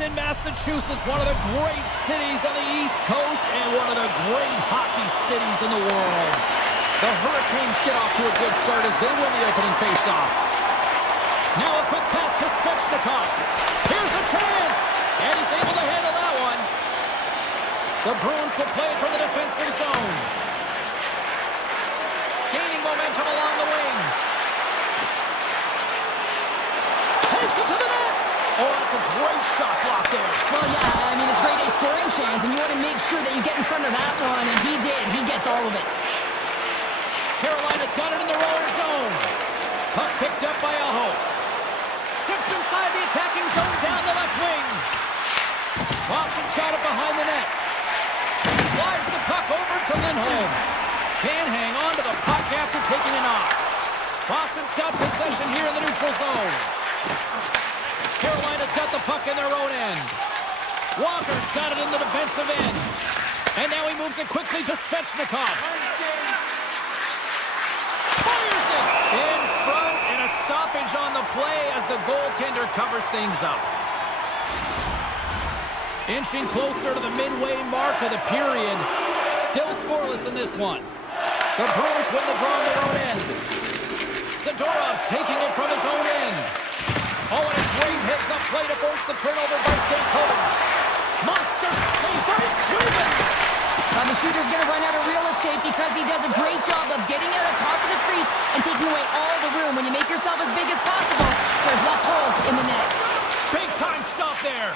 Boston, Massachusetts, one of the great cities on the East Coast and one of the great hockey cities in the world. The Hurricanes get off to a good start as they win the opening faceoff. Now a quick pass to Svechnikov. Here's a chance, and he's able to handle that one. The Bruins will play it from the defensive zone. Gaining momentum along the wing. Takes it to the net. Oh, that's a great shot block there. Well, yeah, I mean, it's grade A scoring chance, and you want to make sure that you get in front of that one, and he did. He gets all of it. Carolina's got it in the roller zone. Puck picked up by Aho. Steps inside the attacking zone down the left wing. Boston's got it behind the net. Slides the puck over to Lindholm. Can't hang on to the puck after taking a knock. Boston's got possession here in the neutral zone. Carolina's got the puck in their own end. Walker's got it in the defensive end. And now he moves it quickly to Svechnikov. Fires it in front, and a stoppage on the play as the goaltender covers things up. Inching closer to the midway mark of the period. Still scoreless in this one. The Bruins win the draw on their own end. Zadorov's taking it from his own end. Oh, and a great heads-up play to force the turnover by Stankoven. Monster save by Sweden. The shooter's going to run out of real estate because he does a great job of getting out of top of the crease and taking away all the room. When you make yourself as big as possible, there's less holes in the net. Big-time stop there.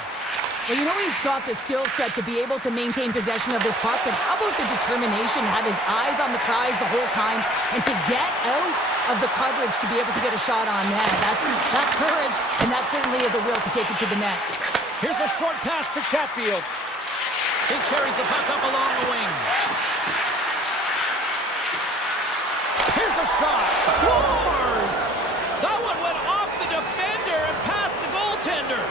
Well, you know he's got the skill set to be able to maintain possession of this puck, but how about the determination, have his eyes on the prize the whole time, and to get out of the coverage to be able to get a shot on net. That's courage, and that certainly is a will to take it to the net. Here's a short pass to Chatfield. He carries the puck up along the wing. Here's a shot. Scores! That one went off the defender and past the goaltender.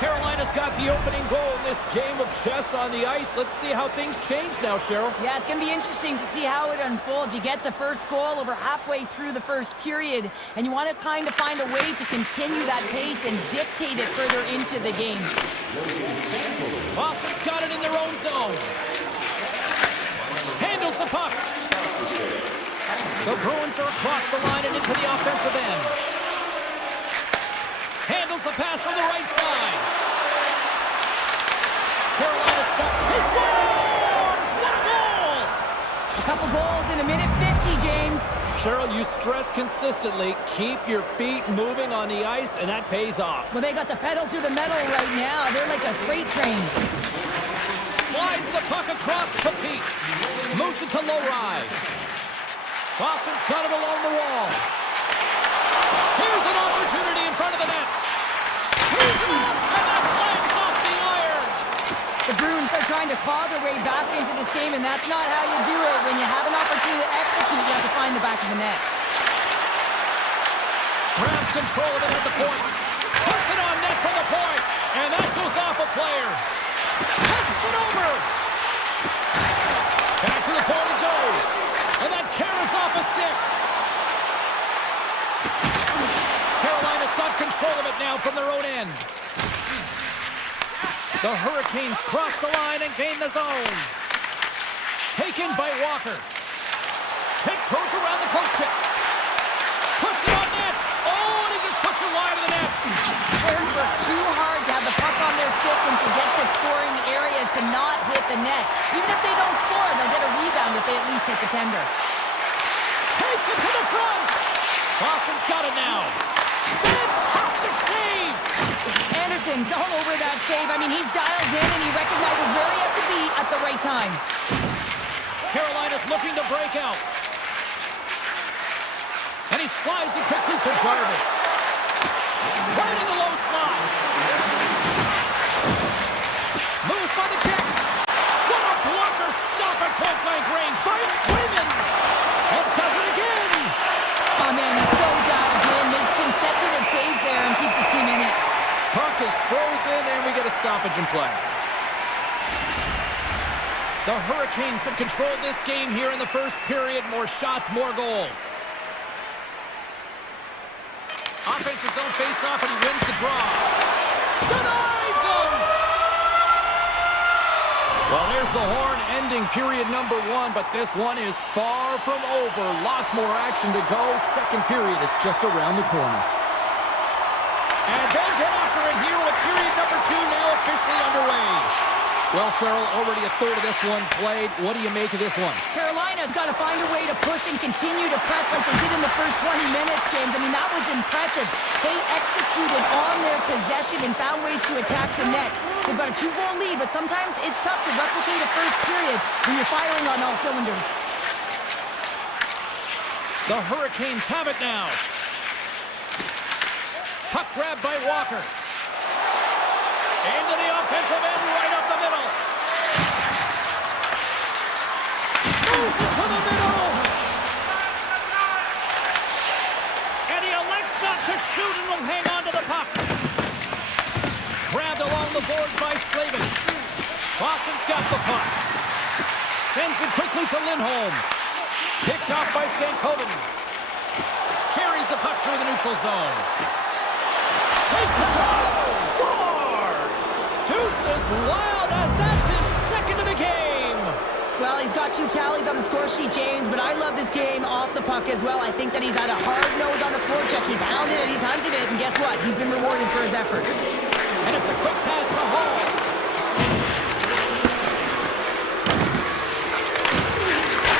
Carolina's got the opening goal in this game of chess on the ice. Let's see how things change now, Cheryl. Yeah, it's going to be interesting to see how it unfolds. You get the first goal over halfway through the first period, and you want to kind of find a way to continue that pace and dictate it further into the game. Boston's got it in their own zone. Handles the puck. The Bruins are across the line and into the offensive end. Handles the pass from the right side. Carolina's got it. He scores! What a goal! A couple goals in a minute 50, James. Cheryl, you stress consistently, keep your feet moving on the ice, and that pays off. Well, they got the pedal to the metal right now. They're like a freight train. Slides the puck across Papik. Moves it to Lowry. Boston's got it along the wall. Here's an opportunity in front of the net. Here's him up, and that flags off the iron. The Bruins are trying to claw their way back into this game, and that's not how you do it. When you have an opportunity to execute, you have to find the back of the net. Grabs control of it at the point. Puts it on net from the point, and that goes off a player. Passes it over. Back to the point it goes, and that carries off a stick. Carolina's got control of it now from their own end. The Hurricanes cross the line and gain the zone. Taken by Walker. Tiptoes around the poke check. Puts it on net. Oh, and he just puts it wide of the net. Players work too hard to have the puck on their stick and to get to scoring areas to not hit the net. Even if they don't score, they'll get a rebound if they at least hit the tender. Takes it to the front. Boston's got it now. Fantastic save! Anderson's all over that save. I mean, he's dialed in and he recognizes where he has to be at the right time. Carolina's looking to break out. And he slides it quickly to Jarvis. Right in the low slot. Moves by the check. What a blocker stop at point-blank range by Sweden. And does it again. Oh, man, he's so dialed in. Makes consecutive saves there and keeps his team in it. Puck is frozen, and we get a stoppage in play. The Hurricanes have controlled this game here in the first period. More shots, more goals. Offensive zone face-off, and he wins the draw. Denies him! Well, there's the horn ending period number 1, but this one is far from over. Lots more action to go. Second period is just around the corner. And they'll get after it here with period number 2 now officially underway. Well, Cheryl, already a third of this one played. What do you make of this one? Carolina's got to find a way to push and continue to press like they did in the first 20 minutes, James. I mean, that was impressive. They executed on their possession and found ways to attack the net. They've got a 2-goal lead, but sometimes it's tough to replicate a first period when you're firing on all cylinders. The Hurricanes have it now. Puck grab by Walker. Into the offensive end, right up the middle. Moves it to the middle. And he elects not to shoot and will hang on to the puck. Grabbed along the boards by Slavin. Boston's got the puck. Sends it quickly to Lindholm. Picked off by Stankoven. Carries the puck through the neutral zone. Takes a shot. Scores! Deuces wild as that's his second of the game. Well, he's got 2 tallies on the score sheet, James, but I love this game off the puck as well. I think that he's had a hard nose on the forecheck. He's hounded it, he's hunted it, and guess what? He's been rewarded for his efforts. And it's a quick pass to Hall.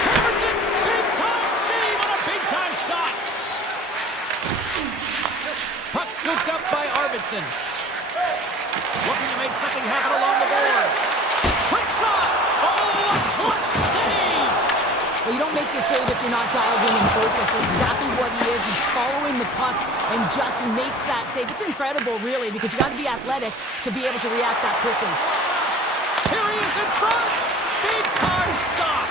Henderson, big-time save on a big-time shot. Puck scooped up by Arvidsson. Looking to make something happen along the boards. Quick shot! Oh, a clutch save! Well, you don't make the save if you're not dialed in and focused. That's exactly what he is. He's following the puck and just makes that save. It's incredible, really, because you got to be athletic to be able to react that quickly. Here he is in front! Big-time stop!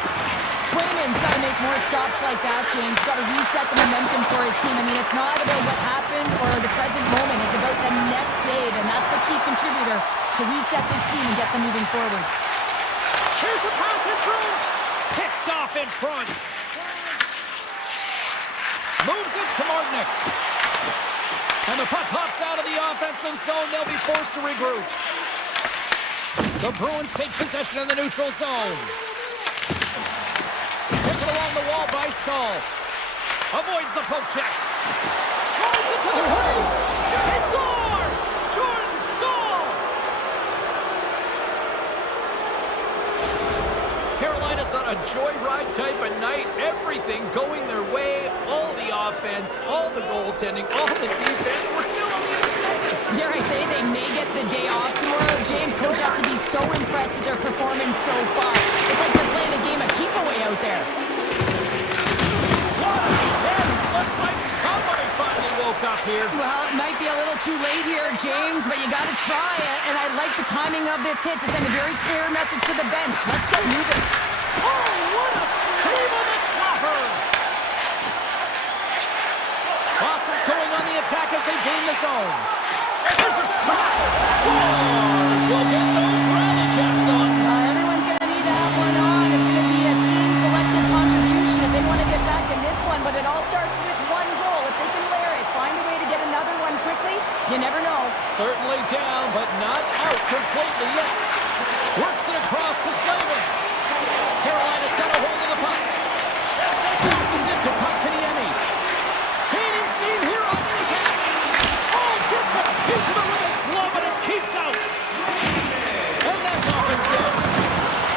Swayman's got to make more stops like that, James. Got to reset the momentum for his team. I mean, it's not about what happened or the present moment. It's about the next save, and that's the key contributor to reset this team and get them moving forward. Here's a pass in front! Picked off in front! Moves it to Martinick. And the puck hops out of the offensive zone. They'll be forced to regroup. The Bruins take possession in the neutral zone. Taken along the wall by Stahl. Avoids the poke check. Drives it to the crease. He scores! Jordan Stahl! Carolina's on a joyride type of night. Everything going their way. All the offense, all the goaltending, all the defense. And we're still only in the second. Dare I say they may get the day off tomorrow. James, coach has to be so impressed with their performance so far. It's like they're playing a game of keep-away out there. What a hit! Looks like somebody finally woke up here. Well, it might be a little too late here, James, but you got to try it. And I like the timing of this hit to send a very clear message to the bench. Let's get moving. Oh, what a save on the slapper! Boston's going on the attack as they gain the zone. There's a shot! Scores! We'll get those rally caps on. Everyone's going to need to have one on. It's going to be a team collective contribution if they want to get back in this one. But it all starts with one goal. If they can layer it, find a way to get another one quickly, you never know. Certainly down, but not out completely yet. Works it across to Slavin. Carolina's got a hold of the puck. Passes it to Kotkaniemi. Gaining steam here on the attack. Oh, gets a piece of it with his glove, and it keeps out. And that's off his stick.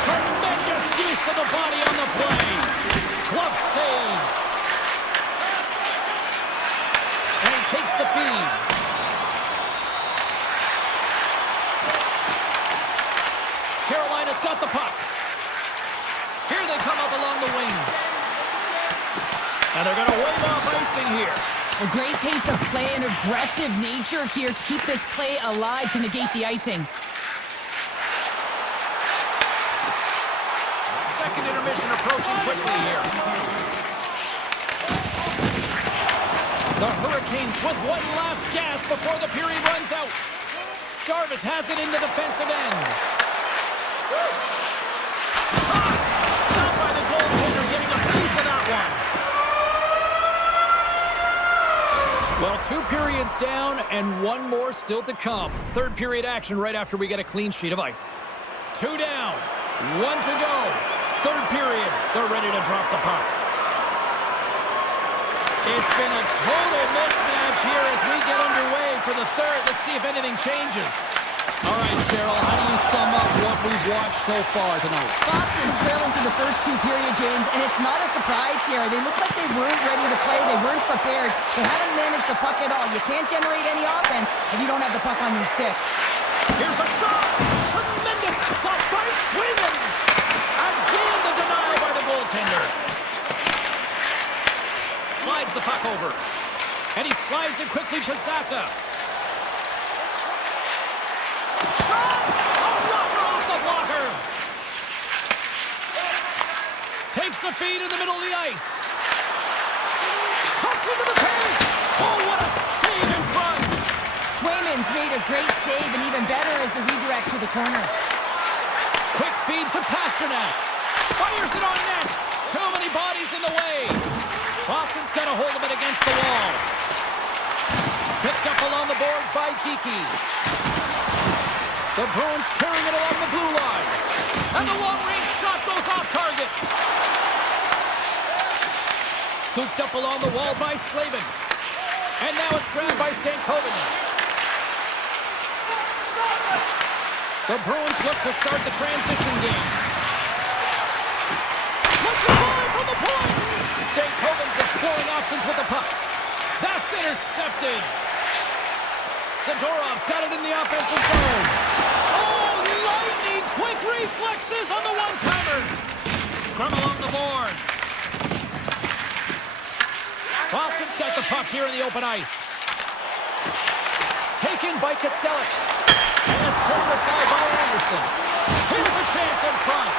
Tremendous use of the body on the play. Glove save. And he takes the feed. Carolina's got the puck. Here they come up along the wing. And they're going to wave off icing here. A great pace of play and aggressive nature here to keep this play alive to negate the icing. Second intermission approaching quickly here. The Hurricanes with one last gasp before the period runs out. Jarvis has it in the defensive end. Stopped by the goaltender, getting a piece of that one. Well, 2 periods down and 1 more still to come. Third period action right after we get a clean sheet of ice. 2 down, 1 to go. Third period, they're ready to drop the puck. It's been a total mismatch here as we get underway for the third. Let's see if anything changes. All right, Cheryl, how do you sum up what we've watched so far tonight? Boston's trailing through the first 2 periods, James, and it's not a surprise here. They look like they weren't ready to play. They weren't prepared. They haven't managed the puck at all. You can't generate any offense if you don't have the puck on your stick. Here's a shot. Tremendous stop by Sweden. Again, the denial by the goaltender. Slides the puck over. And he slides it quickly to Zaka. Shot! A blocker off the blocker! Takes the feed in the middle of the ice. Cuts into the paint! Oh, what a save in front! Swayman's made a great save, and even better is the redirect to the corner. Quick feed to Pasternak. Fires it on net. Too many bodies in the way. Boston's got a hold of it against the wall. Picked up along the boards by Geeky. The Bruins carrying it along the blue line. And the long-range shot goes off target. Scooped up along the wall by Slavin. And now it's grabbed by Stankoven. The Bruins look to start the transition game. Let's try from the point. Stankoven's exploring options with the puck. That's intercepted. Zadorov's got it in the offensive zone. Oh, lightning quick reflexes on the one-timer. Scrum along the boards. Boston's got the puck here in the open ice. Taken by Kostelic. And it's turned aside by Anderson. Here's a chance in front.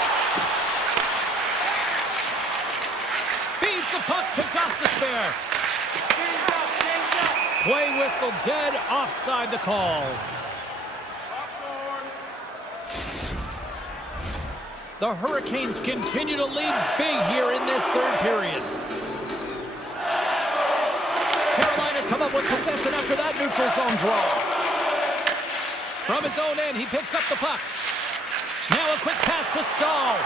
Feeds the puck to Gostisbehere. Play whistle dead, offside the call. The Hurricanes continue to lead big here in this third period. Carolina's come up with possession after that neutral zone draw. From his own end, he picks up the puck. Now a quick pass to Stahl.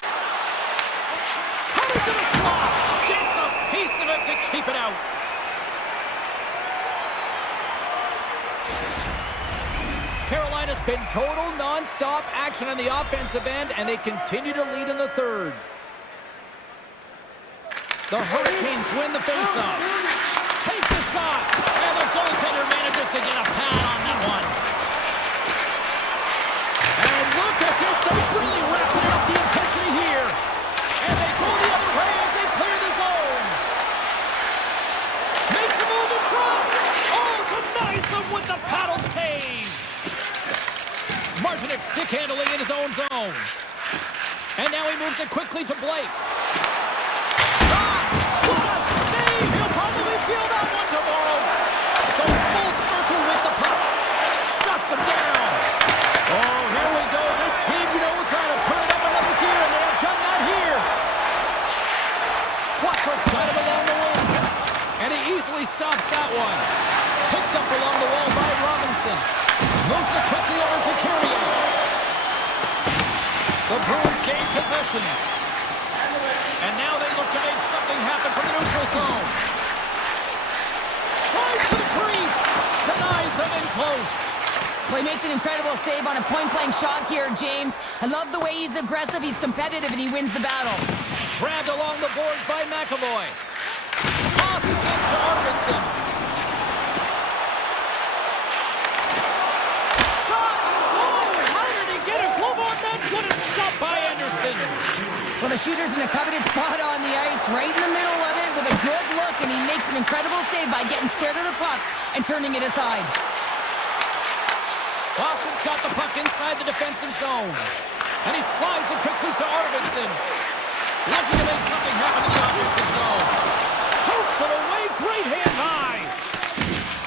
Coming to the slot. Gets a piece of it to keep it out. Carolina's been total non-stop action on the offensive end, and they continue to lead in the third. The Hurricanes win the faceoff. Takes a shot, and the goaltender manages to get a pad on that one. And look at this, they're really ratcheting up the intensity here. And they go the other way as they clear the zone. Makes a move in front. Oh, denies him with the paddle save. Martinek stick handling in his own zone. And now he moves it quickly to Blake. What a save! He'll probably feel that one tomorrow. Goes full circle with the puck. Shuts him down. Oh, here we go. This team knows how to turn up another gear, and they have done that here. Quattro's got him along the wing. And he easily stops that one. Picked up along the wall by Robinson. Moves it quickly over to Carrier. The Bruins gain possession. And now they look to make something happen from the neutral zone. Tries to the crease. Denies him in close. Well, he makes an incredible save on a point-blank shot here, James. I love the way he's aggressive, he's competitive, and he wins the battle. Grabbed along the boards by McAvoy. Tosses it to Arvidsson. Shot! Oh, how did he get a glove on that? What a stop by Anderson. Well, the shooter's in a coveted spot on the ice, right in the middle of it, with a good look, and he makes an incredible save by getting scared of the puck and turning it aside. Boston's got the puck inside the defensive zone. And he slides it quickly to Arvidsson. Looking to make something happen in the offensive zone. Hooks it away, great hand high.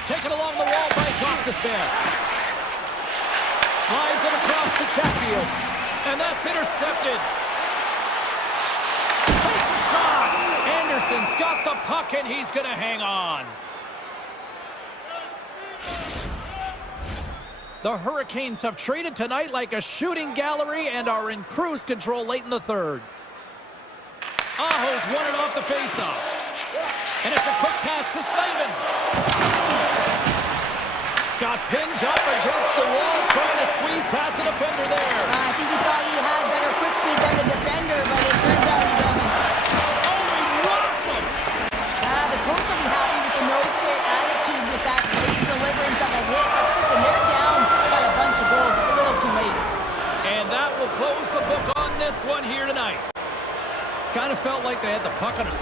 Taken along the wall by Gostisbehere. Slides it across to Chatfield. And that's intercepted. Takes a shot. Anderson's got the puck, and he's going to hang on. The Hurricanes have traded tonight like a shooting gallery and are in cruise control late in the third. Aho's won it off the faceoff. And it's a quick pass to Slavin. Got pinned up against the wall, trying to squeeze past the defender there. I think he thought he had better quick speed than the defender, but it turns out he doesn't. Oh, he rocked him! The coach will be happy with the no-quit attitude with that late deliverance of a hit. But listen, they're down by a bunch of goals. It's a little too late. And that will close the book on this one here tonight. Kind of felt like they had the puck on a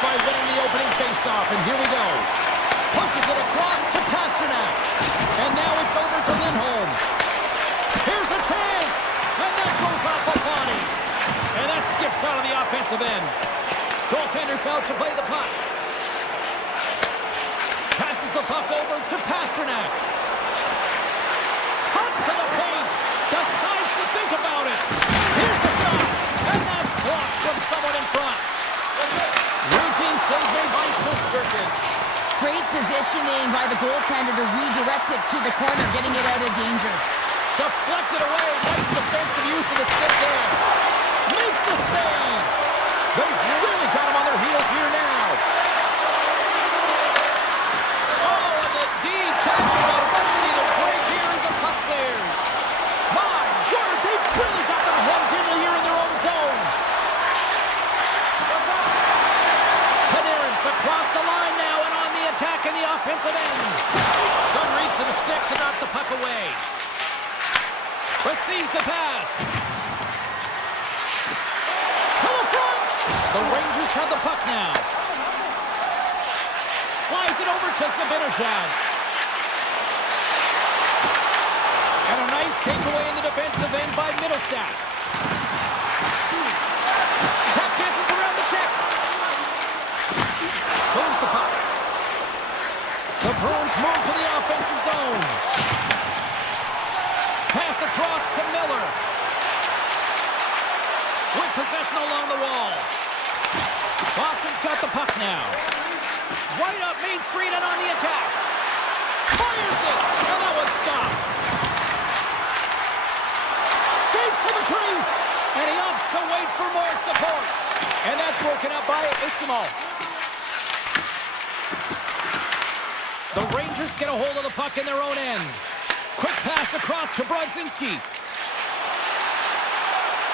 by winning the opening faceoff, and here we go. Pushes it across to Pasternak. And now it's over to Lindholm. Here's a chance. And that goes off a body. And that skips out of the offensive end. Goaltender's out to play the puck. Passes the puck over to Pasternak. Cuts to the paint. Decides to think about it. Here's a shot. And that's blocked from someone in front. Routine save made by Shesterkin. Great positioning by the goaltender to redirect it to the corner, getting it out of danger. Deflected away. Nice defensive use of the stick there. Makes the save. They've really got him on their heels here now. Oh, and the D catching a much-needed break here as the puck clears. My word, they've really got them hemmed in here in their own zone. Panarin's across the line now and on the attack in the offensive end. Good reach to the stick to knock the puck away. Receives the pass. To the front. The Rangers have the puck now. Slides it over to Zibanejad. And a nice takeaway in the defensive end by Middlestat. Tap dances around the check. Moves the puck. The Bruins move to the offensive zone. Pass across to Miller. With possession along the wall. Boston's got the puck now. Right up Main Street and on the attack. Fires it, and that one's stopped. Skates to the crease, and he opts to wait for more support. And that's broken up by Isimo. The Rangers get a hold of the puck in their own end. Quick pass across to Brodzinski.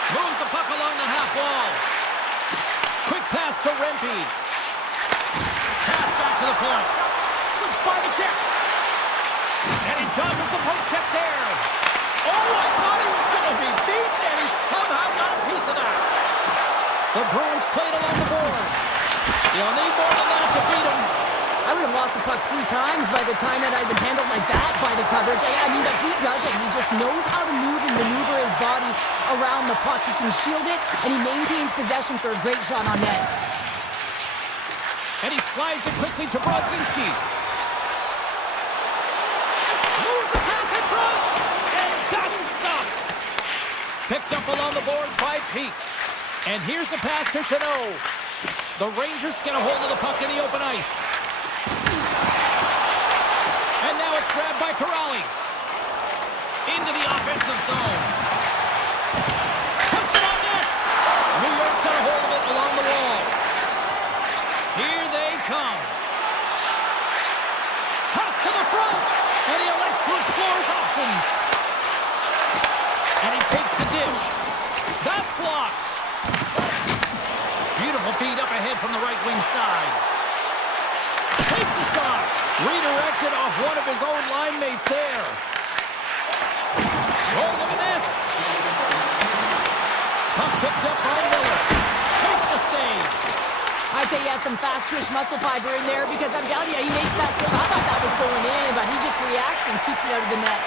Moves the puck along the half wall. Quick pass to Rempe. Pass back to the point. Slips by the check. And he dodges the poke check there. Oh, I thought he was going to be beaten, and he somehow got a piece of that. The Bruins played along the boards. You'll need more than that to beat him. I would have lost the puck 3 times by the time that I'd been handled like that by the coverage. I mean, but he doesn't. He just knows how to move and maneuver his body around the puck. He can shield it, and he maintains possession for a great shot on net. And he slides it quickly to Brodzinski. Moves the pass in front, and that's stopped. Picked up along the boards by Peak. And here's the pass to Chanot. The Rangers get a hold of the puck in the open ice. And now it's grabbed by Corrali. Into the offensive zone. Puts it on net. New York's got a hold of it along the wall. Here they come. Toss to the front. And he elects to explore his options. And he takes the dish. That's blocked. Beautiful feed up ahead from the right wing side. Takes a shot. Redirected off one of his own line mates there. Oh, look at this. Puck picked up by Miller. Makes the save. I'd say he has some fast twitch muscle fiber in there because I'm telling you, he makes that save. I thought that was going in, but he just reacts and keeps it out of the net.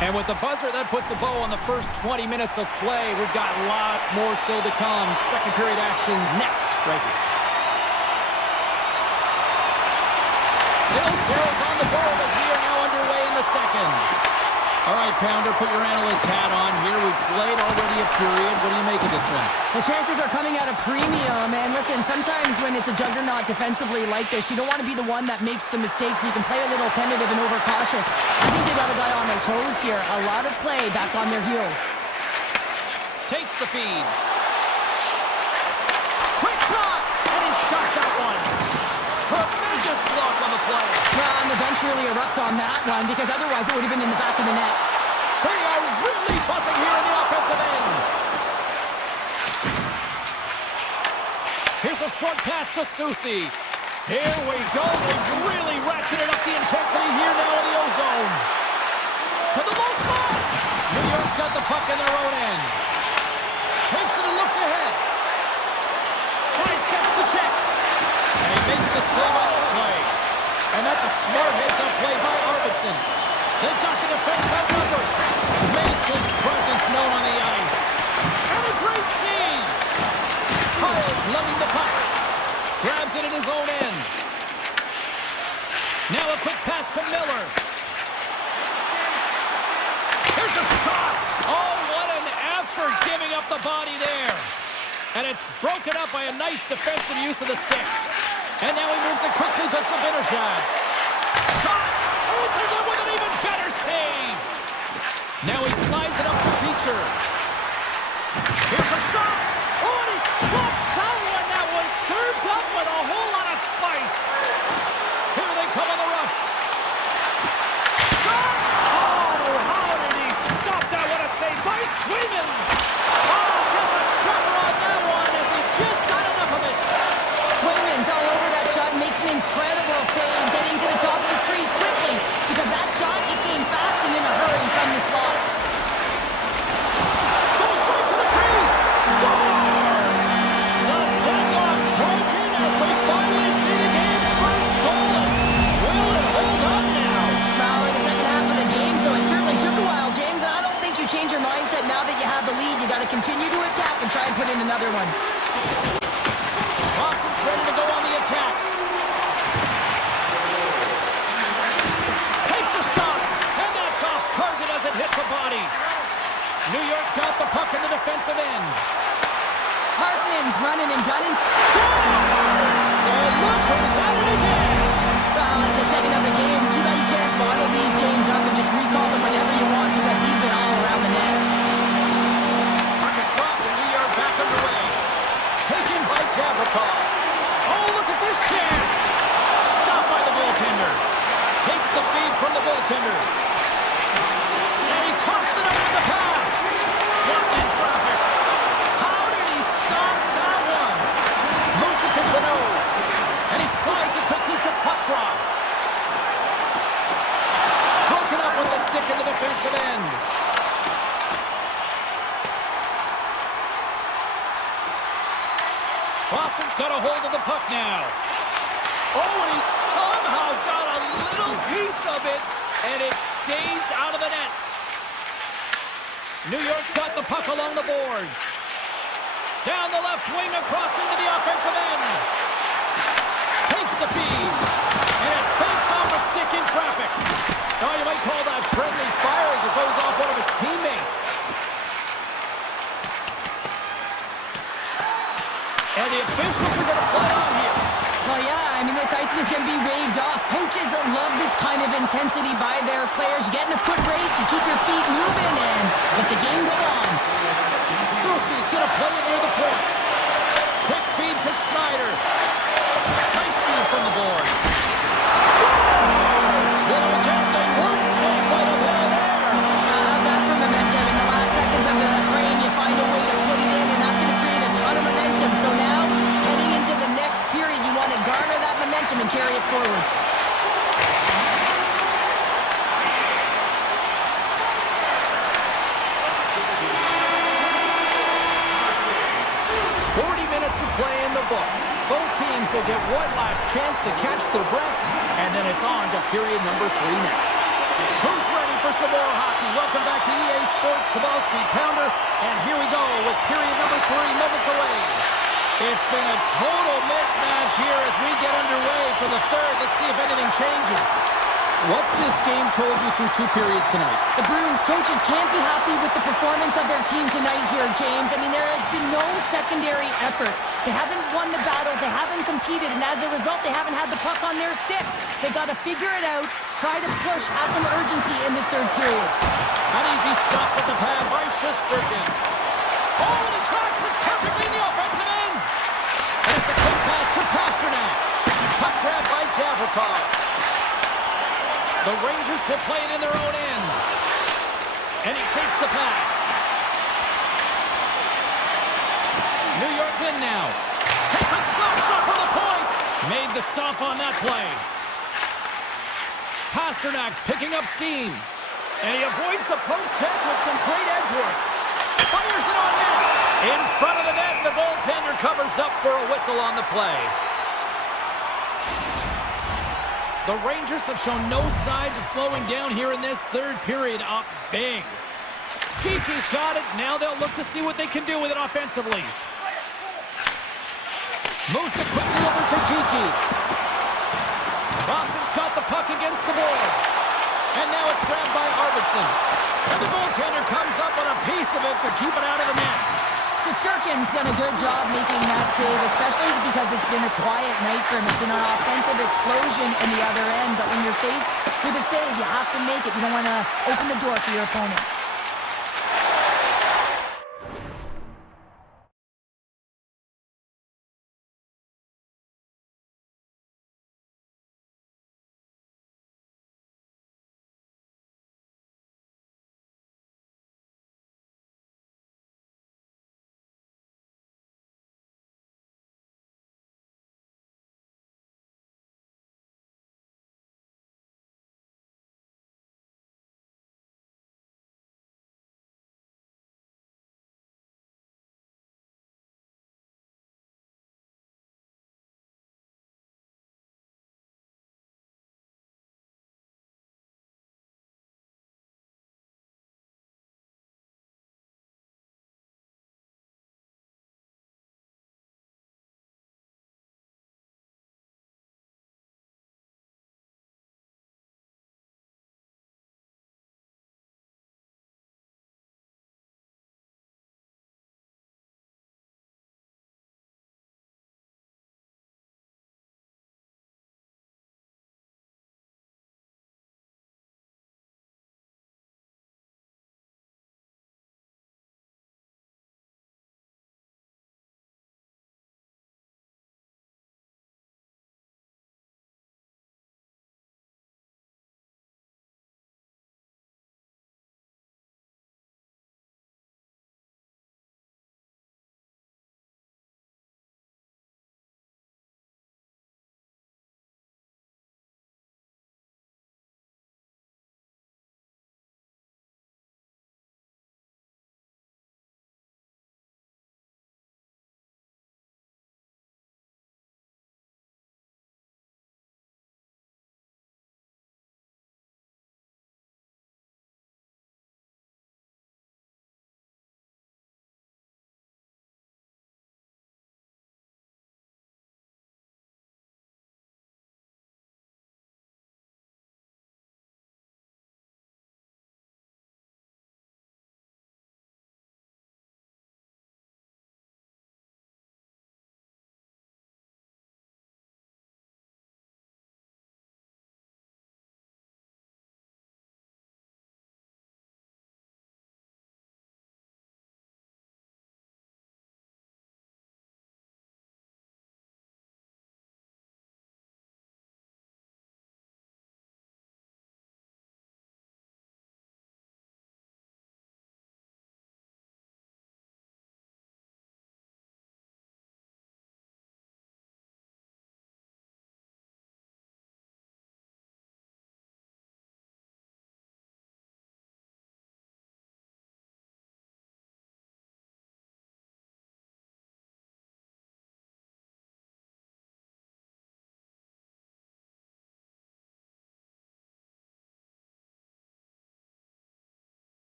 And with the buzzer, that puts a bow on the first 20 minutes of play. We've got lots more still to come. Second period action next, right here. Still zeros on the board as we are now underway in the second. All right, Pounder, put your analyst hat on here. We played already a period. What do you make of this one? The chances are coming at a premium, and listen, sometimes when it's a juggernaut defensively like this, you don't want to be the one that makes the mistakes. You can play a little tentative and overcautious. I think they got a guy on their toes here. A lot of play back on their heels. Takes the feed. Quick shot, and he's got that one. Tremendous block on the play. Well, and the bench really erupts on that one because otherwise it would have been in the back of the net. They are really buzzing here in the offensive end. Here's a short pass to Susi. Here we go. They've really ratcheted up the intensity here now in the ozone. To the low slot. New York the puck in their own end. Takes it and looks ahead. Sidesteps the check. And he makes the save on the play. And that's a smart heads-up play by Arvidsson. They've got the defense outnumbered. Makes his presence known on the ice. And a great save. Kyle's lugging the puck. Grabs it in his own end. Now a quick pass to Miller. Here's a shot. Oh, what an effort giving up the body there. And it's broken up by a nice defensive use of the stick. And now he moves it quickly to Sabinishad. Shot! Answers it with an even better save. Now he slides it up to Beecher. Here's a shot. Oh, and he stops that one. That was served up with a whole lot of spice. Here they come on the rush. Shot! Oh, how did he stop that? What a save by Swayman. Oh, gets a cover on that one as he just got enough of it. Swayman's all over that shot, makes an incredible save, getting to the top of his crease quickly, because that shot, it came fast and in a hurry from the slot. Goes right to the crease. Scores! The deadlock broken as we finally see the game's first goal. Will it hold up now? Well, in the second half of the game, so it certainly took a while, James. I don't think you change your mindset now that you have the lead. You got to continue to attack and try and put in another one. Boston's ready to go on the attack. Takes a shot, and that's off target as it hits a body. New York's got the puck in the defensive end. Parsons running and gunning. Scores! So look who's at it again. Well, it's the second of the game. Too bad you can't bottle these games up and just recall them whenever you want, because he's been all around the net. Puck is dropped, and we are back underway. Taken by Gavrikov. Oh, look at this chance. Stopped by the goaltender. Takes the feed from the goaltender. And he coughs it up with the pass. Blocked in traffic. How did he stop that one? Moves it to Chanot. And he slides it quickly to Petrov. Broken up with the stick in the defensive end. Boston's got a hold of the puck now. Oh, and he somehow got a little piece of it, and it stays out of the net. New York's got the puck along the boards. Down the left wing, across into the offensive end. Takes the feed, and it banks off a stick in traffic. Oh, you might call that friendly fire as it goes off one of his teammates. And the officials are going to play on here. Well, yeah, I mean, this icing is going to be waved off. Coaches that love this kind of intensity by their players. You get in a foot race, you keep your feet moving, and let the game go on. Soucy's going to play it near the point. Quick feed to Schneider. Nice feed from the boards. Scores! Well, I guess they weren't saved by the ball there. That for momentum. In the last seconds of the frame, you find a way to put it in, and that's going to create a ton of momentum. So now, heading into the next period, you want to garner that momentum and carry it forward. 40 minutes to play in the books. Both teams will get one last chance to catch their breaths, and then it's on to period number 3 next. Who's ready for some more hockey? Welcome back to EA Sports Sabalski Pounder, and here we go with period number 3 moments away. It's been a total mismatch here as we get underway for the third. Let's see if anything changes. What's this game told you through 2 periods tonight? The Bruins coaches can't be happy with the performance of their team tonight here, James. I mean, there has been no secondary effort. They haven't won the battles, they haven't competed, and as a result, they haven't had the puck on their stick. They got to figure it out, try to push, have some urgency in this third period. An easy stop with the pad by Shesterkin. Oh, and he tracks it perfectly in the offensive end. And it's a quick pass to Pasternak. Puck grab by Gavrikov. The Rangers will play it in their own end. And he takes the pass. New York's in now. Takes a slap shot from the point. Made the stop on that play. Pasternak's picking up steam. And he avoids the poke check with some great edge work. Fires it on net. In front of the net, and the goaltender covers up for a whistle on the play. The Rangers have shown no signs of slowing down here in this third period, up big. Kiki's got it. Now they'll look to see what they can do with it offensively. Moves it quickly over to Kiki. Boston's got the puck against the boards. And now it's grabbed by Arvidsson. And the goaltender comes up on a piece of it to keep it out of the net. Shesterkin's done a good job making that save, especially because it's been a quiet night for him. It's been an offensive explosion in the other end, but when you're faced with a save, you have to make it. You don't want to open the door for your opponent.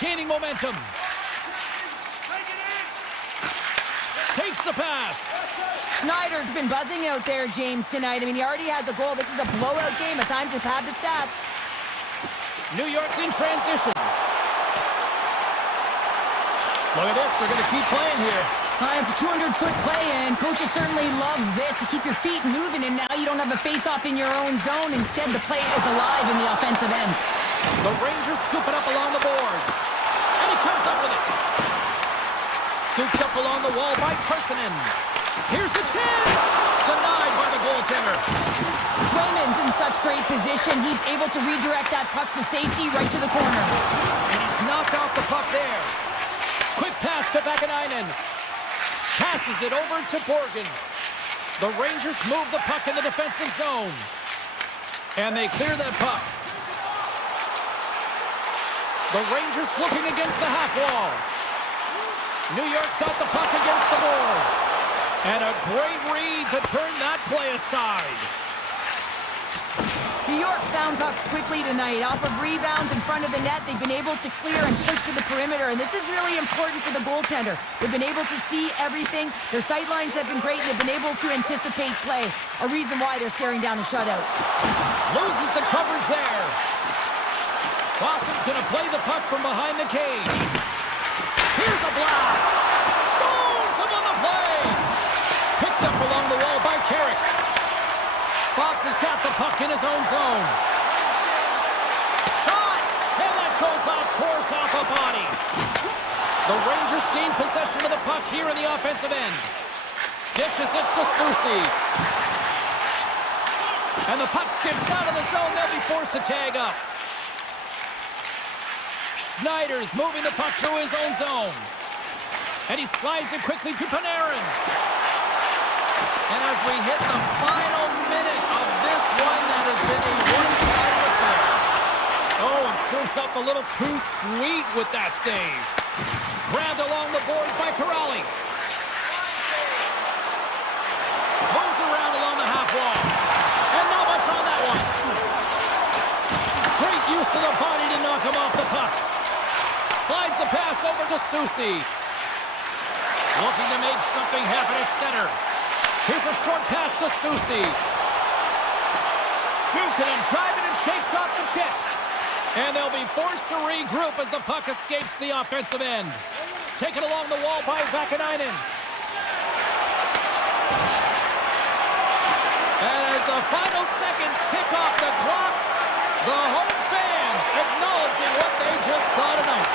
gaining momentum. Takes the pass. Schneider's been buzzing out there, James, tonight. I mean, he already has a goal. This is a blowout game. A time to pad the stats. New York's in transition. Look at this. They're going to keep playing here. It's a 200-foot play, and coaches certainly love this. You keep your feet moving, and now you don't have a face-off in your own zone. Instead, the play is alive in the offensive end. The Rangers scoop it up along the boards. And he comes up with it. Scooped up along the wall by Personin. Here's the chance! Denied by the goaltender. Swayman's in such great position. He's able to redirect that puck to safety right to the corner. And he's knocked off the puck there. Quick pass to Vakanainen. Passes it over to Borgen. The Rangers move the puck in the defensive zone. And they clear that puck. The Rangers looking against the half wall. New York's got the puck against the boards. And a great read to turn that play aside. New York's found pucks quickly tonight. Off of rebounds in front of the net, they've been able to clear and push to the perimeter, and this is really important for the goaltender. They've been able to see everything. Their sight lines have been great, and they've been able to anticipate play, a reason why they're staring down a shutout. Loses the coverage there. Boston's going to play the puck from behind the cage. Here's a blast. Stones him on the play. Picked up along the wall by Carrick. Fox has got the puck in his own zone. Shot! And that goes off course off a body. The Rangers gain possession of the puck here in the offensive end. Dishes it to Susie. And the puck skips out of the zone. They'll be forced to tag up. Schneider's moving the puck through his own zone. And he slides it quickly to Panarin. And as we hit the final minute of this one, that has been a one-sided affair. Oh, and surfs up a little too sweet with that save. Grabbed along the boards by Corrali. Moves around along the half wall. And not much on that one. Great use of the body to knock him off the puck. Slides the pass over to Susie. Looking to make something happen at center. Here's a short pass to Susie. Jukin driving and shakes off the check. And they'll be forced to regroup as the puck escapes the offensive end. Taken along the wall by Vakanainen. And as the final seconds tick off the clock, the home fans acknowledging what they just saw tonight.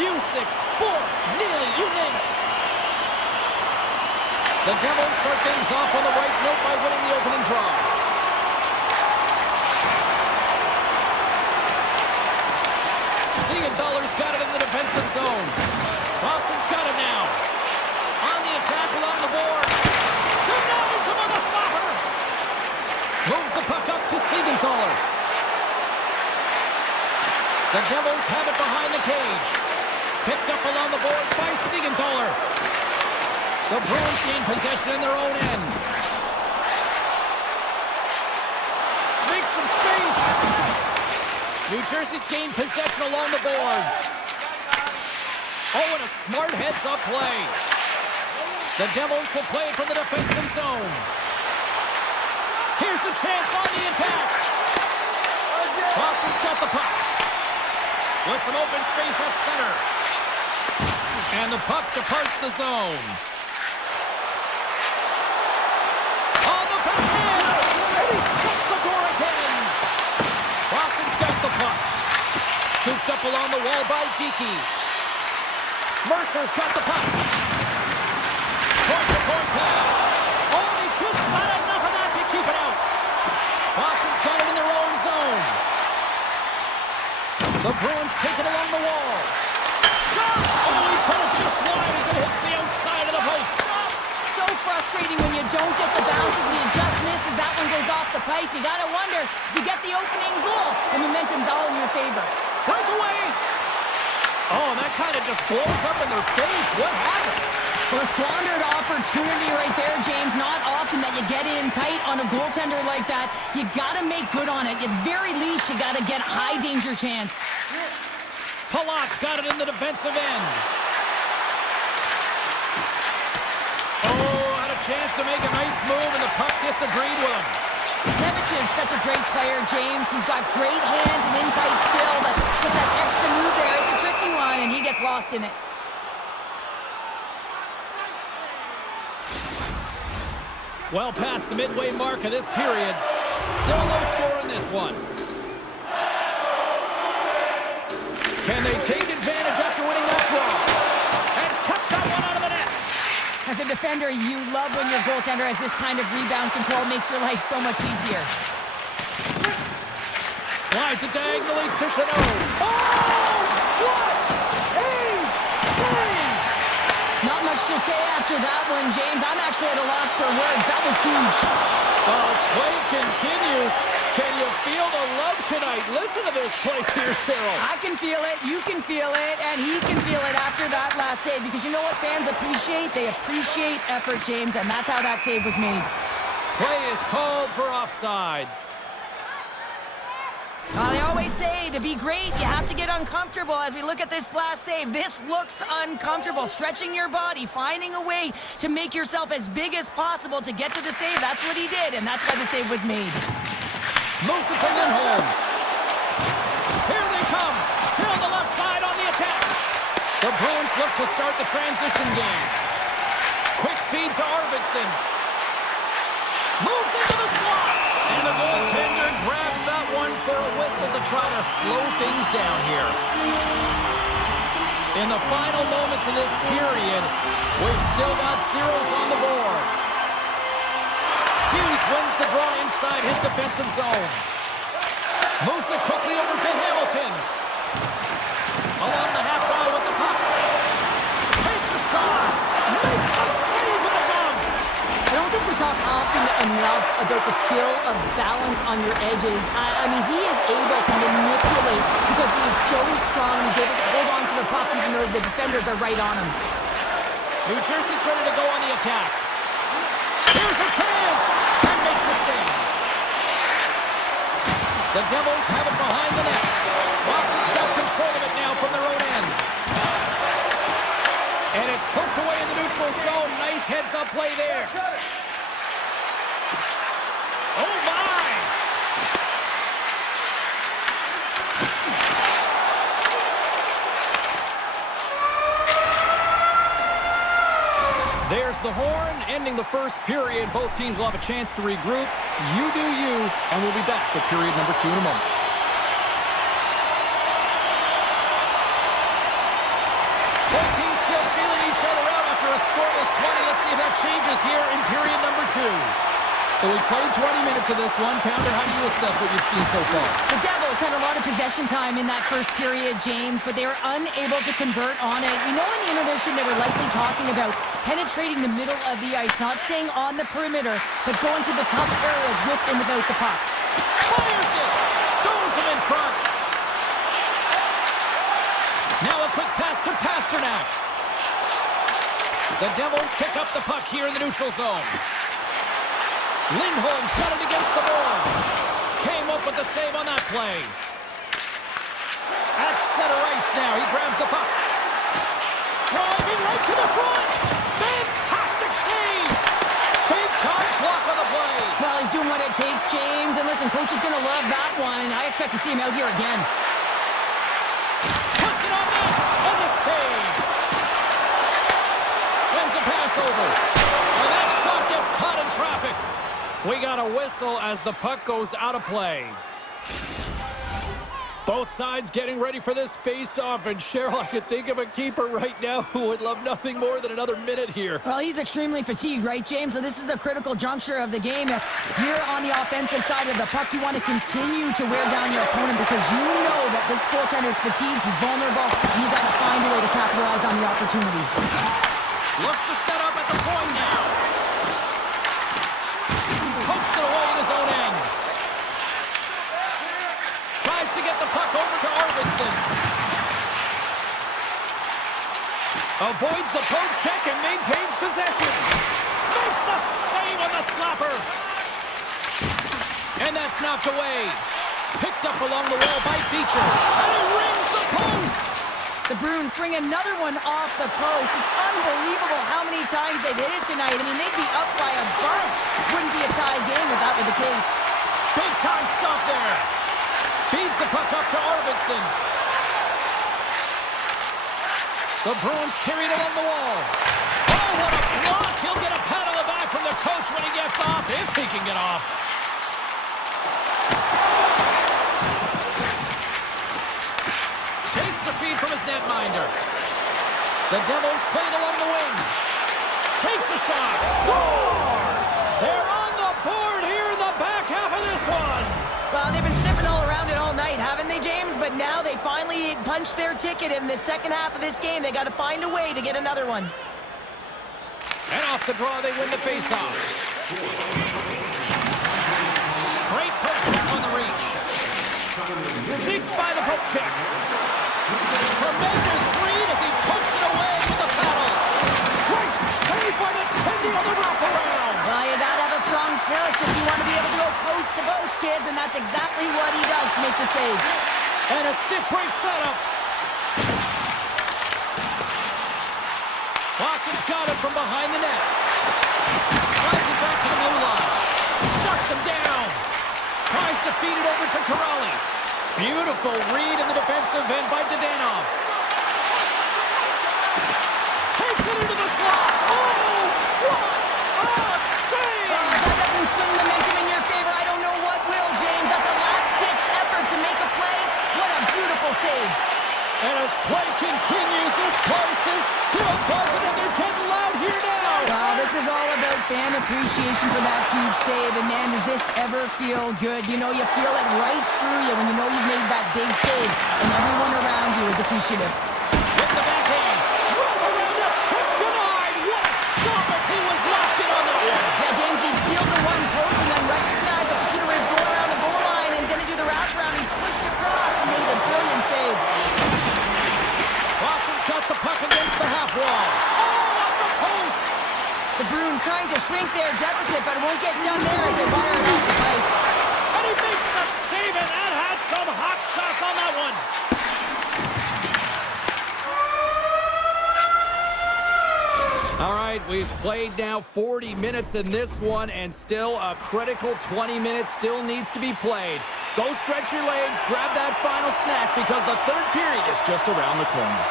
Busick, Bork, Neely, you name it. The Devils start things off on the right note by winning the opening draw. Siegenthaler's got it in the defensive zone. Boston's got it now. On the attack along the boards. Denies him on the slapper. Moves the puck up to Siegenthaler. The Devils have it behind the cage. Picked up along the boards by Siegenthaler. The Bruins gain possession in their own end. Make some space. New Jersey's gained possession along the boards. Oh, and a smart heads-up play. The Devils will play it from the defensive zone. Here's the chance on the attack. Boston's got the puck. With some open space at center. And the puck departs the zone. On the backhand. And he shuts the door again. Boston's got the puck. Scooped up along the wall by Geekie. Mercer's got the puck. Point-to-point pass. Only just not enough of that to keep it out. Boston's got it in their own zone. The Bruins take it along the wall. Shot! Oh, he put it just wide as it hits the outside of the post. So frustrating when you don't get the bounces and you just miss as that one goes off the pipe. You gotta wonder, you get the opening goal, and momentum's all in your favor. Breakaway! Oh, and that kind of just blows up in their face. What happened? Well, a squandered opportunity right there, James. Not often that you get in tight on a goaltender like that. You gotta make good on it. At very least, you gotta get a high danger chance. Palat's got it in the defensive end. Oh, had a chance to make a nice move, and the puck disagreed with him. Nevic is such a great player, James. He's got great hands and in-tight skill, but just that extra move there, it's a tricky one, and he gets lost in it. Well past the midway mark of this period. Still no score in this one. Can they take advantage after winning that draw? And kept that one out of the net. As a defender, you love when your goaltender has this kind of rebound control. Makes your life so much easier. Slides it diagonally to Chanot. Oh! What a save! Not much to say after that one, James. I'm actually at a loss for words. That was huge. As play continues, can you feel the love tonight? Listen to this place here, Cheryl. I can feel it, you can feel it, and he can feel it after that last save. Because you know what fans appreciate? They appreciate effort, James, and that's how that save was made. Play is called for offside. They always say to be great, you have to get uncomfortable. As we look at this last save, this looks uncomfortable. Stretching your body, finding a way to make yourself as big as possible to get to the save. That's what he did, and that's why the save was made. Moves it to Lindholm. Here they come. Here on the left side on the attack. The Bruins look to start the transition game. Quick feed to Arvidsson. Moves into the slot. And the goaltender grabs that one for a whistle to try to slow things down here. In the final moments of this period, we've still got zeros on the board. Hughes wins the draw inside his defensive zone. Moves it quickly over to Hamilton. Along the half wall with the puck. Takes a shot. Makes the save with the glove. I don't think we talk often enough about the skill of balance on your edges. I mean, he is able to manipulate because he is so strong. He's able to hold on to the puck even though the defenders are right on him. New Jersey's ready to go on the attack. Here's a chance. And makes the save. The Devils have it behind the net. Boston's got control of it now from their own end. And it's poked away in the neutral zone. Nice heads-up play there. Oh, my! There's the horn, ending the first period. Both teams will have a chance to regroup. You do you, and we'll be back with period number 2 in a moment. changes here in period number 2. So we played 20 minutes of this one. Pounder, how do you assess what you've seen so far? The Devils had a lot of possession time in that first period, James, but they were unable to convert on it. You know, in the intermission, they were likely talking about penetrating the middle of the ice, not staying on the perimeter, but going to the tough areas with and without the puck. Fires it! Stones him in front. Now a quick pass to Pasternak. The Devils pick up the puck here in the neutral zone. Lindholm's got it against the boards. Came up with the save on that play. At center ice now. He grabs the puck. Driving right to the front. Fantastic save. Big time block on the play. Well, he's doing what it takes, James. And listen, coach is going to love that one. I expect to see him out here again. Puts it on net. And the save. Sends a pass over. And that shot gets caught in traffic. We got a whistle as the puck goes out of play. Both sides getting ready for this face-off, and Cheryl, I could think of a keeper right now who would love nothing more than another minute here. Well, he's extremely fatigued, right, James? So this is a critical juncture of the game. If you're on the offensive side of the puck, you want to continue to wear down your opponent because you know that this goaltender is fatigued, he's vulnerable, and you got to find a way to capitalize on the opportunity. Looks to set up at the point now. Pokes it away in his own end. Tries to get the puck over to Arvidsson. Avoids the poke check and maintains possession. Makes the save on the slapper. And that's knocked away. Picked up along the wall by Beecher. And he rings the post. The Bruins bring another one off the post. It's unbelievable how many times they've hit it tonight. I mean, they'd be up by a bunch. Wouldn't be a tied game if that were the case. Big time stop there. Feeds the puck up to Arvidsson. The Bruins carried along the wall. Oh, what a block. He'll get a pat on the back from the coach when he gets off, if he can get off. Takes the feed from his netminder. The Devils played along the wing. Takes a shot. Scores! They're on the board here in the back half of this one. Well, they've been sniffing all around it all night, haven't they, James? But now they finally punched their ticket in the second half of this game. They got to find a way to get another one. And off the draw, they win the faceoff. Great poke check on the reach. Sneaks by the poke check. Tremendous read as he pokes it away in the battle. Great save by the Tendy on the wraparound. Well, you got to have a strong push if you want to be able to go post to post, kids, and that's exactly what he does to make the save. And a stick break setup. Boston's got it from behind the net. Slides it back to the blue line. Shuts him down. Tries to feed it over to Corrali. Beautiful read in the defensive end by Dadonov. Takes it into the slot. Oh, what a save! That doesn't swing momentum in your favor. I don't know what will, James. That's a last-ditch effort to make a play. What a beautiful save. And as play continues, this place is still buzzing, and they're getting loud here now. Well, this is all about fan appreciation for that huge save. And, man, does this ever feel good? You know, you feel it right through you when you know you've made that big save, and everyone around you is appreciative. With the backhand. Wrap around it. Tip denied. What a stop as he was locked in on that one. Yeah, James, he sealed the one post and then recognized that the shooter is going around the goal line and going to do the wraparound. He pushed across and made a brilliant save. Boston's got the puck against the half wall. Oh, off the post. The Bruins trying to shrink their deficit, but it won't get done there as they fire it off the pipe. And he makes the save, and that had some hot sauce on that one. All right, we've played now 40 minutes in this one, and still a critical 20 minutes still needs to be played. Go stretch your legs, grab that final snack, because the third period is just around the corner.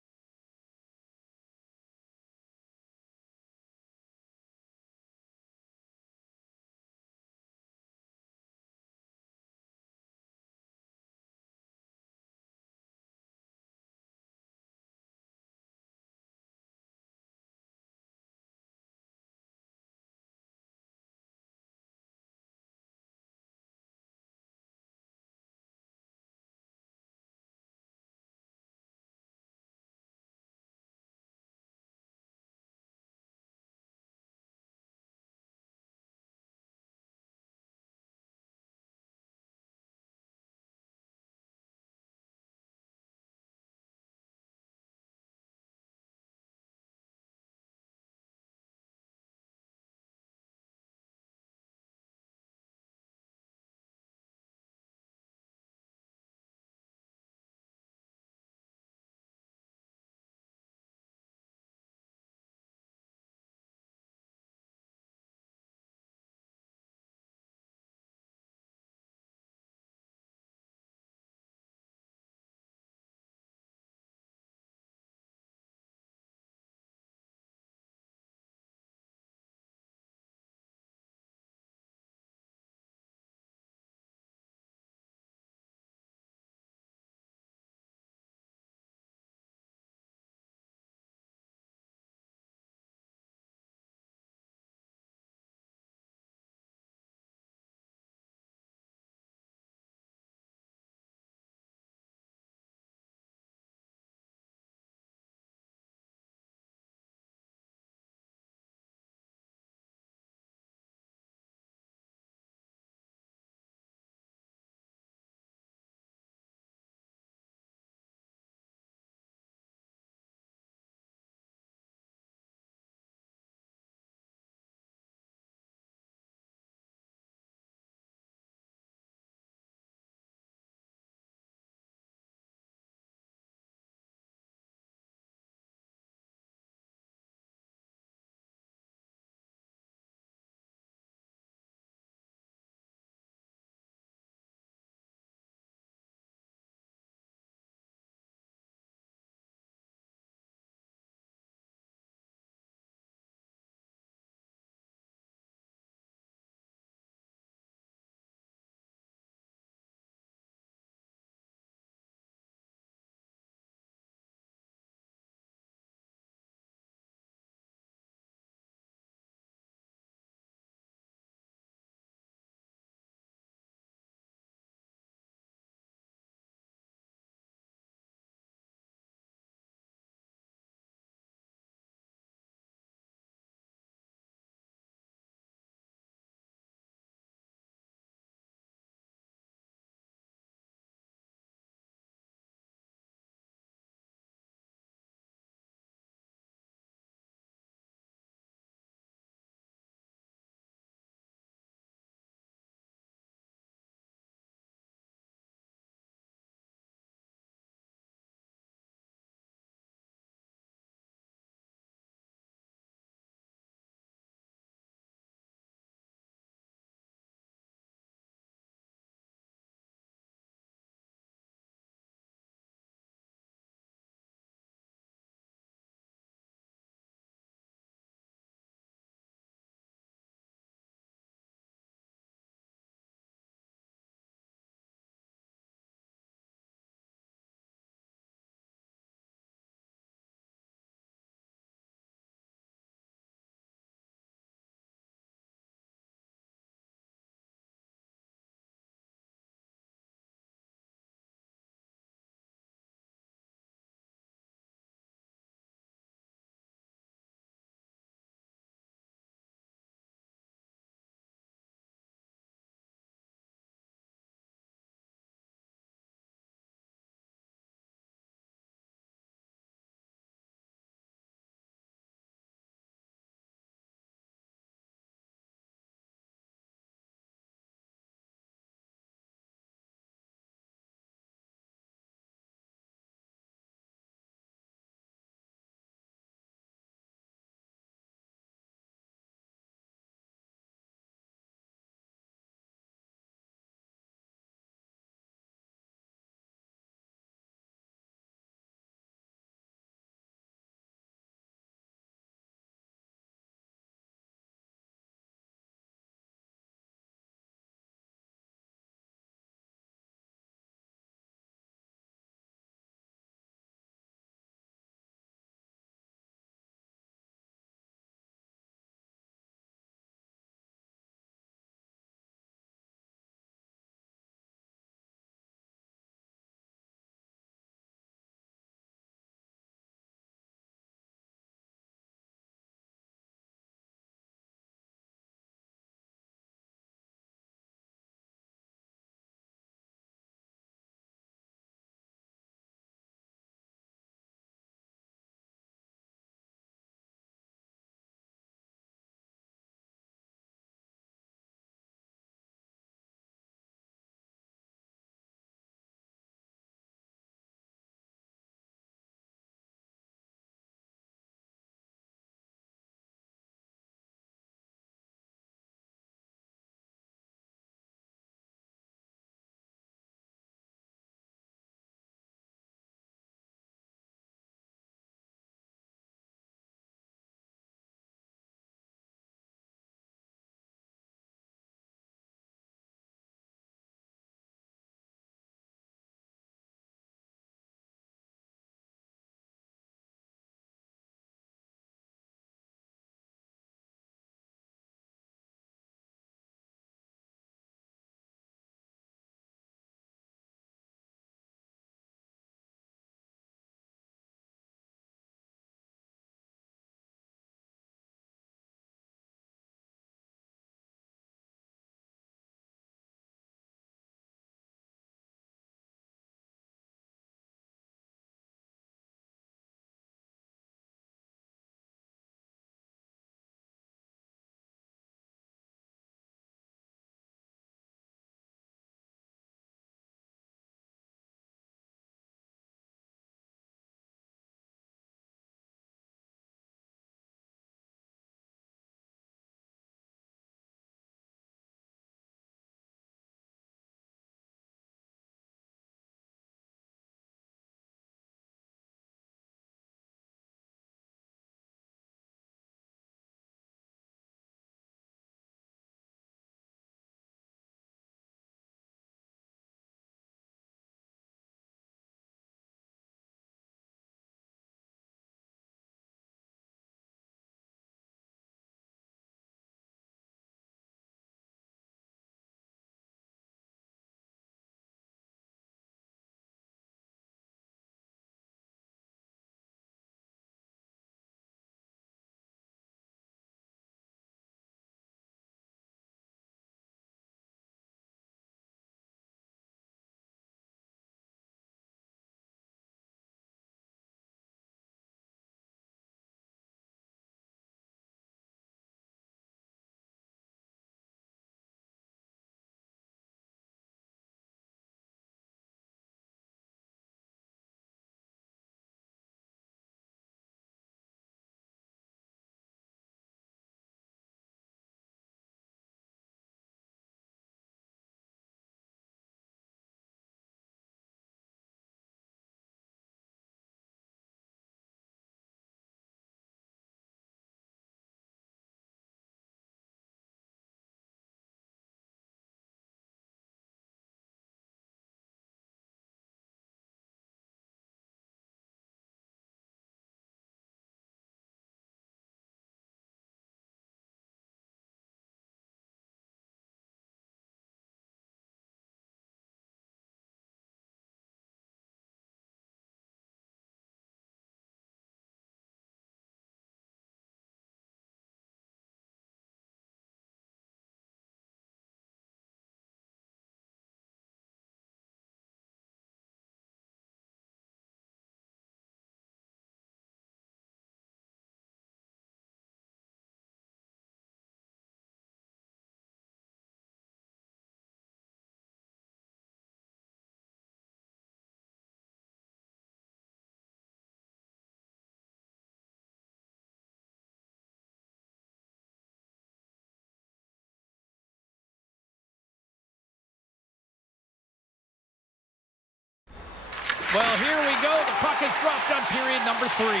Well, here we go. The puck is dropped on period number 3.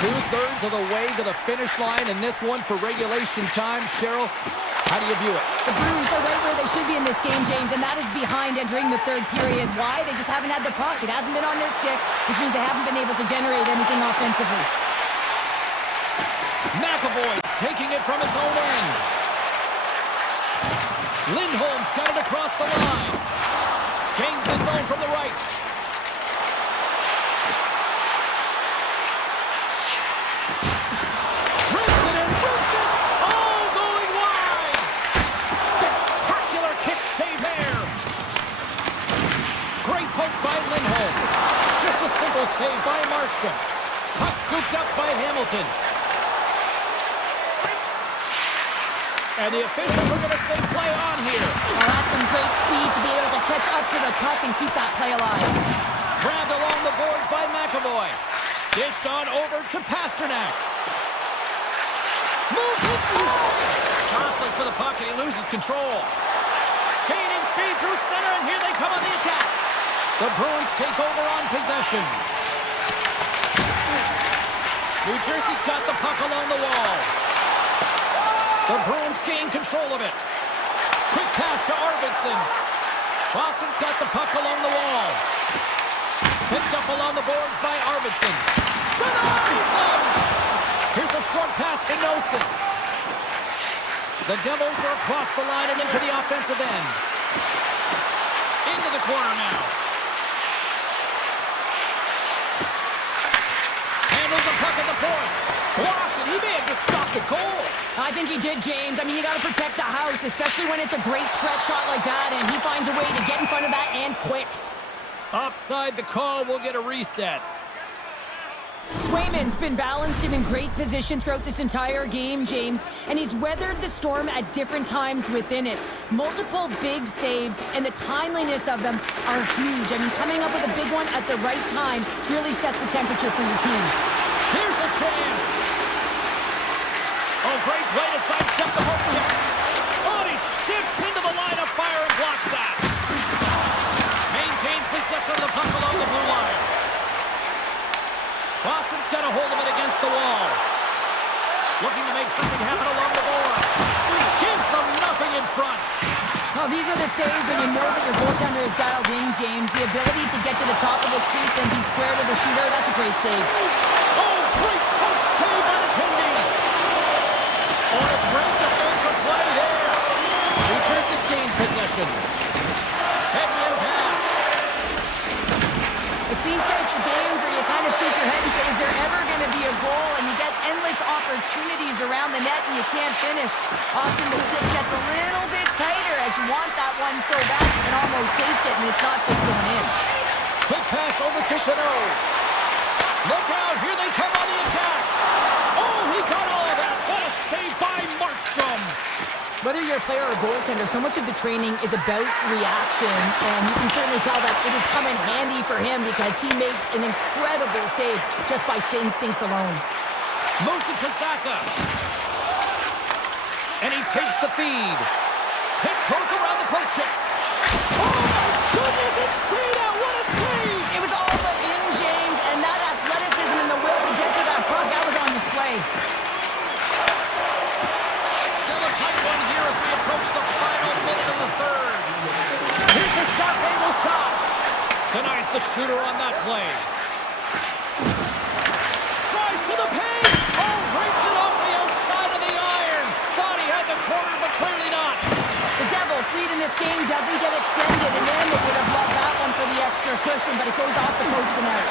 2/3 of the way to the finish line in this one for regulation time. Cheryl, how do you view it? The Bruins are right where they should be in this game, James, and that is behind entering the third period. Why? They just haven't had the puck. It hasn't been on their stick, which means they haven't been able to generate anything offensively. McAvoy's taking it from his own end. Lindholm's got it across the line. Gains the zone from the right. Rips it and rips it. Oh, going wide. Spectacular kick save there. Great poke by Lindholm. Just a simple save by Markstrom. Puck scooped up by Hamilton. And the officials are going to say play on here. Well, that's some great speed to be able to catch up to the puck and keep that play alive. Grabbed along the boards by McAvoy. Dished on over to Pasternak. Moves inside. Jostling for the puck and he loses control. Gaining speed through center and here they come on the attack. The Bruins take over on possession. New Jersey's got the puck along the wall. The Bruins gain control of it. Quick pass to Arvidsson. Boston's got the puck along the wall. Picked up along the boards by Arvidsson. Denies him! Here's a short pass to Nosen. The Devils are across the line and into the offensive end. Into the corner now. Handles the puck at the point. Blocked and he may have just stopped the goal. I think he did, James. I mean, you got to protect the house, especially when it's a great threat shot like that, and he finds a way to get in front of that and quick. Offside the call, we'll get a reset. Swayman's been balanced and in great position throughout this entire game, James, and he's weathered the storm at different times within it. Multiple big saves, and the timeliness of them are huge. I mean, coming up with a big one at the right time really sets the temperature for your team. Here's a chance. Oh, great play to sidestep the hook check. Oh, and he steps into the line of fire and blocks that. Maintains possession of the puck along the blue line. Boston's got a hold of it against the wall. Looking to make something happen along the boards. Gives them nothing in front. Well, these are the saves when you know that your goaltender is dialed in, James. The ability to get to the top of the crease and be square to the shooter, that's a great save. Oh, great poke save on attending. Oh, a great defensive play there. New Jersey's gained possession. Head-to-head pass. It's these types of games where you kind of shake your head and say, is there ever going to be a goal? And you get endless opportunities around the net and you can't finish. Often the stick gets a little bit tighter as you want that one so bad you can almost taste it, and it's not just going in. Quick pass over to Chanot. Look out, here they come on the attack. Oh, he got all of that. What a save by Markstrom. Whether you're a player or a goaltender, so much of the training is about reaction, and you can certainly tell that it is coming handy for him because he makes an incredible save just by instincts alone. Moves it to Saka. And he takes the feed. Tiptoes around the poke check. Oh, my goodness, it stayed out. What a save. It was all but in, James, and that athleticism and the will to get to that puck, that was on display. Still a tight one here as we approach the final minute of the third. Here's a sharp angle shot. Denies the shooter on that play. Drives to the paint. Oh, breaks it off the outside of the iron. Thought he had the corner, but clearly not. The Devils' lead in this game doesn't get extended, and then they would have loved that one for the extra cushion, but it goes off the post and out.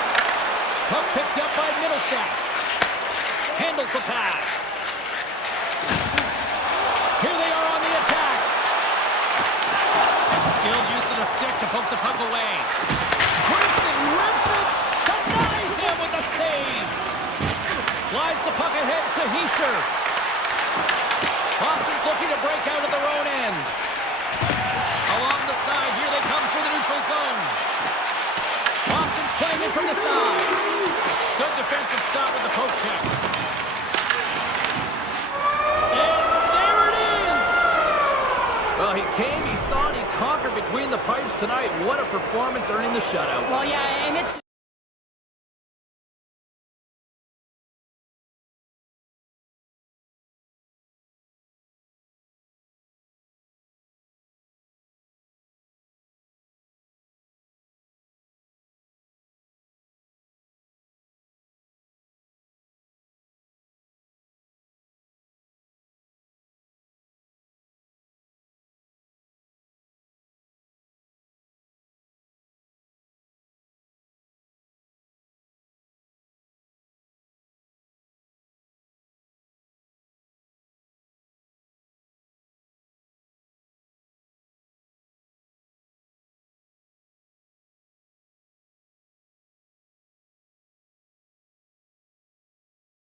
Puck picked up by Middlestat. Handles the pass. Here they are on the attack. Skilled use of the stick to poke the puck away. Grips it, rips it, denies him with the save. Slides the puck ahead to Hischier. Boston's looking to break out of their own end. Along the side, here they come through the neutral zone. Boston's playing it from the side. Good defensive stop with the poke check. And there it is! Well, he came, he saw, and he conquered between the pipes tonight. What a performance, earning the shutout. Well, yeah, and it's...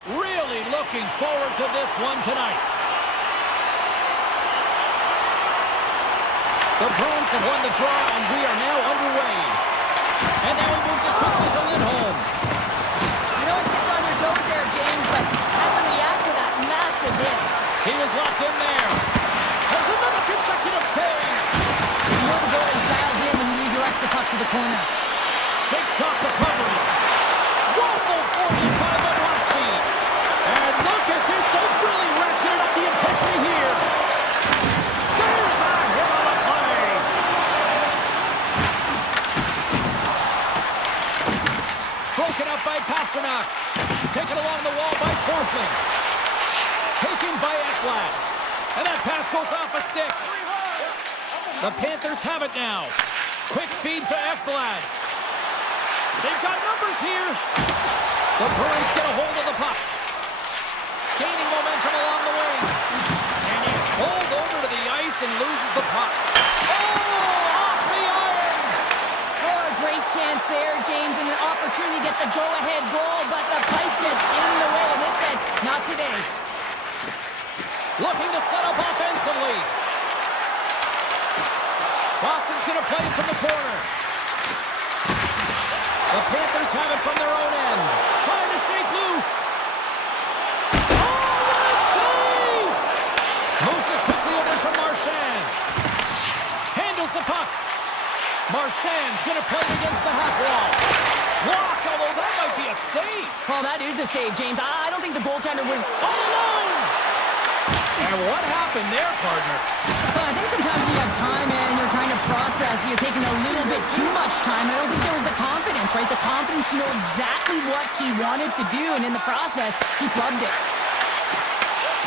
Really looking forward to this one tonight. The Bruins have won the draw, and we are now underway. And now he moves it quickly to Lindholm. I know it's on your toes there, James, but had to react to that massive hit. He was locked in there. There's another consecutive save. You know the goal is dialed in when he redirects the puck to the corner. Shakes off the coverage. Waffle forced by Bobrovsky. And look at this. They've really ratcheted up the intensity here. There's a hit on a play. Broken up by Pasternak. Taken along the wall by Forsling. Taken by Ekblad. And that pass goes off a stick. The Panthers have it now. Quick feed to Ekblad. They've got numbers here. The Bruins get a hold of the puck. Gaining momentum along the wing. And he's pulled over to the ice and loses the puck. Oh, off the iron. Oh, a great chance there, James, and an opportunity to get the go-ahead goal, but the pipe gets in the way, and it says, not today. Looking to set up offensively. Boston's going to play it from the corner. The Panthers have it from their own end. Trying to shake loose. Oh, what a save! Moves it quickly over to Marchand. Handles the puck. Marchand's going to play it against the half wall. Blocked, although that might be a save. Well, that is a save, James. I don't think the goaltender would... All alone! And what happened there, partner? Well, I think sometimes when you have time and you're trying to process, you're taking a little bit too much time. I don't think there was the confidence, right? The confidence to know exactly what he wanted to do, and in the process, he flubbed it.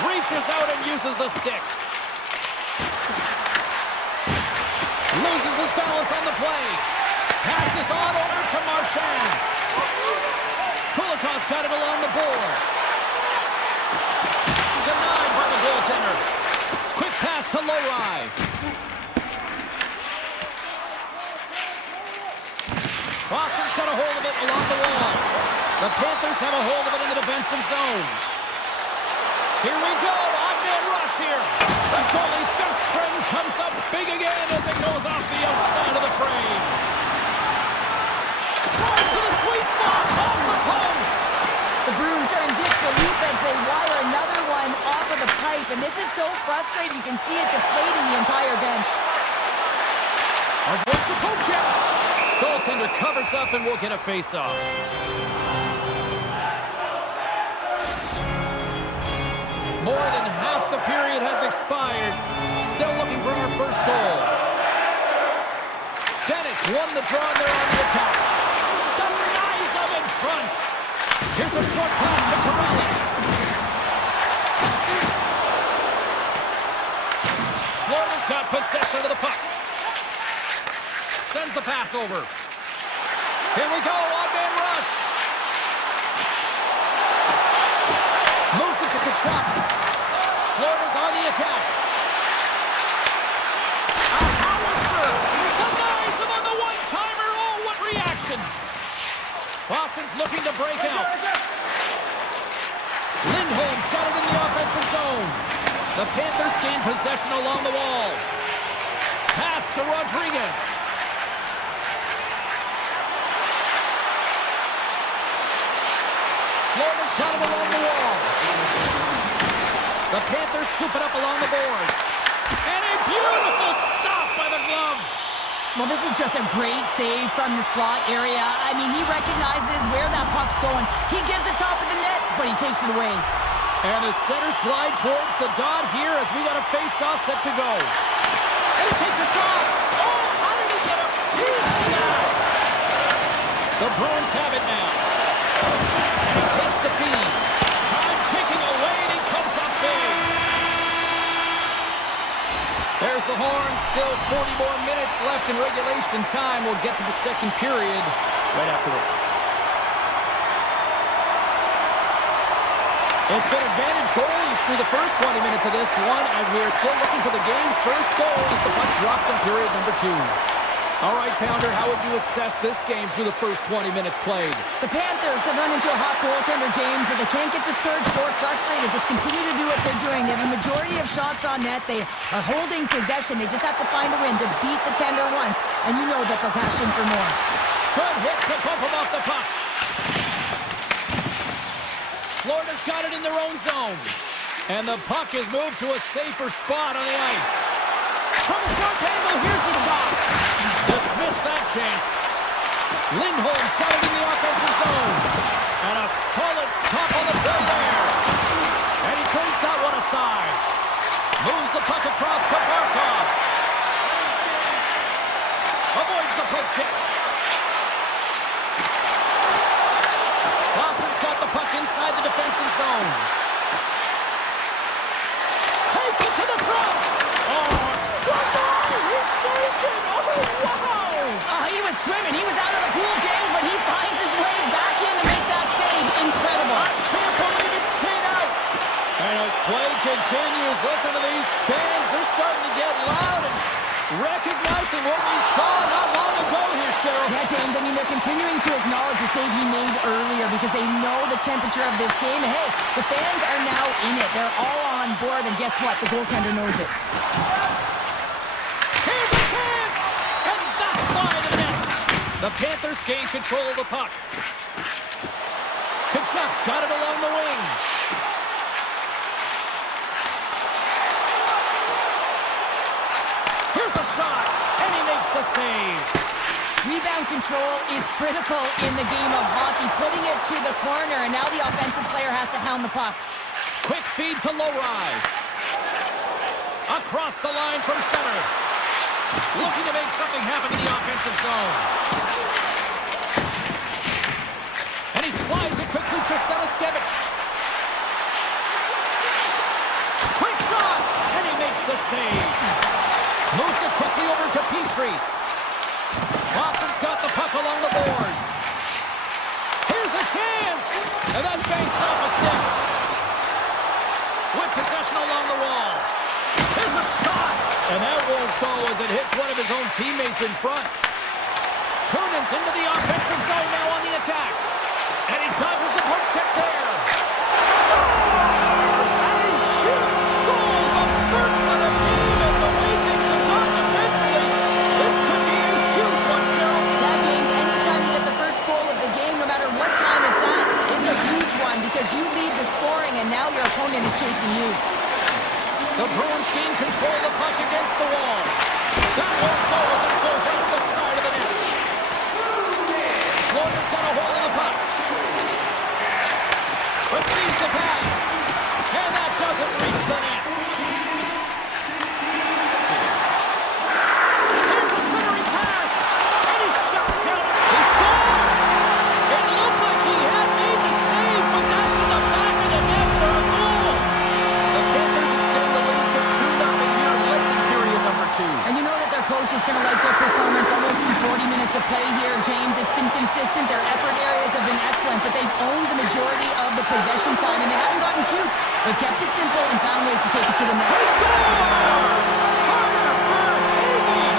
Reaches out and uses the stick. Loses his balance on the play. Passes on over to Marchand. Kulikov's got it along the boards. Denied by the goaltender. Quick pass to Lowry. Boston's got a hold of it along the wall. The Panthers have a hold of it in the defensive zone. Here we go. Odd-man rush here. The goalie's best friend comes up big again as it goes off the outside of the frame. Drives to the sweet spot. Off the post. The Bruins are in disbelief as they wire another one off of the pipe, and this is so frustrating. You can see it deflating the entire bench. Avoids the poke check. Goaltender covers up and we'll get a face-off. More than half the period has expired. Still looking for our first goal. Dennis won the draw and they're on the attack. Denies them in front. Here's a short pass to Corrales. Florida's got possession of the puck. Sends the pass over. Here we go, odd-man rush. Moves it to Kachuk. Florida's on the attack. A howitzer. Denies him on the one-timer. Oh, what reaction. Boston's looking to break out. Lindholm's got it in the offensive zone. The Panthers gain possession along the wall. Pass to Rodriguez. Florida's got it along the wall. The Panthers scoop it up along the boards. And a beautiful Well, this is just a great save from the slot area. I mean, he recognizes where that puck's going. He gives it top of the net, but he takes it away. And the centers glide towards the dot here as we got a face-off set to go. And he takes a shot. Oh, how did he get a piece of that? The Bruins have it now. And he takes the feed. Time ticking away, and he comes up big. There's the horn. Still 40 more minutes left in regulation time. We'll get to the second period right after this. It's been advantage goalies through the first 20 minutes of this one as we are still looking for the game's first goal as the puck drops in period number 2. All right, Pounder, how would you assess this game through the first 20 minutes played? The Panthers have run into a hot goaltender, James, but they can't get discouraged or frustrated. Just continue to do what they're doing. They have a majority of shots on net. They are holding possession. They just have to find a win to beat the tender once, and you know that they'll cash in for more. Good hit to bump him off the puck. Florida's got it in their own zone. And the puck is moved to a safer spot on the ice. From a short angle, here's the shot. Dismiss that chance. Lindholm's got it in the offensive zone. And a solid stop on the play there. And he turns that one aside. Moves the puck across to Barkov. Avoids the poke check. Boston's got the puck inside the defensive zone. Takes it to the front. Oh, scored by! He saved it! Oh, wow! Oh, he was swimming. He was out of the pool, James, but he finds his way back in to make that save. Incredible. I can't believe it stayed out. And as play continues, listen to these fans. They're starting to get loud and recognizing what we saw not long ago here, Cheryl. Yeah, James, I mean, they're continuing to acknowledge the save he made earlier because they know the temperature of this game. And hey, the fans are now in it. They're all on board, and guess what? The goaltender knows it. Here's a chance! And that's wide of the net. The Panthers gain control of the puck. Kachuk's got it along the wing. Here's a shot, and he makes the save. Rebound control is critical in the game of hockey, putting it to the corner, and now the offensive player has to hound the puck. Quick feed to Lowry. Across the line from center. Looking to make something happen in the offensive zone. And he slides it quickly to Selaskevich. Quick shot, and he makes the save. Moves it quickly over to Petrie. Boston's got the puck along the boards. Here's a chance! And that banks off a stick. With possession along the wall. Here's a shot! And that won't go as it hits one of his own teammates in front. Koonen's into the offensive zone now on the attack. And he dodges the poke check there. Scores! A huge goal! The first of the game, and the way things have gone defensively, this could be a huge one, Cheryl. Yeah, James, anytime you get the first goal of the game, no matter what time it's at, it's a huge one because you lead the scoring and now your opponent is chasing you. The Bruins gain control of the puck against the wall. That won't go as it goes out the side of the net. Florida's got a hold of the puck. Receives the pass. And that doesn't reach the net. Here's a centering pass. And he shuts down. He scores! It looked like he had made the save, but that's in the back of the net for a goal. The Panthers extend the lead to 2-0 here late in period number 2. And you know that their coach is going to like their performance almost through 40 minutes of play here, James. It's been consistent. Their effort areas have been excellent, but they've owned the majority of the possession time, and they haven't gotten cute. They kept it simple and found ways to take it to the net. He scores! Carter for Havey!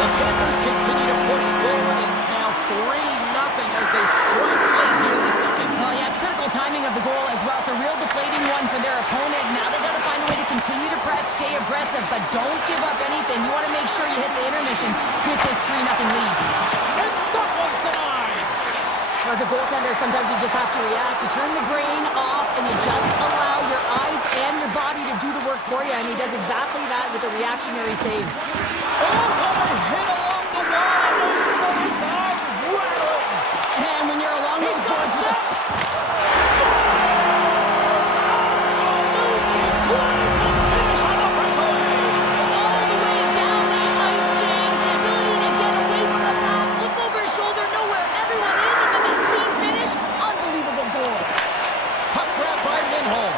The Panthers continue to push forward, and it's now 3-0 as they strike late here in the second. Well, yeah, it's critical timing of the goal as well. It's a real deflating one for their opponent. Now they've got to find a way to continue to press, stay aggressive, but don't give up anything. You want to make sure you hit the intermission with this 3-0 lead. And that was denied! As a goaltender, sometimes you just have to react. You turn the brain off, and you just allow your eyes and your body to do the work for you, and he does a with a reactionary save. Oh, what a hit along the wall, and those boys are rattling. And when you're along those boards with a... Scores! Absolutely great to finish on the breakaway. all the way down the ice, James. The ability to get away from the pack, look over his shoulder, know where everyone is, and then that clean finish. Unbelievable goal. Puck grab by Lindholm.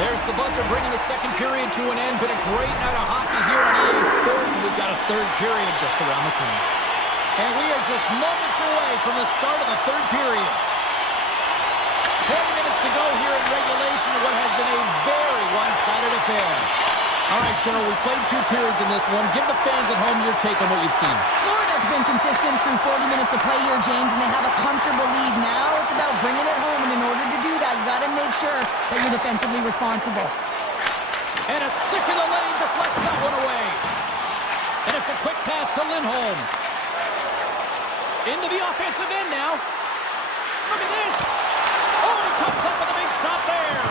There's the buzzer bringing the second period to an end. Been a great night of hockey here on EA Sports, and we've got a third period just around the corner. And we are just moments away from the start of the third period. 20 minutes to go here in regulation of what has been a very one-sided affair. All right, Cheryl, we played 2 periods in this one. Give the fans at home your take on what you've seen. Florida's been consistent through 40 minutes of play here, James, and they have a comfortable lead. Now it's about bringing it home, and in order to do that, you got to make sure that you're defensively responsible. And a stick in the lane deflects that one away. And it's a quick pass to Lindholm. Into the offensive end now. Look at this. Oh, and he comes up with a big stop there.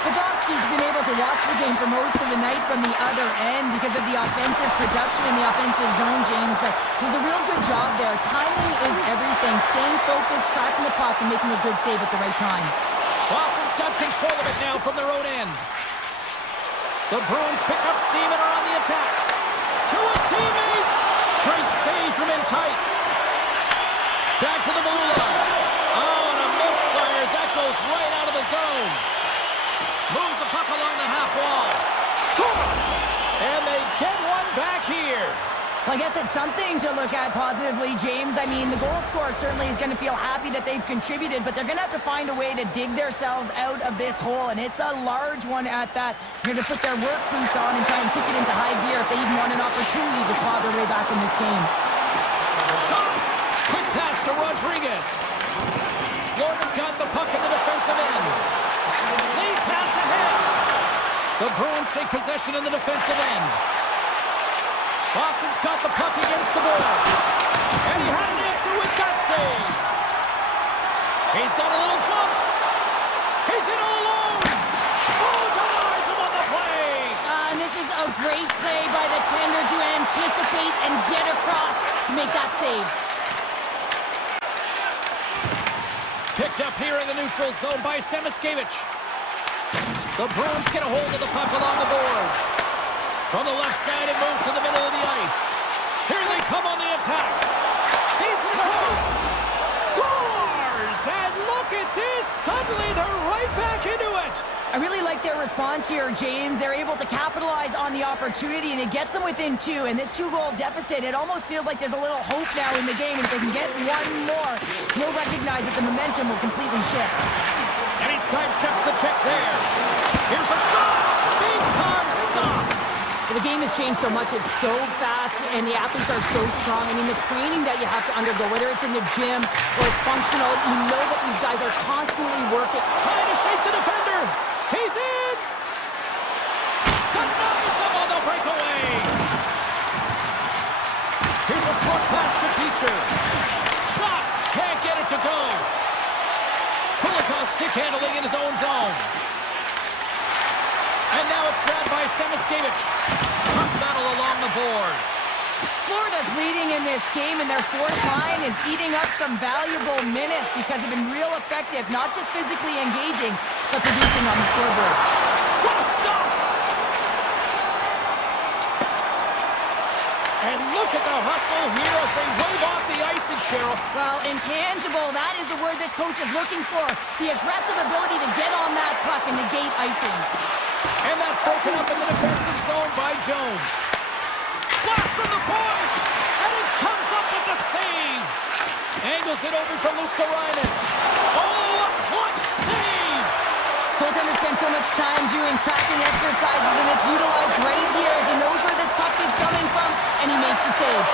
Bobrovsky's been able to watch the game for most of the night from the other end because of the offensive production in the offensive zone, James, but it was a real good job there. Timing is everything. Staying focused, tracking the puck, and making a good save at the right time. Boston's got control of it now from their own end. The Bruins pick up steam and are on the attack. To his teammate. Great save from in tight. Back to the blue line. Oh, and a misfire as that goes right out of the zone. Moves the puck along the half wall. Scores! And they get one back here. Well, I guess it's something to look at positively, James. I mean, the goal scorer certainly is going to feel happy that they've contributed, but they're going to have to find a way to dig themselves out of this hole, and it's a large one at that. They're going to put their work boots on and try and kick it into high gear if they even want an opportunity to claw their way back in this game. Shot! Quick pass to Rodriguez. Florida's got the puck in the defensive end. Lead pass ahead. The Bruins take possession in the defensive end. Boston's got the puck against the boards. And he had an answer with that save. He's got a little jump. He's in all alone. Oh, denies him on the play. And this is a great play by the tender to anticipate and get across to make that save. Picked up here in the neutral zone by Semiskevich. The Bruins get a hold of the puck along the boards. From the left side, it moves to the middle of the ice. Here they come on the attack. Feeds it in the holes. Scores! And look at this. Suddenly, they're right back into it. I really like their response here, James. They're able to capitalize on the opportunity, and it gets them within 2. And this 2-goal deficit, it almost feels like there's a little hope now in the game. And if they can get one more, you'll recognize that the momentum will completely shift. And he sidesteps the check there. Here's a shot. Big time stop. Well, the game has changed so much. It's so fast, and the athletes are so strong. I mean, the training that you have to undergo, whether it's in the gym or it's functional, you know that these guys are constantly working. Trying to shake the defender. He's in. Denies him on the breakaway. Here's a short pass to Beecher. Shot. Can't get it to go. Kulikov stick handling in his own zone. And now it's grabbed by Semiskevich. Puck battle along the boards. Florida's leading in this game, and their fourth line is eating up some valuable minutes because they've been real effective, not just physically engaging, but producing on the scoreboard. What a stop! And look at the hustle here as they wave off the ice, and Cheryl. Well, intangible, that is the word this coach is looking for. The aggressive ability to get on that puck and negate icing. And that's broken up in the defensive zone by Jones. Blast from the point! And it comes up with the save! Angles it over to Luskarainen. Oh, a clutch save! Goaltender spends so much time doing tracking exercises, and it's utilized right here as he knows where this puck is coming from, and he makes the save.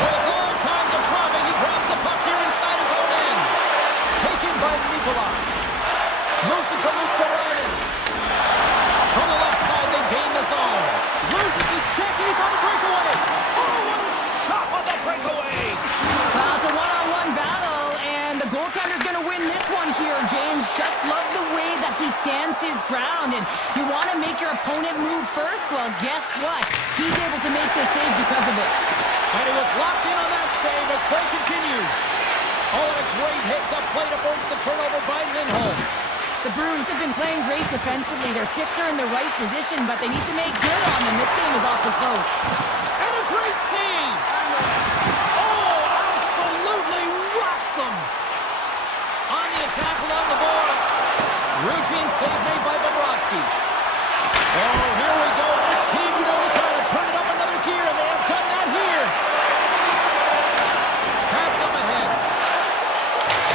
With all kinds of trauma, he grabs the puck here inside his own end. Taken by Nikolai. Moves it to Luskarainen. From the left side, they gain the zone. Loses his check, and he's on a breakaway. Oh, what a stop on the breakaway! Well, it's a one-on-one battle. opponent moved first, well, guess what? He's able to make this save because of it. And he was locked in on that save as play continues. Oh, and a great heads-up play to force the turnover by Lindholm. The Bruins have been playing great defensively. Their sticks are in the right position, but they need to make good on them. This game is awfully close. And a great save! Oh, absolutely rocks them! On the attack along the boards. Routine save made by Bobrovsky. Oh, here we go. This team, you know, is trying to turn it up another gear, and they have done that here. Passed up ahead.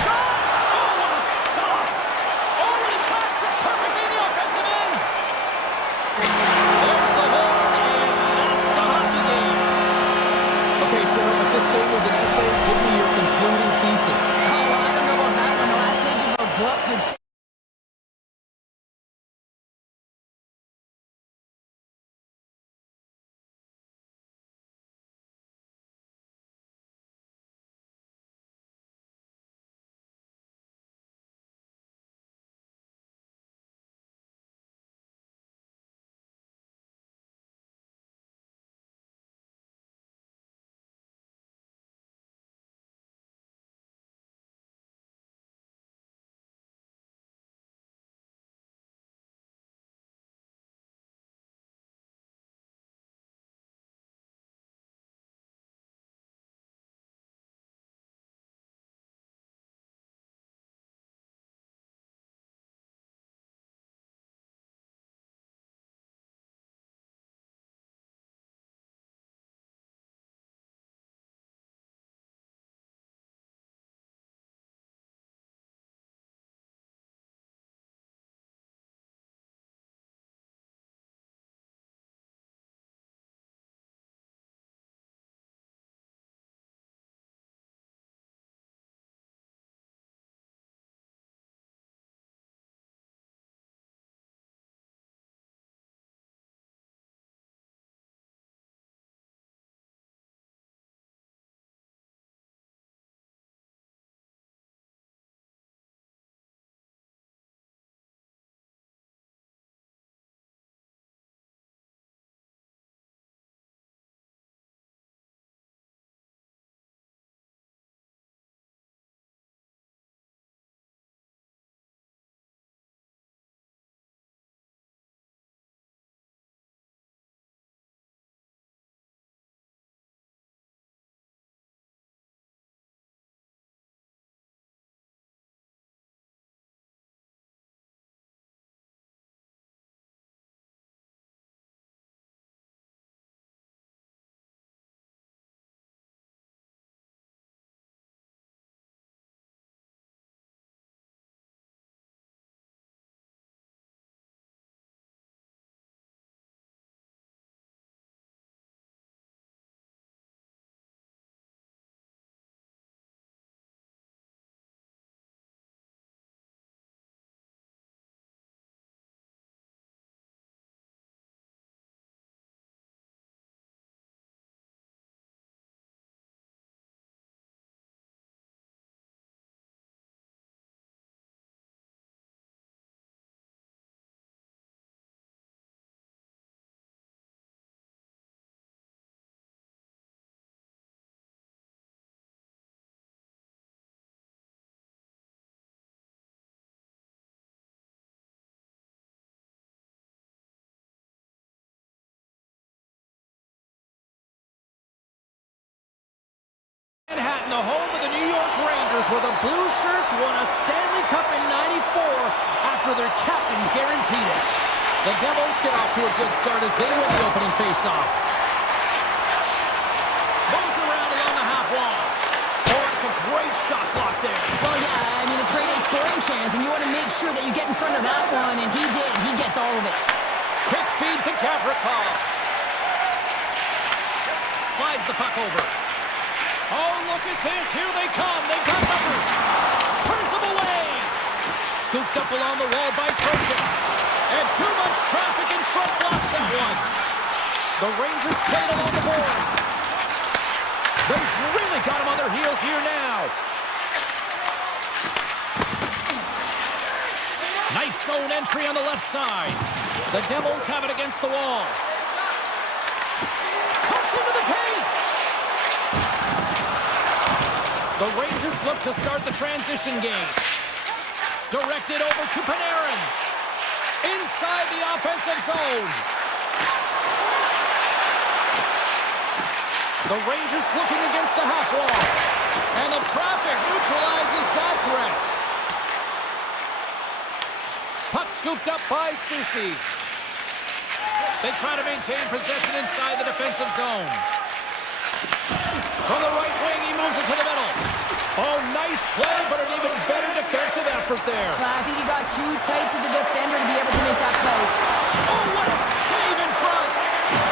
Shot! Oh, what a stop! Oh, and he tracks it perfectly in the offensive end. There's the horn, and that's the hockey game. Okay, Cheryl, if this game was an essay, give me your concluding thesis. Oh, well, I don't know about that one. The last page of a book would say... Manhattan, the home of the New York Rangers, where the Blue Shirts won a Stanley Cup in '94 after their captain guaranteed it. The Devils get off to a good start as they win the opening faceoff. Moves around along the half wall. Oh, it's a great shot block there. Well, yeah, I mean, it's grade A scoring chance, and you want to make sure that you get in front of that one, and he did. He gets all of it. Quick feed to Gavrikov. Slides the puck over. Oh, look at this. Here they come. They've got numbers. Turns them away. Scooped up along the wall by Trojan. And too much traffic in front blocks that one. The Rangers played along the boards. They've really got them on their heels here now. Nice zone entry on the left side. The Devils have it against the wall. Cuts into the paint. The Rangers look to start the transition game. Directed over to Panarin. Inside the offensive zone. The Rangers looking against the half wall. And the traffic neutralizes that threat. Puck scooped up by Susi. They try to maintain possession inside the defensive zone. From the right wing, he moves it to the middle. Oh, nice play, but an even better defensive effort there. I think he got too tight to the defender to be able to make that play. Oh, what a save in front.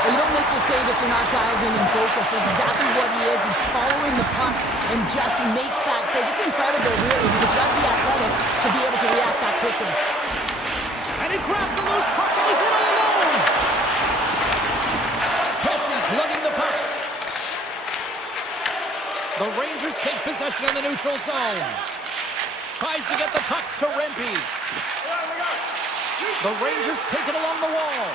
You don't make the save if you're not dialed in and focused. That's exactly what he is. He's following the puck and just makes that save. It's incredible, really, because you got to be athletic to be able to react that quickly. And he grabs the loose puck and he's in all alone. Pesci's lugging the puck. The Rangers take possession in the neutral zone. Tries to get the puck to Rempe. The Rangers take it along the wall.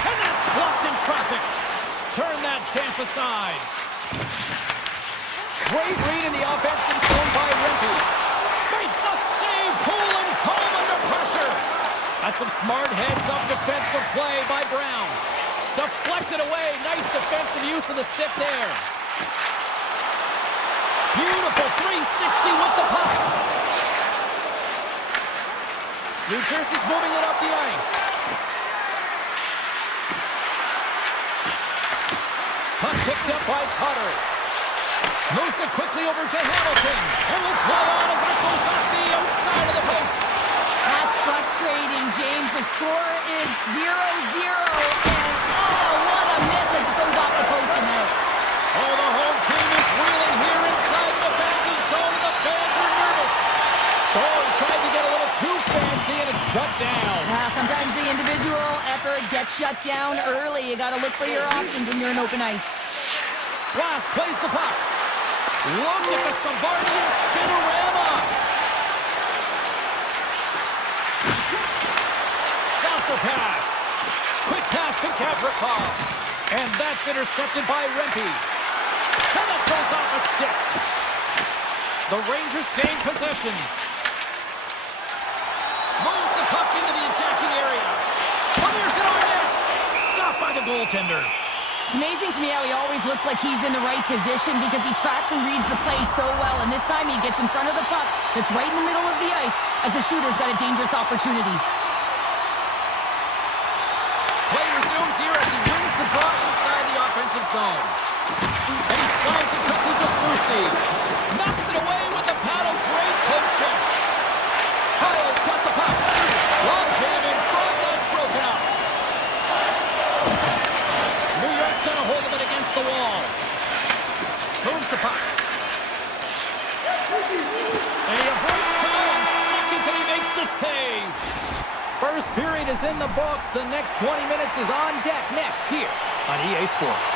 And that's blocked in traffic. Turn that chance aside. Great read in the offensive zone by Rempe. Makes the save, cool and calm under pressure. That's some smart heads-up defensive play by Brown. Deflected away. Nice defensive use of the stick there. Beautiful 360 with the puck. New Jersey's moving it up the ice. Puck picked up by Cutter. Moves it quickly over to Hamilton. And will play on as that goes off the outside of the post. That's frustrating, James. The score is 0-0. And oh, what a miss as it goes off the post and out. Oh, the home team is reeling here inside the defensive zone. The fans are nervous. Oh, he tried to get a little too fancy and it's shut down. Sometimes the individual effort gets shut down early. You got to look for your options when you're in open ice. Glass plays the puck. Look at the Savardian spinorama. Saucer pass. Quick pass to Gavrikov. And that's intercepted by Rempe. And that goes off a stick. The Rangers gain possession. Moves the puck into the attacking area. Fires it on net. Stopped by the goaltender. It's amazing to me how he always looks like he's in the right position because he tracks and reads the play so well. And this time he gets in front of the puck that's right in the middle of the ice as the shooter's got a dangerous opportunity. Play resumes here as he wins the draw inside the offensive zone. And he slides it quickly to Susi. Knocks it away with the paddle. Great poke check. Kyle's got the puck. Long jam in front. That's broken up. New York's got a hold of it against the wall. Moves the puck. And he avoids time. Seconds and he makes the save. First period is in the books. The next 20 minutes is on deck next here on EA Sports.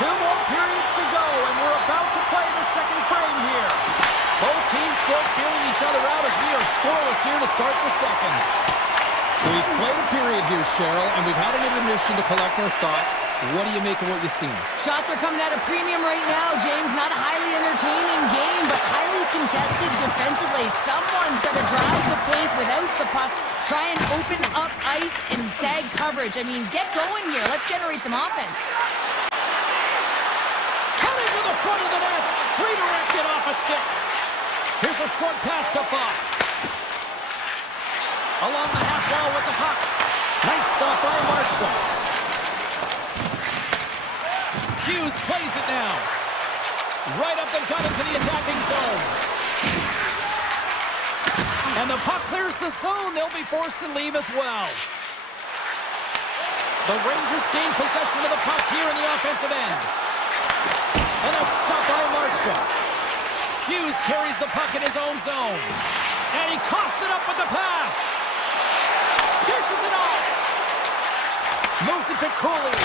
2 more periods to go, and we're about to play the second frame here. Both teams still feeling each other out as we are scoreless here to start the second. We've played a period here, Cheryl, and we've had an intermission to collect our thoughts. What do you make of what you've seen? Shots are coming at a premium right now, James. Not a highly entertaining game, but highly contested defensively. Someone's got to drive the paint without the puck, try and open up ice and zag coverage. I mean, get going here. Let's generate some offense. Cutting to the front of the net. Redirected off a stick. Here's a short pass to Fox. Along the half wall with the puck. Nice stop by Markstrom. Hughes plays it now. Right up the gut into the attacking zone. And the puck clears the zone. They'll be forced to leave as well. The Rangers gain possession of the puck here in the offensive end. And a stop by Markstrom. Hughes carries the puck in his own zone. And he coughs it up with the pass. Dishes it off. Moves it to Cooley.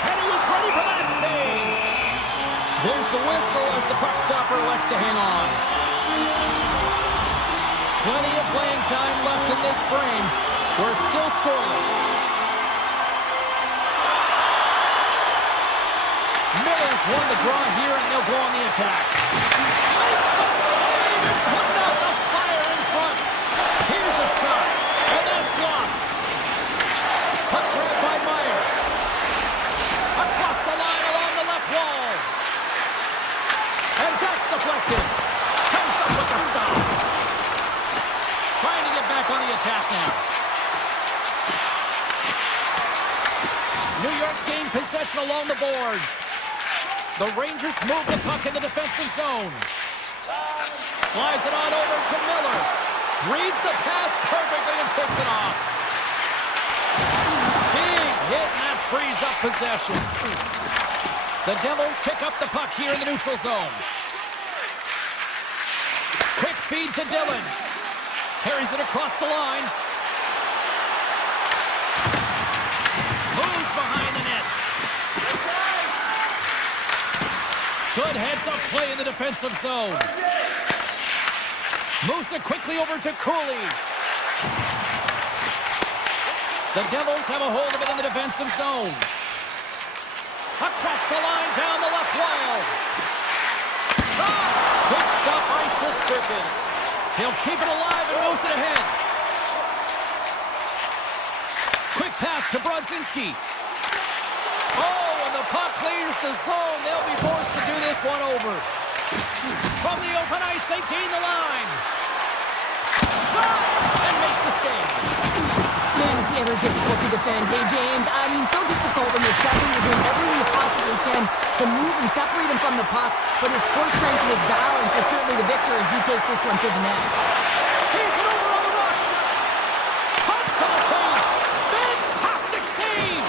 And he was ready for that save. There's the whistle as the puck stopper elects to hang on. Plenty of playing time left in this frame. We're still scoreless. Devils won the draw here, and they'll go on the attack. Makes the save and putting out the fire in front. Here's a shot, and that's blocked. Puck grab by Meyer. Across the line along the left wall. And that's deflected. Comes up with the stop. Trying to get back on the attack now. New York's gained possession along the boards. The Rangers move the puck in the defensive zone. Slides it on over to Miller. Reads the pass perfectly and picks it off. Big hit, and that frees up possession. The Devils pick up the puck here in the neutral zone. Quick feed to Dillon. Carries it across the line. Moves behind the net. Good heads-up play in the defensive zone. Moves it quickly over to Cooley. The Devils have a hold of it in the defensive zone. Across the line, down the left wall. Shot! Good stop by Shesterkin. He'll keep it alive and moves it ahead. Quick pass to Brodzinski. Oh, and the puck clears the zone. They'll be forced to do this one over. From the open ice, they gain the line. Shot! And makes the save. Man, is he ever difficult to defend. Hey, James, I mean, so difficult when you're shoving, you're doing everything you possibly can to move and separate him from the puck, but his core strength and his balance is certainly the victor as he takes this one to the net. Here's it over on the rush. Cuts to the paint. Fantastic save.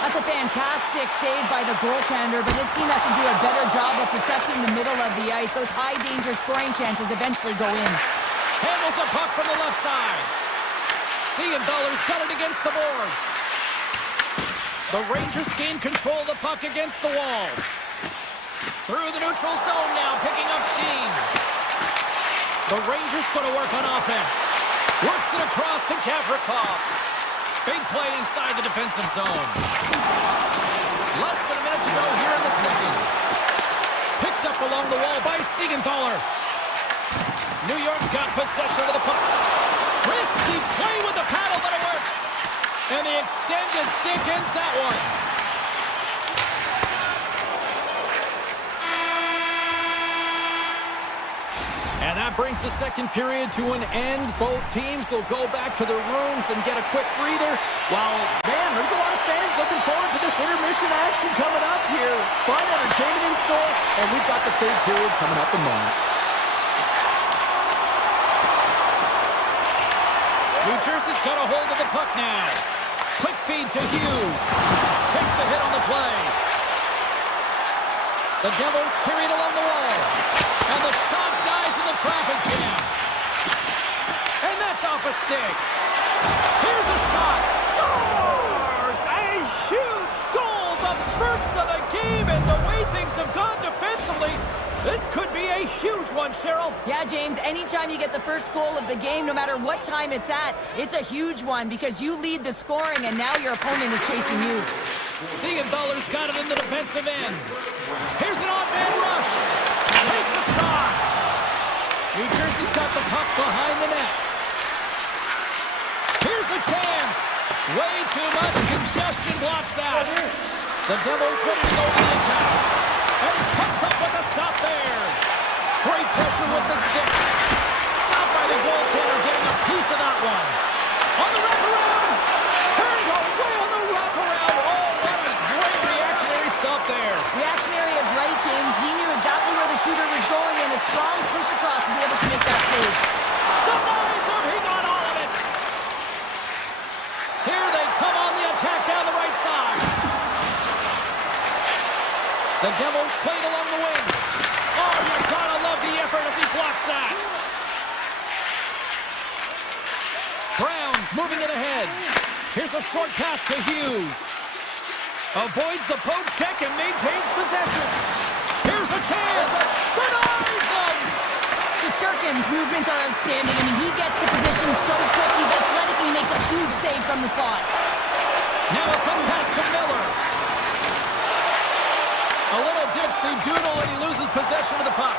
That's a fantastic save by the goaltender, but his team has to do a better job of protecting the middle of the ice. Those high-danger scoring chances eventually go in. Handles the puck from the left side. Siegenthaler's got it against the boards. The Rangers gain control of the puck against the wall. Through the neutral zone now, picking up steam. The Rangers going to work on offense. Works it across to Gavrikov. Big play inside the defensive zone. Less than a minute to go here in the second. Picked up along the wall by Siegenthaler. New York's got possession of the puck. Risky play with the paddle, but it works. And the extended stick ends that one. And that brings the second period to an end. Both teams will go back to their rooms and get a quick breather. While, man, there's a lot of fans looking forward to this intermission action coming up here. Fun entertainment in store, and we've got the third period coming up in moments. New Jersey's got a hold of the puck now. Quick feed to Hughes. Takes a hit on the play. The Devils carry it along the wall. And the shot dies in the traffic jam. And that's off a stick. Here's a shot. Scores! A huge goal. The first of the game. And the way things have gone defensively, this could be a huge one, Cheryl. Yeah, James, anytime you get the first goal of the game, no matter what time it's at, it's a huge one because you lead the scoring and now your opponent is chasing you. Siegenthaler's got it in the defensive end. Here's an odd-man rush. Takes a shot. New Jersey's got the puck behind the net. Here's a chance. Way too much congestion blocks that. The Devils ready to go to the attack. And he cuts up with a stop there. Great pressure with the stick. Stopped by the goaltender, getting a piece of that one. On the wraparound. Turned away on the wraparound. Oh, what a great reactionary stop there. Reactionary is right, James. He knew exactly where the shooter was going and a strong push across to be able to make that save. Denies him. He got all of it. Here they come on the attack down the right side. The Devils played along the wing. Oh, you gotta love the effort as he blocks that. Browns moving it ahead. Here's a short pass to Hughes. Avoids the poke check and maintains possession. Here's a chance. Denies him. Shesterkin's movements are outstanding. I mean, he gets the position so quick. He's athletic and he makes a huge save from the slot. Now a quick pass to Miller. A little dipsy doodle and he loses possession of the puck.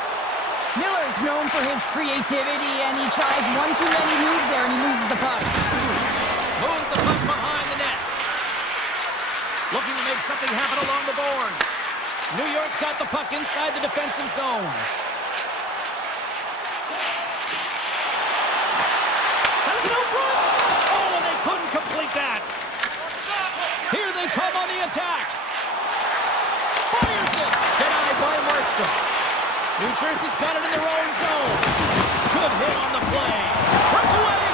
Miller's known for his creativity, and he tries one too many moves there, and he loses the puck. Moves the puck behind the net. Looking to make something happen along the boards. New York's got the puck inside the defensive zone. Sends it out front. Oh, and they couldn't complete that. Here they come on the attack. Fires it. Denied by Markstrom. New Jersey's got it in their own zone. Good hit on the play. Breakaway.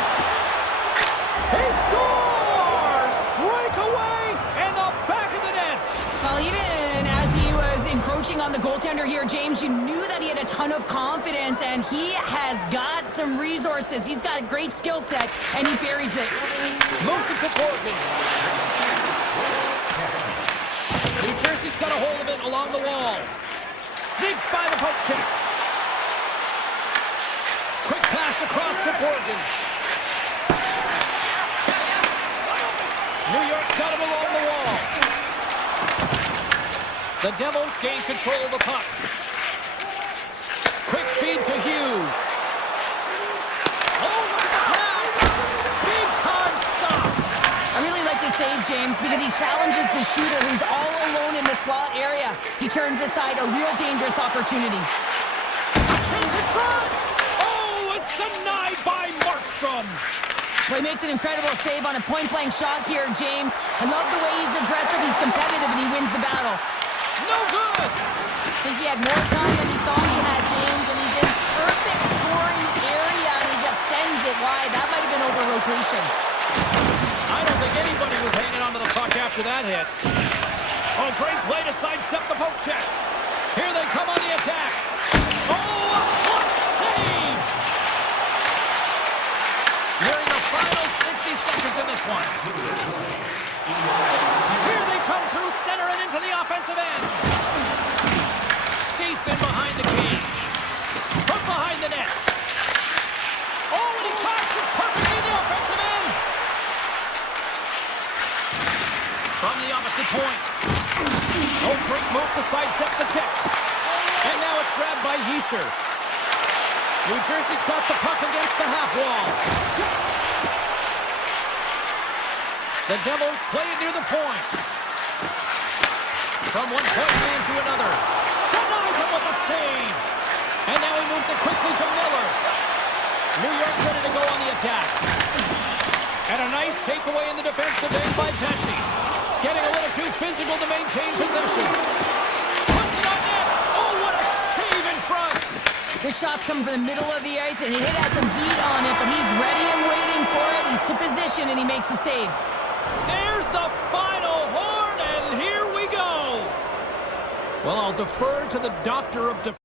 He scores! Breakaway in the back of the net. Well, even as he was encroaching on the goaltender here, James, you knew that he had a ton of confidence, and he has got some resources. He's got a great skill set, and he buries it. Moves it to Morgan. New Jersey's got a hold of it along the wall. Sneaks by the poke check. Quick pass across to Morgan. New York's got him along the wall. The Devils gain control of the puck. Quick feed to Hughes. Oh, look at the pass! Big time stop! I really like this save, James, because he challenges the shooter who's all alone in the slot area. He turns aside a real dangerous opportunity. Chase in front! Oh, it's denied by Markstrom! Well, he makes an incredible save on a point-blank shot here, James. I love the way he's aggressive, he's competitive, and he wins the battle. No good! I think he had more time than he thought he had, James, and he's in perfect scoring area, and he just sends it wide. That might have been over rotation. I don't think anybody was hanging on to the puck after that hit. Oh, great play to sidestep the poke check. Here they come on the attack. Oh, a clutch save! Nearing the final 60 seconds in this one. Here they come through center and into the offensive end. Skates in behind the cage. From behind the net. Oh, and he tracks it perfectly in the offensive end. From the opposite point. Oh, great move to sidestep the check. And now it's grabbed by Hischer. New Jersey's got the puck against the half wall. The Devils play it near the point. From one point man to another. Denies him with a save. And now he moves it quickly to Miller. New York's ready to go on the attack. And a nice takeaway in the defensive end by Pesci. Getting a little too physical to maintain possession. Puts it on net. Oh, what a save in front. This shot's coming from the middle of the ice, and it has some heat on it, but he's ready and waiting for it. He's to position, and he makes the save. There's the final horn, and here we go. Well, I'll defer to the doctor of defense.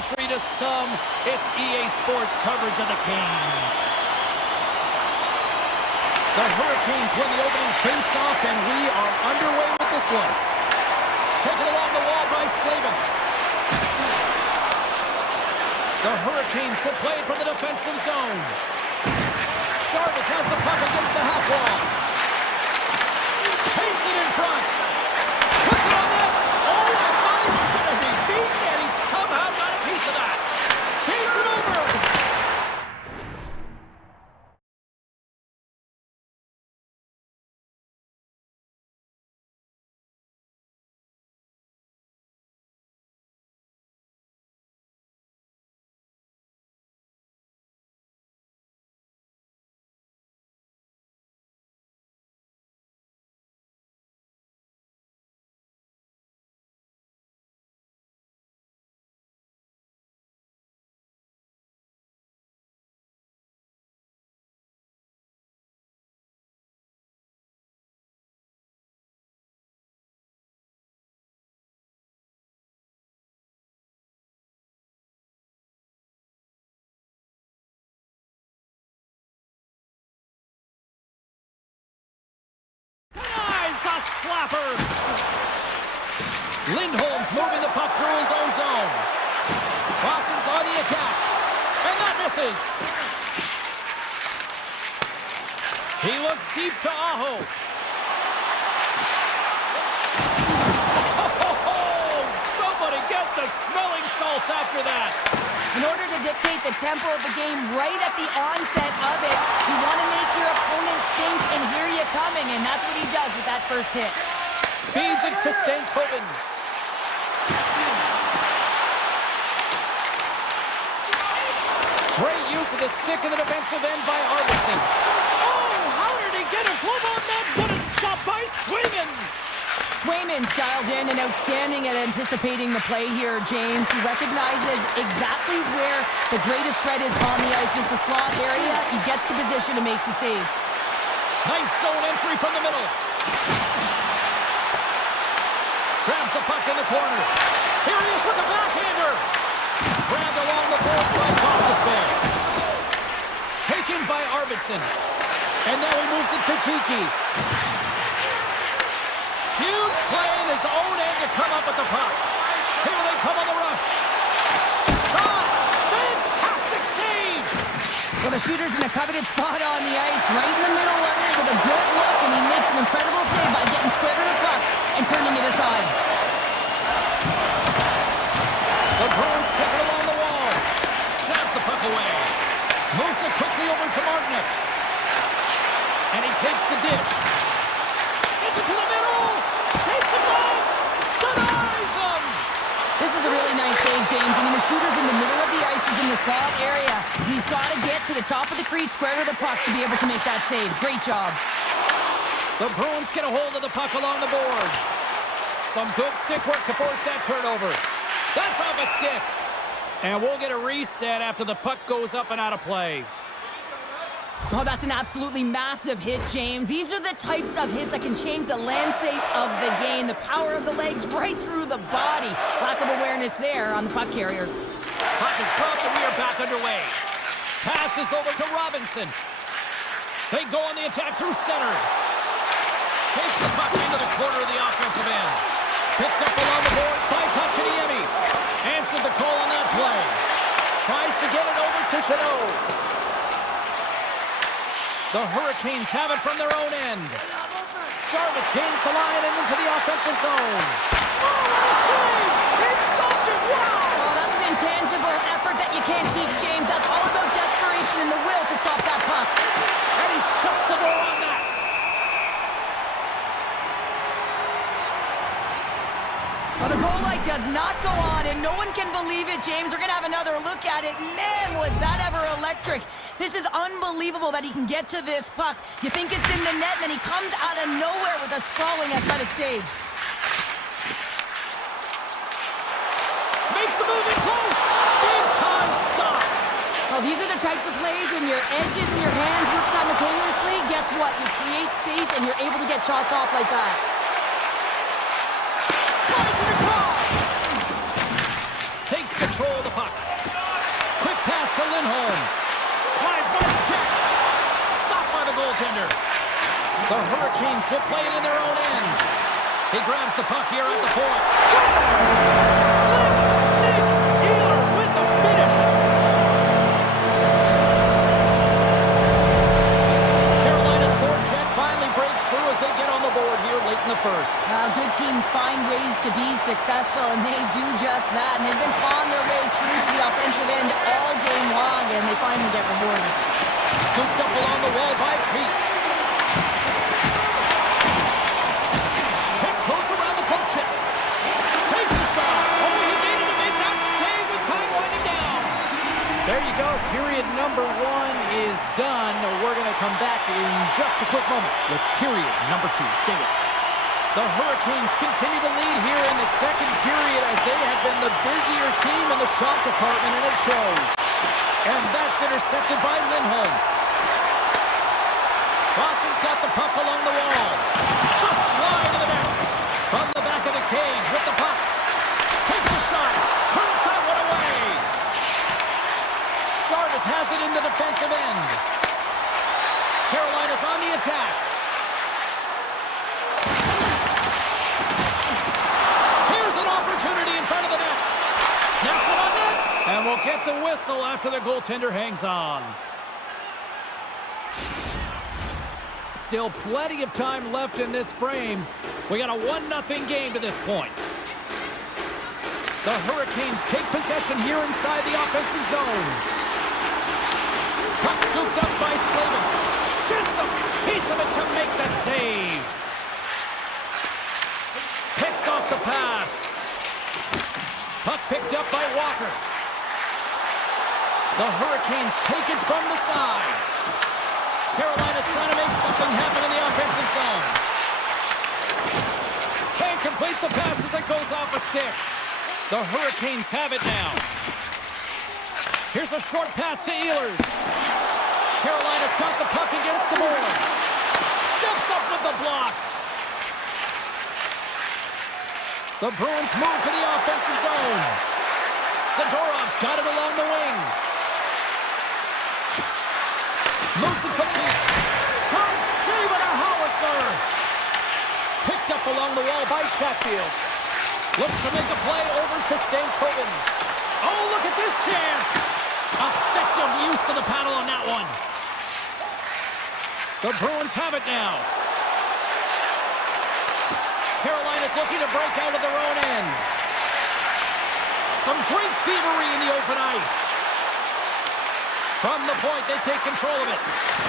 entry to some. It's EA Sports coverage of the Canes. The Hurricanes win the opening face-off, and we are underway with this one. Taken along the wall by Slavin. The Hurricanes will play it from the defensive zone. Jarvis has the puck against the half wall. Takes it in front. Puts it on net. Oh, I thought he was going to be beaten, and he somehow got a piece of that. Feeds it over. Slapper! Lindholm's moving the puck through his own zone. Boston's on the attack. And that misses. He looks deep to Aho. Oh, somebody get the smelling salts after that. In order to dictate the tempo of the game right at the onset of it, you want to make your opponent think and hear you coming, and that's what he does with that first hit. Feeds it to Stankoven. Great use of the stick in the defensive end by Arvidsson. Oh, how did he get a glove on that? What a stop by Swayman! Swayman's dialed in and outstanding at anticipating the play here, James. He recognizes exactly where the greatest threat is on the ice. It's a slot area. He gets to position and makes the save. Nice zone entry from the middle. Grabs the puck in the corner. Here he is with the backhander. Grabbed along the boards by Gostisbehere. Taken by Arvidsson. And now he moves it to Tiki. Huge play in his own end to come up with the puck. Here they come on the rush. Shot! Fantastic save! Well, the shooter's in a coveted spot on the ice, right in the middle of it with a good look, and he makes an incredible save by getting square to the puck and turning it aside. The Bruins take it along the wall. Jabs the puck away. Moves it quickly over to Martinick. And he takes the dish. Sends it to the middle. Takes the blast. Denies him. This is a really nice save, James. I mean, the shooter's in the middle of the ice. He's in the slot area. And he's got to get to the top of the crease, square to the puck to be able to make that save. Great job. The Bruins get a hold of the puck along the boards. Some good stick work to force that turnover. That's off a stick. And we'll get a reset after the puck goes up and out of play. Oh, that's an absolutely massive hit, James. These are the types of hits that can change the landscape of the game. The power of the legs right through the body. Lack of awareness there on the puck carrier. Puck is dropped and we are back underway. Passes over to Robinson. They go on the attack through center. Takes the puck into the corner of the offensive end. Picked up along the boards by Kotkaniemi. Answered the call on that play. Tries to get it over to Chanot. The Hurricanes have it from their own end. Jarvis gains the line and into the offensive zone. Oh, what a save! He stopped it! Wow! Oh, that's an intangible effort that you can't teach, James. That's all about desperation and the will to stop that puck. And he shuts the door on that. Well, the goal light does not go on, and no one can believe it, James. We're going to have another look at it. Man, was that ever electric. This is unbelievable that he can get to this puck. You think it's in the net, and then he comes out of nowhere with a sprawling athletic save. Makes the move in close. Big time stop. Well, these are the types of plays when your edges and your hands work simultaneously. Guess what? You create space, and you're able to get shots off like that. Slides it across. Takes control of the puck. Quick pass to Lindholm. Slides by the check. Stopped by the goaltender. The Hurricanes will play it in their own end. He grabs the puck here at the point. Slick Nick Ehlers with the finish. Carolina's forecheck finally breaks through as they get on the board here late in the first. Good teams find ways to be successful, and they do just that. And they've been clawing their way through to the offensive end all game long, and they finally get rewarded. Scooped up along the wall by Pete. Tiptoes around the poke check. Takes a shot. Oh, he needed to make that save with time winding down. There you go. Period number 1 is done. We're going to come back in just a quick moment with period number 2. Stay with us. The Hurricanes continue to lead here in the second period as they have been the busier team in the shot department, and it shows. And that's intercepted by Lindholm. Boston's got the puck along the wall. Just slide to the net. From the back of the cage with the puck. Takes a shot. Turns that one away. Jarvis has it in the defensive end. Carolina's on the attack. Here's an opportunity in front of the net. Snaps it on net. And we'll get the whistle after the goaltender hangs on. Still plenty of time left in this frame. We got a 1-0 game to this point. The Hurricanes take possession here inside the offensive zone. Puck scooped up by Slavin. Gets a piece of it to make the save. Picks off the pass. Puck picked up by Walker. The Hurricanes take it from the side. Carolina's trying to make something happen in the offensive zone. Can't complete the pass as it goes off a stick. The Hurricanes have it now. Here's a short pass to Ehlers. Carolina's got the puck against the boards. Steps up with the block. The Bruins move to the offensive zone. Zadorov's got it along the wing. Moves it to Pete. Can't save it, a howitzer. Picked up along the wall by Chatfield. Looks to make a play over to Stankoven. Oh, look at this chance. Effective use of the paddle on that one. The Bruins have it now. Carolina's looking to break out of their own end. Some great thievery in the open ice. From the point, they take control of it.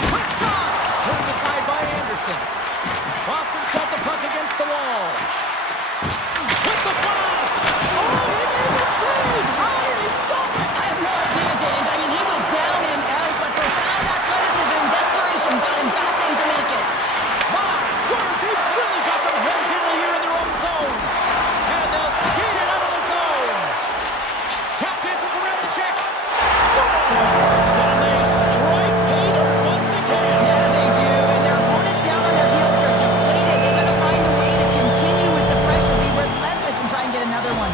Quick shot! Turned aside by Anderson. Boston's got the puck against the wall. With the blast! Oh, he made the save! How did he stop it? I have no idea, James. I mean, he was down and out, but profound athleticism and desperation got him back in to make it. My word, they've really got them hemmed in here in their own zone. And they'll skate it out of the zone. Tap dances around the check. Scores! And they strike pay dirt once again. Yeah, they do. And their opponents down on their heels are deflated. They got to find a way to continue with the pressure, be relentless, and try and get another one.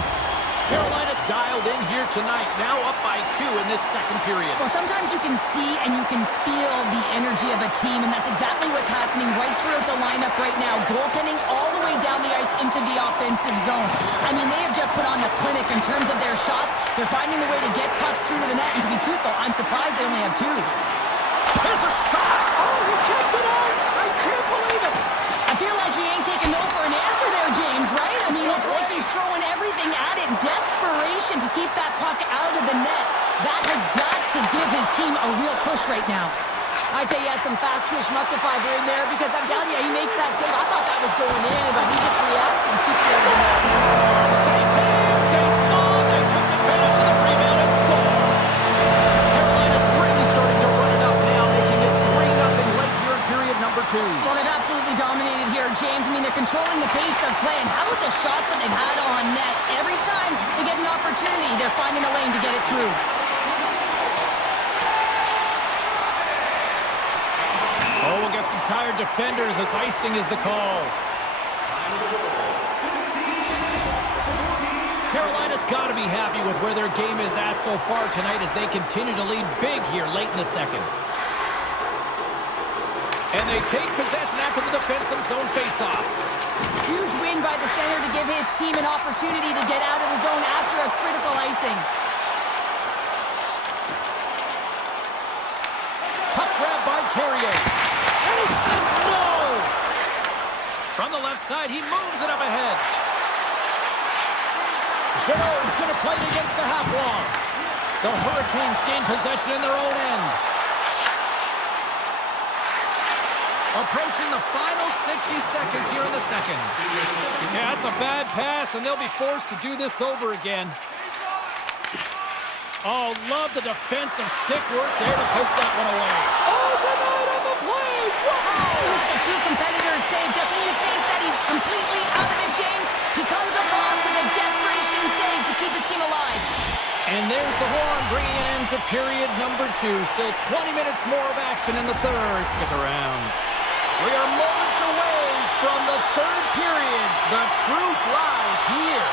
Carolina's dialed in here tonight, now up by 2 in this second period. Well, sometimes you can see and you can feel the energy of a team, and that's exactly what's happening right throughout the lineup right now. Goaltending all the way down the ice into the offensive zone. I mean, they have just put on the clinic in terms of their shots. They're finding a way to get pucks through to the net, and to be truthful, I'm surprised they only have 2. There's a shot! Oh, he kept it out! I can't believe it! I feel like he ain't taking no for an answer there, James, right? I mean, it's like he's throwing everything at it. Desperation to keep that puck out of the net. That has got to give his team a real push right now. I'd say he has some fast twitch muscle fiber in there because I'm telling you, he makes that save. I thought that was going in, but he just reacts and keeps it out of the net. They did! They saw! They took advantage of the rebound and scored! Carolina's really starting to run it up now, making it 3-0 late here in period number 2. Well, they've absolutely dominated here, James. I mean, they're controlling the pace of play. And how about the shots that they've had on net? Every time they get an opportunity, they're finding a lane to get it through. Oh, we'll get some tired defenders as icing is the call. Carolina's got to be happy with where their game is at so far tonight as they continue to lead big here late in the second. And they take possession after the defensive zone faceoff. Huge win by the center to give his team an opportunity to get out of the zone after a critical icing. Puck grab by Carrier. And he says no! From the left side, he moves it up ahead. Giroux is going to play it against the half wall. The Hurricanes gain possession in their own end. Approaching the final 60 seconds here in the second. Yeah, that's a bad pass, and they'll be forced to do this over again. Oh, love the defensive stick work there to poke that one away. Oh, denied on the play! Wow! That's a true competitor's save. Just when you think that he's completely out of it, James, he comes across with a desperation save to keep his team alive. And there's the horn bringing it into period number 2. Still 20 minutes more of action in the third. Stick around. We are moments away from the third period. The truth lies here.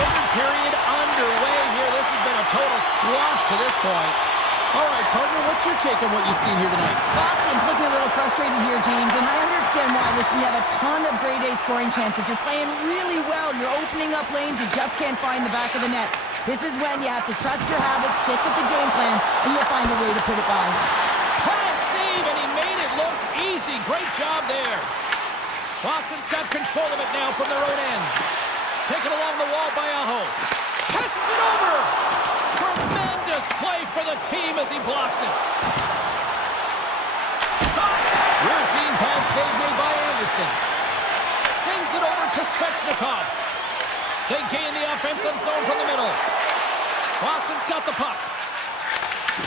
Third period underway here. This has been a total squash to this point. All right, partner, what's your take on what you've seen here tonight? Boston's looking a little frustrated here, James, and I understand why. Listen, you have a ton of grade A scoring chances. You're playing really well. You're opening up lanes. You just can't find the back of the net. This is when you have to trust your habits, stick with the game plan, and you'll find a way to put it by. Plant save, and he made it look easy. Great job there. Boston's got control of it now from their own end. Taken along the wall by Aho. Passes it over. Tremendous play for the team as he blocks it. Shot. Routine pad save made by Anderson. Sends it over to Svechnikov. They gain the offensive zone from the middle. Boston's got the puck.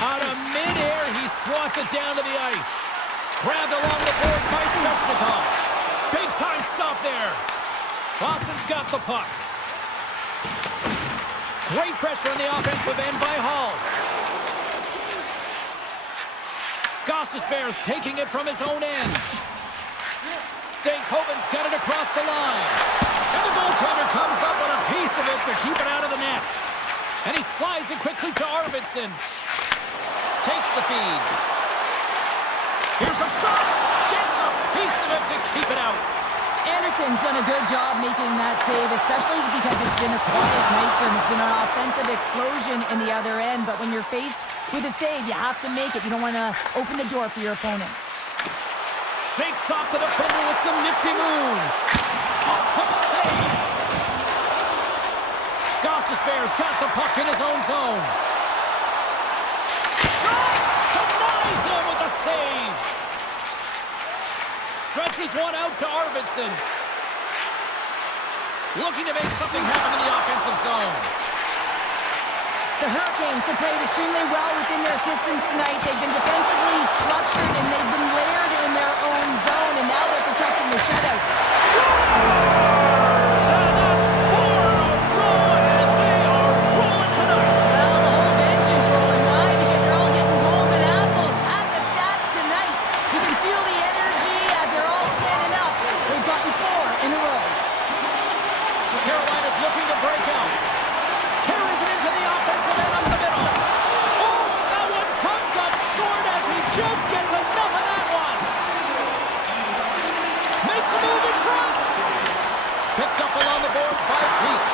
Out of midair, he swats it down to the ice. Grabbed along the board by Svechnikov. Big time stop there. Boston's got the puck. Great pressure on the offensive end by Hall. Gostisbehere's taking it from his own end. Stankoven's got it across the line. And the goaltender comes up on a piece of it to keep it out of the net. And he slides it quickly to Arvidsson. Takes the feed. Here's a shot. Gets a piece of it to keep it out. Anderson's done a good job making that save, especially because it's been a quiet night for him. It's been an offensive explosion in the other end, but when you're faced with a save, you have to make it. You don't want to open the door for your opponent. Shakes off the defender with some nifty moves. A quick save. Gostisbehere's got the puck in his own zone. Shot! Denies him with the save. Stretches one out to Arvidsson. Looking to make something happen in the offensive zone. The Hurricanes have played extremely well within their systems tonight. They've been defensively structured and they've been layered in their own zone, and now they're protecting the shutout. Scores! And that's 4 in a row, and they are rolling tonight. Well, the whole bench is rolling. Why? Because they're all getting goals and apples. At the stats tonight, you can feel the energy as they're all standing up. They've gotten 4 in a row. Carolina's looking to break out. Carries it into the offensive end up the middle. Oh, and that one comes up short as he just gets enough of that one. Makes a move in front. Picked up along the boards by Peak.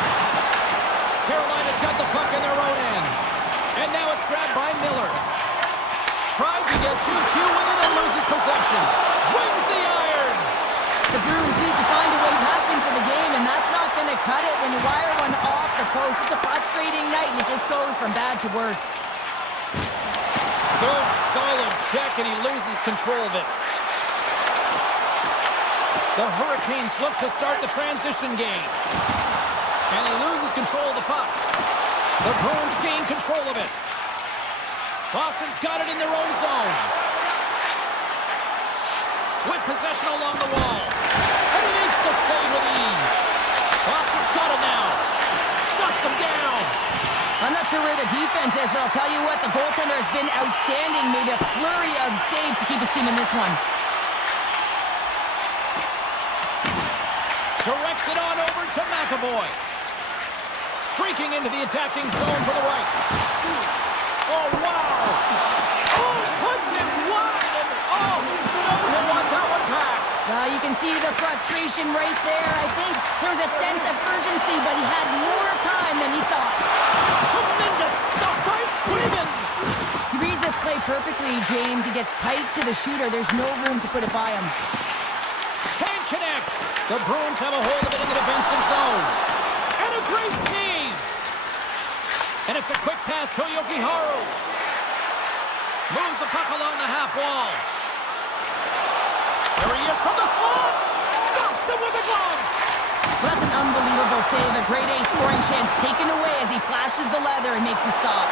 Carolina's got the puck in their own end. And now it's grabbed by Miller. Tried to get 2-2 with it and loses possession. Wins the iron. The Bruins need to find a way back into the game, and that's not going to cut it when you wire one off the post. It's a frustrating night, and it just goes from bad to worse. Good, solid check, and he loses control of it. The Hurricanes look to start the transition game. And he loses control of the puck. The Bruins gain control of it. Boston's got it in their own zone. With possession along the wall. And he makes the save with ease. Boston's got it now. Shuts him down. I'm not sure where the defense is, but I'll tell you what, the goaltender has been outstanding. Made a flurry of saves to keep his team in this one. Directs it on over to McAvoy. streaking into the attacking zone for the right. Oh, wow. Oh, puts it wide, and oh, doesn't want that one back. You can see the frustration right there. I think there was a sense of urgency, but he had more time than he thought. Tremendous stop by Sweden. He reads this play perfectly, James. He gets tight to the shooter. There's no room to put it by him. Can't connect. The Bruins have a hold of it in the defensive zone. And a great save. And it's a quick pass to Yokiharu. Moves the puck along the half wall. There he is from the slot. Stops it with the gloves. Well, that's an unbelievable save. A grade A scoring chance taken away as he flashes the leather and makes the stop.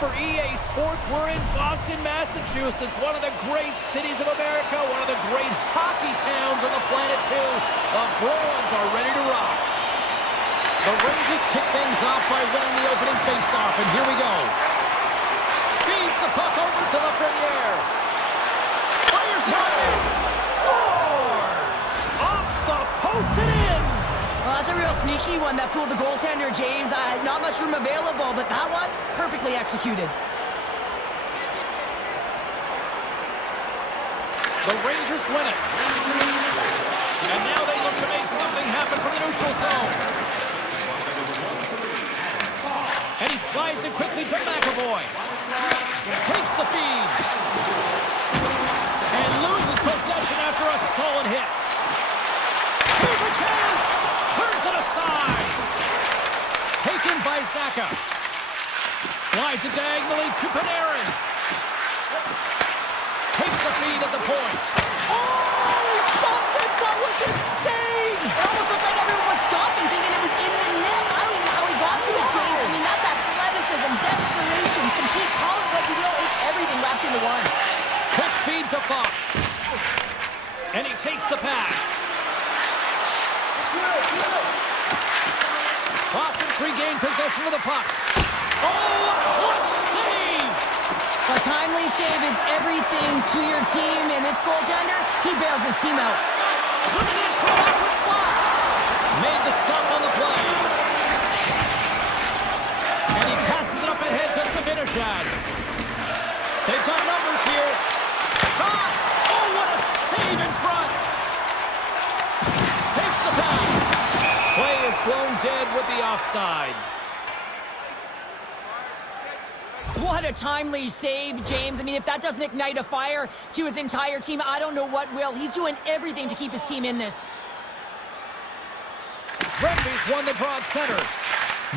for EA Sports. We're in Boston, Massachusetts, one of the great cities of America, one of the great hockey towns on the planet, too. The Bruins are ready to rock. The Rangers kick things off by winning the opening faceoff, and here we go. Feeds the puck over to Lafreniere. Fires it up. Scores! Off the post and in. Well, that's a real sneaky one that fooled the goaltender, James. Not much room available, but that one, perfectly executed. The Rangers win it. And now they look to make something happen from the neutral zone. And he slides it quickly to McAvoy. Takes the feed. And loses possession after a solid hit. Here's a chance. Turns it aside. Taken by Zaka. Slides it diagonally to Panarin. Takes the feed at the point. Oh, he stopped it! That was insane! It almost looked like everyone was stopping, thinking it was in the net. I don't even know how he got to it, James. I mean, that's athleticism, desperation, complete, call it what you will. It's everything wrapped into one. Quick feed to Fox. And he takes the pass. Boston's regained possession of the puck. Oh, a clutch save! A timely save is everything to your team, and this goaltender, he bails his team out. Elimination from an awkward spot. Made the stop on the play. And he passes it up ahead to Sabinishad. They've got numbers here. Shot! Oh, what a save in front! Takes the pass. Play is blown dead with the offside. What a timely save, James. I mean, if that doesn't ignite a fire to his entire team, I don't know what will. He's doing everything to keep his team in this. Brumby's won the draw at center.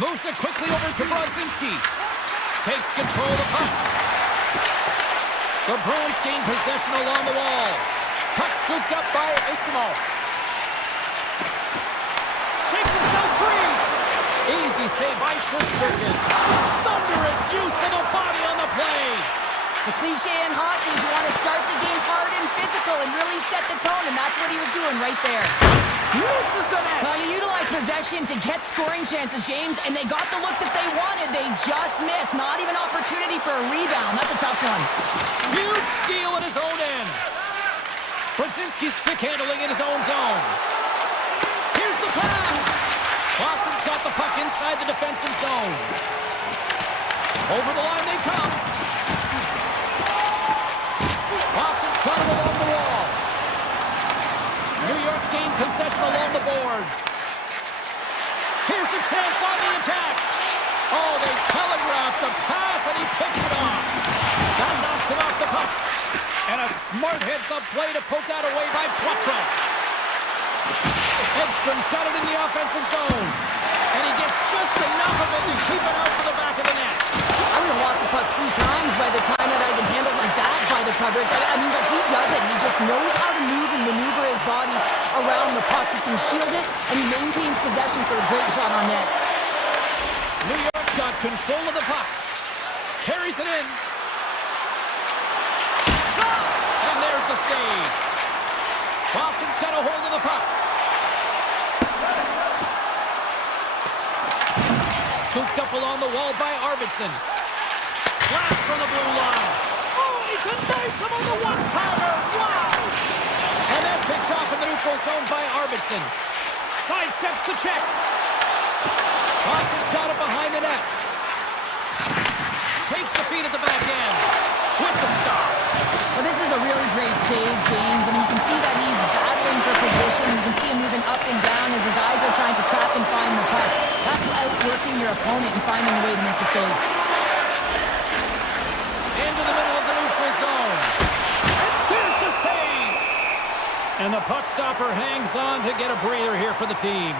Moves it quickly over to Brodzinski. Takes control of the puck. The Bruins gain possession along the wall. Puck scooped up by Isimo. Shakes himself free. Easy save by Shesterkin. Thunderous use of the body on the play. The cliche in hockey is you want to start the game hard and physical and really set the tone, and that's what he was doing right there. Misses the net. Well, you utilize possession to get scoring chances, James, and they got the look that they wanted. They just missed. Not even opportunity for a rebound. That's a tough one. Huge steal at his own end. Brodzinski stick handling in his own zone. Here's the pass. Boston's got the puck inside the defensive zone. Over the line they come. Boston's got it along the wall. New York's gained possession along the boards. Here's a chance on the attack. Oh, they telegraphed the pass, and he picks it off. That knocks him off the puck. And a smart heads-up play to poke that away by Poitras. Edstrom's got it in the offensive zone. And he gets just enough of it to keep it out for the back of the net. I would have lost the puck 3 times by the time that I'd been handled like that by the coverage. I mean, but he does it. He just knows how to move and maneuver his body around the puck. He can shield it, and he maintains possession for a great shot on net. New York's got control of the puck. Carries it in. Shot! And there's the save. Boston's got a hold of the puck. Scooped up along the wall by Arvidsson. Blast from the blue line. Oh, he denies him on the one-timer. Wow! And that's picked off in the neutral zone by Arvidsson. Sidesteps the check. Boston's got it behind the net. Takes the feed at the back end. With the stop. Well, this is a really great save, James. I mean, you can see that he's battling for position. You can see him moving up and down as his eyes are trying to trap and find the puck. That's outworking your opponent and finding a way to make the save. Into the middle of the neutral zone. And there's the save. And the puck stopper hangs on to get a breather here for the team.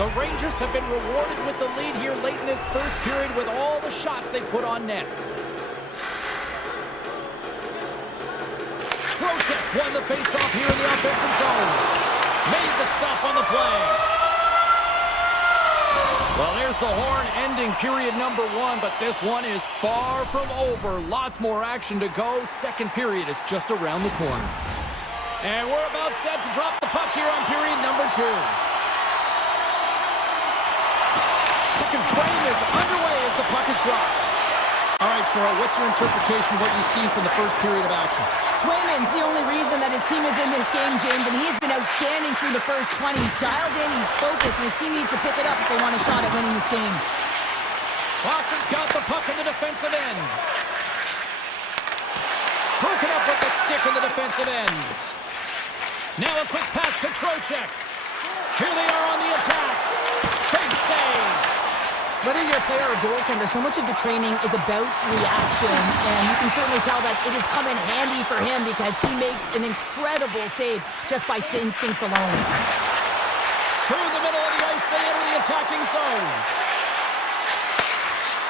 The Rangers have been rewarded with the lead here late in this first period with all the shots they put on net. Trocheck's won the faceoff here in the offensive zone. Made the stop on the play. Well, there's the horn ending period number 1, but this one is far from over. Lots more action to go. Second period is just around the corner. And we're about set to drop the puck here on period number 2. Second frame is underway as the puck is dropped. All right, Cheryl, what's your interpretation of what you've seen from the first period of action? Swayman's the only reason that his team is in this game, James, and he's been outstanding through the first 20. He's dialed in, he's focused, and his team needs to pick it up if they want a shot at winning this game. Boston's got the puck in the defensive end. Broken up with the stick in the defensive end. Now a quick pass to Trocheck. Here they are on the attack. Big save. Whether you're a player or goaltender, so much of the training is about reaction, and you can certainly tell that it has come in handy for him because he makes an incredible save just by instincts alone. Through the middle of the ice, they enter the attacking zone.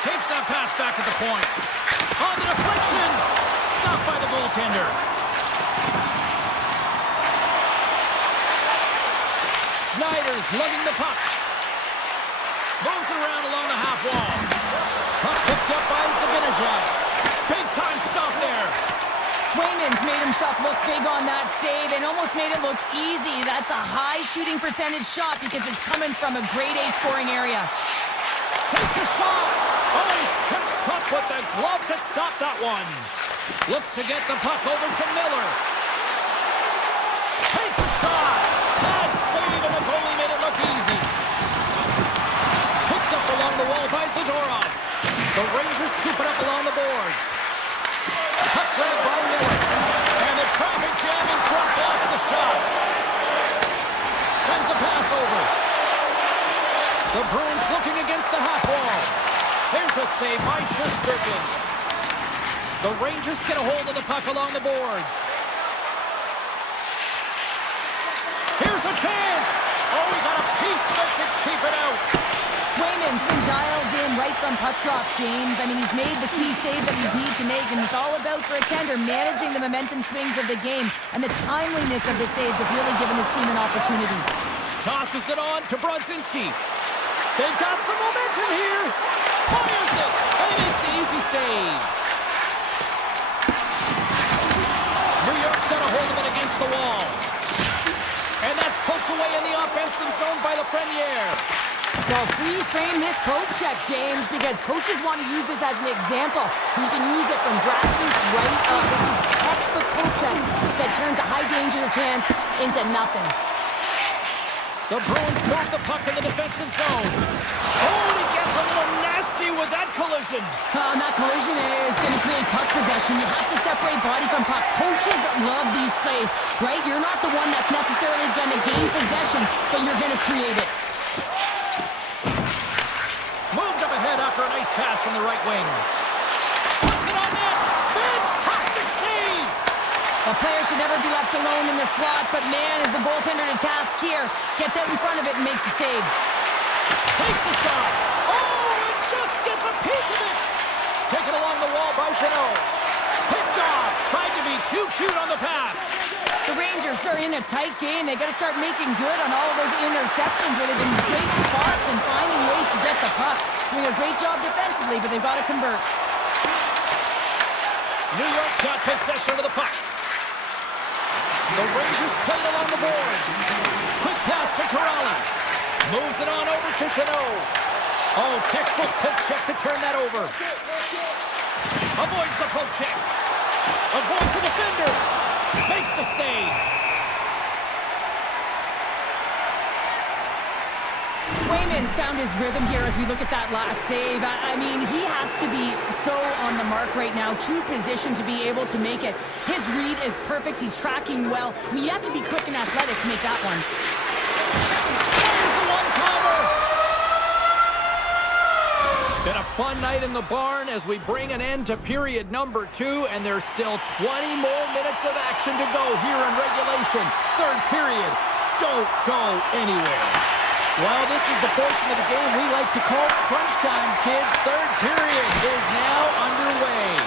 Takes that pass back at the point. On the deflection, stopped by the goaltender. Schneider's lugging the puck. Moves it around along the half wall. Puck picked up by Zibanejad. Big time stop there. Swayman's made himself look big on that save and almost made it look easy. That's a high shooting percentage shot because it's coming from a grade A scoring area. Takes a shot. Oh, he steps up with the glove to stop that one. Looks to get the puck over to Miller. Takes a shot. Bad save, and the goalie made it look easy. Picked up along the wall by Zadorov. The Rangers scoop it up along the boards. Puck grabbed by Miller. And the traffic jam in front blocks the shot. Sends a pass over. The Bruins looking against the half wall. There's a save by Shesterkin. The Rangers get a hold of the puck along the boards. Here's a chance. Oh, he got a piece of it to keep it out. Swayman's been dialed in right from puck drop, James. I mean, he's made the key save that he's needs to make, and it's all about, for a tender, managing the momentum swings of the game, and the timeliness of the saves have really given his team an opportunity. Tosses it on to Brodzinski. They've got some momentum here. Fires it, and he makes the easy save. New York's got a hold of it against the wall. And that's poked away in the offensive zone by Lafreniere. Well, please frame this poke check, James, because coaches want to use this as an example. You can use it from grassroots right up. This is textbook poke check that turns a high danger chance into nothing. The Bruins move the puck in the defensive zone. Oh, and he gets a little nasty with that collision. And that collision is going to create puck possession. You have to separate body from puck. Coaches love these plays, right? You're not the one that's necessarily going to gain possession, but you're going to create it. Moved up ahead after a nice pass from the right wing. Puts it on net. Fantastic save. A player should never be left alone in the slot, but man, is the goaltender to task here. Gets out in front of it and makes the save. Takes a shot. Oh, and just gets a piece of it. Taken along the wall by Chanot. Picked off. Tried to be too cute on the pass. The Rangers are in a tight game. They got to start making good on all of those interceptions where they've been in great spots and finding ways to get the puck. Doing a great job defensively, but they've got to convert. New York's got possession of the puck. The Rangers play it along the boards. Quick pass to Corrali. Moves it on over to Chanot. Oh, textbook poke check to turn that over. Avoids the poke check. Avoids the defender. Makes the save. Swayman's found his rhythm here as we look at that last save. I mean, he has to be so on the mark right now, true position to be able to make it. His read is perfect. He's tracking well. I mean, you have to be quick and athletic to make that one. There's a one-timer. Been a fun night in the barn as we bring an end to period number 2, and there's still 20 more minutes of action to go here in regulation. Third period. Don't go anywhere. Well, this is the portion of the game we like to call crunch time, kids. Third period is now underway.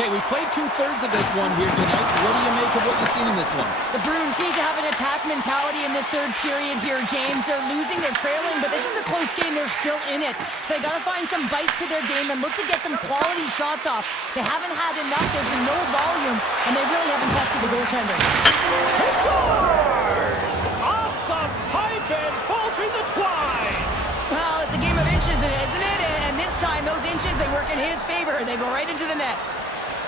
Okay, we played two-thirds of this one here tonight. What do you make of what you've seen in this one? The Bruins need to have an attack mentality in this third period here, James. They're losing, they're trailing, but this is a close game. They're still in it. So they got to find some bite to their game and look to get some quality shots off. They haven't had enough. There's been no volume, and they really haven't tested the goaltender. He scores! Off the pipe and bulging the twine! Well, it's a game of inches, isn't it? And this time, those inches, they work in his favor. They go right into the net.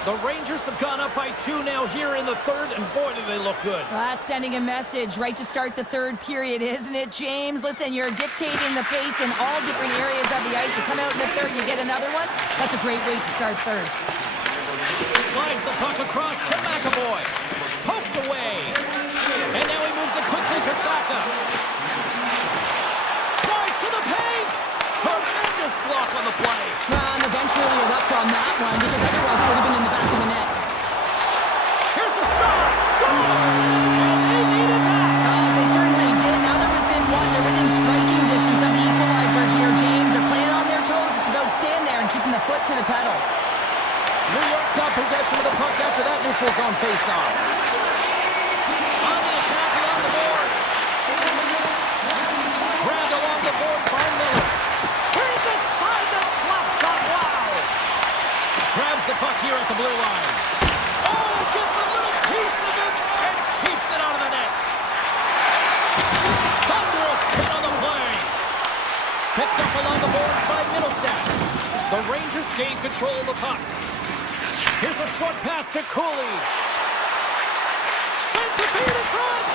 The Rangers have gone up by 2 now here in the third, and boy, do they look good. Well, that's sending a message right to start the third period, isn't it, James? Listen, you're dictating the pace in all different areas of the ice. You come out in the third, you get another one. That's a great way to start third. Slides the puck across to McAvoy. Poked away. And now he moves it quickly to Saka. Tries to the paint. Tremendous block on the play. Well, and the bench really erupts on that one because otherwise it would have been in the back of the net. Here's a shot. Scores! And they needed that. They certainly did. Now they're within one. They're within striking distance of the equalizer here, James. They're playing on their toes. It's about staying there and keeping the foot to the pedal. New York's got possession of the puck after that neutral zone face-off. On the attack along the boards. Grabbed along the board by Miller. Brings aside the slap shot. Wow! Grabs the puck here at the blue line. Oh, gets a little piece of it and keeps it out of the net. Thunderous hit on the play. Picked up along the boards by Middlestat. The Rangers gain control of the puck. Here's a short pass to Cooley. Sends the feed in front.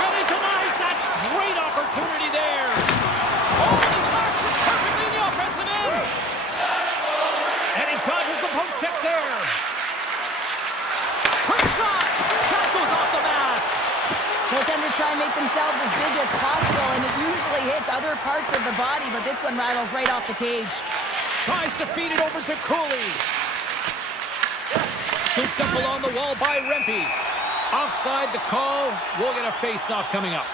And he denies that great opportunity there. Oh, and he tracks it perfectly in the offensive end. And he dodges the poke check there. Quick shot. That goes off the mask. Goaltenders try and make themselves as big as possible, and it usually hits other parts of the body, but this one rattles right off the cage. Tries to feed it over to Cooley. Scooped up along the wall by Rempe. Offside the call. We'll get a face-off coming up.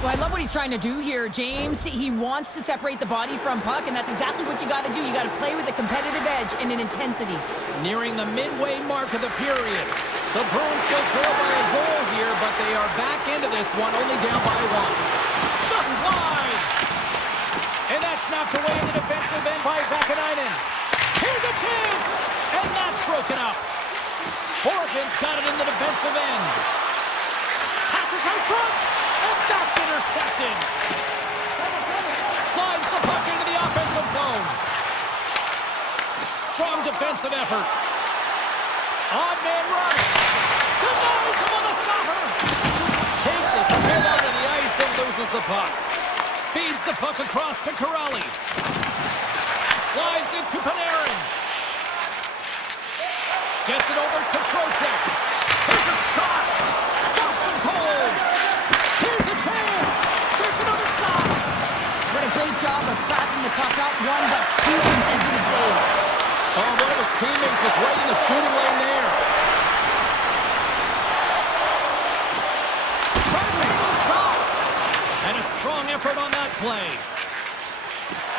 Well, I love what he's trying to do here, James. He wants to separate the body from puck, and that's exactly what you got to do. You got to play with a competitive edge and an intensity. Nearing the midway mark of the period. The Bruins still trail by a goal here, but they are back into this one, only down by 1. Just wide. And that's knocked away in the defensive end by Vakanainen. Here's a chance. And that's broken up. Horgan's got it in the defensive end. Passes out front. And that's intercepted. Slides the puck into the offensive zone. Strong defensive effort. Odd man rush. Denies him on the stopper. Takes a spill out of the ice and loses the puck. Feeds the puck across to Corrali. Slides into Panarin. Gets it over to Trocheck. Here's a shot. Stops him cold. Here's a chance. There's another stop. What a great job of tracking the puck, not one but 2 consecutive saves. Oh, one of his teammates is right in the shooting lane there. Tornado shot. And a strong effort on that play.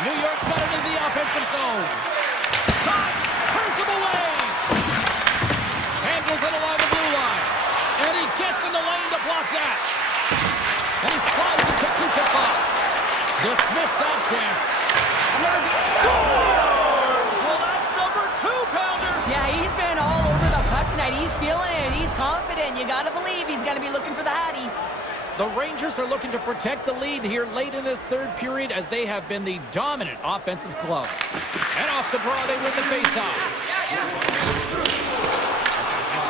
New York's got it into the offensive zone. Shot. Turns him away. Handles it along the blue line. And he gets in the lane to block that. And he slides it to keep the box. Dismiss that chance. Scores! Well, that's number 2-pounder. Yeah, he's been all over the puck tonight. He's feeling it. He's confident. You got to believe he's going to be looking for the Hattie. The Rangers are looking to protect the lead here late in this third period as they have been the dominant offensive club. And off the draw, they win the faceoff.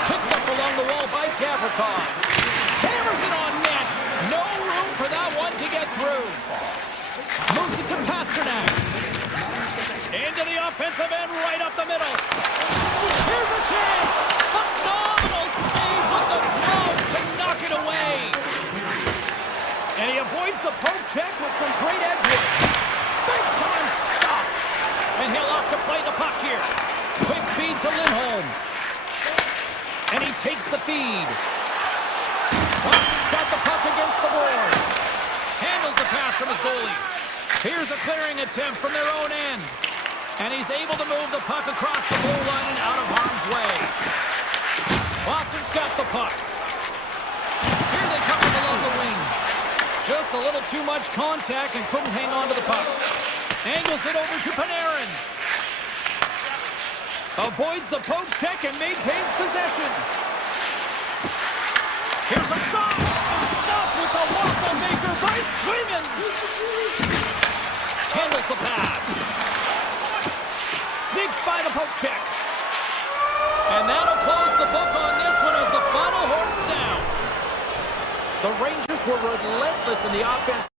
Picked up along the wall by Gavrikov. Hammers it on net. No room for that one to get through. Moves it to Pasternak. Into the offensive end, right up the middle. Here's a chance. Phenomenal save with the glove to knock it away. And he avoids the poke check with some great edge work. Big time stop. And he'll opt to play the puck here. Quick feed to Lindholm. And he takes the feed. Boston's got the puck against the boards. Handles the pass from his goalie. Here's a clearing attempt from their own end. And he's able to move the puck across the blue line and out of harm's way. Boston's got the puck. Here they come from along the wing. Just a little too much contact and couldn't hang on to the puck. Angles it over to Panarin. Avoids the poke check and maintains possession. Here's a shot. Stopped with the waffle maker by Swayman. Handles the pass. Sneaks by the poke check. And that'll close the book on this one as the final horn sounds. The Rangers were relentless in the offense.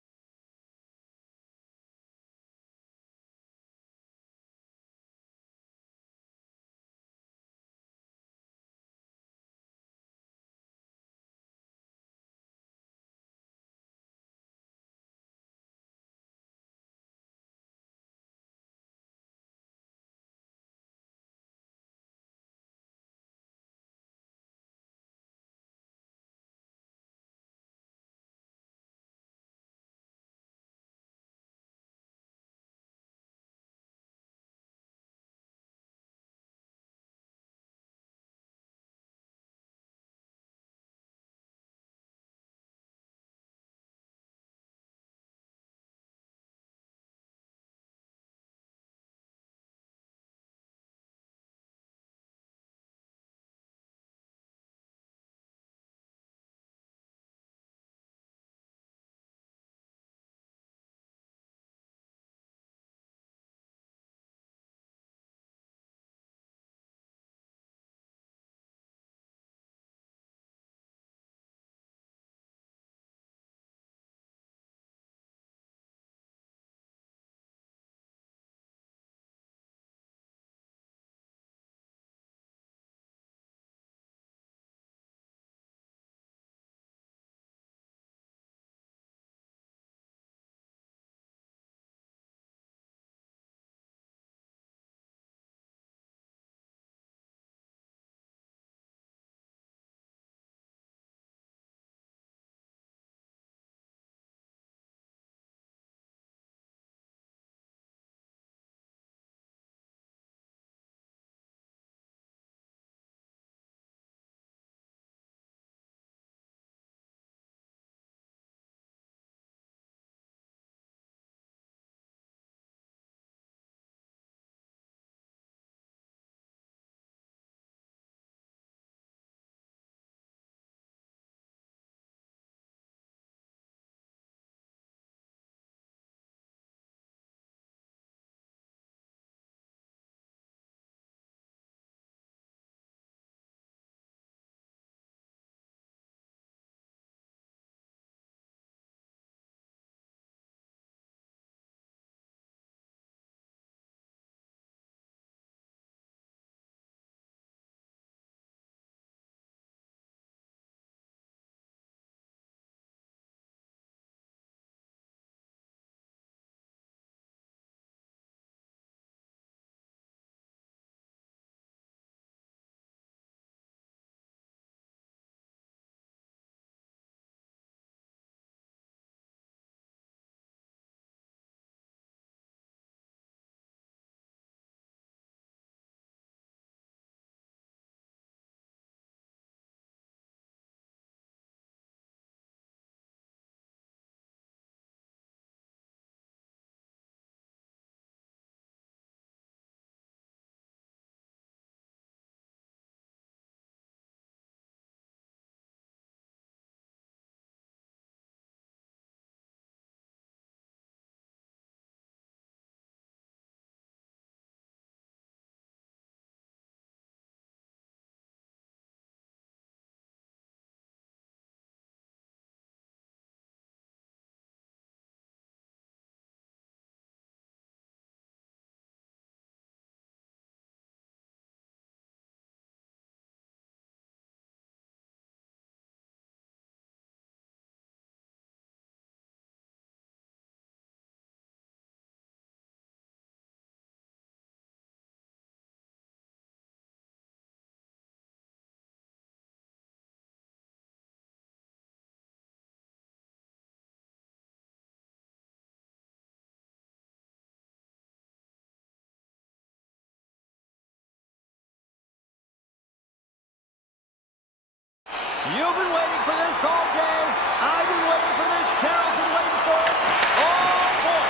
You've been waiting for this all day. I've been waiting for this. Cheryl's been waiting for it. Oh, boy.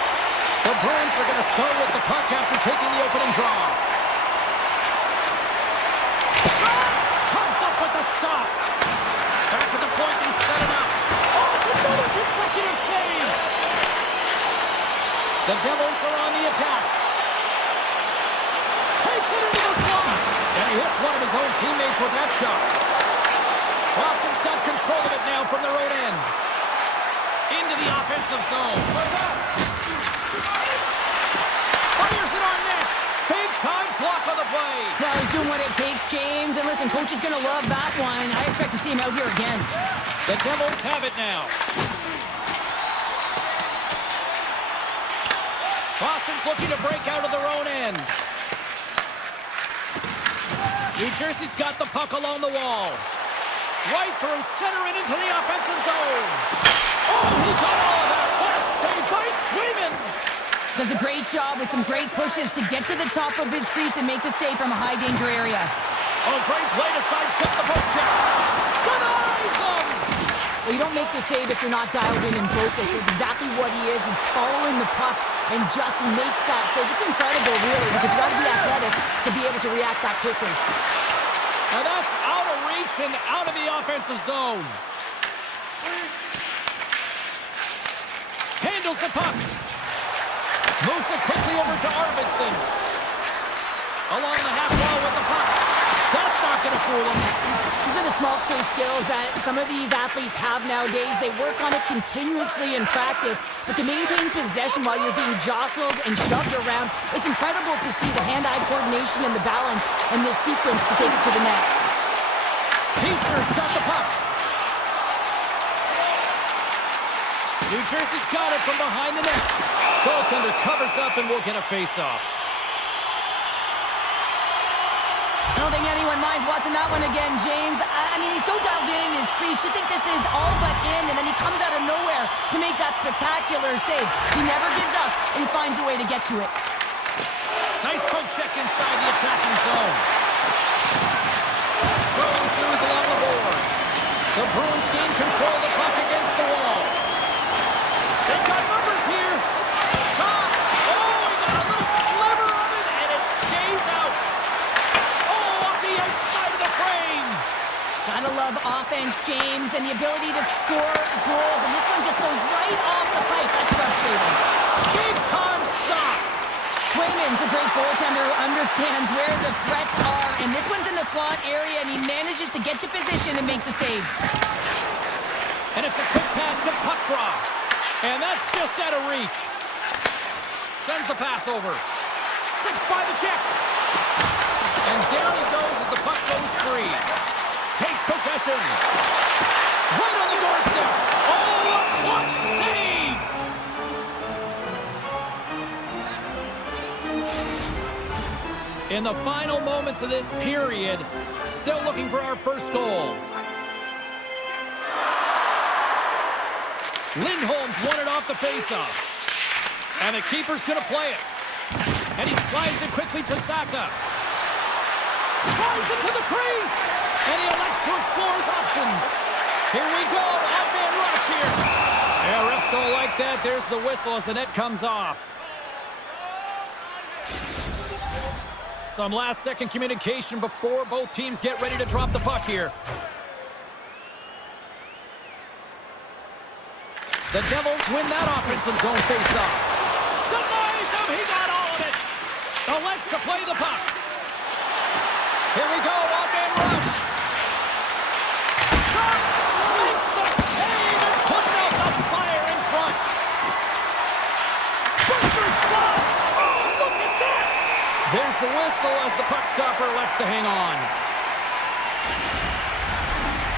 The Bruins are going to start with the puck after taking the opening draw. Shot! Comes up with the stop. Back at the point, they set it up. Oh, it's another consecutive save. The Devils are on the attack. Takes it into the slot. And he hits one of his own teammates with that shot. Boston's got control of it now from their own end. Into the offensive zone. Fires it on net. Big time block on the play. Well, he's doing what it takes, James. And listen, coach is going to love that one. I expect to see him out here again. The Devils have it now. Boston's looking to break out of their own end. New Jersey's got the puck along the wall. Right through center and into the offensive zone. Oh, he got all of that. What a save by Swayman. Does a great job with some great pushes to get to the top of his crease and make the save from a high danger area. Oh, great play to sidestep the poke check. Denies him. Well, you don't make the save if you're not dialed in and focused. It's exactly what he is. He's following the puck and just makes that save. It's incredible, really, because you got to be athletic to be able to react that quickly. And that's out of reach and out of the offensive zone. Handles the puck. Moves it quickly over to Arvidsson. Along the half wall with the puck. That's not going to fool him. These are the small space skills that some of these athletes have nowadays. They work on it continuously in practice. But to maintain possession while you're being jostled and shoved around, it's incredible to see the hand-eye coordination and the balance in this sequence to take it to the net. Heischer's got the puck. New Jersey's got it from behind the net. Goaltender covers up and will get a face-off. I don't think anyone minds watching that one again, James. I mean, he's so dialed in his crease. You think this is all but in, and then he comes out of nowhere to make that spectacular save. He never gives up and finds a way to get to it. Nice poke check inside the attacking zone. Throw ensues along the boards. The Bruins gain control of the puck against the wall. They've got numbers here. Shot. Oh, he got a little sliver of it, and it stays out. Oh, off the outside of the frame. Gotta love offense, James, and the ability to score goals. And this one just goes right off the pipe. That's frustrating. Big time stop. Swayman's a great goaltender who understands where the threats are. And this one's in the slot area, and he manages to get to position and make the save. And it's a quick pass to puck draw. And that's just out of reach. Sends the pass over. 6 by the check. And down he goes as the puck goes free. Takes possession. Right on the doorstep. Oh, a clutch save! In the final moments of this period, still looking for our first goal. Lindholm's won it off the faceoff. And the keeper's going to play it. And he slides it quickly to Saka. Drives it to the crease. And he elects to explore his options. Here we go. Odd-man rush here. Yeah, refs don't like that. There's the whistle as the net comes off. Some last-second communication before both teams get ready to drop the puck here. The Devils win that offensive zone face-off. Denies him. He got all of it. Elects to play the puck. Here we go. Odd-man rush. Shot. Makes the save and putting out the fire in front. Buster shot. Oh, look at that. There's the whistle as the puck stopper elects to hang on.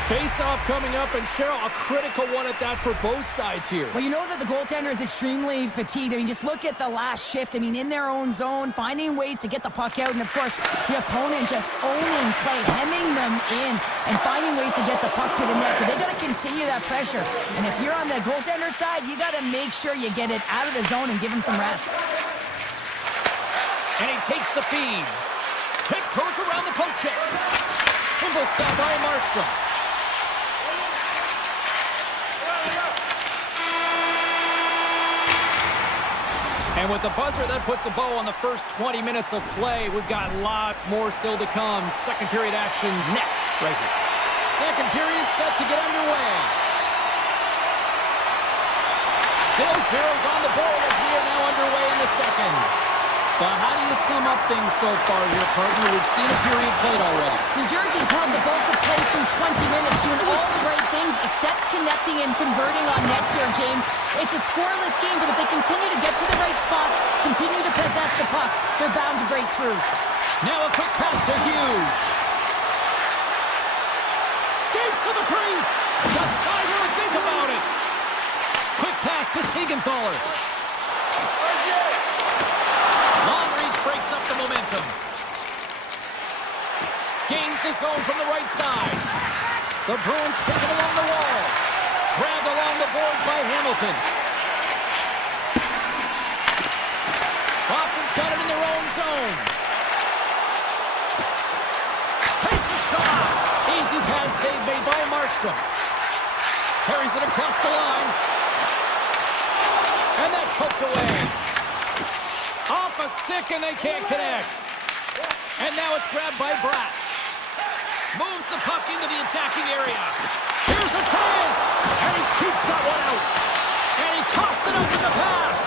Face-off coming up, and Cheryl, a critical one at that for both sides here. Well, you know that the goaltender is extremely fatigued. I mean, just look at the last shift. I mean, in their own zone, finding ways to get the puck out, and of course, the opponent just owning play, hemming them in, and finding ways to get the puck to the net. So they got to continue that pressure. And if you're on the goaltender side, you got to make sure you get it out of the zone and give him some rest. And he takes the feed. Tiptoes around the poke check. Simple stop by Markstrom. And with the buzzer, that puts a bow on the first 20 minutes of play. We've got lots more still to come. Second period action next, right here. Second period set to get underway. Still zeros on the board as we are now underway in the second. But how do you sum up things so far here, partner? We've seen a period played already. New Jersey's held the bulk of play through 20 minutes, doing all the right things except connecting and converting on net here, James. It's a scoreless game, but if they continue to get to the right spots, continue to possess the puck, they're bound to break through. Now a quick pass to Hughes. Skates to the crease. Decides to think about it. Quick pass to Siegenthaler. Long reach breaks up the momentum. Gains the zone from the right side. The Bruins take it along the wall. Grabbed along the boards by Hamilton. Boston's got it in their own zone. Takes a shot. Easy pass save made by Markstrom. Carries it across the line. And that's poked away. Off a stick and they can't connect. And now it's grabbed by Bratt. Moves the puck into the attacking area. Here's a chance. And he keeps that one out. And he coughs it up in the pass.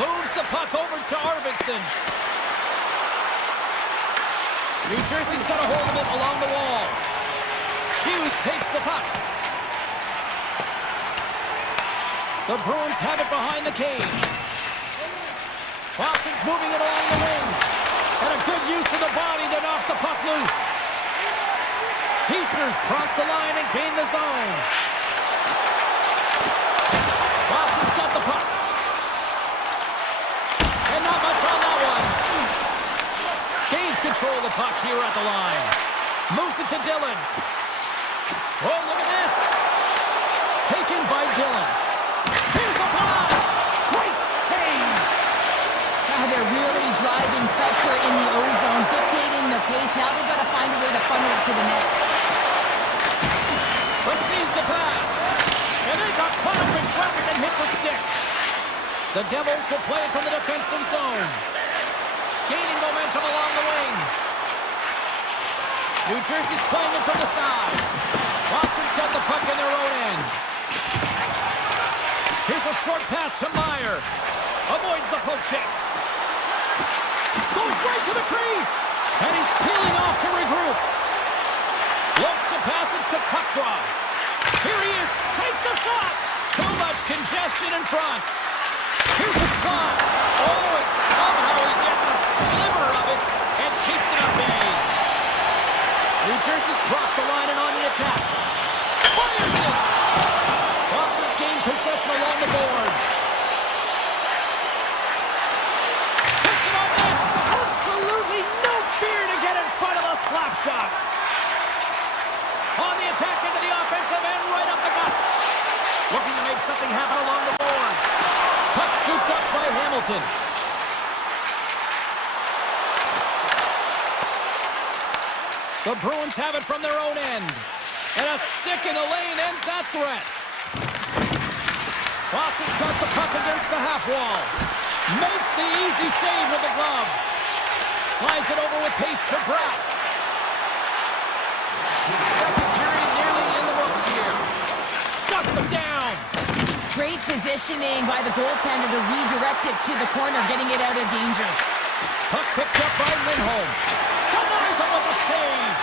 Moves the puck over to Arvidsson. New Jersey's got a hold of it along the wall. Hughes takes the puck. The Bruins have it behind the cage. Boston's moving it along the wing. And a good use of the body to knock the puck loose. Heischer's crossed the line and gained the zone. Boston's got the puck. And not much on that one. Gains control of the puck here at the line. Moves it to Dillon. Oh, look at this. Taken by Dillon. Here's a blast. Great save. They're really driving pressure in the O-zone, dictating the pace. Now they've got to find a way to funnel it to the net. Receives the pass. And they got caught up in traffic and hits a stick. The Devils will play it from the defensive zone. Gaining momentum along the wing. New Jersey's playing it from the side. Boston's got the puck in their own end. Here's a short pass to Meyer. Avoids the poke check. Goes right to the crease. And he's peeling off to regroup. Looks to pass it to Petrov. Here he is. Takes the shot. Too much congestion in front. Here's a shot. Oh, and somehow he gets a sliver of it and keeps it at bay. New Jersey's crossed the line and on the attack. Fires it. Boston's gained possession along the boards. Puts it on net. Absolutely no fear to get in front of the slap shot. On the attack into the offensive end, right up the gut. Looking to make something happen along the boards. Puck scooped up by Hamilton. The Bruins have it from their own end. And a stick in the lane ends that threat. Boston's got the puck against the half wall. Makes the easy save with the glove. Slides it over with pace to Bratt. Second period nearly in the books here. Shuts him down. Great positioning by the goaltender to redirect it to the corner, getting it out of danger. Puck picked up by Lindholm. Denies him with a save.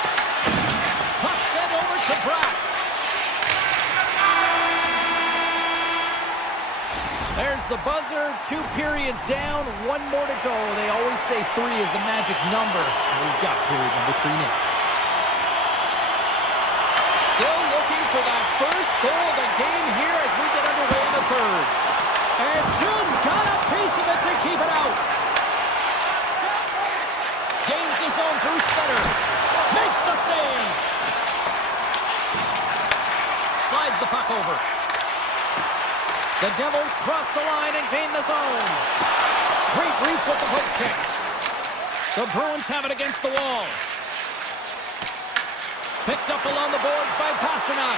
Puck sent over to Bratt. There's the buzzer. 2 periods down, 1 more to go. They always say 3 is the magic number. We've got period number 3 next. Still looking for that first goal of the game here as we get underway in the third. And just got a piece of it to keep it out. Gains the zone through center. Makes the save. Slides the puck over. The Devils cross the line and gain the zone. Great reach with the poke check. The Bruins have it against the wall. Picked up along the boards by Pasternak.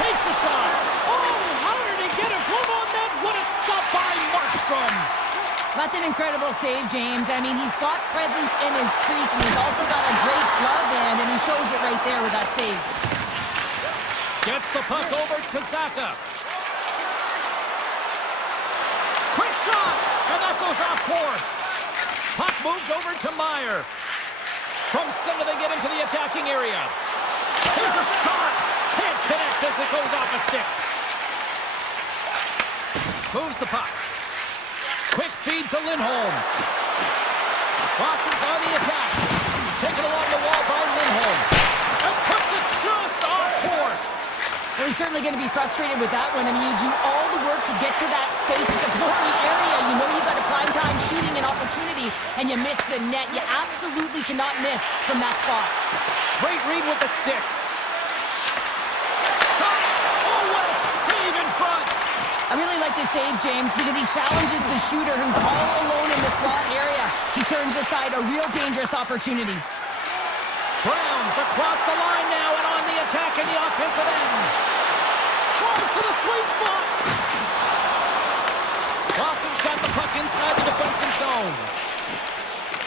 Takes a shot. Oh, how did he get a glove on that? What a stop by Markstrom. That's an incredible save, James. I mean, he's got presence in his crease, and he's also got a great glove hand, and he shows it right there with that save. Gets the puck over to Zaka. Quick shot, and that goes off course. Puck moved over to Meyer. From center, they get into the attacking area. Here's a shot. Can't connect as it goes off a stick. Moves the puck. Quick feed to Lindholm. Boston's on the attack. Taken along the wall by Lindholm. And puts it just off course. Well, he's certainly going to be frustrated with that one. I mean, you do all the work to get to that space. It's a glory area. You know you got a prime-time shooting and opportunity, and you miss the net. You absolutely cannot miss from that spot. Great read with the stick. Shot. Oh, what a save in front. I really like this save, James, because he challenges the shooter who's all alone in the slot area. He turns aside a real dangerous opportunity. Browns across the line now and on the attack in the offensive end. Drives to the sweet spot. Boston's got the puck inside the defensive zone.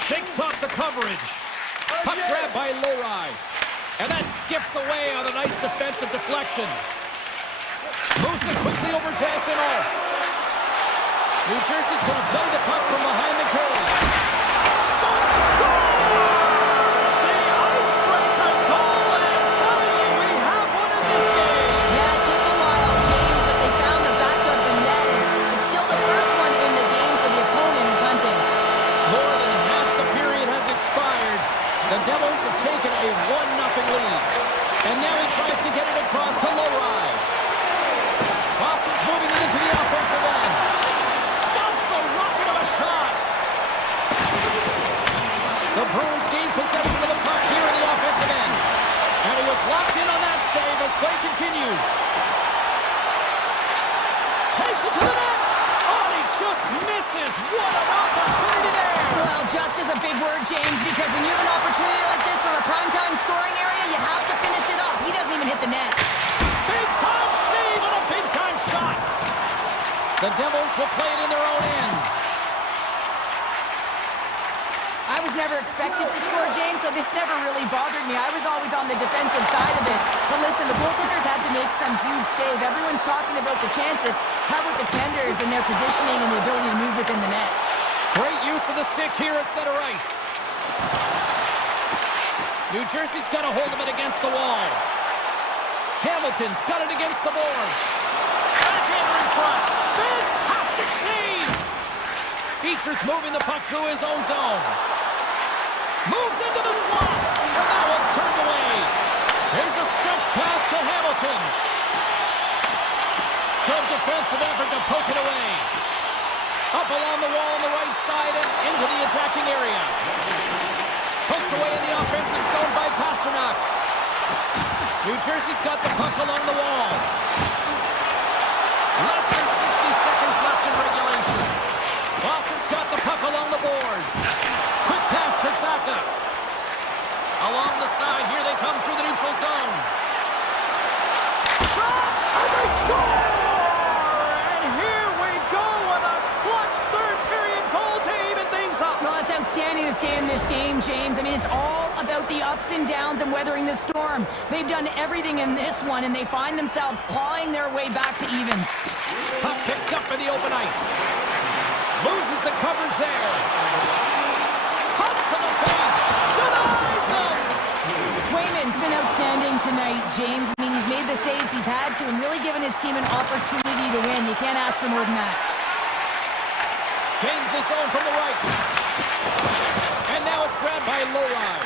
Shakes off the coverage. Puck grabbed by Lohrei. And that skips away on a nice defensive deflection. Moves it quickly over to SNO. New Jersey's going to play the puck from behind the cage. Scores! The icebreaker goal, and finally we have one in this game. Yeah, it took a while, James, but they found the back of the net, and it's still the first one in the game, so the opponent is hunting. More than half the period has expired. The Devils have taken a 1-0 lead. And now he tries to get it across to Lohrei. Boston's moving it into the offensive end. Stops the rocket of a shot. The Bruins gain possession of the puck here in the offensive end. And he was locked in on that save as play continues. Takes it to the net. Oh, and he just misses. What an opportunity there. Well, just is a big word, James, because when you have an opportunity like this from a primetime scoring area, you have to finish it off. He doesn't even hit the net. Big-time save and a big-time shot. The Devils will play it in their own end. I was never expected to score, James, so this never really bothered me. I was always on the defensive side of it. But listen, the goaltenders had to make some huge save. Everyone's talking about the chances. How about the tenders and their positioning and the ability to move within the net? Great use of the stick here at center ice. New Jersey's got a hold of it against the wall. Hamilton's got it against the boards. Backhander in front. Fantastic save. Beecher's moving the puck through his own zone. Moves into the slot. And that one's turned away. Here's a stretch pass to Hamilton. Good defensive effort to poke it away. Up along the wall on the right side and into the attacking area. Poked away in the offensive zone by Pasternak. New Jersey's got the puck along the wall. Less than 60 seconds left in regulation. Boston's got the puck along the boards. Quick pass to Saka. Along the side, here they come through the neutral zone. Shot! And they score! And here we go with a clutch third-period goal to even things up. Well, it's outstanding to stay in this game, James. I mean, it's all about the ups and downs and weathering the storm. They've done everything in this one, and they find themselves clawing their way back to evens. Puck picked up in the open ice. Loses the coverage there. Cuts to the paint. Denies him. Swayman's been outstanding tonight, James. I mean, he's made the saves he's had to and really given his team an opportunity to win. You can't ask for more than that. Gains the zone from the right. And now it's grabbed by Lohrei.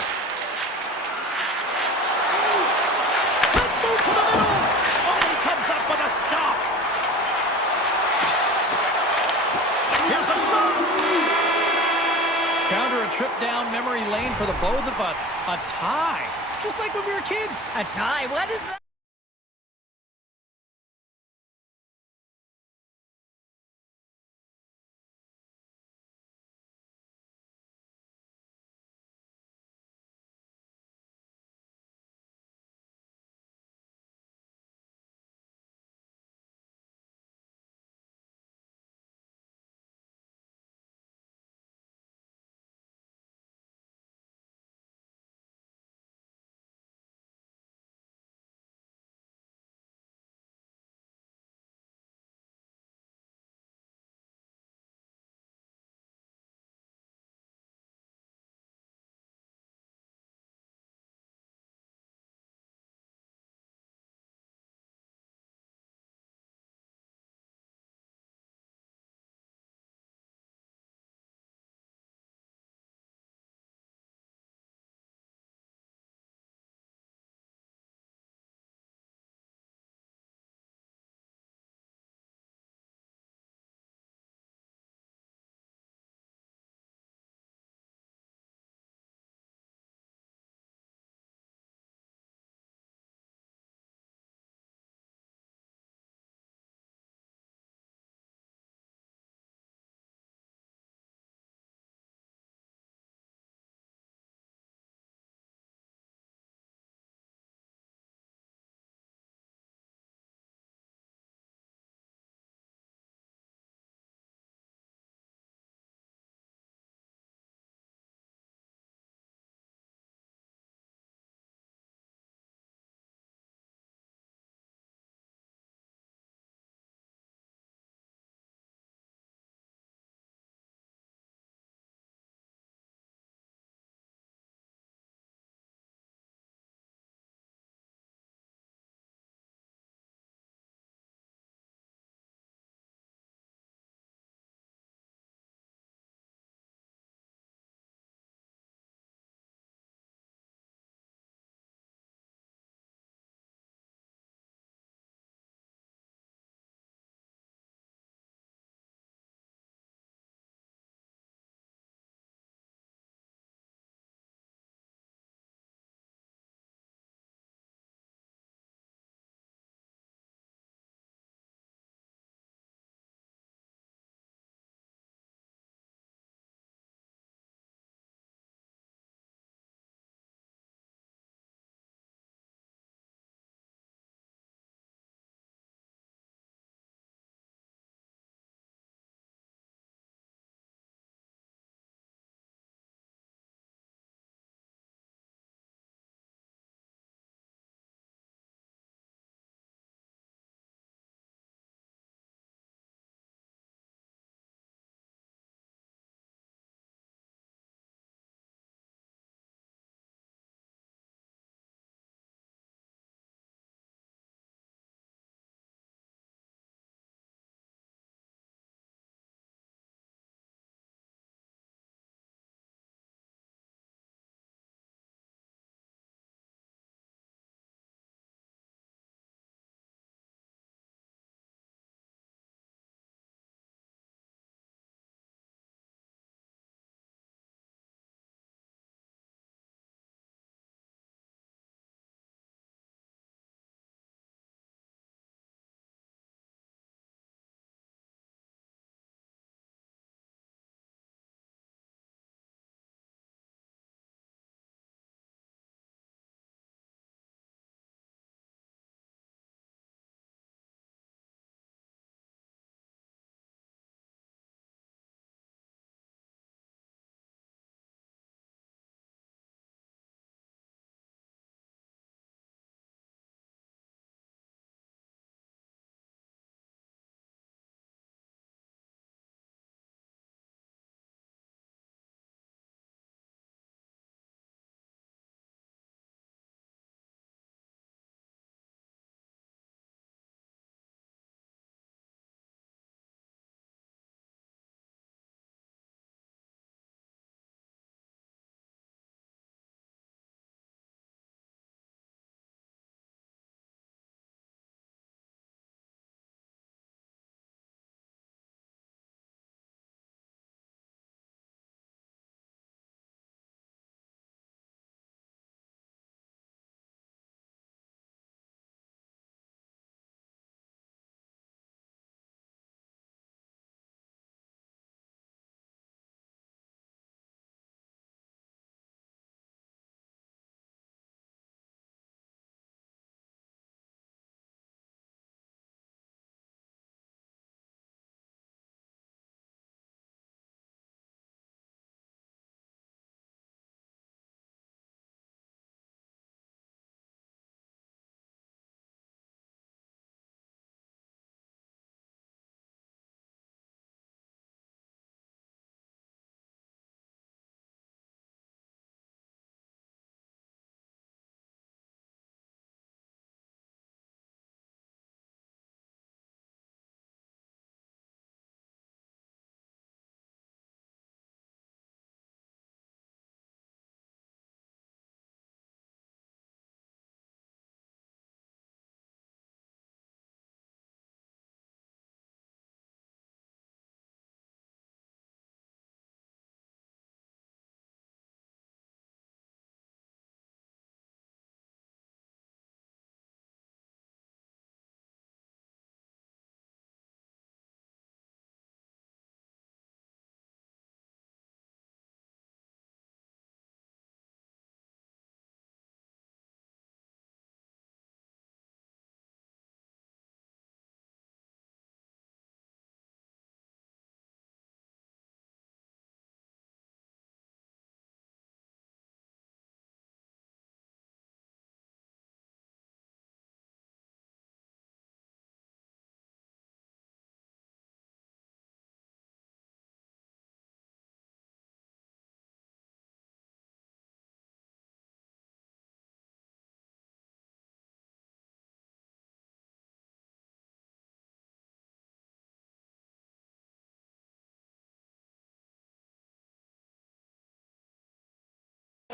Let's move to the middle. Oh, he comes up with a stop. Here's a shot. Counter a trip down memory lane for the both of us. A tie. Just like when we were kids. A tie? What is that?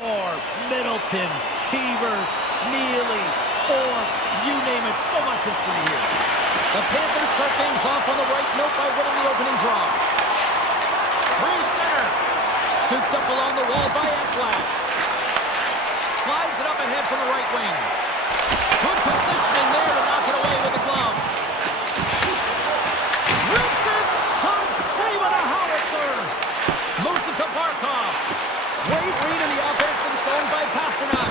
Or Middleton, Keevers, Neely, or you name it, so much history here. The Panthers start things off on the right note by winning the opening draw. Through center. Scooped up along the wall by Ekblad. Slides it up ahead from the right wing. Good positioning there to knock it away with the glove. Rips it! Tom saving a howitzer! Moves it to Barkov. Great read in the offensive zone by Pasternak.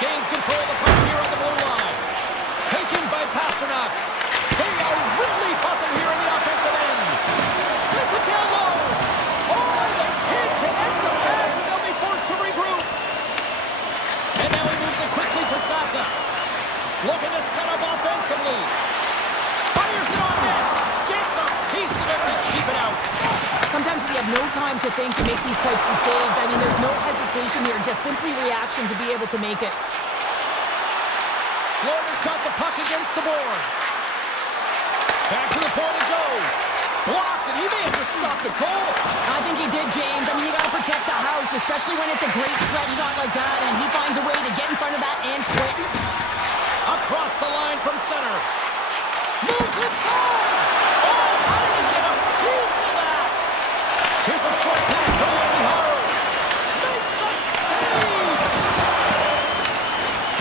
Gains control of the puck here on the blue line. Taken by Pasternak. They are really buzzing here in the offensive end. Sends it down low. Oh, they can't connect the pass, and they'll be forced to regroup. And now he moves it quickly to Saka. Looking to set up offensively. Fires it on net. Gets a piece of it to keep it out. Sometimes we have no time to think to make these types of saves. I mean, there's no hesitation here, just simply reaction to be able to make it. Florida's got the puck against the boards. Back to the point it goes. Blocked, and he may have just stopped the goal. I think he did, James. I mean, you got to protect the house, especially when it's a great threat shot like that, and he finds a way to get in front of that and quick. Across the line from center. Moves inside. Oh, how did he get a piece of that? Here's a short pass to Haru. Makes the save.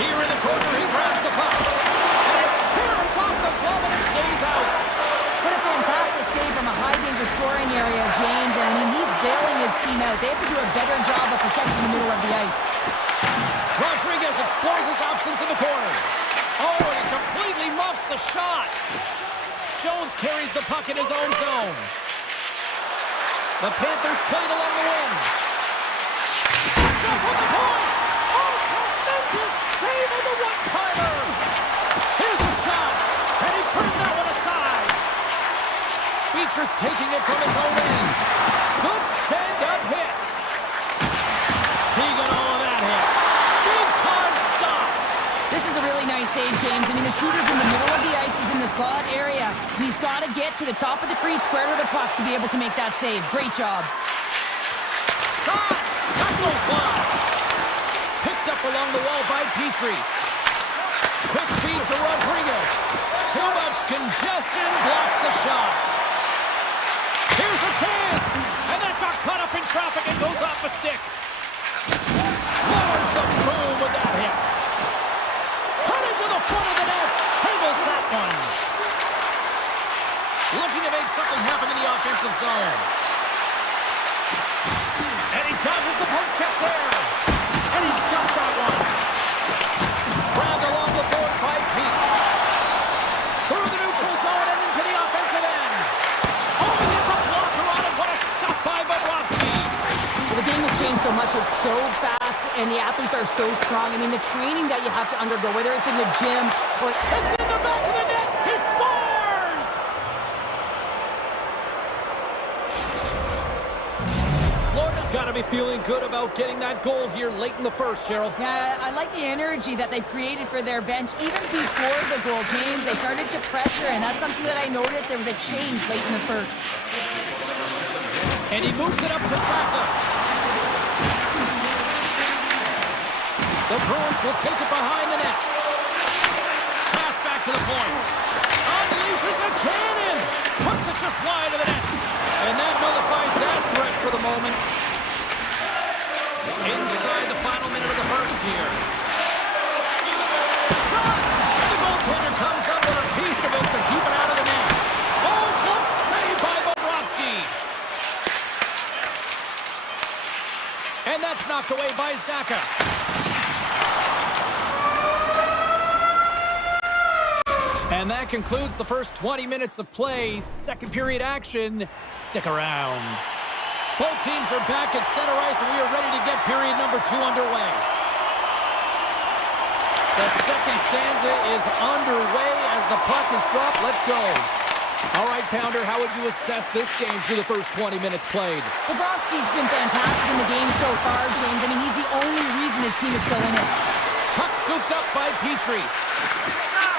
Here in the corner, he grabs the puck. And it clears off the glove and it stays out. What a fantastic save from a high-danger scoring area, James. I mean, he's bailing his team out. They have to do a better job of protecting the middle of the ice. Rodriguez explores his options in the corner. Oh, and he completely muffs the shot. Jones carries the puck in his own zone. The Panthers played along the wing. It's up on the point. Oh, tremendous save on the one-timer. Here's a shot, and he put that one aside. Beatrice taking it from his own end. Good stand-up hit. He got all of that hit. Big-time stop. This is a really nice save, James. I mean, the shooter's in the middle of the ice, is in the slot area. He's got to get to the top of the crease, square to the puck to be able to make that save. Great job. Shot! That goes wide. Picked up along the wall by Petrie. Quick feed to Rodriguez. Too much congestion blocks the shot. Here's a chance! And that got caught up in traffic and goes off a stick. Lowers the boom with that hit. Cut into the front of the net. Handles that one. Looking to make something happen in the offensive zone. And he dodges the poke check there. And he's got that one. Grabbed along the board by Pete. Through the neutral zone and into the offensive end. Oh, he gets a blocker on it. What a stop by Bobrovsky. The game has changed so much. It's so fast, and the athletes are so strong. I mean, the training that you have to undergo, whether it's in the gym or... It's in the back of the net. He scores! Florida's got to be feeling good about getting that goal here late in the first, Cheryl. Yeah, I like the energy that they created for their bench. Even before the goal, James, they started to pressure, and that's something that I noticed. There was a change late in the first. And he moves it up to Saka. The Bruins will take it behind the net. Pass back to the point. Unleashes a cannon. Puts it just wide of the net. And that nullifies that threat for the moment. Inside the final minute of the first here. Shot! And the goaltender comes up with a piece of it to keep it out of the net. Oh, close save by Bobrovsky. And that's knocked away by Saka. And that concludes the first 20 minutes of play. Second period action. Stick around. Both teams are back at center ice, and we are ready to get period number 2 underway. The second stanza is underway as the puck is dropped. Let's go. All right, Pounder, how would you assess this game through the first 20 minutes played? Bobrovsky's been fantastic in the game so far, James. I mean, he's the only reason his team is still in it. Puck scooped up by Petrie.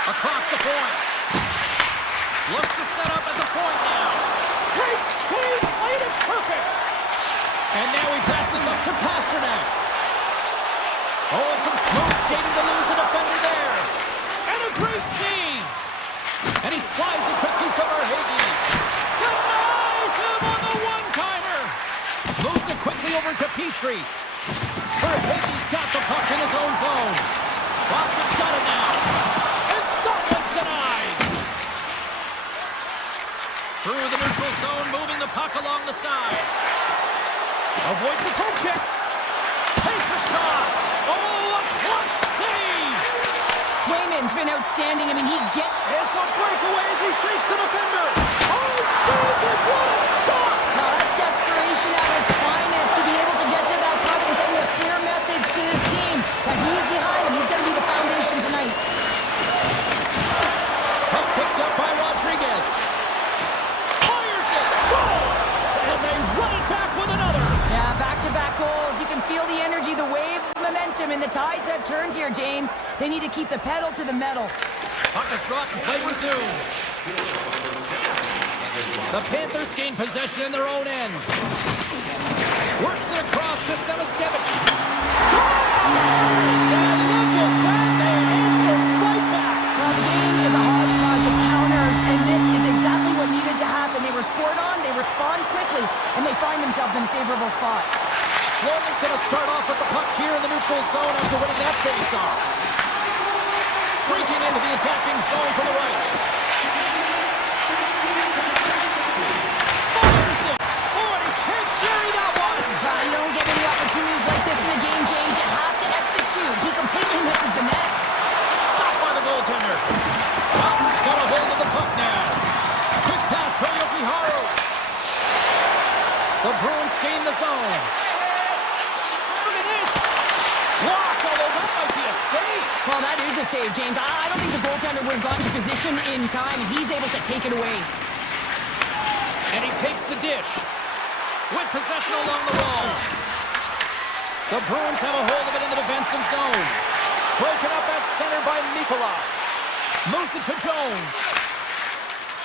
Across the point. Looks to set up at the point now. Great save, played it perfect. And now he passes up to Pasternak. skating to lose a defender there. And a great save. And he slides it quickly to Verhaeghe. Denies him on the one-timer. Moves it quickly over to Petrie. Verhaeghe's got the puck in his own zone. Boston's got it now. And that one's denied. Through the neutral zone, moving the puck along the side. Avoids the poke check. Takes a shot. Oh, a clutch save. Swayman's been outstanding. I mean, he gets... It's a breakaway as he shakes the defender. Oh, saved it. What a stop. Now, that's desperation at its finest to be able to get to that puck and send a clear message to his team that he's behind him. He's going to be the foundation tonight. Puck picked up by Rodriguez. Fires it. Scores. And they run it back with another. Yeah, back-to-back goals. You can feel the energy, the wave, the momentum, and the tides have turned here, James. They need to keep the pedal to the metal. Puck is dropped and play resumes. The Panthers gain possession in their own end. Works it across to Semiskevich. Scores! And look at that, they answer right back. Well, the game is a hodgepodge of counters, and this is exactly what needed to happen. They were scored on, they respond quickly, and they find themselves in a favorable spot. Florida's going to start off with the puck here in the neutral zone after winning that face-off. Streaking into the attacking zone from the right. Fires it! Oh, and he can't bury that one! You don't get many opportunities like this in a game, James. You have to execute. He completely misses the net. Stopped by the goaltender. Boston's got a hold of the puck now. Quick pass by Yokiharu. The Bruins gain the zone. Look at this! Blocked, although that might be a save. Well, that is a save, James. I don't think the goaltender would have gotten to position in time. He's able to take it away. And he takes the dish. With possession along the wall. The Bruins have a hold of it in the defensive zone. Broken up at center by Nikolai. Moves it to Jones.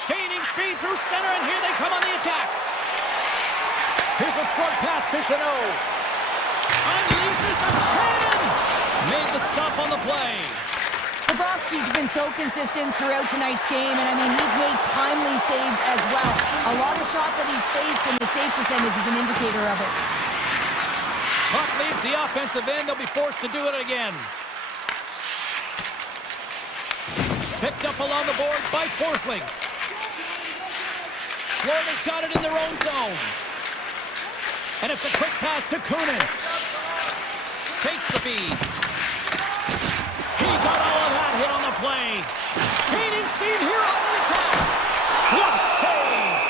Gaining speed through center, and here they come on the attack. Here's a short pass to Chanot. Unleashes a cannon! Made the stop on the play. Bobrovsky's been so consistent throughout tonight's game, and I mean, he's made timely saves as well. A lot of shots that he's faced, and the save percentage is an indicator of it. Puck leaves the offensive end. They'll be forced to do it again. Picked up along the boards by Forsling. Florida's got it in their own zone. And it's a quick pass to Kunin. Takes the feed. He got all of that hit on the play. Gaining speed here on the attack. What a save!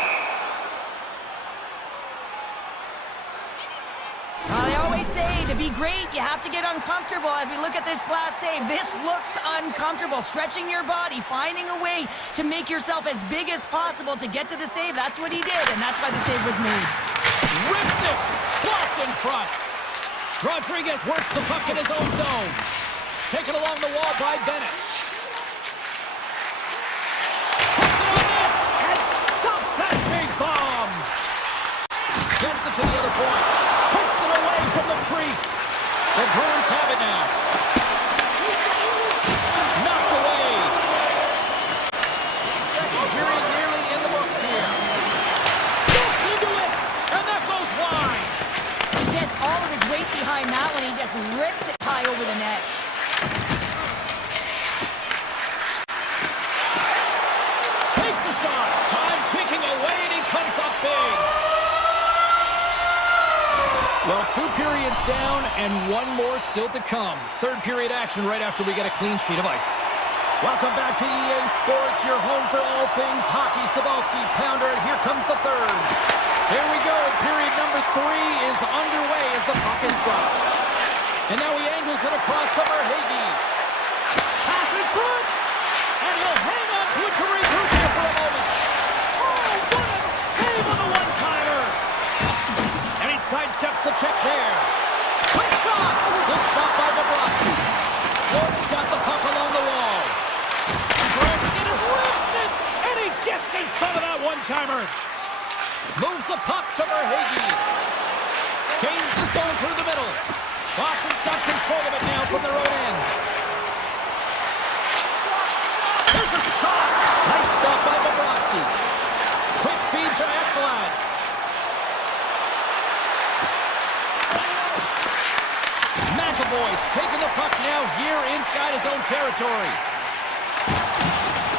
They always say to be great, you have to get uncomfortable. As we look at this last save, this looks uncomfortable. Stretching your body, finding a way to make yourself as big as possible to get to the save. That's what he did, and that's why the save was made. Rips it! Blocked in front. Rodriguez works the puck in his own zone. Taken along the wall by Bennett. Puts it on net and stops that big bomb. Gets it to the other point. Takes it away from the crease. The Bruins have it now. Knocked away. Second period nearly in the books here. Steps into it, and that goes wide. He gets all of his weight behind that one. He just rips it high over the net. Takes the shot. Time ticking away, and he comes up big. Well, 2 periods down and 1 more still to come. Third period action right after we get a clean sheet of ice. Welcome back to EA Sports, your home for all things hockey. Cybulski, Pounder, and here comes the third. Here we go. Period number 3 is underway as the puck is dropped. And now he angles it across to Verhaeghe. Pass in front! And he'll hang on to it to regroup here for a moment. Oh, what a save on the one-timer! And he sidesteps the check there. Quick shot! Good stop by Bobrovsky. Florida's got the puck along the wall. Breaks it and rips it! And he gets in front of that one-timer. Moves the puck to Verhaeghe. Gains the zone through the middle. Boston's got control of it now from their own end. There's a shot. Nice stop by Bobrovsky. Quick feed to Ekblad. McAvoy's taking the puck now here inside his own territory.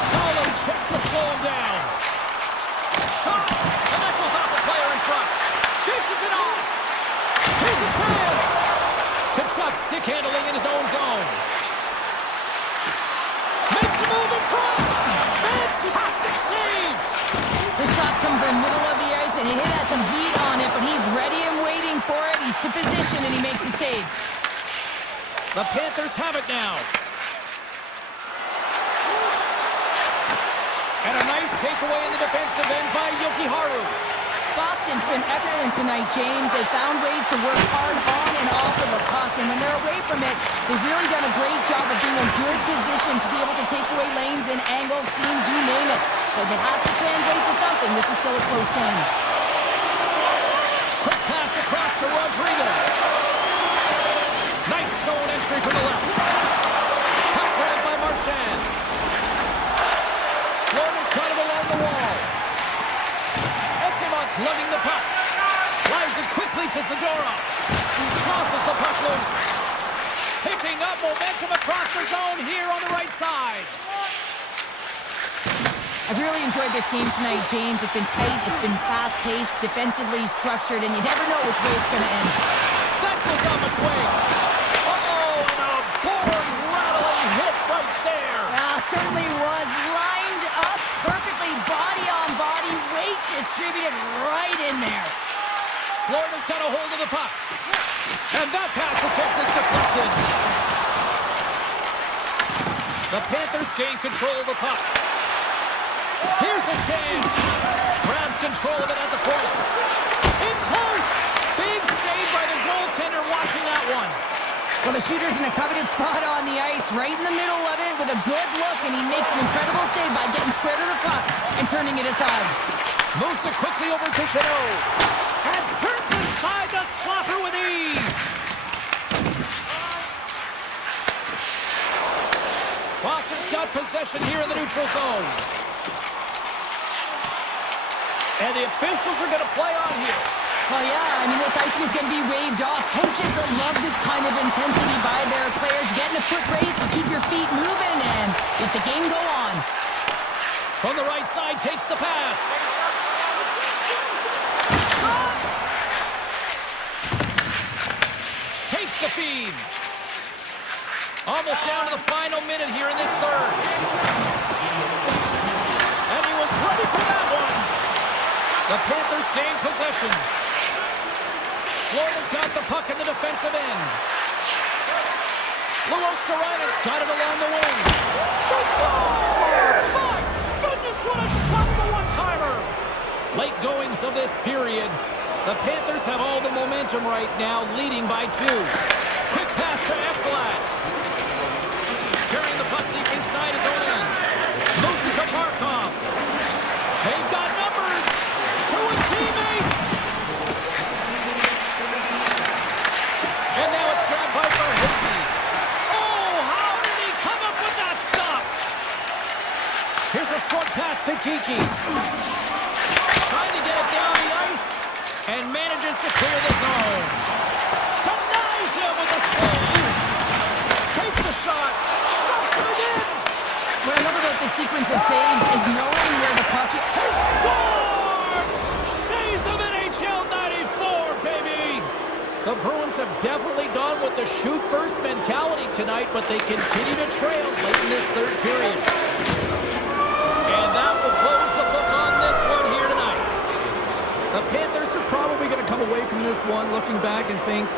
Solid check to slow him down. Shot, and that goes off the player in front. Dishes it off. Here's a chance. Kachuk stick handling in his own zone. Makes a move in front. Fantastic save. The shots come from the middle of the ice, and he has some heat on it, but he's ready and waiting for it. He's to position, and he makes the save. The Panthers have it now. And a nice takeaway in the defensive end by Yokiharu. Boston's been excellent tonight, James. They've found ways to work hard on and off of the puck, and when they're away from it, they've really done a great job of being in good position to be able to take away lanes and angles, seams, you name it. But it has to translate to something. This is still a close game. Quick pass across to Rodriguez. Nice zone entry from the left. Puck grabbed by Marchand. Florida's got him along the wall. Estemon's lugging the puck. Slides it quickly to Zadorov. Crosses the puck loose. Picking up momentum across the zone here on the right side. I've really enjoyed this game tonight, James. It's been tight, it's been fast-paced, defensively structured, and you never know which way it's going to end. That goes on the twig. Uh-oh, and a board-rattling hit right there. Certainly was. Lined up perfectly, body on body, weight distributed right in there. Florida's got a hold of the puck. And that pass attempt is deflected. The Panthers gain control of the puck. Here's a chance. Grabs control of it at the point. In close. Big save by the goaltender watching that one. Well, the shooter's in a coveted spot on the ice, right in the middle of it with a good look, and he makes an incredible save by getting square to the puck and turning it aside. Moves it quickly over to Chanot. And turns aside the slapper with ease. Boston's got possession here in the neutral zone. And the officials are going to play on here. Well, yeah, I mean, this icing is going to be waved off. Coaches love this kind of intensity by their players. You get in a foot race, you keep your feet moving, and let the game go on. From the right side, takes the pass. Takes the feed. Almost down to the final minute here in this third. And he was ready for that one. The Panthers gain possession. Florida's got the puck in the defensive end. Luostarina's got it along the wing. They score! My goodness, what a shot of a one-timer! Late goings of this period. The Panthers have all the momentum right now, leading by 2. Quick pass to Ekblad. Carrying the puck deep inside his own end. Moves it to Markov. They've got numbers to his teammate. And now it's grabbed by Verhaeghe. Oh, how did he come up with that stop? Here's a short pass to Kiki. Trying to get it down the ice and manages to clear the zone. Denies him with a save. Takes a shot. Stuffs it again. What I love about this sequence of saves is knowing where the puck is. He scores! Shades of NHL 94, baby! The Bruins have definitely gone with the shoot-first mentality tonight, but they continue to trail late in this third period. And that will close the book on this one here tonight. The Panthers are probably going to come away from this one looking back and think,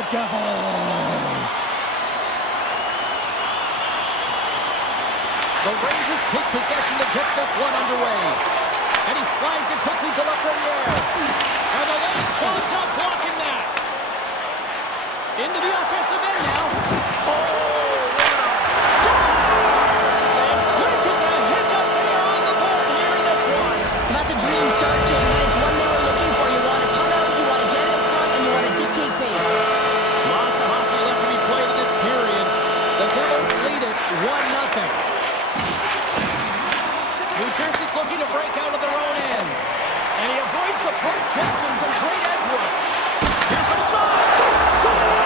the Devils. The Rangers take possession to get this one underway. And he slides it quickly to Lafreniere. And the legs clogged up, blocking that. Into the offensive end now. Oh, what a scores! And quick as a hiccup there on the board here in this one. That's a dream start, James, and it's one they were looking for. You want to come out, you want to get in front, and you want to dictate pace. Lots of hockey left to be played in this period. The Devils lead it 1-0. New Jersey's looking to break out of their own end. And he avoids the poke check with some great edge work. Here's a shot. They score!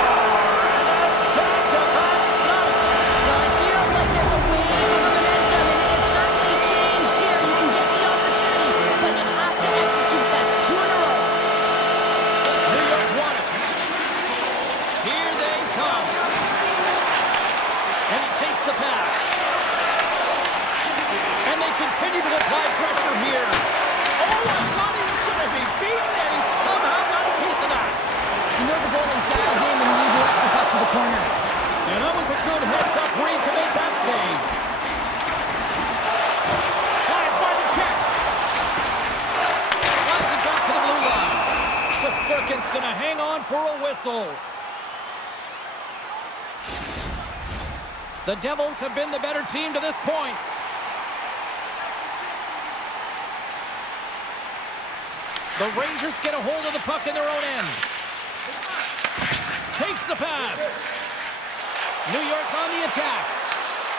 And that's back-to-back snipes. Well, it feels like there's a wave of momentum, and it has certainly changed here. You can get the opportunity, but you have to execute. That's 2 in a row. New York's won it. Here they come. And he takes the pass. And they continue to apply pressure here. Oh, I thought he was going to be beaten, and he somehow got a piece of that. You know the goalie's dialed in when he redirects the puck to the corner. And that was a good heads-up read to make that save. Slides by the check. Slides it back to the blue line. Shesterkin's going to hang on for a whistle. The Devils have been the better team to this point. The Rangers get a hold of the puck in their own end. Takes the pass. New York's on the attack.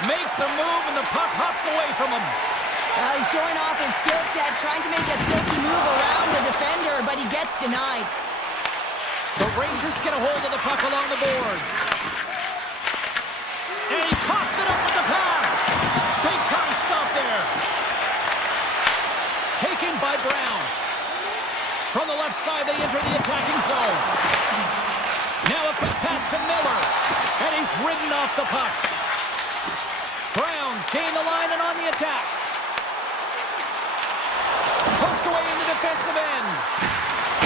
Makes a move, and the puck hops away from him. Well, he's showing off his skill set, trying to make a silky move around the defender, but he gets denied. The Rangers get a hold of the puck along the boards. And he coughs it up with the pass. Big time stop there. Taken by Brown. From the left side, they enter the attacking zone. Now a quick pass to Miller. And he's ridden off the puck. Browns gain the line and on the attack. Poked away in the defensive end.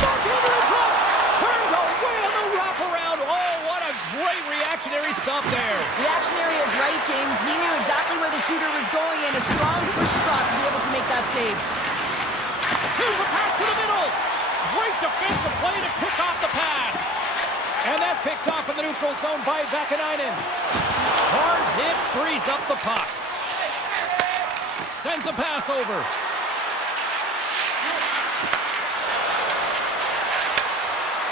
Back over in front. Turned away on the wraparound. Oh, what a great reactionary stop there. Reactionary is right, James. He knew exactly where the shooter was going, and a strong push across to be able to make that save. Here's a pass to the middle. Great defensive play to pick off the pass. And that's picked off in the neutral zone by Vakanainen. Hard hit frees up the puck. Sends a pass over.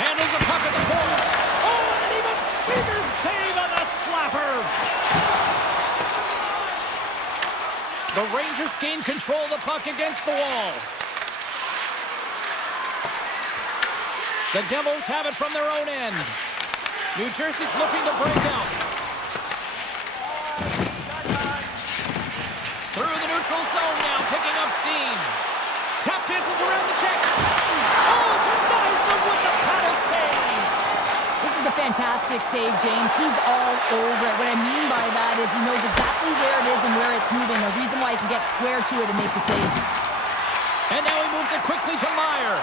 Handles the puck at the corner. Oh, and an even bigger save on the slapper. The Rangers gain control of the puck against the wall. The Devils have it from their own end. New Jersey's looking to break out. Through the neutral zone now, picking up steam. Tap dances around the check. Oh, denies him with the paddle save. This is a fantastic save, James. He's all over it. What I mean by that is he knows exactly where it is and where it's moving. A reason why he can get square to it and make the save. And now he moves it quickly to Meyer.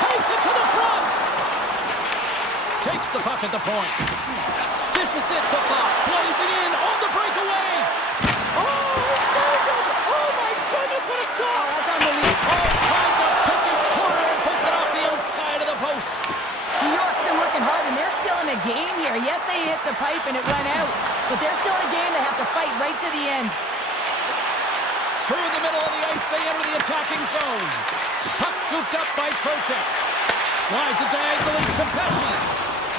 Takes it to the front. Takes the puck at the point. Dishes it to Fox. Blazing in on the breakaway. Oh, saved him. Oh, my goodness, what a stop. Oh, that's unbelievable. Oh, trying to pick his corner and puts it off the outside of the post. New York's been working hard, and they're still in a game here. Yes, they hit the pipe and it went out, but they're still in a game they have to fight right to the end. Through the middle of the ice, they enter the attacking zone. Puck scooped up by Trocheck. Slides it diagonally to Pesci.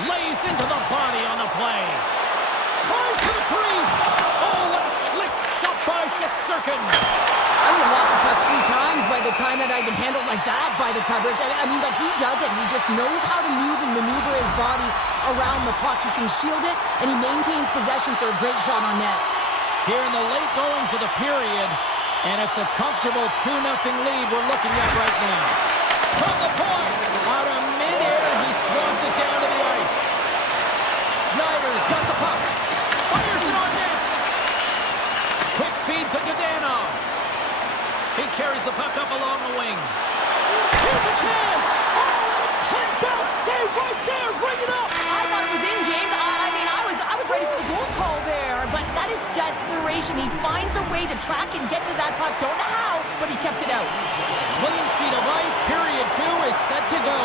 Lays into the body on the play. Tries to the crease. Oh, what a slick stop by Shesterkin. I would have lost the puck 3 times by the time that I'd been handled like that by the coverage. I mean, but he does it. He just knows how to move and maneuver his body around the puck. He can shield it, and he maintains possession for a great shot on net. Here in the late goings of the period, and it's a comfortable 2-0 lead we're looking at right now. From the point, out of midair, he swats it down to the ice. Schneider's got the puck. Fires it on net. Quick feed to Gadanov. He carries the puck up along the wing. Here's a chance. Oh, a 10-bell save he finds a way to track and get to that puck. Don't know how, but he kept it out. Clean sheet of ice. Period 2 is set to go.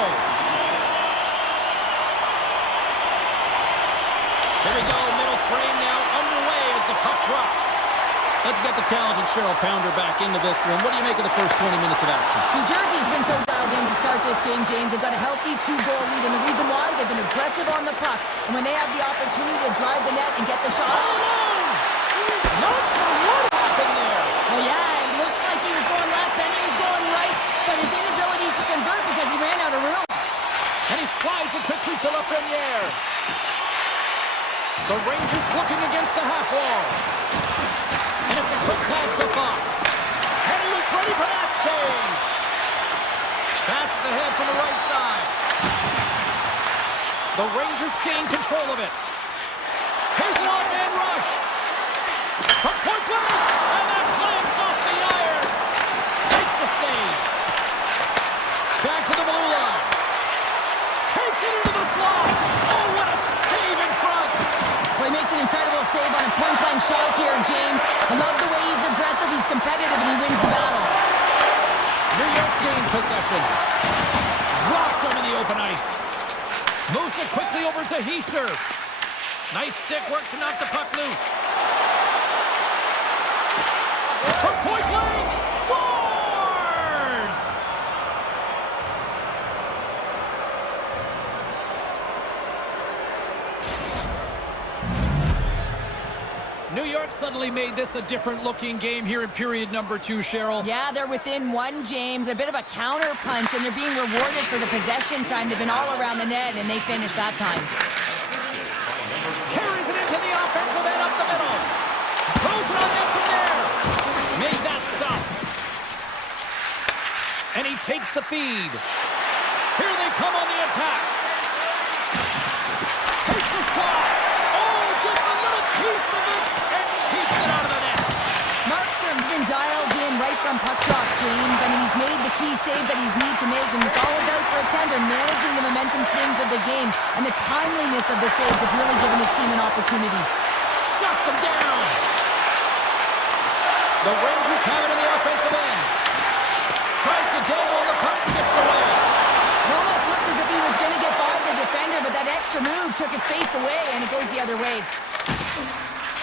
Here we go. Middle frame now underway as the puck drops. Let's get the talented Cheryl Pounder back into this one. What do you make of the first 20 minutes of action? New Jersey's been so dialed in to start this game, James. They've got a healthy 2-goal lead, and the reason why, they've been aggressive on the puck. And when they have the opportunity to drive the net and get the shot... Oh, no! Not sure what happened there. Well, yeah, it looks like he was going left, then he was going right, but his inability to convert because he ran out of room. And he slides it quickly to Lafreniere. The Rangers looking against the half wall. And it's a quick pass to Fox. And he was ready for that save. Passes ahead from the right side. The Rangers gain control of it. Here's an odd-man rush. From point blank. And that clamps off the iron. Makes the save. Back to the blue line. Takes it into the slot. Oh, what a save in front. Well, he makes an incredible save on a point-blank shot here, James. I love the way he's aggressive, he's competitive, and he wins the battle. New York's gained possession. Dropped him in the open ice. Moves it quickly over to Hischier. Nice stick work to knock the puck loose. From point blank, scores! New York suddenly made this a different-looking game here in period number 2, Cheryl. Yeah, they're within 1, James. A bit of a counter-punch, and they're being rewarded for the possession time. They've been all around the net, and they finished that time. Carries it into the offensive end up the middle. Throws it on net from there. Made that stop. And he takes the feed. Here they come on the attack. Takes a shot. Oh, gets a little piece of it and keeps it out of the net. Markstrom's been dialed in right from puck drop, James. I mean, he's made the key save that he's need to make, and it's all about for a tender managing the momentum swings of the game, and the timeliness of the saves have really given his team an opportunity. Shuts him down. The Rangers have it in the offensive end. Tries to dangle, the puck skips away. It almost looked as if he was going to get by the defender, but that extra move took his face away, and it goes the other way.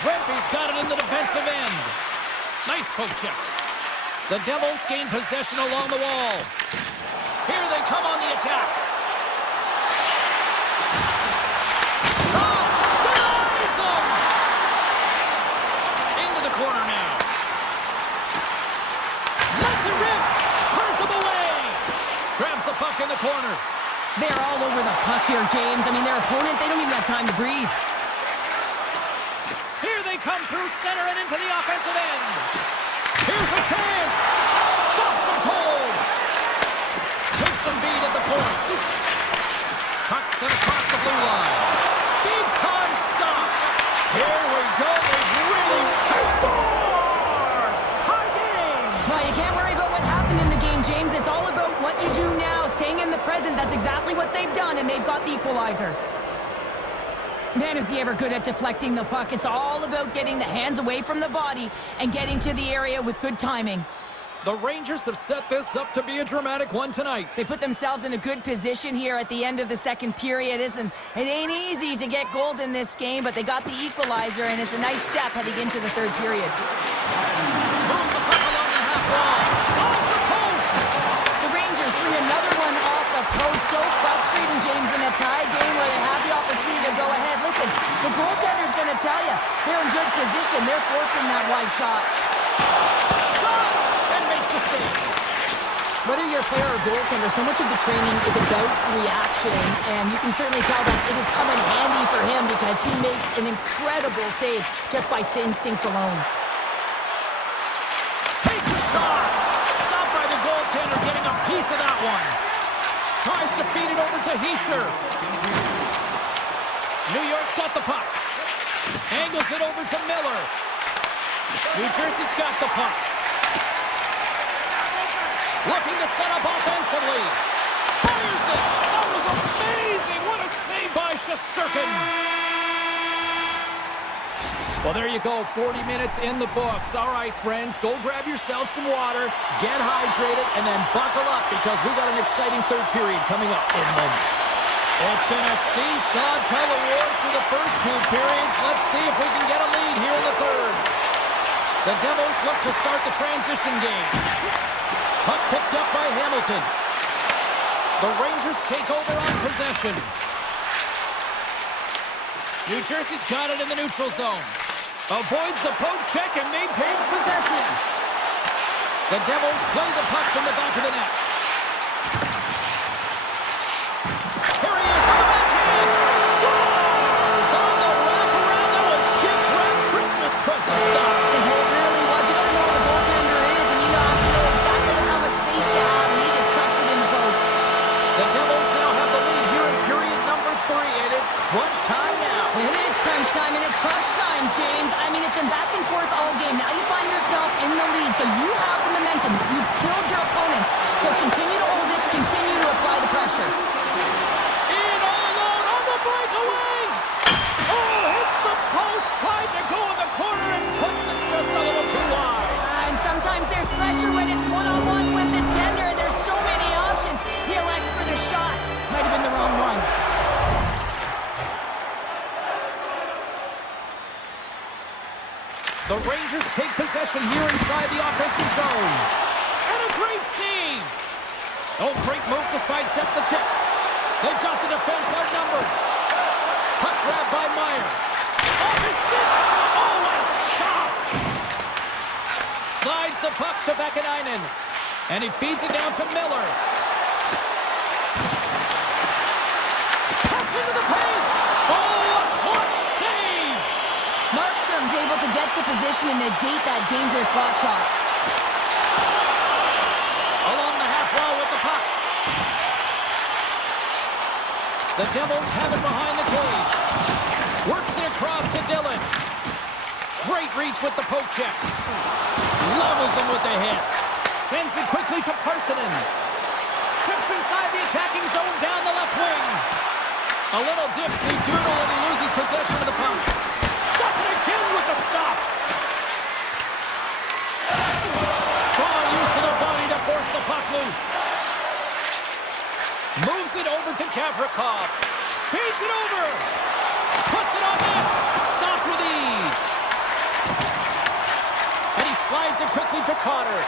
Rempe's got it in the defensive end. Nice poke check. The Devils gain possession along the wall. Here they come on the attack. Oh, denies him! Into the corner now. Lets it rip. Turns him away. Grabs the puck in the corner. They're all over the puck here, James. I mean, their opponent, they don't even have time to breathe. Here they come through center and into the offensive end. Here's a chance. Stops him cold. Takes some beat at the point. Puck sent across the blue line. Big time stop. Here we go. They've really scores. Tie game. Well, you can't worry about what happened in the game, James. It's all about what you do now, staying in the present. That's exactly what they've done, and they've got the equalizer. Man, is he ever good at deflecting the puck. It's all about getting the hands away from the body and getting to the area with good timing. The Rangers have set this up to be a dramatic one tonight. They put themselves in a good position here at the end of the second period. It ain't easy to get goals in this game, but they got the equalizer, and it's a nice step heading into the third period. Moves the puck along the half wall. Off the post. The Rangers bring another one off the post. So frustrating, James, in a tie game where they have the opportunity to go ahead. Listen, the goaltender's going to tell you they're in good position. They're forcing that wide shot. Shot and makes the save. Whether you're a player or goaltender, so much of the training is about reaction, and you can certainly tell that it has come in handy for him because he makes an incredible save just by instincts alone. Takes a shot. Stopped by the goaltender, getting a piece of that one. Tries to feed it over to Hischier. New York's got the puck. Angles it over to Miller. New Jersey's got the puck. Looking to set up offensively. Fires it. That was amazing. What a save by Shesterkin. Well, there you go, 40 minutes in the books. All right, friends, go grab yourself some water, get hydrated, and then buckle up because we got an exciting third period coming up in moments. It's been a seesaw tug-of-war through the first two periods. Let's see if we can get a lead here in the third. The Devils look to start the transition game. Puck picked up by Hamilton. The Rangers take over on possession. New Jersey's got it in the neutral zone. Avoids the poke check and maintains possession. The Devils play the puck from the back of the net. Here he is on the backhand. Scores on the wraparound. That was Kim's Wrap Christmas present style. It really was. You gotta know where the goaltender is, and you have to know exactly how much space you have, and he just tucks it in the post. The Devils now have the lead here in period number 3, and it's crunch time now. It is crunch time, and it's crush time, James. I mean, it's been back and forth all game. Now you find yourself in the lead, so you have the momentum. You've killed your opponents, so continue to hold it, continue to apply the pressure. In all alone on the breakaway. Oh, hits the post, tried to go in the corner and puts it just a little too wide. And sometimes there's pressure when it's one-on-one with the tender. There's so many options. He elects for the shot. Might have been the wrong one. The Rangers take possession here inside the offensive zone. And a great save. Oh, great move to sidestep the check. They've got the defense outnumbered. Puck grab by Meyer. Off his stick. Oh, what a stop. Slides the puck to Vakanainen. And he feeds it down to Miller. Pass into the paint. Oh, a clutch save. Markstrom's able to get to position and negate that dangerous slot shot. Along the half wall with the puck. The Devils have it behind the cage. Works it across to Dillon. Great reach with the poke check. Levels him with the hit. Sends it quickly to Parsonen. Steps inside the attacking zone down the left wing. A little dipsy doodle and he loses possession of the puck. Does it again with the stop. Strong use of the body to force the puck loose. Moves it over to Gavrikov. Feeds it over. Puts it on net. Stopped with ease. And he slides it quickly to Cotter.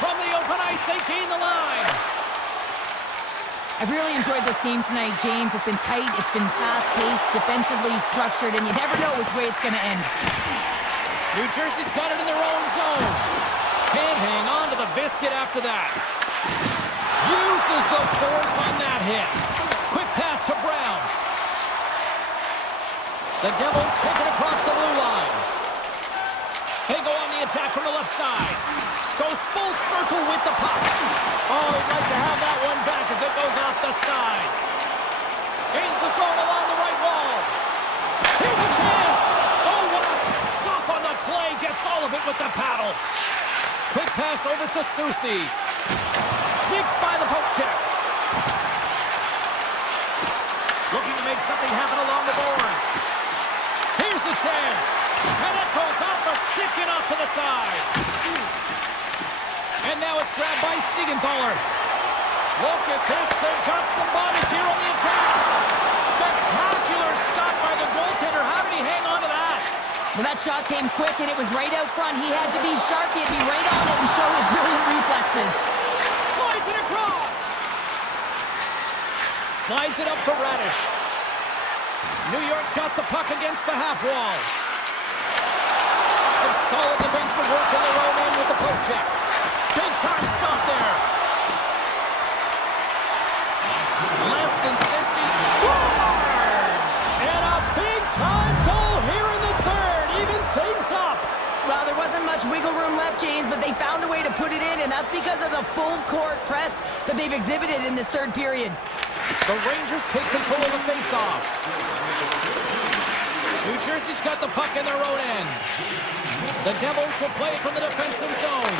From the open ice, they gain the line. I've really enjoyed this game tonight, James. It's been tight, it's been fast-paced, defensively structured, and you never know which way it's going to end. New Jersey's got it in their own zone. Can't hang on to the biscuit after that. Uses the force on that hit. Quick pass to Brown. The Devils take it across the blue line. They go on the attack from the left side. Goes full circle with the puck. Oh, he'd like to have that one back as it goes off the side. Gains the zone along the right wall. Here's a chance. Oh, what a stop on the play. Gets all of it with the paddle. Quick pass over to Susie. Sneaks by the poke check. Looking to make something happen along the boards. Here's a chance. And it goes off the stick and off to the side. And now it's grabbed by Siegenthaler. Look at this. They've got some bodies here on the attack. Spectacular stop by the goaltender. How did he hang on to that? Well, that shot came quick, and it was right out front. He had to be sharp. He had to be right on it and show his brilliant reflexes. Slides it across. Slides it up to Radish. New York's got the puck against the half wall. Some solid defensive work in their own end with the poke check. Big time stop there. Less than 60. Scores! And a big time goal here in the third. Evens things up. Well, there wasn't much wiggle room left, James, but they found a way to put it in, and that's because of the full court press that they've exhibited in this third period. The Rangers take control of the faceoff. New Jersey's got the puck in their own end. The Devils will play it from the defensive zone.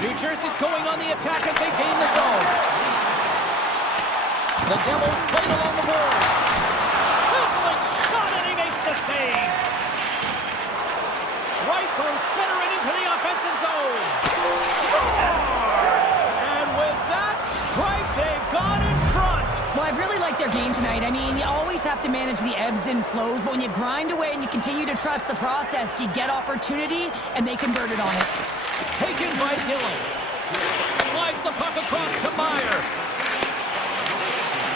New Jersey's going on the attack as they gain the zone. The Devils play it along the boards. Sizzling shot and he makes the save. right through center and into the offensive zone. Scores! And with that strike, they've gone in front. Well, I've really liked their game tonight. I mean, you always have to manage the ebbs and flows, but when you grind away and you continue to trust the process, you get opportunity, and they converted on it. Taken by Dillon. Slides the puck across to Meyer.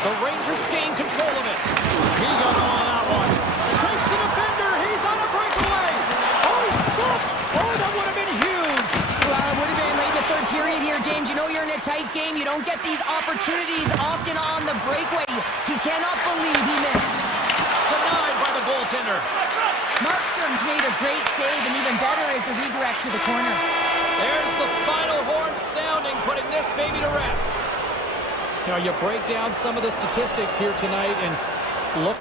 The Rangers gain control of it. He got all of that one. Takes the defender. He's on a breakaway. Oh, he's stopped. Oh, that would have been huge. Well, it would have been late in the third period here, James. You know you're in a tight game. You don't get these opportunities often on the breakaway. He cannot believe he missed. Denied by the goaltender. Markstrom's made a great save, and even better is the redirect to the corner. There's the final horn sounding, putting this baby to rest. Now, you break down some of the statistics here tonight, and look.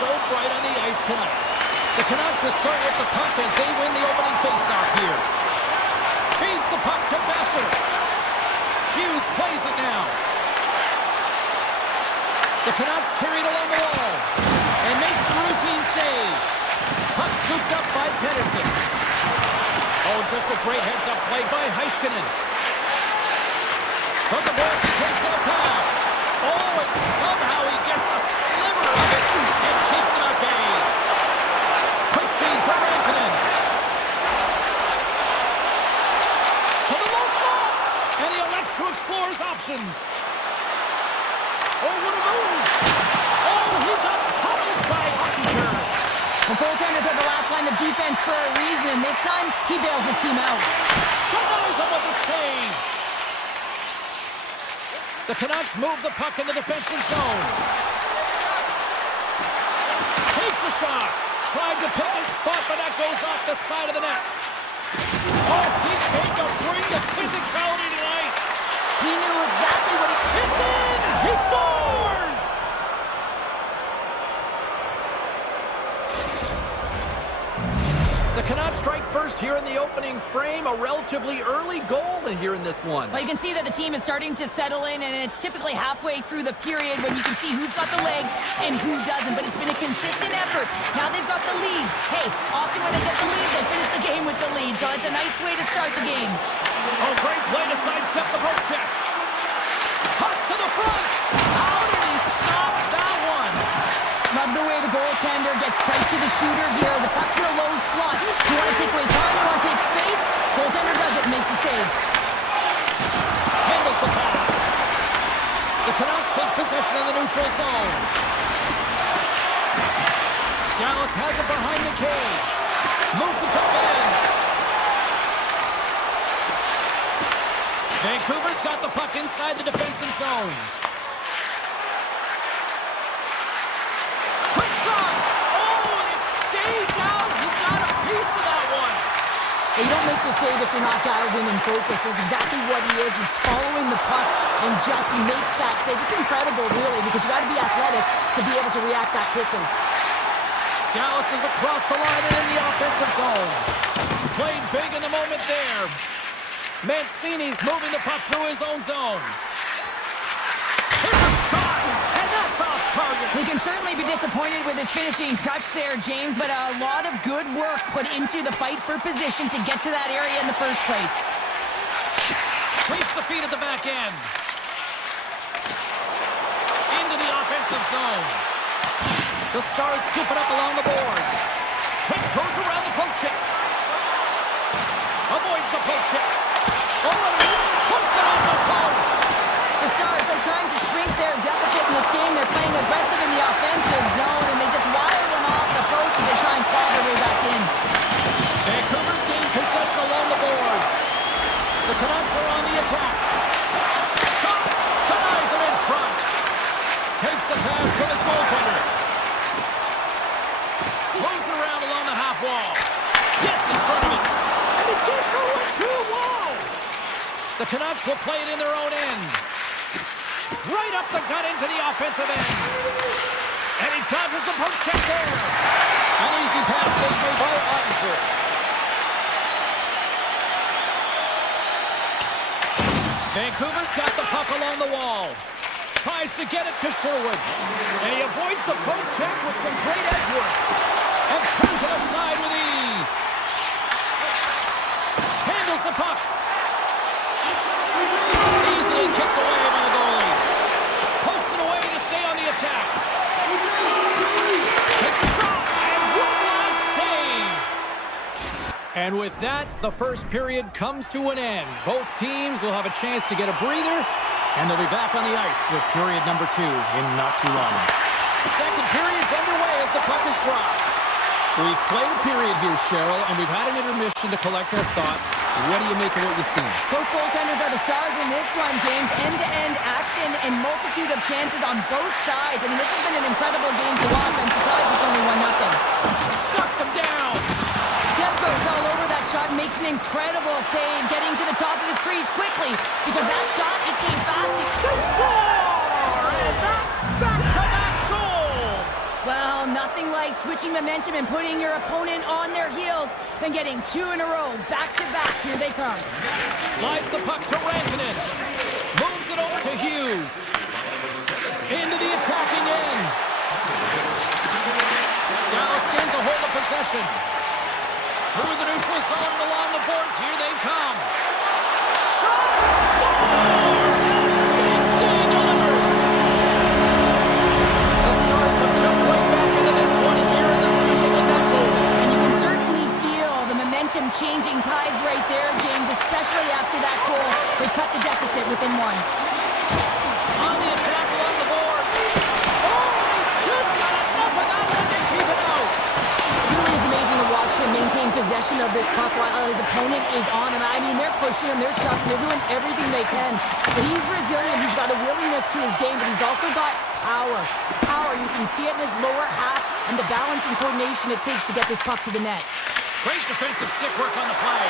so bright on the ice tonight. The Canucks will start with the puck as they win the opening faceoff here. Feeds the puck to Besser. Hughes plays it now. The Canucks carry it along the wall and makes the routine save. Puck scooped up by Pedersen. Oh, just a great heads-up play by Heiskanen. From the boards, he takes that pass. Oh, and somehow he gets a sliver of it and keeps him at bay. Quick feed for Rantanen. To the low slot. And he elects to explore his options. Oh, what a move. Oh, he got pummeled by Ottinger. The goaltenders are the last line of defense for a reason. This time, he bails his team out. Denies him with the save. The Canucks move the puck in the defensive zone. Takes a shot. Tried to pick his spot, but that goes off the side of the net. Oh, he came to bring the physicality tonight. He knew exactly what he... It's in! He scores! The Canucks strike first here in the opening frame. A relatively early goal here in this one. Well, you can see that the team is starting to settle in, and it's typically halfway through the period when you can see who's got the legs and who doesn't. But it's been a consistent effort. Now they've got the lead. Hey, often when they get the lead, they finish the game with the lead. So it's a nice way to start the game. Oh, great play to sidestep the poke check. Cuts to the front. How did he stop that one? Love the way the goaltender gets tight to the shooter here. The puck's in a low slot. You want to take away time, you want to take space. Goaltender does it, makes a save. Handles the pass. The Canucks take possession in the neutral zone. Dallas has it behind the cage. Moves it to end. Vancouver's got the puck inside the defensive zone. Quick shot! Oh, and it stays out! He got a piece of that one! You don't make the save if you're not dialed in and focused. That's exactly what he is. He's following the puck and just makes that save. It's incredible, really, because you got to be athletic to be able to react that quickly. Dallas is across the line and in the offensive zone. Played big in the moment there. Mancini's moving the puck through his own zone. There's a shot, and that's off target. He can certainly be disappointed with his finishing touch there, James, but a lot of good work put into the fight for position to get to that area in the first place. Takes the feed at the back end. Into the offensive zone. The Stars scoop it up along the boards. Tiptoes around the poke check. Avoids the poke check. Oh, and he puts it on the post. The Stars are trying to shrink their deficit in this game. They're playing aggressive in the offensive zone, and they just wire one off the post as they try and claw their way back in. Vancouver's gained possession along the boards. The Canucks are on the attack. Shot! Denies him in front. Takes the pass from his goaltender. Moves it around along the half wall. Gets in front of it. And it gets over to the wall. The Canucks will play it in their own end. Right up the gut into the offensive end. And he dodges the poke check there. An easy pass saved by Ottinger. Vancouver's got the puck along the wall. Tries to get it to Sherwood. And he avoids the poke check with some great edge work. And turns it aside with ease. Handles the puck. Easily kicked away by the goalie. Pokes it away to stay on the attack. Takes a shot. And one last save. And with that, the first period comes to an end. Both teams will have a chance to get a breather, and they'll be back on the ice with period number 2 in not too long. Second period's underway as the puck is dropped. We've played a period here, Cheryl, and we've had an intermission to collect our thoughts. What do you make of what you've seen? Both goaltenders are the stars in this one, James. End-to-end action and multitude of chances on both sides. I mean, this has been an incredible game to watch. I'm surprised it's only 1-0. Shuts him down. Demko's all over that shot and makes an incredible save, getting to the top of his crease quickly, because that shot, it came fast. They score! And that's back-to-back goals! Well, nothing like switching momentum and putting your opponent on their heels, then getting two in a row, back to back. Here they come. Slides the puck to Rantanen. Moves it over to Hughes. Into the attacking end. Dallas gains a hold of possession. Through the neutral zone and along the boards. Here they come. Shot! Scores! And Big D delivers. The Stars have jumped right back into this one here in the second with that goal. And you can certainly feel the momentum changing tides right there, James, especially after that goal. They cut the deficit within one. On the attack along the boards. Oh, he just got enough of that one to keep it out. It really is amazing to watch him maintain possession of this puck while his opponent is on him. I mean, they're pushing him, they're shoving, they're doing everything they can. But he's resilient, he's got a willingness to his game, but he's also got power. Power, you can see it in his lower half and the balance and coordination it takes to get this puck to the net. Great defensive stick work on the play.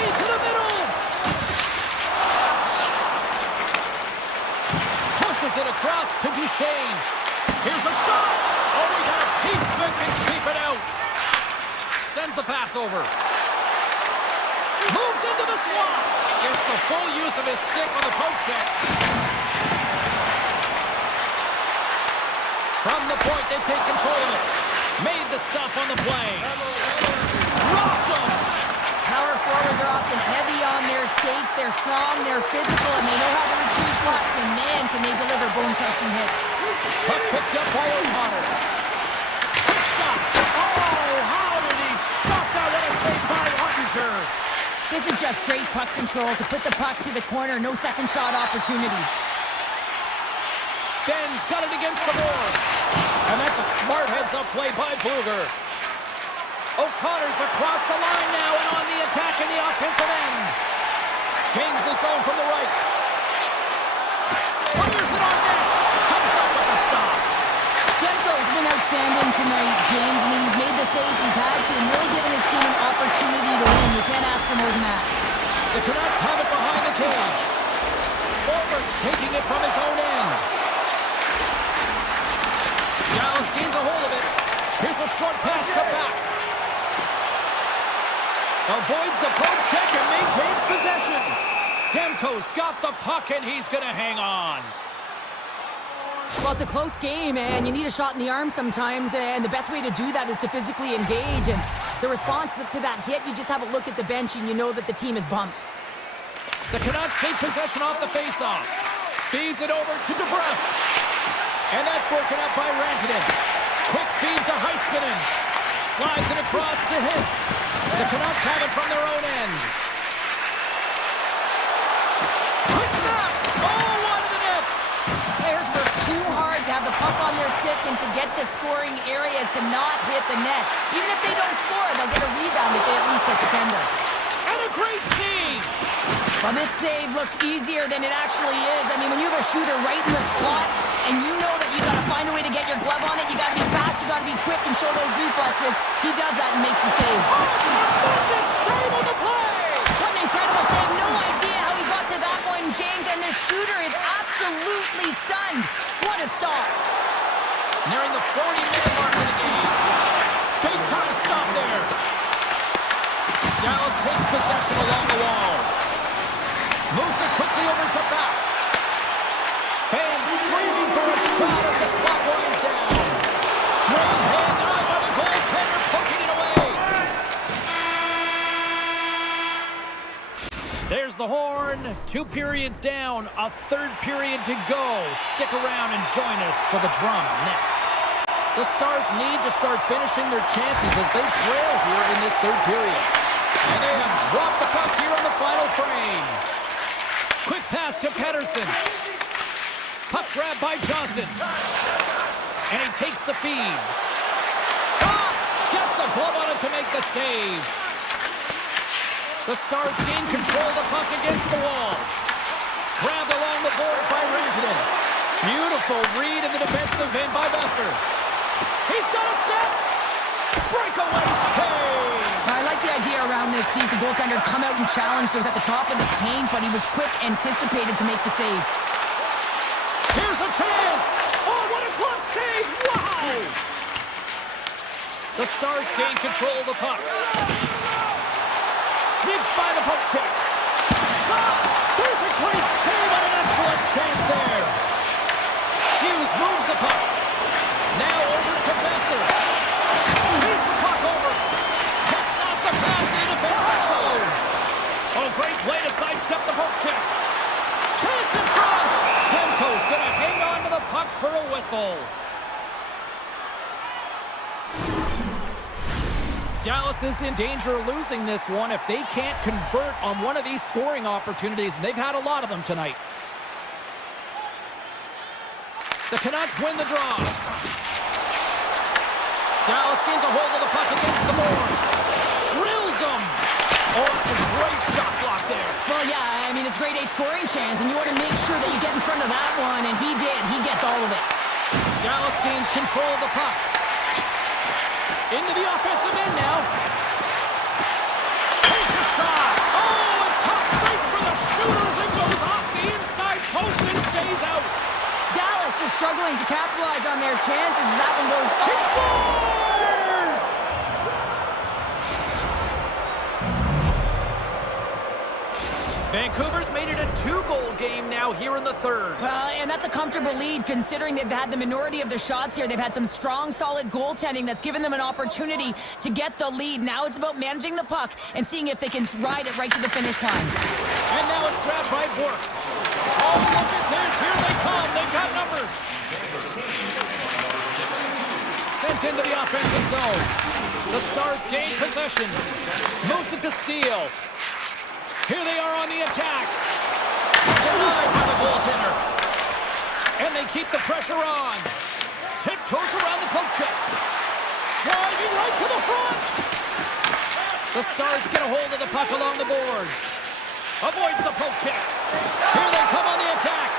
Feed to the middle. Pushes it across to Duchesne. Here's a shot. Oh, he got a piece of it to keep it out. Sends the pass over. Moves into the slot. Gets the full use of his stick on the poke check. From the point, they take control of it. Made the stop on the play. Rocked him. Power forwards are often heavy on their skates. They're strong, they're physical, and they know how to retrieve pucks. And man, can they deliver bone-crushing hits. Puck picked up by O'Connor. Quick shot. Oh, how did he stop that? What a save by Ottinger. This is just great puck control to put the puck to the corner. No second shot opportunity. Ben's got it against the boards. And that's a smart heads-up play by Bluger. O'Connor's across the line now and on the attack in the offensive end. Gains the zone from the right. Fires it on net. Comes up with the stop. Demko's been outstanding tonight, James. I mean, he's made the saves he's had to and really given his team an opportunity to win. You can't ask for more than that. The Canucks have it behind the cage. Forwards taking it from his own end. Dallas gains a hold of it. Here's a short pass to back. Avoids the poke check and maintains possession. Demko's got the puck and he's going to hang on. Well, it's a close game, and you need a shot in the arm sometimes, and the best way to do that is to physically engage. And the response to that hit, you just have a look at the bench and you know that the team is bumped. The Canucks take possession off the faceoff. Feeds it over to DeBrusque. And that's broken up by Rantanen. Quick feed to Heiskanen. Slides it across to Hintz. The Canucks have it from their own end. Quick snap! Oh, one to the net! Players work too hard to have the puck on their stick and to get to scoring areas to not hit the net. Even if they don't score, they'll get a rebound if they at least hit the tender. And a great save! Well, this save looks easier than it actually is. I mean, when you have a shooter right in the slot and you know that you got to find a way to get your glove on it, you got to be fast, you got to be quick and show those reflexes. He does that and makes the save. Oh, tremendous save on the play! What an incredible save. No idea how he got to that one, James, and the shooter is absolutely stunned. What a stop. Nearing the 40-minute mark of the game. Big time stop there. Dallas takes possession along the wall. Moves it quickly over to back. Fans screaming for a shot as the clock winds down. Great hand eye by the goaltender, poking it away. There's the horn. 2 periods down, a third period to go. Stick around and join us for the drama next. The Stars need to start finishing their chances as they trail here in this third period. And they have dropped the puck here on the final frame. Quick pass to Pettersson. Puck grab by Johnston. And he takes the feed. Shot! Gets a glove on it to make the save. The Stars gain control of the puck against the wall. Grabbed along the boards by Rantanen. Beautiful read in the defensive end by Besser. He's got a step. Breakaway save. I like the idea around this, Steve. The goaltender come out and challenge, so he was at the top of the paint, but he was quick, anticipated to make the save. Here's a chance. Oh, what a glove save. Wow. The Stars gain control of the puck. Sneaks by the poke check. Shot! There's a great save on an excellent chance there. Hughes moves the puck. Now over to Besser. Leads the puck over. Picks off the pass in the defensive zone. Oh, great play to sidestep the poke check. Chance in front. Demko's gonna hang on to the puck for a whistle. Dallas is in danger of losing this one if they can't convert on one of these scoring opportunities, and they've had a lot of them tonight. The Canucks win the draw. Dallas gains a hold of the puck against the boards. Drills them. Oh, that's a great shot block there. Well, yeah, I mean, it's grade A scoring chance, and you want to make sure that you get in front of that one, and he did. He gets all of it. Dallas gains control of the puck. Into the offensive end now. Takes a shot. Oh, a tough break for the shooters. It goes off the inside post and stays out. Dallas is struggling to capitalize on their chances as that one goes. He scores! Vancouver's made it a 2-goal game now here in the third. And that's a comfortable lead considering they've had the minority of the shots here. They've had some strong, solid goaltending that's given them an opportunity to get the lead. Now it's about managing the puck and seeing if they can ride it right to the finish line. And now it's grabbed by Bork. Oh, look at this. Here they come. They've got numbers. Sent into the offensive zone. The Stars gain possession. Moves it to steal. Here they are on the attack. Denied by the goaltender. And they keep the pressure on. Tiptoes around the poke check. Driving right to the front. The Stars get a hold of the puck along the boards. Avoids the poke check. Here they come on the attack.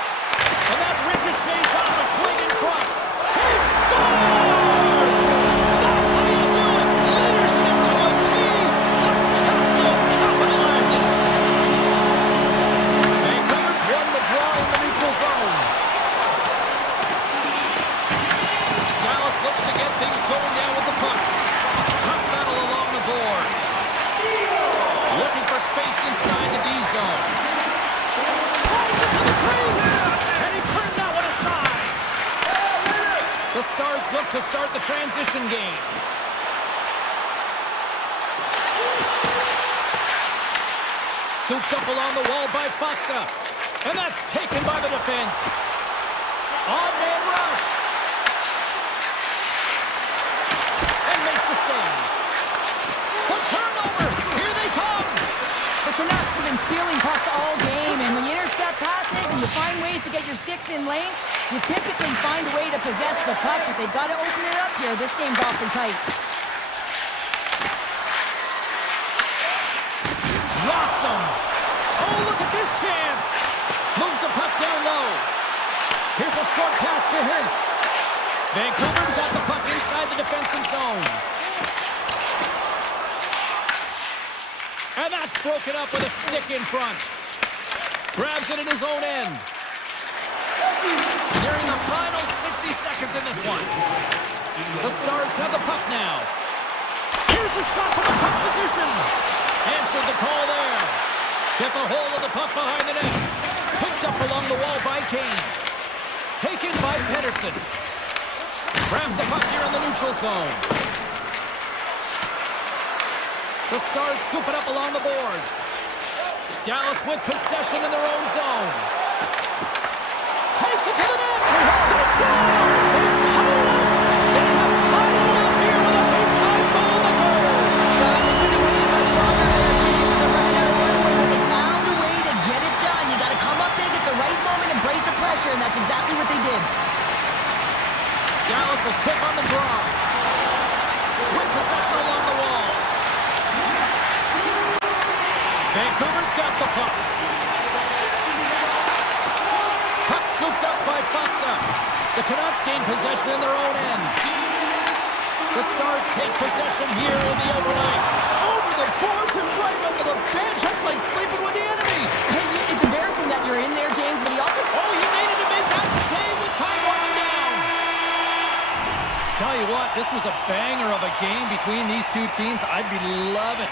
And that ricochets off the cling in front. He scores! That's how you do it. Leadership to a team. The captain capitalizes. Vancouver's won the draw in the neutral zone. Dallas looks to get things going down with the puck. Puck battle along the boards. Looking for space inside the D zone. Drives it to the crease. And he turned that one aside. The Stars look to start the transition game. Scooped up along the wall by Foxa. And that's taken by the defense. On-man rush. And makes the save. The turnover. Here they come. The Canucks have been stealing pucks all game, and when you intercept passes and you find ways to get your sticks in lanes, you typically find a way to possess the puck, but they've got to open it up here. This game's awfully tight. Rocks him. Oh, look at this chance. Moves the puck down low. Here's a short pass to Hintz. Vancouver's got the puck inside the defensive zone. And that's broken up with a stick in front. Grabs it in his own end. Nearing the final 60 seconds in this one. The Stars have the puck now. Here's a shot from the top position. Answered the call there. Gets a hold of the puck behind the net. Picked up along the wall by Kane. Taken by Pedersen. Grabs the puck here in the neutral zone. The Stars scoop it up along the boards. Dallas with possession in their own zone. Takes it to the net. They score! They've tied it up. They have tied it up here with a big-time goal in the third. They couldn't have waited much longer there, James. They're running out of runway, but they found a way to get it done. You got to come up big at the right moment and brace the pressure, and that's exactly what they did. Dallas is quick on the draw. With possession along the wall. Vancouver's got the puck. Puck scooped up by Foxa. The Canucks gain possession in their own end. The Stars take possession here in the open ice. Over the boards and right over the bench. That's like sleeping with the enemy. Hey, it's embarrassing that you're in there, James, but he also... Oh, he made it to make that save with time winding down. you what, this was a banger of a game between these two teams. I'd be loving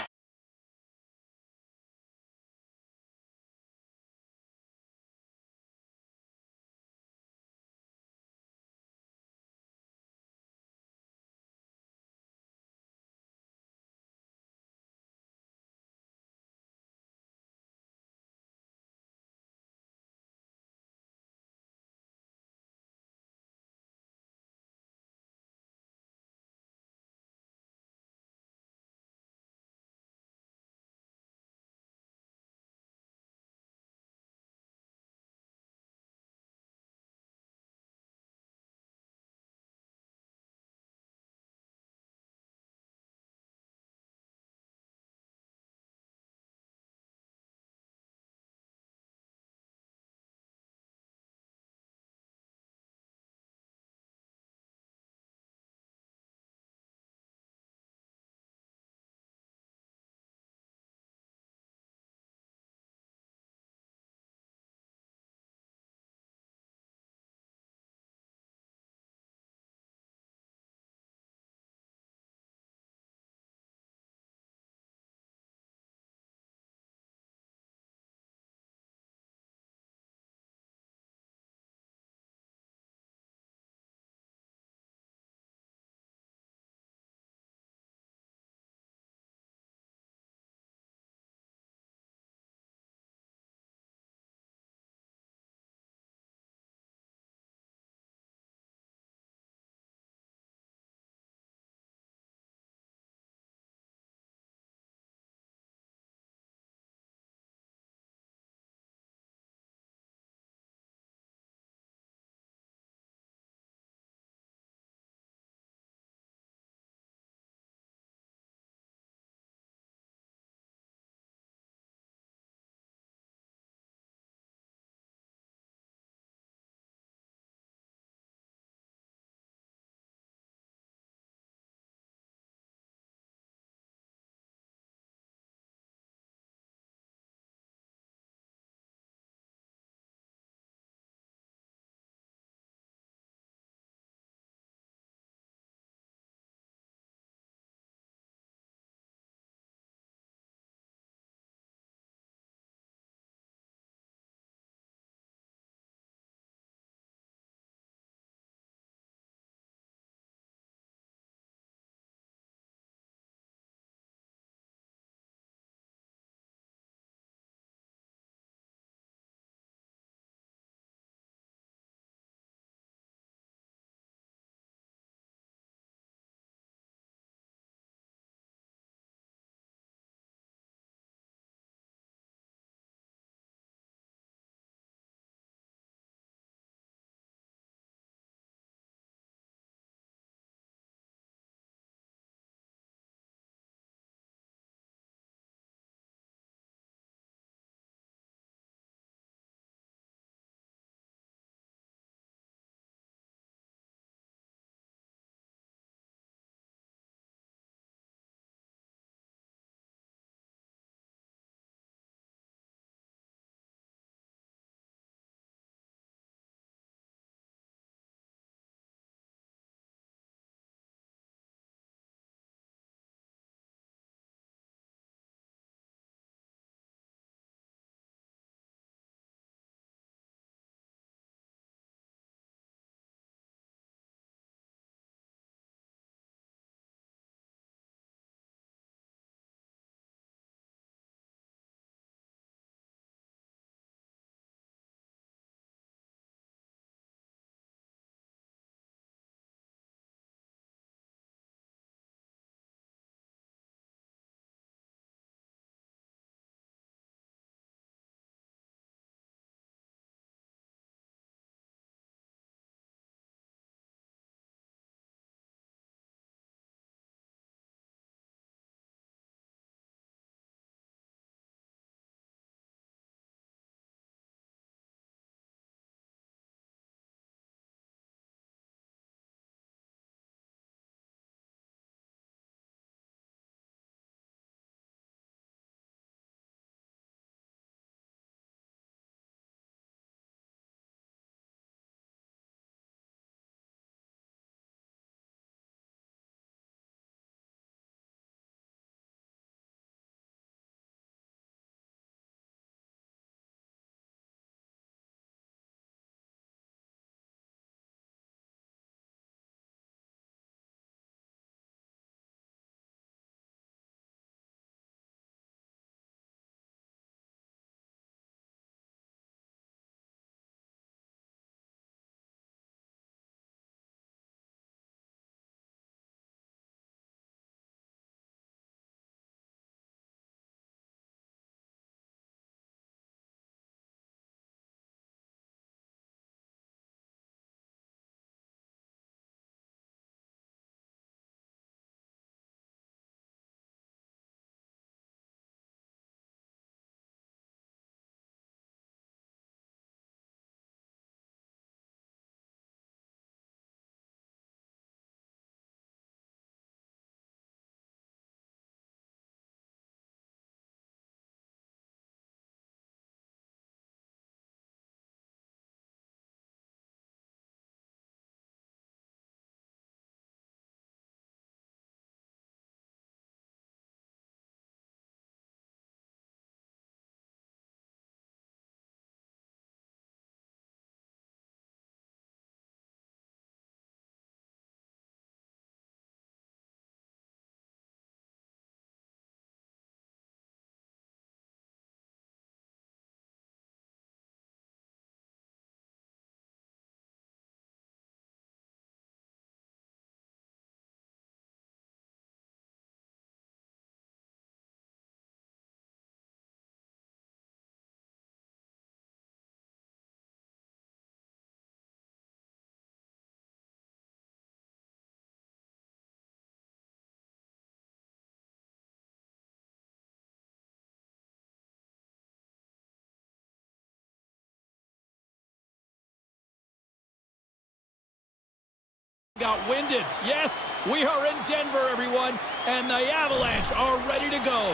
Got winded. Yes, we are in Denver, everyone, and the Avalanche are ready to go.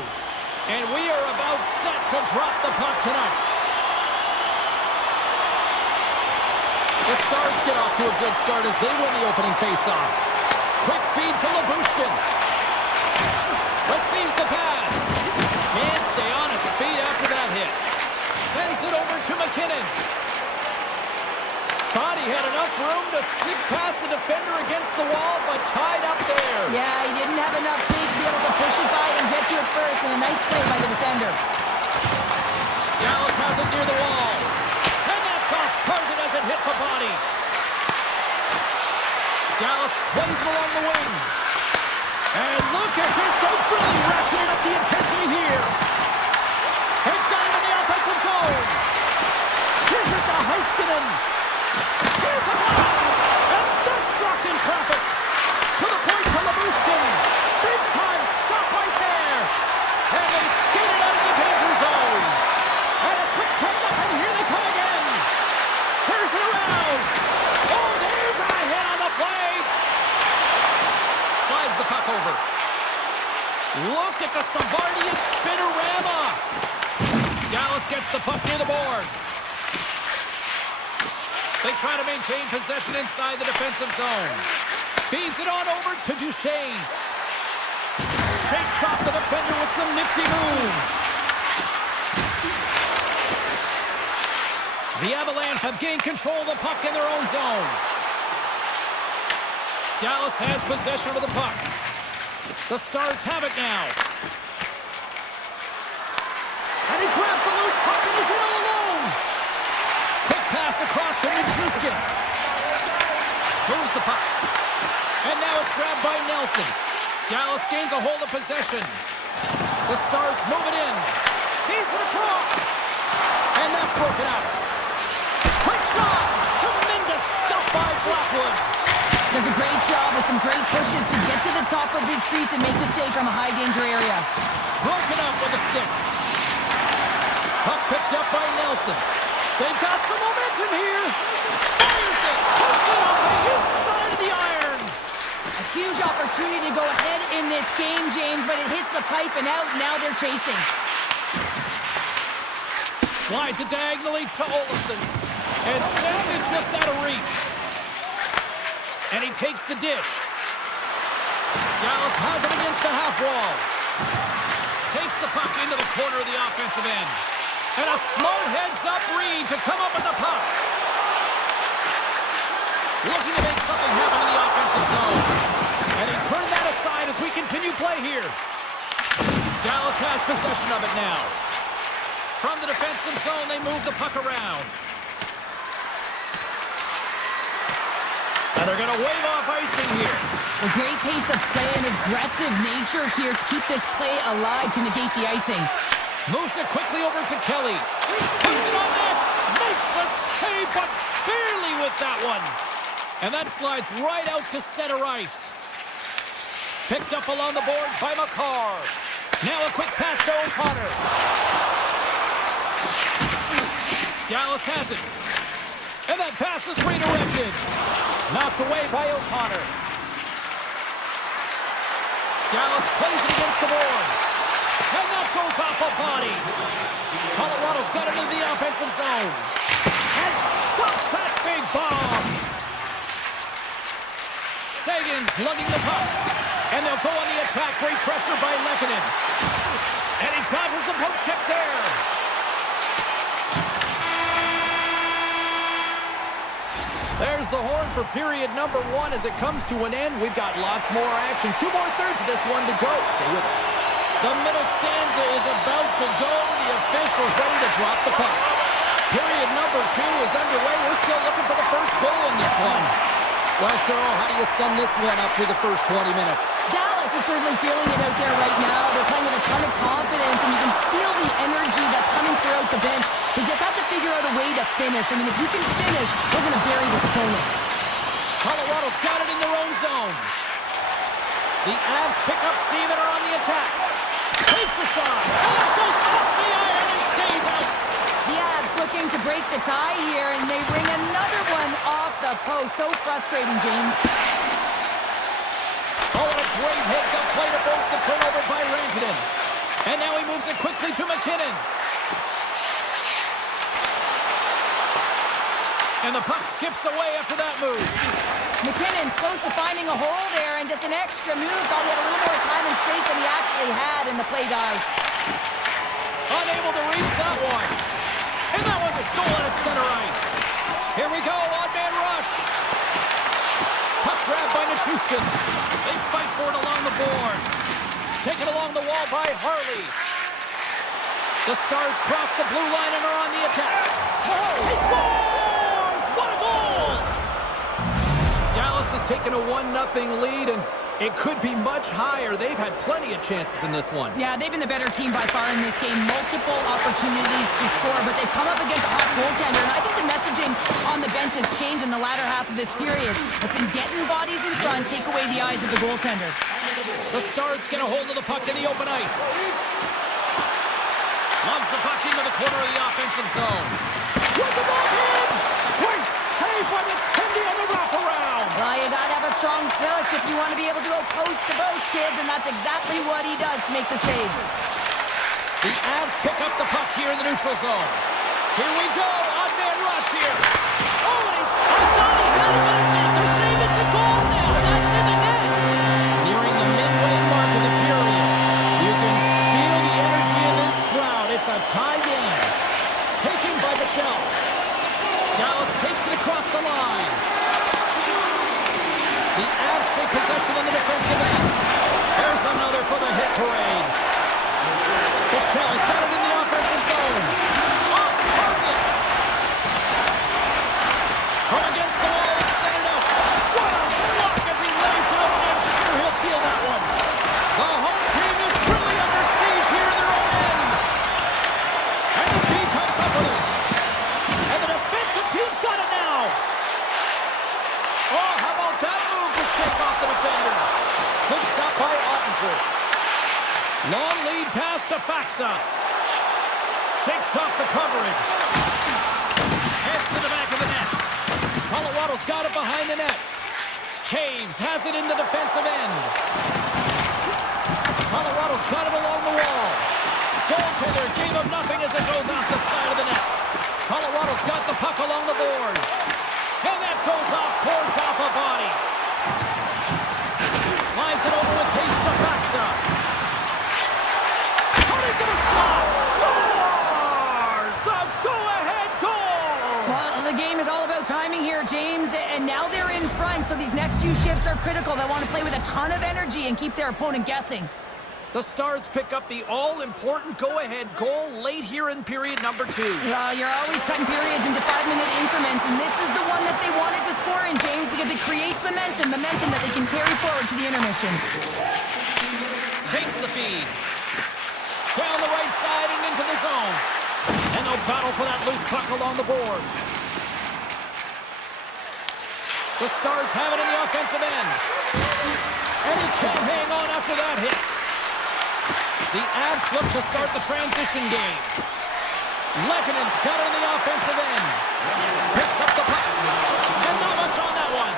And we are about set to drop the puck tonight. The Stars get off to a good start as they win the opening faceoff. Quick feed to Lyubushkin. Receives the pass. Can't stay on his feet after that hit. Sends it over to McKinnon. Thought he had enough room to sneak past the defender against the wall, but tied up there. Yeah, he didn't have enough space to be able to push it by and get to it first, and a nice play by the defender. Dallas has it near the wall. And that's off target as it hits a body. Dallas plays it along the wing. And look at this, they've really ratcheted up the intensity here. And down in the offensive zone. Here's just a Heiskanen. Here's a blast. And that's blocked in traffic. To the point to Lyubushkin. Big time stop right there. And they skate it out of the danger zone. And a quick turn-up, and here they come again. Here's it around. Oh, there's a hit on the play. Slides the puck over. Look at the Savardian spinorama. Dallas gets the puck near the boards. They try to maintain possession inside the defensive zone. Feeds it on over to Duchesne. Shakes off the defender with some nifty moves. The Avalanche have gained control of the puck in their own zone. Dallas has possession of the puck. The Stars have it now. And he grabs the loose puck and he's in all alone. Quick pass across to Nichushkin. Moves the puck. And now it's grabbed by Nelson. Dallas gains a hold of possession. The Stars move it in. Feeds it across. And that's broken out. Quick shot. Tremendous stop by Blackwood. Does a great job with some great pushes to get to the top of his crease and make the save from a high-danger area. Broken up with a stick. Puck picked up by Nelson. They've got some momentum here. Fires it. Puts it on the inside of the iron. A huge opportunity to go ahead in this game, James, but it hits the pipe and out. Now they're chasing. Slides it diagonally to Olsen. And sends it just out of reach. And he takes the dish. Dallas has it against the half wall. Takes the puck into the corner of the offensive end. And a smart heads-up read to come up with the puck. Looking to make something happen in the offensive zone. And he turned that aside as we continue play here. Dallas has possession of it now. From the defensive zone, they move the puck around. And they're going to wave off icing here. A great pace of play and aggressive nature here to keep this play alive to negate the icing. Moves it quickly over to Kelly. Puts it on net. Makes the save, but barely with that one. And that slides right out to center ice. Picked up along the boards by McCarr. Now a quick pass to O'Connor. Dallas has it. And that pass is redirected. Knocked away by O'Connor. Dallas plays it against the boards. And that goes off a body. Colorado's got it into the offensive zone. And stops that big bomb. Sagan's lugging the puck. And they'll go on the attack. Great pressure by Lehkonen. And he dodges the poke check there. There's the horn for period number 1 as it comes to an end. We've got lots more action. 2 more thirds of this one to go. Stay with us. The middle stanza is about to go. The officials ready to drop the puck. Period number 2 is underway. We're still looking for the first goal in this one. Well, Cheryl, how do you sum this one up through the first 20 minutes? Dallas is certainly feeling it out there right now. They're playing with a ton of confidence, and you can feel the energy that's coming throughout the bench. They just have to figure out a way to finish. I mean, if you can finish, they're going to bury this opponent. Colorado's got it in their own zone. The Avs pick up steam and are on the attack. Takes a shot. And that goes off the iron and stays out. The Avs looking to break the tie here, and they bring another one off the post. So frustrating, James. Oh, and a great heads-up play to force the turnover by Rantanen. And now he moves it quickly to McKinnon. And the puck skips away after that move. McKinnon's close to finding a hole there, and just an extra move. Thought he had a little more time and space than he actually had, and the play dies. Unable to reach that one. And that one's stolen at center ice. Here we go, odd-man rush. Puck grabbed by Nichushkin. They fight for it along the boards. Taken along the wall by Harley. The Stars cross the blue line and are on the attack. He scores! What a goal! Dallas has taken a 1-0 lead, and it could be much higher. They've had plenty of chances in this one. Yeah, they've been the better team by far in this game. Multiple opportunities to score, but they've come up against a hot goaltender. And I think the messaging on the bench has changed in the latter half of this period. They've been getting bodies in front, take away the eyes of the goaltender. The Stars get a hold of the puck in the open ice. Logs the puck into the corner of the offensive zone. With the ball in! Great save by the Tendy on the wraparound! Well, you gotta have a strong push if you want to be able to go post to post, kids, and that's exactly what he does to make the save. The Avs pick up the puck here in the neutral zone. Here we go, odd-man rush here. Oh, and I thought he had him, but they're saying it's a goal now. That's in the net. Nearing the midway mark of the period. You can feel the energy in this crowd. It's a tie game. Taken by Michel. Dallas takes it across the line. The Avs take possession in the defensive end. There's another for the hit parade. Michel's got it in the offensive zone. Off target. From against the wall, it's centered out. What a block as he lays it over. I'm sure he'll feel that one. The home team is really under siege here in their own end. And the key comes up with it. And the defensive team's got it now. Oh, how about that move to shake off the defender? Good stop by Ottinger. Long lead pass to Faxa. Shakes off the coverage. Heads to the back of the net. Colorado's got it behind the net. Caves has it in the defensive end. Colorado's got it along the wall. Goaltender gave him nothing as it goes off the side of the net. Colorado's got the puck along the boards. And that goes off, pours off a body. Slides it over with pace to Faxa. Cutting to the slot. Scores! The go-ahead goal! Well, the game is all about timing here, James, and now they're in front, so these next few shifts are critical. They want to play with a ton of energy and keep their opponent guessing. The Stars pick up the all-important go-ahead goal late here in period number 2. Well, you're always cutting periods into 5-minute increments, and this is the one that they wanted to score in, James, because it creates momentum that they can carry forward to the intermission. Takes the feed. Down the right side and into the zone. And they'll battle for that loose puck along the boards. The Stars have it in the offensive end. And he can't hang on after that hit. The Avs look to start the transition game. Lekanen's got it in the offensive end. Picks up the puck. And not much on that one.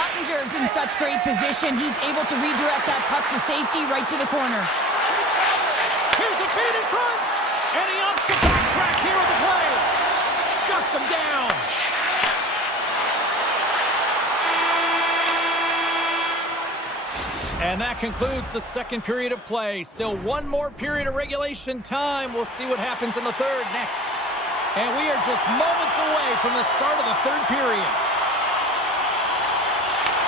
Ottinger's in such great position. He's able to redirect that puck to safety right to the corner. Here's a feed in front. And he opts to backtrack here with the play. Shuts him down. And that concludes the second period of play. Still one more period of regulation time. We'll see what happens in the third next. And we are just moments away from the start of the third period.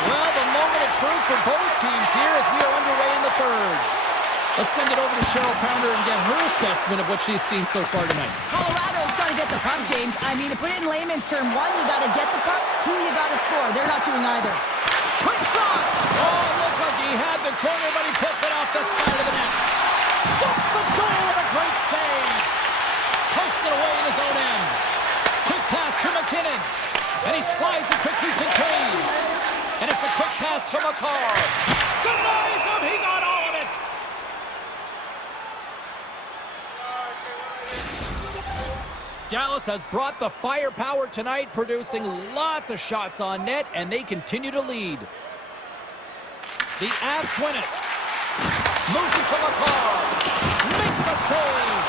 Well, the moment of truth for both teams here as we are underway in the third. Let's send it over to Cheryl Pounder and get her assessment of what she's seen so far tonight. Colorado's got to get the puck, James. I mean, to put it in layman's term, 1, you got to get the puck. 2, you got to score. They're not doing either. Quick shot! Oh, looked like he had the corner, but he puts it off the side of the net. Shuts the door with a great save. Pokes it away in his own end. Quick pass to McKinnon. And he slides it quickly to Caves. And it's a quick pass to McCarr. Denies him. He got all of it. Dallas Dallas has brought the firepower tonight, producing lots of shots on net, and they continue to lead. The Avs win it. Moves it to McCall. Makes a save.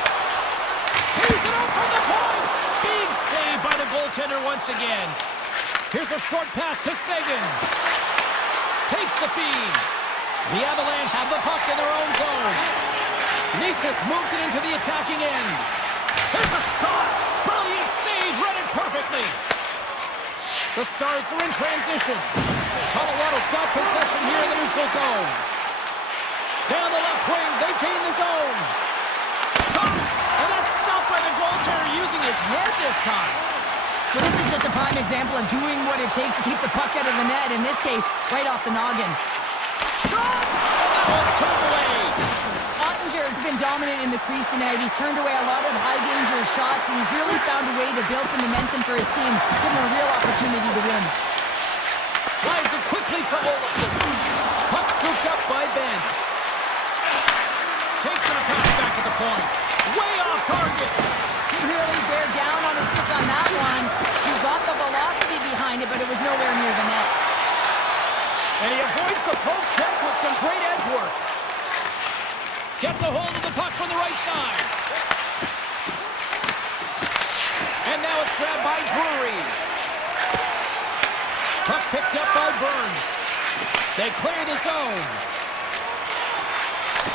He's it up from the point. Big save by the goaltender once again. Here's a short pass to Sagan. Takes the feed. The Avalanche have the puck in their own zone. Neathus moves it into the attacking end. Here's a shot. Brilliant save. Read it perfectly. The Stars are in transition. Colorado's got possession here in the neutral zone. Down the left wing, they gain the zone. Shot, and that's stopped by the goaltender using his head this time. Well, this is just a prime example of doing what it takes to keep the puck out of the net. In this case, right off the noggin. Shot, and that one's turned away. Ottinger has been dominant in the crease tonight. He's turned away a lot of high-danger shots, and he's really found a way to build some momentum for his team, give him a real opportunity to win. Slides it quickly to Olsen. Puck scooped up by Ben. Takes it a pass back at the point. Way off target. He really bear down on his stick on that one. He got the velocity behind it, but it was nowhere near the net. And he avoids the poke check with some great edge work. Gets a hold of the puck from the right side. And now it's grabbed by Drury. Puck picked up by Burns. They clear the zone.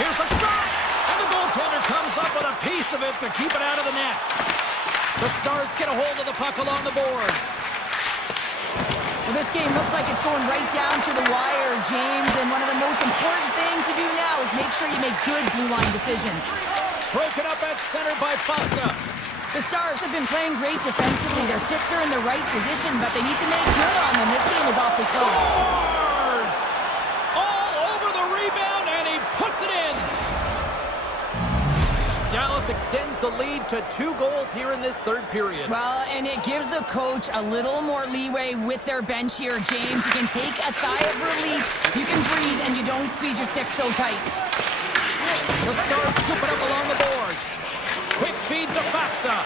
Here's a shot. And the goaltender comes up with a piece of it to keep it out of the net. The Stars get a hold of the puck along the boards. Well, this game looks like it's going right down to the wire, James, and one of the most important things to do now is make sure you make good blue line decisions. Broken up at center by Fassa. The Stars have been playing great defensively. Their sticks are in the right position, but they need to make good on them. This game is awfully close. Stars! All over the rebound, and he puts it in. Dallas extends the lead to 2 goals here in this third period. Well, and it gives the coach a little more leeway with their bench here, James. You can take a sigh of relief, you can breathe, and you don't squeeze your stick so tight. The Stars scoop it up along the boards. Quick feed to Fassa.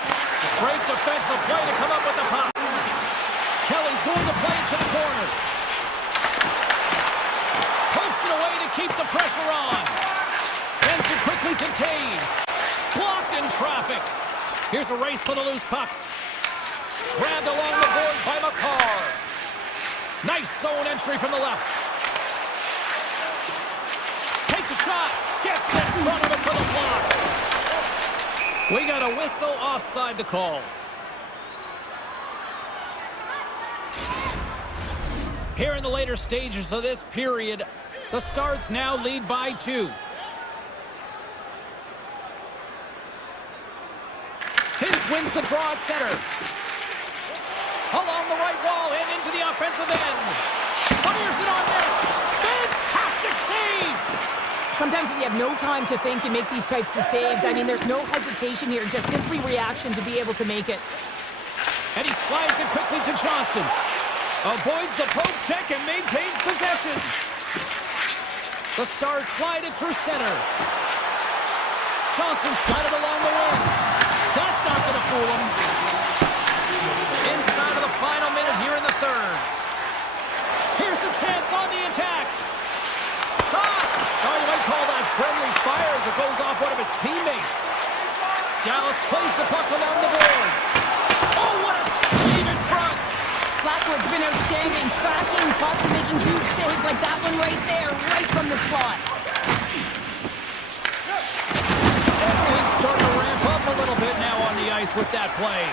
Great defensive play to come up with the puck. Kelly's going to play it to the corner. Pokes it away to keep the pressure on. Sends it quickly to Taves. Blocked in traffic. Here's a race for the loose puck. Grabbed along the board by McCarr. Nice zone entry from the left. Takes a shot. Gets it in front of him for the block. We got a whistle offside to call. Here in the later stages of this period, the Stars now lead by 2. Hins wins the draw at center. Along the right wall and into the offensive end. Fires it on net. Fantastic save! Sometimes when you have no time to think, you make these types of saves. I mean, there's no hesitation here, just simply reaction to be able to make it. And he slides it quickly to Johnston. Avoids the poke check and maintains possession. The Stars slide it through center. Johnston's got it along the wing. That's not going to fool him. Inside of the final minute here in the third. Here's a chance on the attack. Shot! Oh, you might call that friendly fire as it goes off one of his teammates. Dallas plays the puck along the boards. Oh, what a save in front! Blackwood's been outstanding, tracking pucks and making huge saves like that one right there, right from the slot. Things starting to ramp up a little bit now on the ice with that play.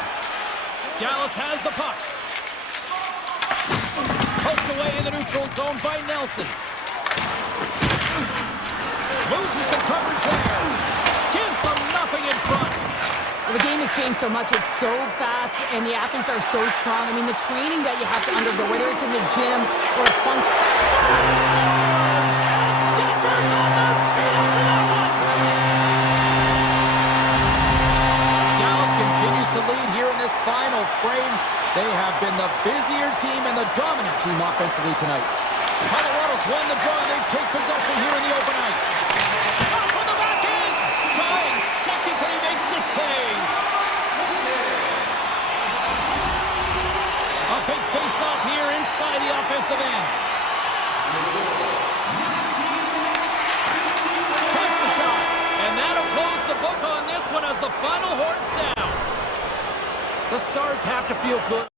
Dallas has the puck. Poked away in the neutral zone by Nelson. Loses the coverage there. Gives them nothing in front. Well, the game has changed so much. It's so fast, and the athletes are so strong. I mean, the training that you have to undergo, whether it's in the gym or it's function. Stars! And Denver's on the field for that one! Dallas continues to lead here in this final frame. They have been the busier team and the dominant team offensively tonight. Colorado's won the draw. They take possession here in the open ice. Shot from the back end! Dying seconds, and he makes the save. one as the final horn sounds. The Stars have to feel good.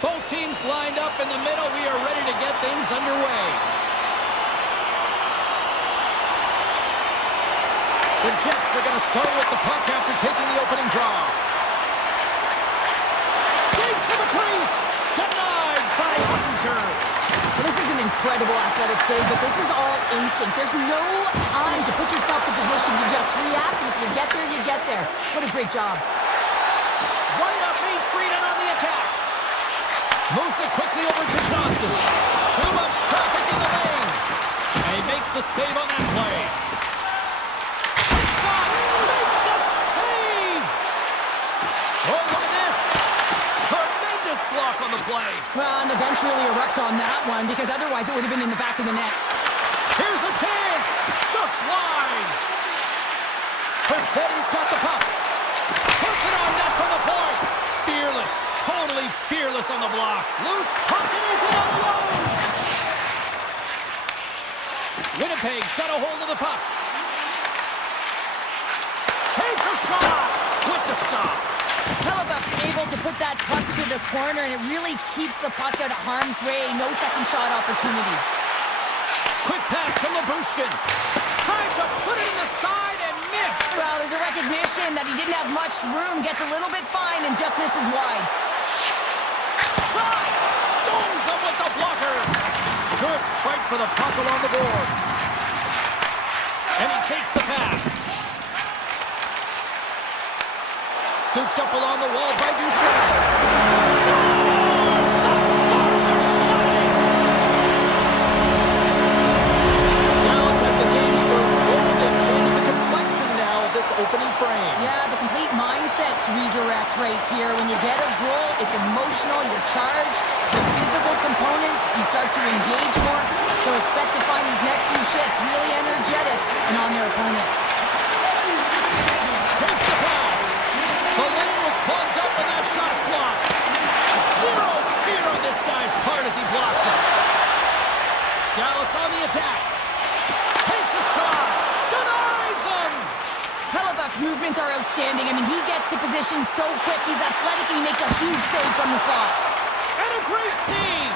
Both teams lined up in the middle. We are ready to get things underway. The Jets are going to start with the puck after taking the opening draw. Skates to the crease. Denied by Hunter. Well, this is an incredible athletic save, but this is all instinct. There's no time to put yourself in position. You just react, and if you get there, you get there. What a great job. Right up Main Street and on the attack. Moves it quickly over to Johnston. Too much traffic in the lane. And he makes the save on that play. Shot makes the save. Oh, look at this. Tremendous block on the play. Well, and the bench really erupts on that one, because otherwise it would have been in the back of the net. Here's a chance. Just wide. Perfetti's got the puck. Puts it on net from the point. Fearless. Totally fearless on the block. Loose puck and he's in all alone. Winnipeg's got a hold of the puck. Takes a shot with the stop. Hellebuck's able to put that puck to the corner, and it really keeps the puck out of harm's way. No second shot opportunity. Quick pass to Labushkin. Tried to put it in the side and missed. Well, there's a recognition that he didn't have much room. Gets a little bit fine and just misses wide. Shot! Stones him with the blocker. Good fight for the puck along the boards. And he takes the pass. Scooped up along the wall by Duchesne. Stars! The stars are shining! Dallas has the game's first goal. They've changed the complexion now of this opening frame. Yeah, the complete mindset redirect right here. When you get a goal, it's emotional, you're charged. The physical component, you start to engage more. So expect to find these next few shifts really energetic and on their opponent. Takes the pass. The lane was plugged up and that shot's blocked. Zero fear on this guy's part as he blocks it. Dallas on the attack. Takes a shot. Denies him. Hellebuck's movements are outstanding. I mean, he gets to position so quick. He's athletic and he makes a huge save from the slot. And a great save.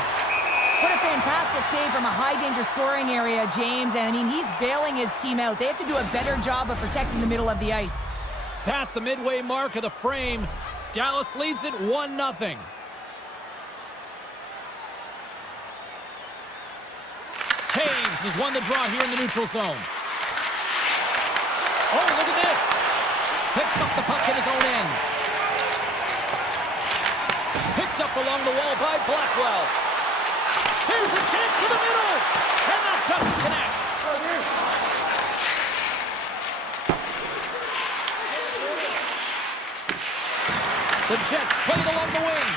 What a fantastic save from a high-danger scoring area, James. And, I mean, he's bailing his team out. They have to do a better job of protecting the middle of the ice. Past the midway mark of the frame, Dallas leads it 1-0. Taves has won the draw here in the neutral zone. Oh, look at this. Picks up the puck in his own end. Picked up along the wall by Blackwell. Here's a chance to the middle. And that doesn't connect. The Jets played along the wing.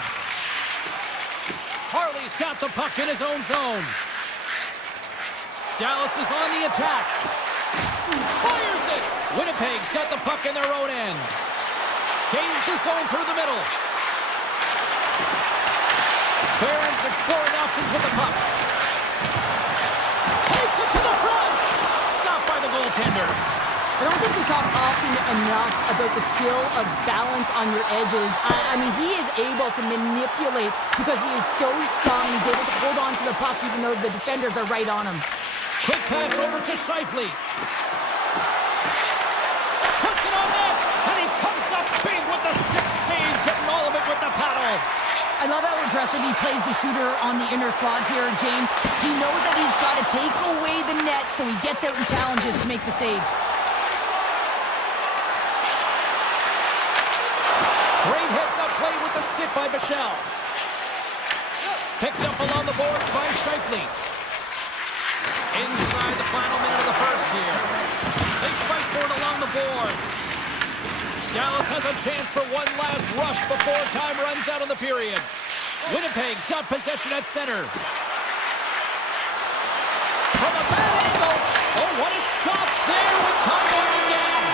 Harley's got the puck in his own zone. Dallas is on the attack. Fires it. Winnipeg's got the puck in their own end. Gains the zone through the middle. Barron's exploring options with the puck. Takes it to the front. Stopped by the goaltender. I don't think we talk often enough about the skill of balance on your edges. I mean, he is able to manipulate because he is so strong. He's able to hold on to the puck even though the defenders are right on him. Quick pass over to Scheifele. Puts it on net, and he comes up big with the stick save, getting all of it with the paddle. I love how aggressive he plays the shooter on the inner slot here, James. He knows that he's got to take away the net, so he gets out and challenges to make the save. Great heads-up play with the stick by Bichelle. Picked up along the boards by Scheifele. Inside the final minute of the first here. They fight for it along the boards. Dallas has a chance for one last rush before time runs out of the period. Winnipeg's got possession at center. From a bad angle. Oh, what a stop there with time on again.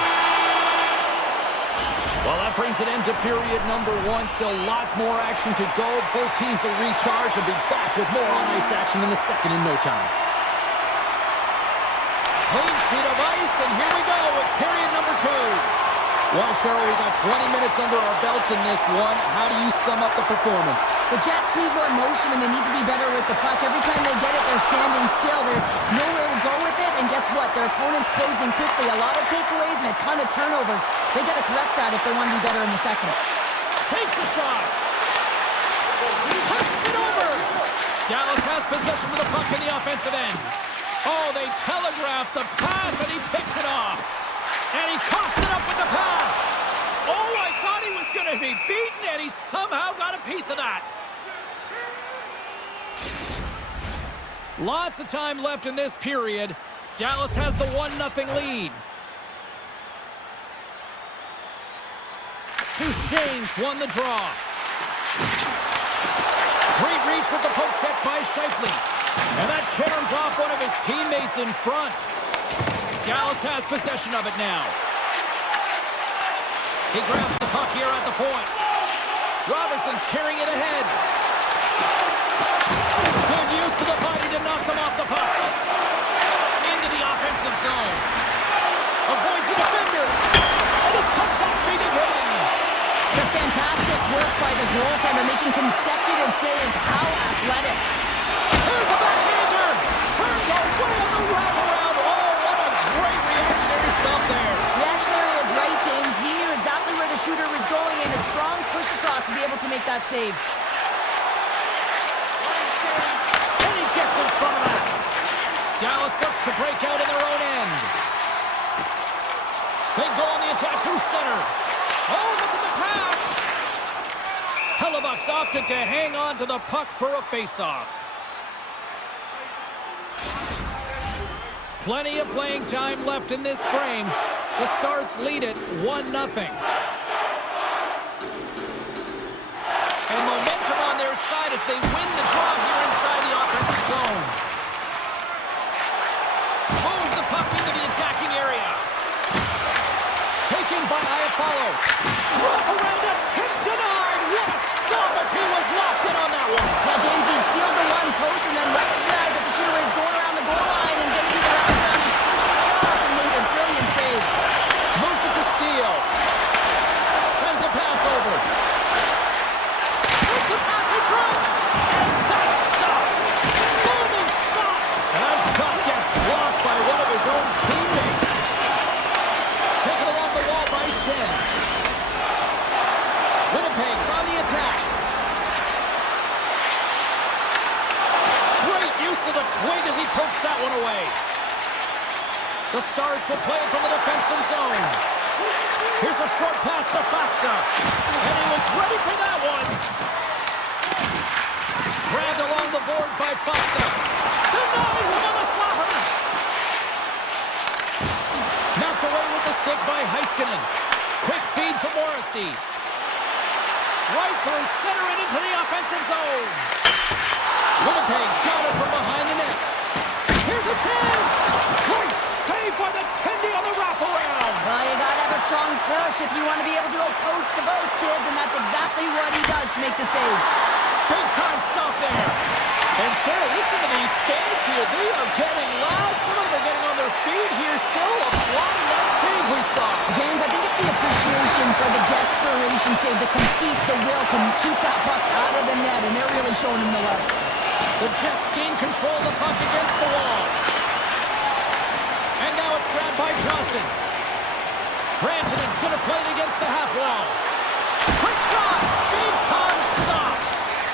Well, that brings an end to period number one. Still lots more action to go. Both teams will recharge and be back with more on-ice action in the second in no time. Clean sheet of ice, and here we go with period number two. Well, Cheryl, we got 20 minutes under our belts in this one. How do you sum up the performance? The Jets need more motion, and they need to be better with the puck. Every time they get it, they're standing still. There's nowhere to go with it, and guess what? Their opponent's closing quickly. A lot of takeaways and a ton of turnovers. They got to correct that if they want to be better in the second. Takes a shot. Passes it over. Dallas has possession of the puck in the offensive end. Oh, they telegraphed the pass, and he picks it off. And he coughs it up with the pass. Oh, I thought he was going to be beaten, and he somehow got a piece of that. Lots of time left in this period. Dallas has the 1-0 lead. Duchesne's won the draw. Great reach with the poke check by Scheifele. And that caroms off one of his teammates in front. Dallas has possession of it now. He grabs the puck here at the point. Robertson's carrying it ahead. Good use of the body to knock them off the puck. Into the offensive zone. Avoids the defender. And he comes up big again. Just fantastic work by the goaltender, making consecutive saves. How athletic. Here's a backhander. Turned away on the wraparound. Great reactionary stop there. Reactionary is right, James. He knew exactly where the shooter was going, and a strong push across to be able to make that save. And he gets in front of that. Dallas looks to break out in their own end. They go on the attack through center. Oh, look at the pass. Hellebuck's opted to hang on to the puck for a face-off. Plenty of playing time left in this frame. The Stars lead it 1-0. And momentum on their side as they win the draw here inside the offensive zone. Moves the puck into the attacking area. Taken by Iafallo. Wrap around a tip denied. What a stop as he was locked in on that one. Now, James, he sealed the one post and then recognized that the shooter was going around the goal line and getting to the wraparound. He pushed across and made a brilliant save. Moves it to Steele. Sends a pass over. Sends a pass in front. And that's stopped. Booming shot. And that shot gets blocked by one of his own teammates. Taken along the wall by Shen. Winnipeg's on the attack. Great use of the twig as he pokes that one away. The Stars will play it from the defensive zone. Here's a short pass to Faksa. And he was ready for that one. Grabbed along the boards by Faksa. Denies him on the slapper. Knocked away with the stick by Heiskanen. Quick feed to Morrissey. Right through center and into the offensive zone. Winnipeg's got it from behind the net. Here's a chance. Great save by the Tendy on the wraparound. Well, you gotta have a strong push if you want to be able to go coast to coast, kids, and that's exactly what he does to make the save. Big time stop there. And Cheryl, listen to these fans here. They are getting loud. Some of them are getting on their feet here, still applauding that save we saw. James, I think it's the appreciation for the desperation save, the complete, the will to keep that puck out of the net, and they're really showing him the way. The Jets gain control of the puck against the wall. And now it's grabbed by Johnston. Branton's going to play it against the half wall. Quick shot! Big time stop!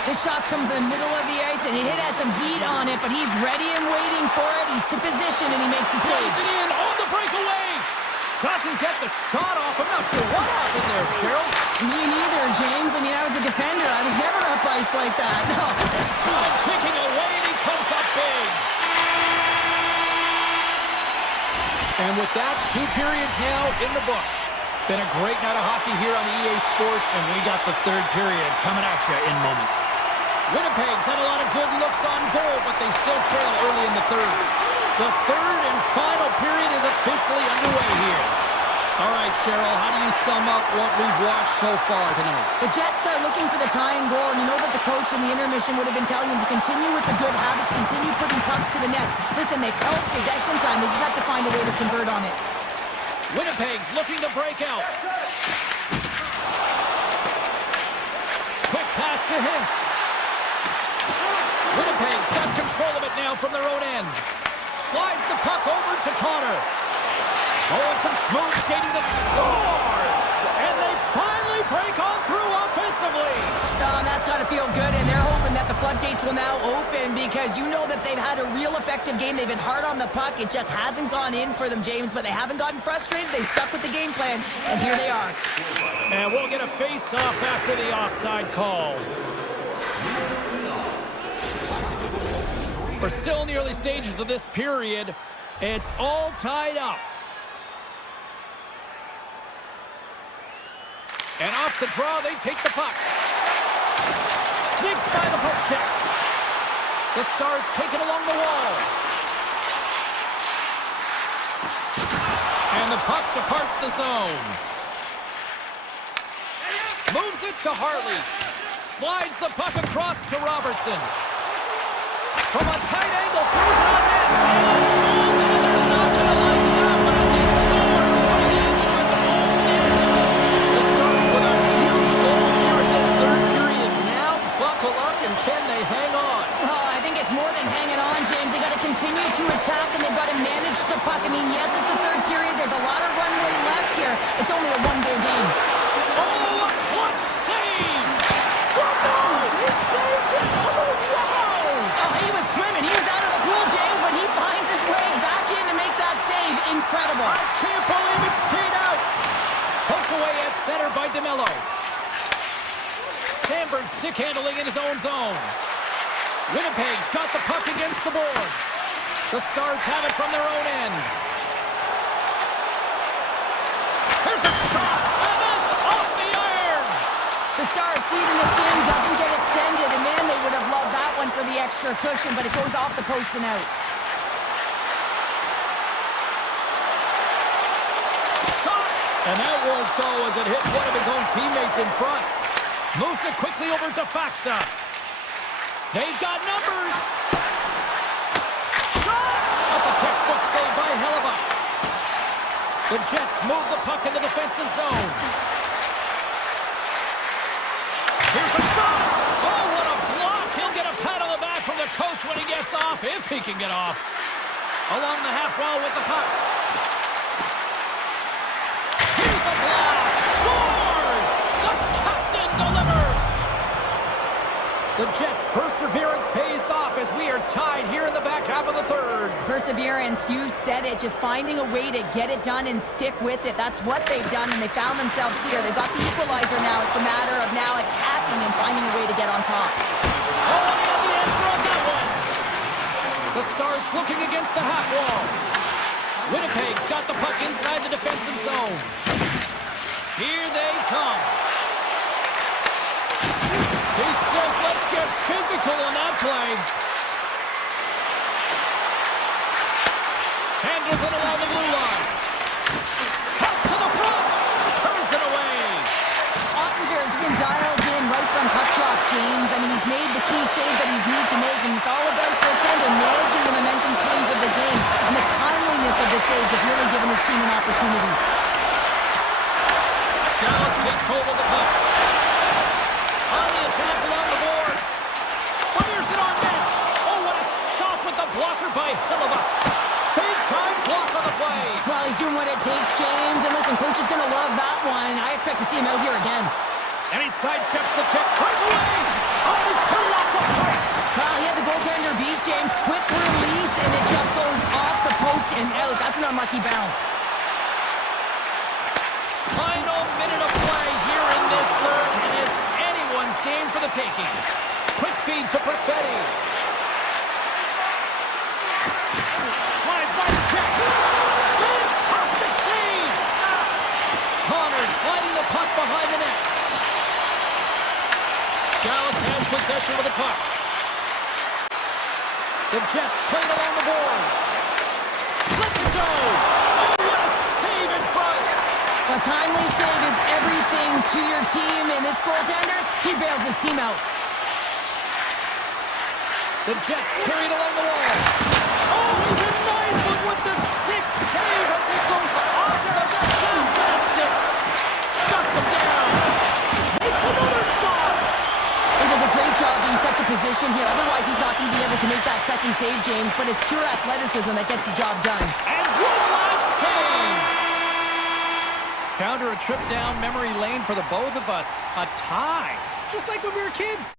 The shots come from the middle of the ice, and it has some heat on it, but he's ready and waiting for it. He's to position, and he makes the save. Plays it in on the breakaway. Doesn't get the shot off. I'm not sure what happened there, Cheryl. Me neither, James. I mean, I was a defender. I was never up ice like that. No. Time ticking away, and he comes up big. And with that, 2 periods now in the books. Been a great night of hockey here on EA Sports, and we got the 3rd period coming at you in moments. Winnipeg's had a lot of good looks on goal, but they still trail early in the 3rd. The 3rd and final period is officially underway here. All right, Cheryl, how do you sum up what we've watched so far tonight? The Jets are looking for the tying goal, and you know that the coach in the intermission would have been telling them to continue with the good habits, continue putting pucks to the net. Listen, they've held possession time. They just have to find a way to convert on it. Winnipeg's looking to break out. Quick pass to Hintz. Winnipeg's got control of it now from their own end. Slides the puck over to Connor. Oh, and some smooth skating to scores! And they finally break on through offensively. Oh, that's got to feel good, and they're hoping that the floodgates will now open because you know that they've had a real effective game. They've been hard on the puck. It just hasn't gone in for them, James, but they haven't gotten frustrated. They stuck with the game plan, and here they are. And we'll get a face-off after the offside call. We're still in the early stages of this period. It's all tied up. And off the draw, they take the puck. Sneaks by the poke check. The Stars take it along the wall. And the puck departs the zone. Moves it to Harley. Slides the puck across to Robertson. From a tight angle, throws it on net. And his goaltender's not going to like that one as he scores, putting it into his own net. The Stars with a huge goal here in this third period. Now buckle up, and can they hang on? Oh, I think it's more than hanging on, James. They've got to continue to attack, and they've got to manage the puck. I mean, yes, it's the third period. There's a lot of runway left here. It's only a one-goal game. Oh, a clutch save! Scored! No! He saved it! Oh, wow! Oh, he was swimming. He was out of the pool, James, but he finds his way back in to make that save. Incredible. I can't believe it stayed out! Poked away at center by DeMello. Sandberg stick handling in his own zone. Winnipeg's got the puck against the boards. The Stars have it from their own end. Here's a shot, and it's off the iron! The Stars' lead in this game doesn't get extended, and man, they would have loved that one for the extra cushion, but it goes off the post and out. Shot! And that won't go as it hits one of his own teammates in front. Moves it quickly over to Faxa. They've got numbers! Shot! That's a textbook save by Hellebuck. The Jets move the puck in the defensive zone. Here's a shot! Oh, what a block! He'll get a pat on the back from the coach when he gets off, if he can get off. Along the half wall with the puck. Here's a blast! Scores! The captain delivers! The Jets' perseverance pays off as we are tied here in the back half of the third. Perseverance, you said it, just finding a way to get it done and stick with it. That's what they've done, and they found themselves here. They've got the equalizer now. It's a matter of now attacking and finding a way to get on top. Oh, they have the answer on that one. The Stars looking against the half wall. Winnipeg's got the puck inside the defensive zone. Here they come. He says, let's get physical on that play. Handles it along the blue line. Cuts to the front. Turns it away. Ottinger's been dialed in right from puck drop, James. I mean, he's made the key save that he's need to make, and it's all about goaltending, managing the momentum swings of the game, and the timeliness of the saves have really given his team an opportunity. Dallas takes hold of the puck. On the attack along the boards. Fires it on net. Oh, what a stop with the blocker by Hellebuck. Big time block on the play. Well, he's doing what it takes, James. And listen, coach is going to love that one. I expect to see him out here again. And he sidesteps the check. Breakaway. Oh, he put it off the pipe. Well, he had the goaltender beat, James. Quick release, and it just goes off the post and out. That's an unlucky bounce. Final minute of play here in this third, and it's anyone's game for the taking. Quick feed to Perfetti. Slides by the check. Fantastic save. Connor sliding the puck behind the net. Dallas has possession of the puck. The Jets playing along the boards. Let's go. Oh, what a save in front. A timely save is everything to your team, and this goaltender, he bails his team out. The Jets carried along the wall. Oh, he's a nice one with the stick save as he goes off the job being set to position here. Otherwise, he's not going to be able to make that second save, James. But it's pure athleticism that gets the job done. And one last save! Counter a trip down memory lane for the both of us. A tie, just like when we were kids.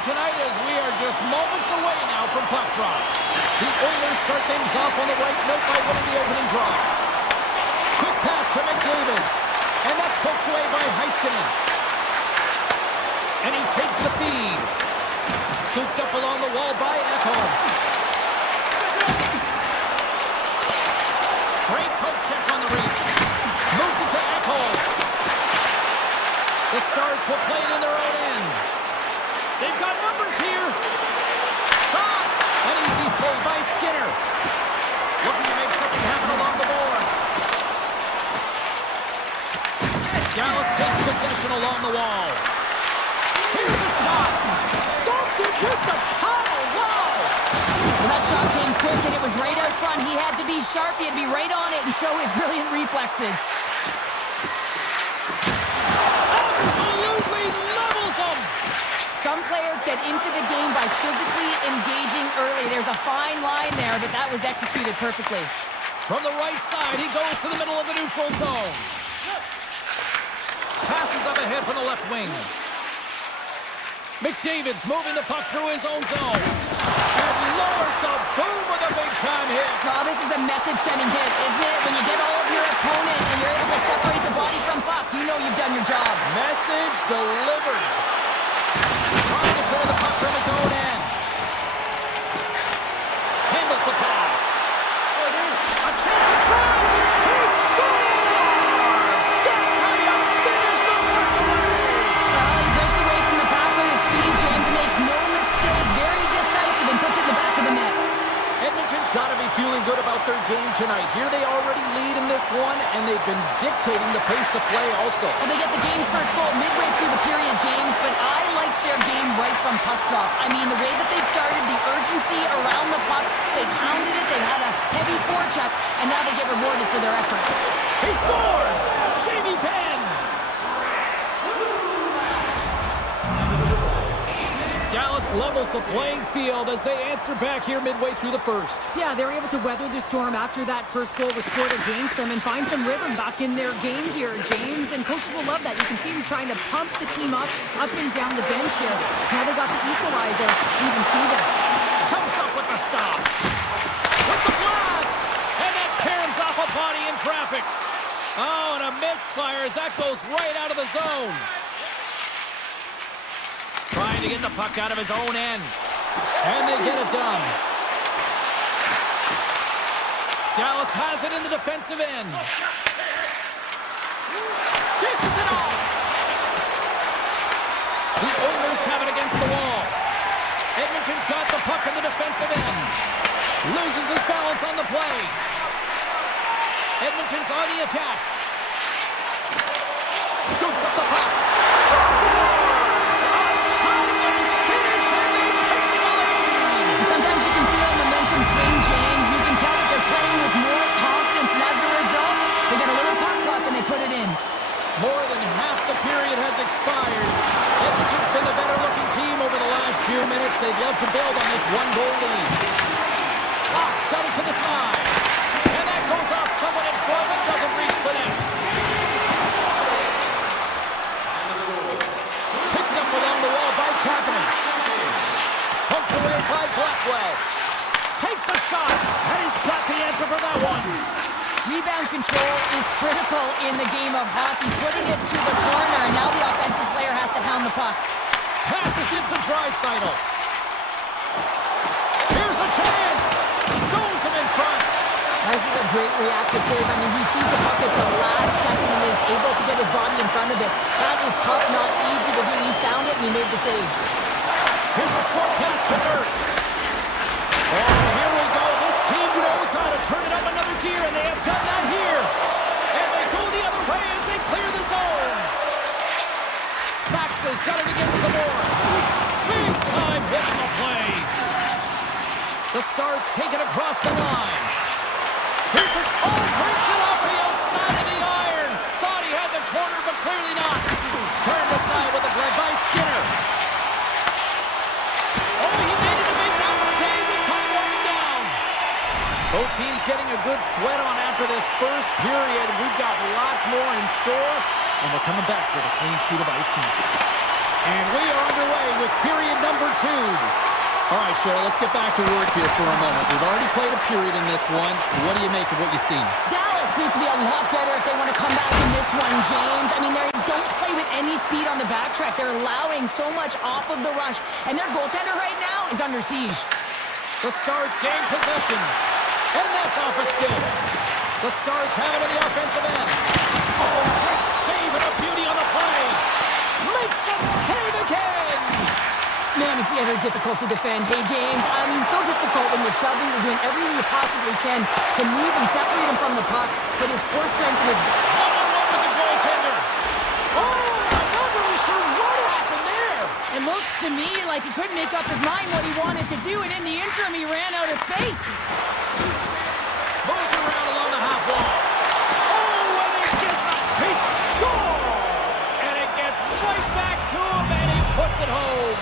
game tonight as we are just moments away now from puck drop. The Oilers start things off on the right note by winning the opening draw. Quick pass to McDavid. And that's poked away by Heiskanen. And he takes the feed. Scooped up along the wall by Ekholm. Great poke check on the reach. Moves it to Ekholm. The Stars will play it in their own end. They've got numbers here. Shot! An easy save by Skinner. Looking to make something happen along the boards. Dallas takes possession along the wall. Here's a shot. Stopped it with the power. Wow! Well, that shot came quick and it was right out front. He had to be sharp. He had to be right on it and show his brilliant reflexes. Absolutely levels them. Some players get into the game by physically engaging early. There's a fine line there, but that was executed perfectly. From the right side, he goes to the middle of the neutral zone. Passes up ahead from the left wing. McDavid's moving the puck through his own zone. And lowers the boom with a big-time hit. Oh, this is a message-sending hit, isn't it? When you get all of your opponent and you're able to separate the body from puck, you know you've done your job. Message delivered. Trying to clear the puck from his own end. Handles the pass. A chance in front. He scores! That's how you finish the breakaway. Well, he breaks away from the pack with his feet. James makes no mistake. Very decisive and puts it in the back of the net. Edmonton's got to be feeling good about their game tonight. Here they already lead in this one, and they've been dictating the pace of play also. Well, they get the game's first goal midway through the period, James, but I liked their game right from puck drop. I mean, the way that they started, the urgency around the puck, they pounded it, they had a heavy forecheck, and now they get rewarded for their efforts. He scores! Jamie Benn! Dallas levels the playing field as they answer back here midway through the first. Yeah, they're able to weather the storm after that first goal was scored against them and find some rhythm back in their game here, James. And coaches will love that. You can see them trying to pump the team up and down the bench here. Now they got the equalizer, Steven Steven. Comes up with the stop. With the blast! And that caroms off a body in traffic. Oh, and a misfire as that goes right out of the zone. Trying to get the puck out of his own end. And they get it done. Dallas has it in the defensive end. Dishes it off. The Oilers have it against the wall. Edmonton's got the puck in the defensive end. Loses his balance on the play. Edmonton's on the attack. Scoops up the puck. Sometimes you can feel momentum swing, James. You can tell that they're playing with more confidence, and as a result, they get a little puck luck and they put it in. More than half the period has expired. Edmonton's been the better-looking team over the last few minutes. They'd love to build on this one-goal lead. Ox got it to the side. And that goes off someone in front, but doesn't reach the net. Picked up along the wall by Kapanen. Pumped away by Blackwell. Takes a shot, and he's got the answer for that one. Rebound control is critical in the game of hockey. Putting it to the corner, and now the offensive player has to hound the puck. Passes it to Draisaitl. Here's a chance. Stones him in front. This is a great reactive save. I mean, he sees the puck at the last second and is able to get his body in front of it. That is tough, not easy to do. He found it and he made the save. Here's a short pass to Nurse. Oh, here we go. This team knows how to turn it up another gear, and they have done that here. And they go the other way as they clear the zone. Fax's got it against the boards. Big time hit on the play. The Stars take it across the line. Here's it. Oh, breaks it off the outside of the iron. Thought he had the corner, but clearly not. Turned aside with a grab by Skinner. Oh, he made it to make that save with time running down. Both teams getting a good sweat on after this first period. We've got lots more in store, and we're coming back with a clean sheet of ice next. And we are underway with period number 2. All right, Cheryl, let's get back to work here for a moment. We've already played a period in this one. What do you make of what you've seen? Dallas needs to be a lot better if they want to come back in this one, James. I mean, they don't play with any speed on the backtrack. They're allowing so much off of the rush, and their goaltender right now is under siege. The Stars gain possession, and that's off a stick. The Stars have it on the offensive end. Oh, great save and a beauty on the play. Makes the save again. Man, is he ever difficult to defend. Hey, James, I mean, so difficult when you're shoving, you're doing everything you possibly can to move and separate him from the puck, but his core strength and his... One-on-one with the goaltender. Oh, I'm not really sure what happened there. It looks to me like he couldn't make up his mind what he wanted to do, and in the interim, he ran out of space. Moves around along the half wall. Oh, and he gets a piece. Scores! And it gets right back to him, and he puts it home.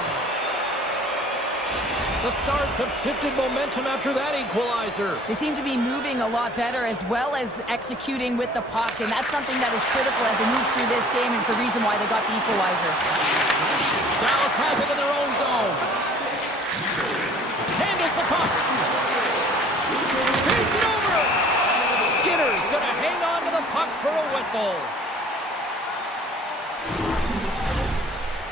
The Stars have shifted momentum after that equalizer. They seem to be moving a lot better as well as executing with the puck, and that's something that is critical as they move through this game, and it's a reason why they got the equalizer. Dallas has it in their own zone. Handles the puck. Feeds it over. Skinner's going to hang on to the puck for a whistle.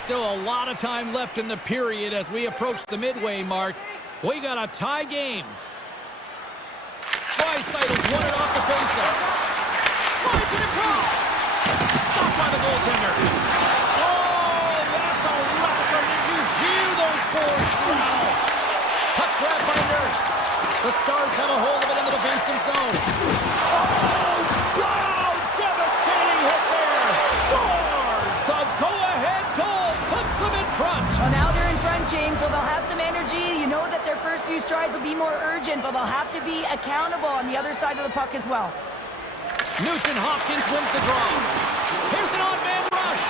Still a lot of time left in the period as we approach the midway mark. We got a tie game. Draisaitl won it off the faceoff. Slides it across. Stopped by the goaltender. Oh, that's a rapper. Did you hear those boards rattle? Puck grabbed by Nurse. The Stars have a hold of it in the defensive zone. Oh, wow! Devastating hit there. Stars! The go-ahead goal puts them in front. Well, now they're in front, James, so they'll have some energy. You know that their first few strides will be more urgent, but they'll have to be accountable on the other side of the puck as well. Nugent Hopkins wins the draw. Here's an odd-man rush.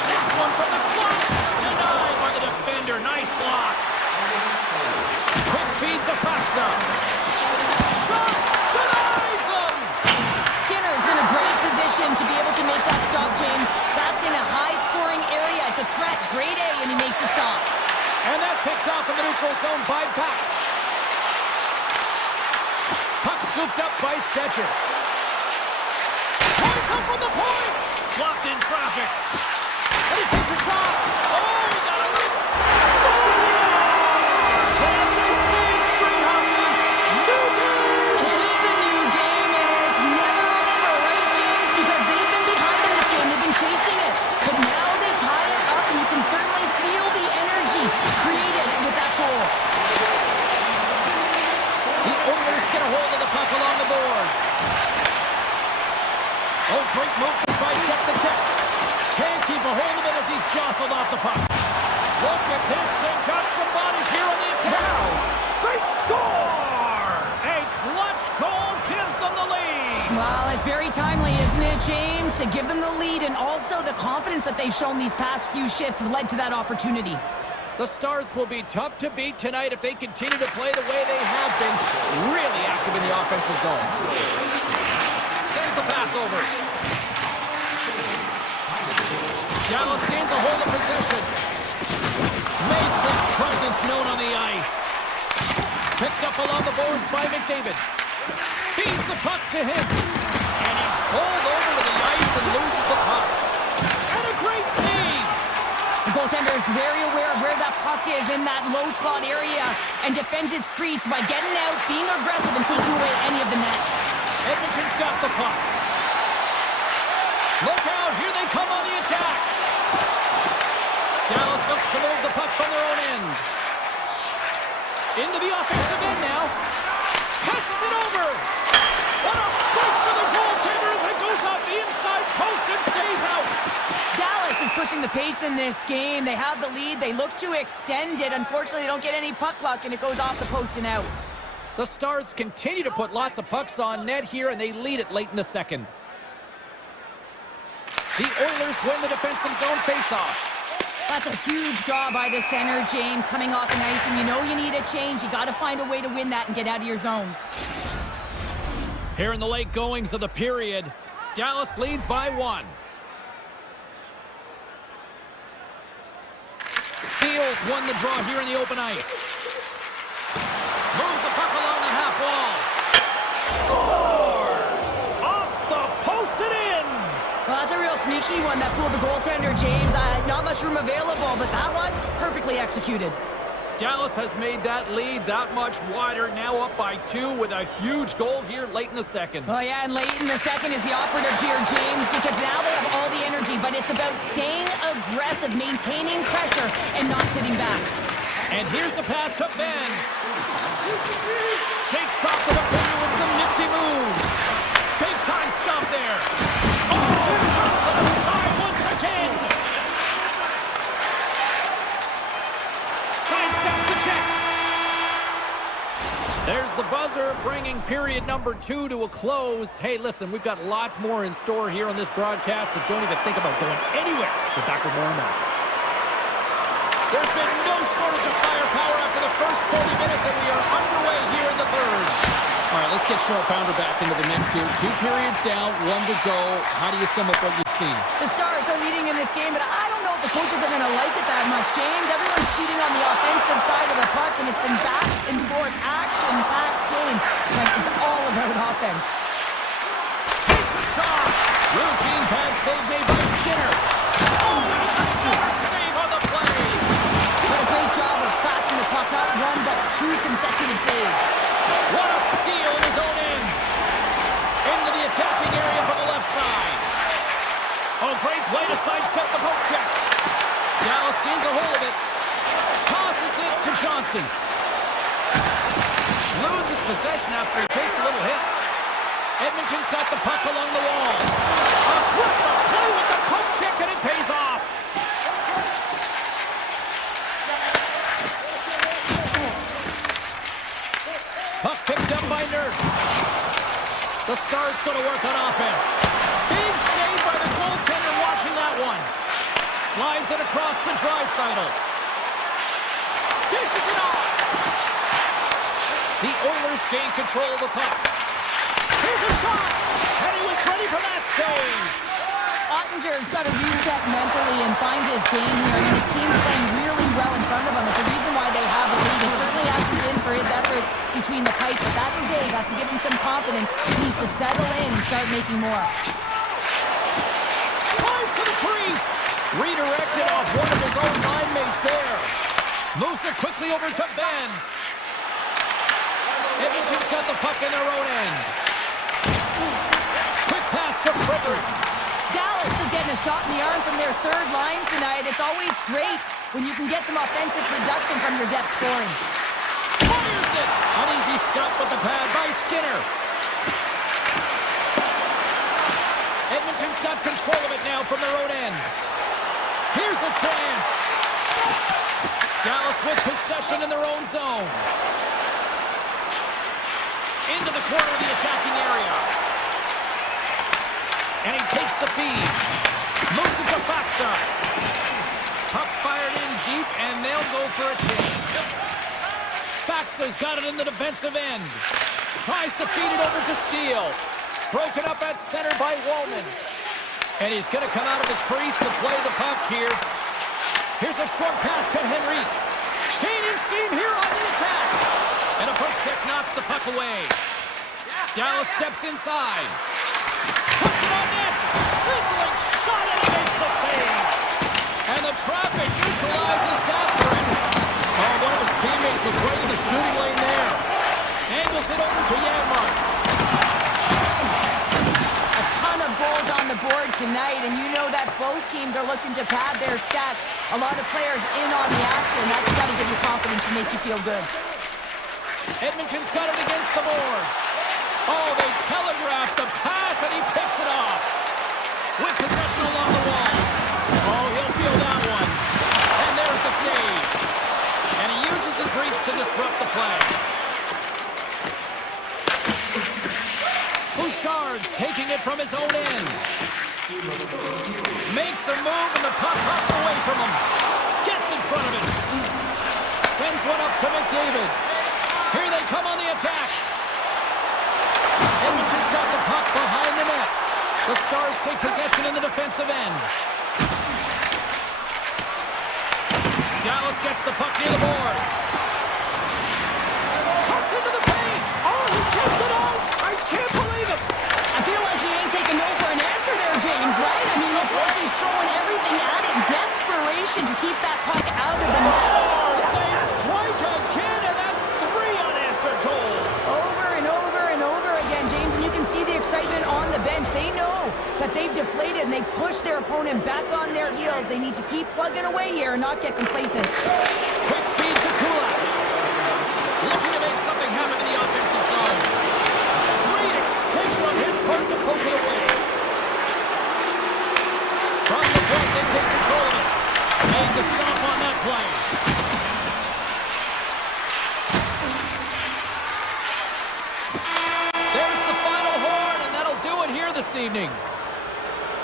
Snaps one from the slot. Denied by the defender. Nice block. Quick feed to Faxa. Shot. Denies him. Skinner's in a great position to be able to make that stop, James. That's in a high-scoring area. It's a threat. Grade A, and he makes the stop. And that's picked off in the neutral zone by Pack. Puck scooped up by Stetcher. Points up from the point. Blocked in traffic. And he takes a shot. Oh, he got a wrist. Scores! As they say in street hockey, new game. It is a new game, and it's never over, right, James? Because they've been behind in this game. They've been chasing it. But now they tie it up, and you can certainly feel the energy created with that goal. The Oilers get a hold of the puck along the boards. Oh, great move to sidestep the check. Can't keep a hold of it as he's jostled off the puck. Look at this. They've got some bodies here on the attack. Now, they score! A clutch goal gives them the lead. Well, it's very timely, isn't it, James? To give them the lead, and also the confidence that they've shown these past few shifts have led to that opportunity. The Stars will be tough to beat tonight if they continue to play the way they have been, really active in the offensive zone. Sends the pass over. Dallas gains a hold of possession. Makes his presence known on the ice. Picked up along the boards by McDavid. Feeds the puck to him. And he's pulled over to the ice and loses the puck. And a great save. The goaltender is very aware of where that puck is in that low slot area and defends his crease by getting out, being aggressive, and taking away any of the net. Edmonton's got the puck. Look out, here they come on the attack. Dallas looks to move the puck from their own end. Into the offensive end now. Passes it over. What a break for the goaltender as it goes off the inside post and stays out. Dallas is pushing the pace in this game. They have the lead. They look to extend it. Unfortunately, they don't get any puck luck, and it goes off the post and out. The Stars continue to put lots of pucks on net here, and they lead it late in the second. The Oilers win the defensive zone faceoff. That's a huge draw by the center, James, coming off the ice, and you know you need a change. You got to find a way to win that and get out of your zone. Here in the late goings of the period, Dallas leads by 1. goals won the draw here in the open ice. Moves the puck along the half wall. Scores! Off the post and in! Well, that's a real sneaky one that fooled the goaltender, James. Not much room available, but that one, perfectly executed. Dallas has made that lead that much wider, now up by 2 with a huge goal here late in the second. Oh, yeah, and late in the second is the operative here, James, because now they have all the energy, but it's about staying aggressive, maintaining pressure, and not sitting back. And here's the pass to Ben. Shakes off the defender with some nifty moves. Big time stop there. Oh, turns to the side once again. Sidesteps the check. There's the buzzer, bringing period number 2 to a close. Hey, listen, we've got lots more in store here on this broadcast, so don't even think about going anywhere. We're back with more on that. There's been no shortage of firepower after the first 40 minutes, and we are underway here in the third. All right, let's get Cheryl Pounder back into the mix here. 2 periods down, 1 to go. How do you sum up what you've seen? The Stars are leading in this game, but I don't know if the coaches are going to like it that much, James. Everyone's cheating on the offensive side of the puck, and it's been back and forth, action-packed game. Like, it's all about offense. Takes a shot. Routine pass save made by Skinner. Oh, and it's another save on the play. What a great job of tracking the puck, not 1 but 2 consecutive saves. What a steal in his own end. Into the attacking area from the left side. Oh, great play to sidestep the poke check. Dallas gains a hold of it. Tosses it to Johnston. Loses possession after he takes a little hit. Edmonton's got the puck along the wall. Aggressive play with the poke check, and it pays off. Puck picked up by Nurse. The Stars going to work on offense. Big save by the goaltender watching that one. Slides it across to Draisaitl. Dishes it off. The Oilers gain control of the puck. Here's a shot, and he was ready for that save. Ottinger's got to reset mentally and find his game here. I mean, his team's playing really well in front of him. It's the reason why they have the lead. It certainly hasn't been for his efforts between the pipes, but that save has to give him some confidence. He needs to settle in and start making more. Drives to the crease. Redirected off one of his own line mates there. Moves it quickly over to Ben. Edmonton's got the puck in their own end. Quick pass to Frederick. Dallas is getting a shot in the arm from their third line tonight. It's always great when you can get some offensive production from your depth scoring. Fires it! An easy stop with the pad by Skinner. Edmonton's got control of it now from their own end. Here's a chance. Dallas with possession in their own zone. Into the corner of the attacking area. And he takes the feed. Moves it to Faxa. Puck fired in deep, and they'll go for a change. Faxa's got it in the defensive end. Tries to feed it over to Steele. Broken up at center by Wallman. And he's going to come out of his crease to play the puck here. Here's a short pass to Henrique. Gaining steam here on the attack. And a poke check knocks the puck away. Dallas steps inside. Puts it on net. Sizzling shot, and he makes the save. And the traffic neutralizes that threat. Oh, one of his teammates is right in the shooting lane there. Angles it over to Janmark. A ton of goals on the board tonight, and you know that both teams are looking to pad their stats. A lot of players in on the action. That's got to give you confidence and make you feel good. Edmonton's got it against the boards. Oh, they telegraphed the pass, and he picks it off. With possession along the wall. Oh, he'll feel that one. And there's the save. And he uses his reach to disrupt the play. Bouchard's taking it from his own end. Makes a move, and the puck hops away from him. Gets in front of it. Sends one up to McDavid. Here they come on the attack. Edmonton's got the puck behind the net. The Stars take possession in the defensive end. Dallas Dallas gets the puck near the boards. Cuts into the paint. Oh, he tipped it out. I can't believe it. I feel like he ain't taking no for an answer there, James, right? I mean, it's like he's throwing everything at it in desperation to keep that puck out of the net. Stars, they strike again, and that's 3 unanswered goals. Over and over and over again, James, and you can see the excitement on the bench. They know that they've deflated and they push their opponent back on their heels. They need to keep plugging away here and not get complacent. Quick feed to Kulak. Looking to make something happen in the offensive zone. Great extension on his part to poke it away. From the point, they take control of it. Made the stop on that play. There's the final horn, and that'll do it here this evening.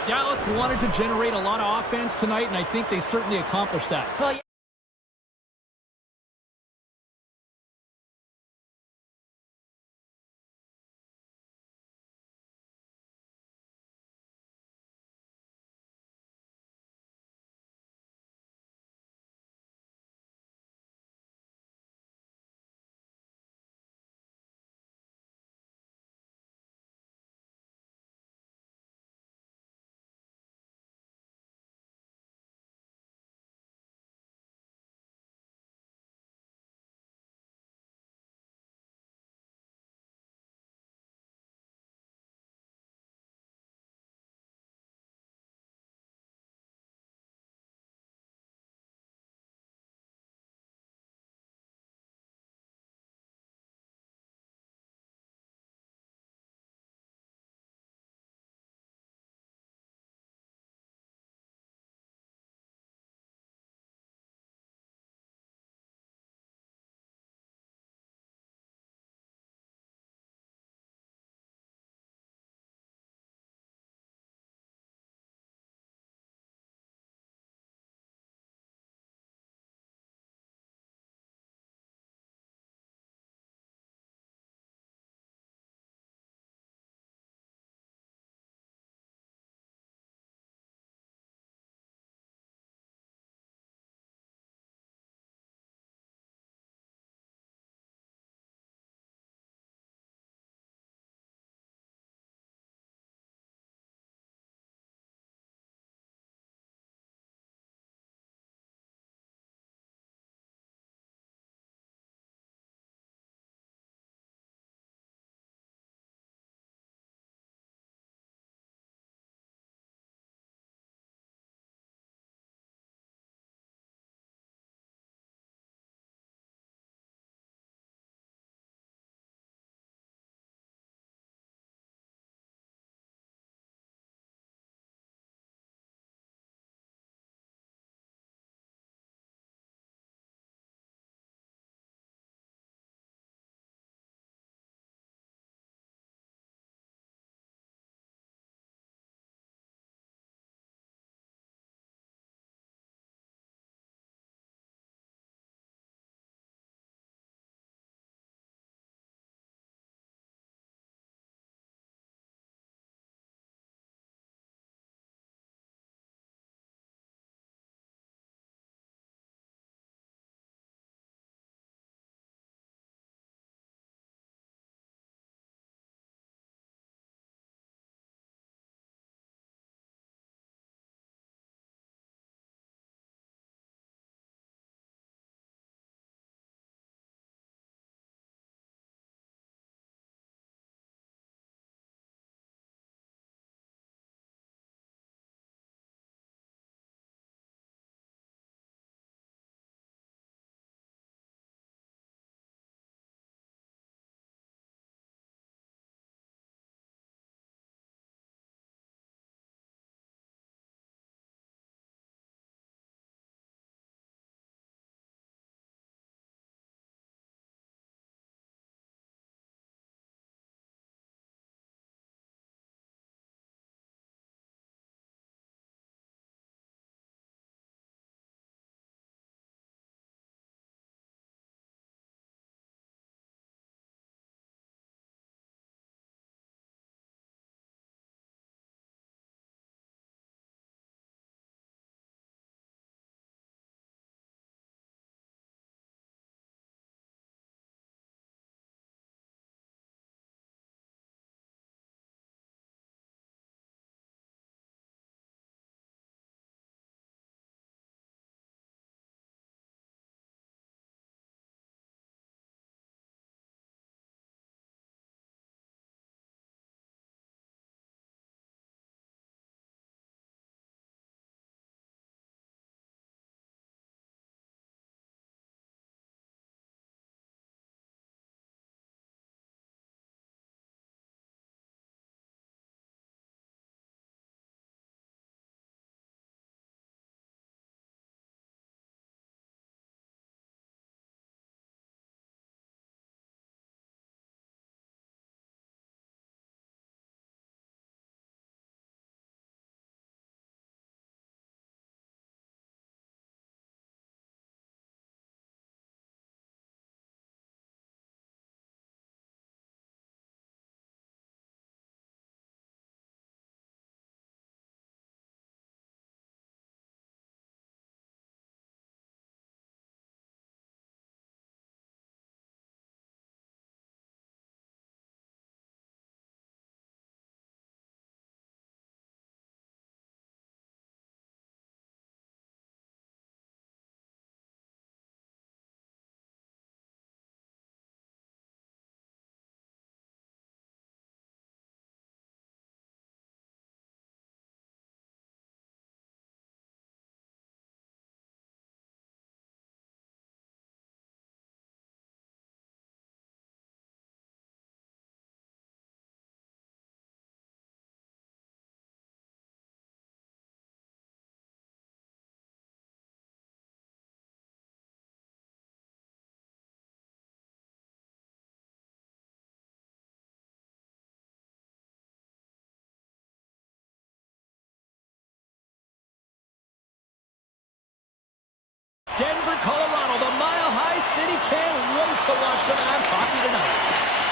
Dallas wanted to generate a lot of offense tonight, and I think they certainly accomplished that. Well,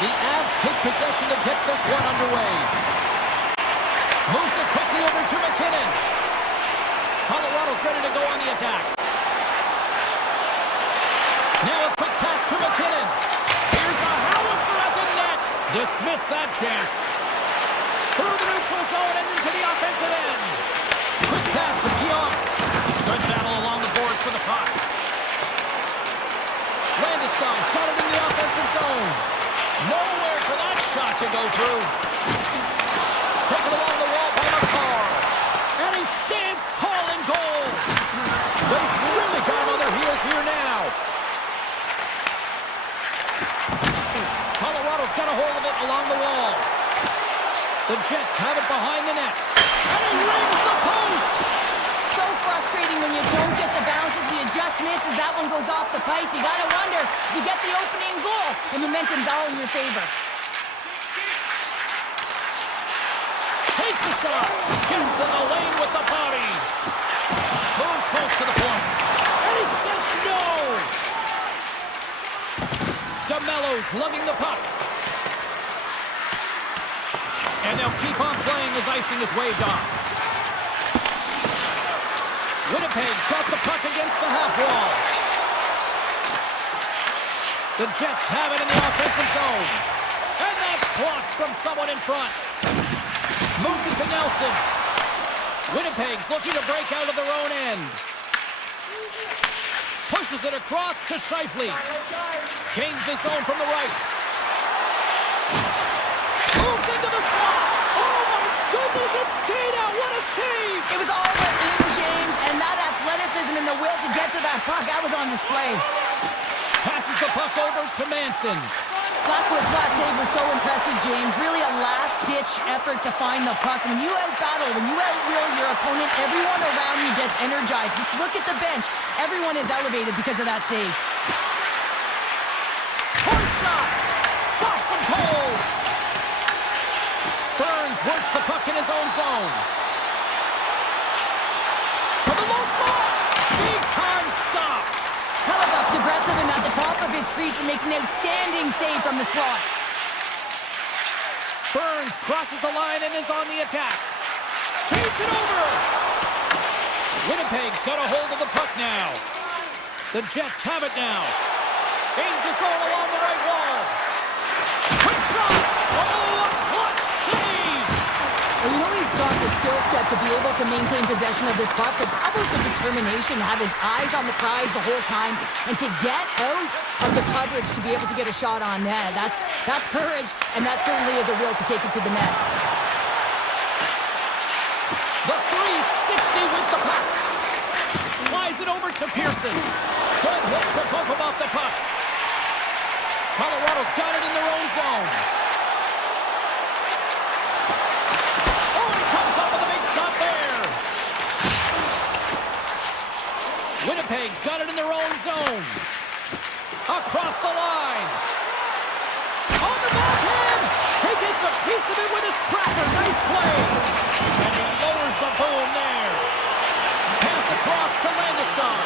The Avs take possession to get this one underway. Moves it quickly over to McKinnon. Colorado's ready to go on the attack. Now a quick pass to McKinnon. Here's a howitzer at the net. Dismissed that chance. Through the neutral zone and into the offensive end. Quick pass to Pionk. Good battle along the boards for the puck. Landeskog's got it in the offensive zone. Nowhere for that shot to go through. Taken along the wall by McCarr. And he stands tall in goal. They've really got him on their heels here now. Colorado's got a hold of it along the wall. The Jets have it behind the net. And he rings the post. So frustrating when you don't get the bounces, you just miss as that one goes off the pipe. You gotta wonder, you get the opening goal, the momentum's all in your favor. Takes a shot. Gets in the lane with the body. Moves close to the point. And he says no. DeMello's lugging the puck. And they'll keep on playing as icing is waved off. Winnipeg's got the puck against the half wall. The Jets have it in the offensive zone. And that's blocked from someone in front. Moves it to Nelson. Winnipeg's looking to break out of their own end. Pushes it across to Scheifele. Gains the zone from the right. Moves into the slot. Oh my goodness, it stayed out. What a save. It was all about in, James, and that athleticism and the will to get to that puck, that was on display. Passes the puck over to Manson. Blackwood's last save was so impressive, James. Really a last-ditch effort to find the puck. When you out-battle, when you out-will your opponent, everyone around you gets energized. Just look at the bench. Everyone is elevated because of that save. Point shot! Stops him cold! Burns works the puck in his own zone. For the low slot! Big-time stop! Hellebuck's aggressive and at the top of his crease and makes an outstanding save from the slot. Burns crosses the line and is on the attack. Feeds it over! Winnipeg's got a hold of the puck now. The Jets have it now. Gains the zone along the right wall. Quick shot! Oh, a clutch save! Well, you know he's got the skill set to be able to maintain possession of this puck, but how about the determination to have his eyes on the prize the whole time and to get out of the coverage to be able to get a shot on net? That's courage, and that certainly is a will to take it to the net. The 360 with the puck. Slides it over to Pearson. Good hit to bump him off the puck. Colorado's got it in their own zone. Oh, he comes up with a big stop there. Winnipeg's got it in their own zone. Across the line. On the backhand. He gets a piece of it with his tracker. Nice play. And he lowers the boom there. Pass across to Landeskog.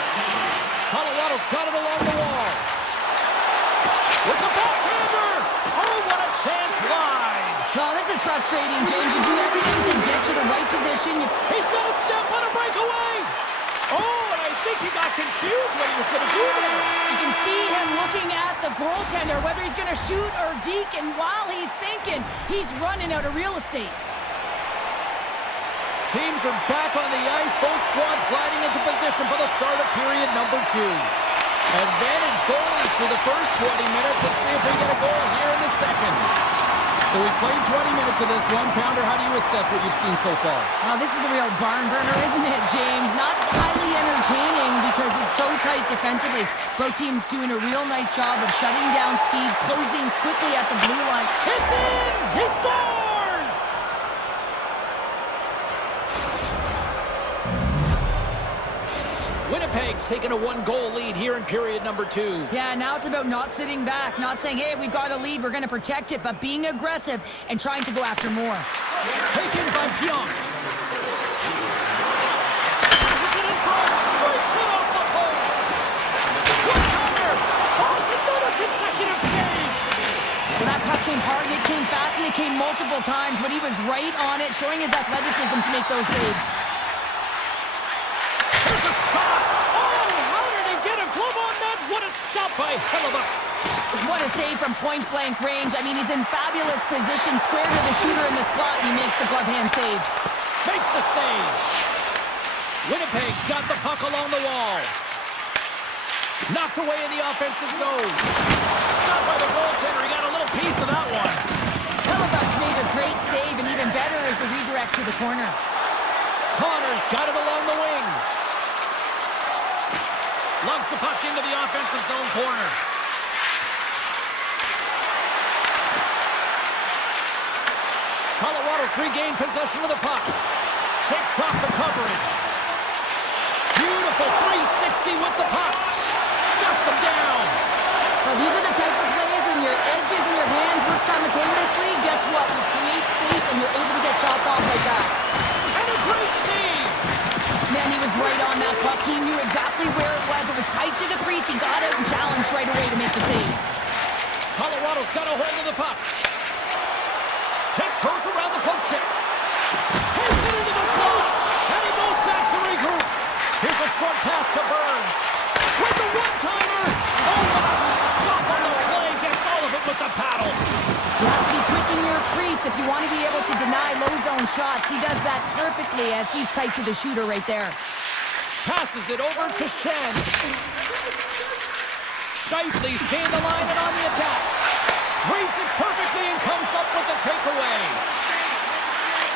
Colorado's got it along the wall. With the backhander. Oh, what a chance wide. No, this is frustrating, James. You do everything to get to the right position. He's got a step on a breakaway. Oh, and I think he got confused what he was going to do there. You can see him looking at the goaltender, whether he's going to shoot or deke, and while he's thinking, he's running out of real estate. Teams are back on the ice. Both squads gliding into position for the start of period number 2. Advantage goalies through the first 20 minutes. Let's see if we get a goal here in the second. So we played 20 minutes of this one. Pounder, how do you assess what you've seen so far? Oh, this is a real barn burner, isn't it, James? Not highly entertaining because it's so tight defensively. Both teams doing a real nice job of shutting down speed, closing quickly at the blue line. It's in! He scores! Winnipeg's taken a 1-goal lead here in period number 2. Yeah, now it's about not sitting back, not saying, hey, we've got a lead, we're going to protect it, but being aggressive and trying to go after more. Taken by Pionk. Passes it in front. Breaks it off the post. One-timer. Oh, it's another consecutive save. Well, that puck came multiple times, but he was right on it, showing his athleticism to make those saves. There's a shot! Oh, how did he get a glove on that? What a stop by Hellebuyck! What a save from point-blank range. I mean, he's in fabulous position, square to the shooter in the slot, and he makes the glove hand save. Makes the save. Winnipeg's got the puck along the wall. Knocked away in the offensive zone. Stopped by the goaltender. He got a little piece of that one. Hellebuyck's made a great save, and even better is the redirect to the corner. Connor's got it along the wing. Lugs the puck into the offensive zone corner. Colorado's regained possession of the puck. Shakes off the coverage. Beautiful 360 with the puck. Shuts him down. Well, these are the types of plays when your edges and your hands work simultaneously. Guess what? You create space and you're able to get shots off like that. And a great save. Man, he was right on that puck. He knew exactly where it was. It was tight to the crease. He got out and challenged right away to make the save. Colorado's got a hold of the puck. Tiptoes around the poke check. Takes it into the slot. And he goes back to regroup. Here's a short pass to Burns. With the one-timer. Oh, what a stop on the play. Gets all of it with the paddle. You have to be quick in your crease if you want to be able to deny low zone shots. He does that perfectly as he's tight to the shooter right there. Passes it over to Shen. Shifley's gained the line and on the attack. Reads it perfectly and comes up with the takeaway.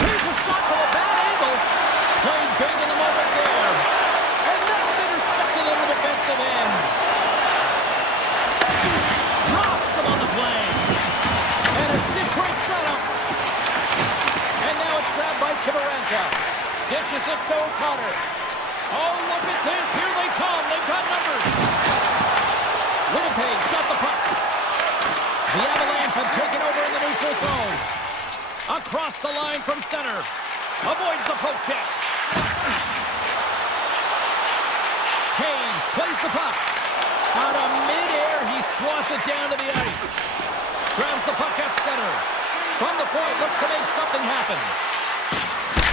Here's a shot from a bad angle. Played big in the moment there. And that's intercepted into the defensive end. Rocks him on the play. And a stiff break setup. And now it's grabbed by Kivarenka. Dishes it to O'Connor. Oh, look at this. Here they come. They've got numbers. Winnipeg's got the puck. The Avalanche have taken over in the neutral zone. Across the line from center. Avoids the poke check. Taves plays the puck. Out of midair, he swats it down to the ice. Grabs the puck at center. From the point, looks to make something happen.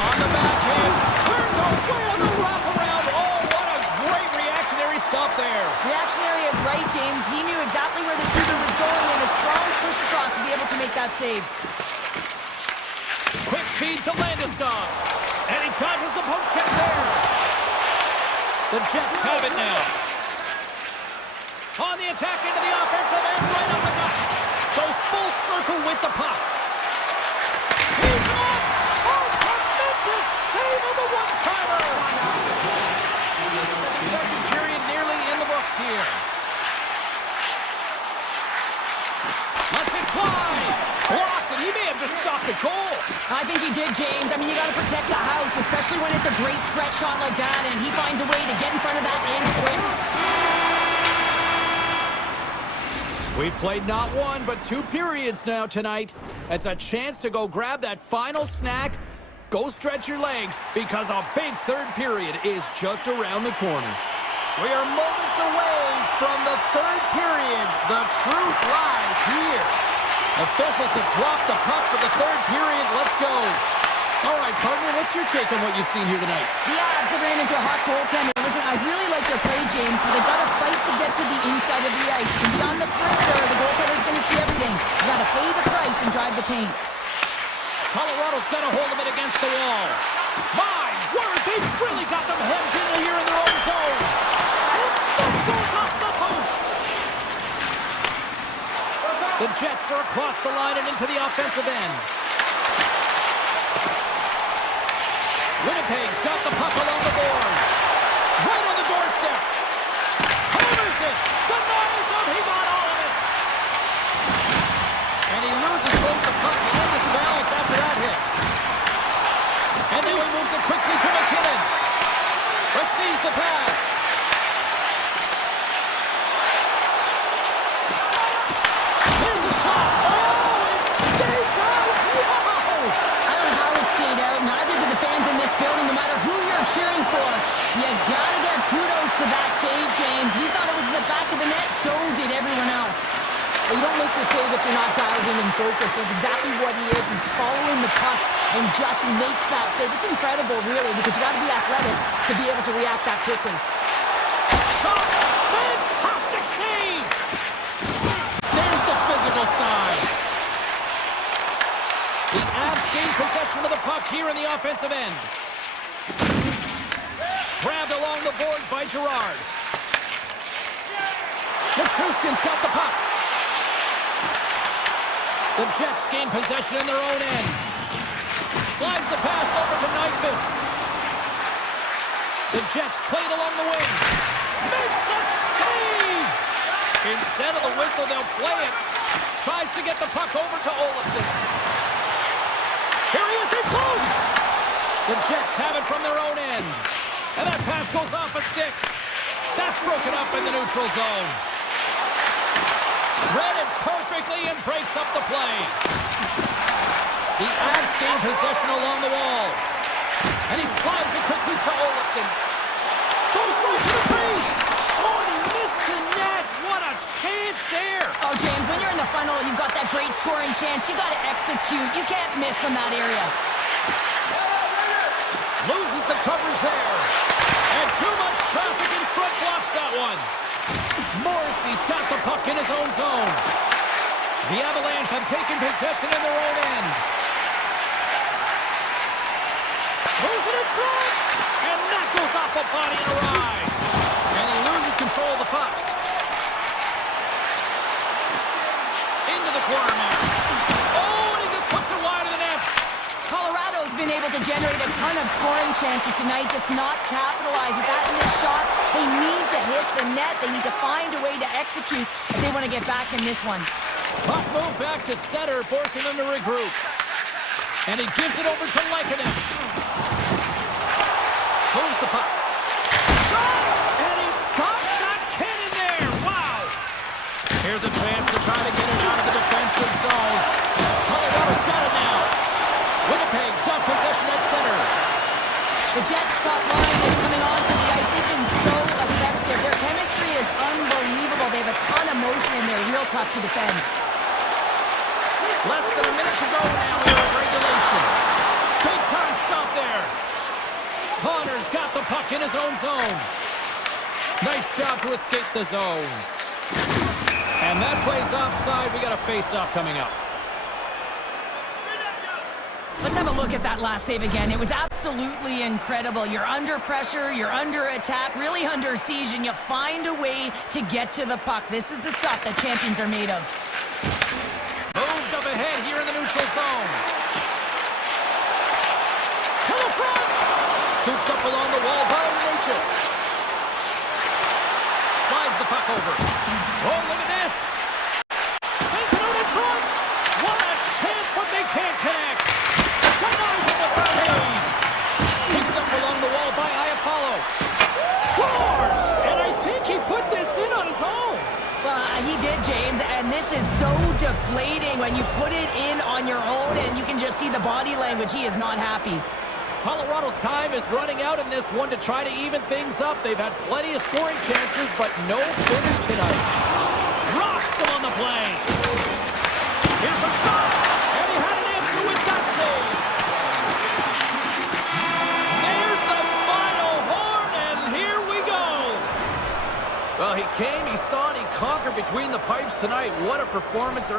On the backhand. Turned away on the wraparound. Oh, what a great reactionary stop there. Reactionary is right, James. He knew exactly where the shooter was going and a strong push across to be able to make that save. Quick feed to Landeskog. And he dodges the poke check there. The Jets have it now. On the attack into the offensive end, right up the gut. Goes full circle with the puck. He's up. Oh, tremendous save of the one-timer. Second period nearly in the books here. Lets it fly. Blocked, and he may have just stopped the goal. I think he did, James. I mean, you got to protect the house, especially when it's a great threat shot like that, and he finds a way to get in front of that end quick. We've played not one, but 2 periods now tonight. It's a chance to go grab that final snack. Go stretch your legs, because a big third period is just around the corner. We are moments away from the third period. The truth lies here. Officials have dropped the puck for the third period. Let's go. All right, partner, what's your take on what you've seen here tonight? The Avs have ran into a hot goaltender. Listen, I really like their play, James, but they've got to fight to get to the inside of the ice. You can be on the perimeter. The goaltender's going to see everything. You got to pay the price and drive the paint. Colorado's got a hold of it against the wall. My word, they've really got them hemmed in here in their own zone. And that goes off the post. The Jets are across the line and into the offensive end. Winnipeg's got the puck along the boards. Right on the doorstep. Hammers it. Denies him. He got all of it. And he loses both the puck and his balance after that hit. And now he moves it quickly to McKinnon. Receives the pass. Here's a shot. Oh, it stays out. Wow. I don't know how it stayed out. Neither do the fans in this building, no matter who you're cheering for. You got to give kudos to that save, James. We thought it was in the back of the net. So did everyone else. Well, you don't make the save if you're not dialed in and focused. That's exactly what he is. He's following the puck and just makes that save. It's incredible, really, because you got to be athletic to be able to react that quickly. Shot! Fantastic save! There's the physical side. The Avs gain possession of the puck here in the offensive end. Grabbed along the boards by Gerard. Nichushkin's got the puck. The Jets gain possession in their own end. Slides the pass over to Nyquist. The Jets played along the wing. Makes the save! Instead of the whistle, they'll play it. Tries to get the puck over to Olsen. Here he is, in close! The Jets have it from their own end. And that pass goes off a stick. That's broken up in the neutral zone. Read it perfectly and breaks up the play. The Avs gain possession along the wall. And he slides it quickly to Olsen. Goes right to the face. Oh, and he missed the net. What a chance there. Oh, James, when you're in the funnel, you've got that great scoring chance. You got to execute. You can't miss from that area. Loses the coverage there. And too much traffic in front blocks that one. Morrissey's got the puck in his own zone. The Avalanche have taken possession in their own end. Throws it in front. And that goes off a body and a ride. And he loses control of the puck. Into the corner now. Oh, and he just puts it wide of the net. Colorado's been able to generate a ton of scoring chances tonight, just not capitalize with that in this shot. They need to hit the net. They need to find a way to execute if they want to get back in this one. Puck move back to center, forcing them to regroup. And he gives it over to Lehkonen. Moves the puck. Shot! And he stops that cannon there. Wow! Here's a chance to try to get it out of the defensive zone. Colorado's got it now. Winnipeg's got possession at center. The Jets' top line is coming onto the ice. They've been so effective. Their chemistry is unbelievable. They have a ton of motion and they're real tough to defend. Less than a minute to go now here in regulation. Big time stop there. Connor's got the puck in his own zone. Nice job to escape the zone. And that plays offside. We got a face-off coming up. Let's have a look at that last save again. It was absolutely incredible. You're under pressure, you're under attack, really under siege, and you find a way to get to the puck. This is the stuff that champions are made of. Moved up ahead here in the neutral zone. To the front! Scooped up along the wall by Natchez. Slides the puck over. Oh, look at this! Sends it out in front! What a chance, but they can't connect! Denies it with the save! Picked up along the wall by Iafallo. Scores! And I think he put this in on his own! He did, James, and this is so deflating when you put it in on your own and you can just see the body language. He is not happy. Colorado's time is running out in this one to try to even things up. They've had plenty of scoring chances, but no finish tonight. Rocks him on the play. Here's a shot, and he had an answer with that save. There's the final horn, and here we go. Well, he came, he saw, and he conquered between the pipes tonight. What a performance.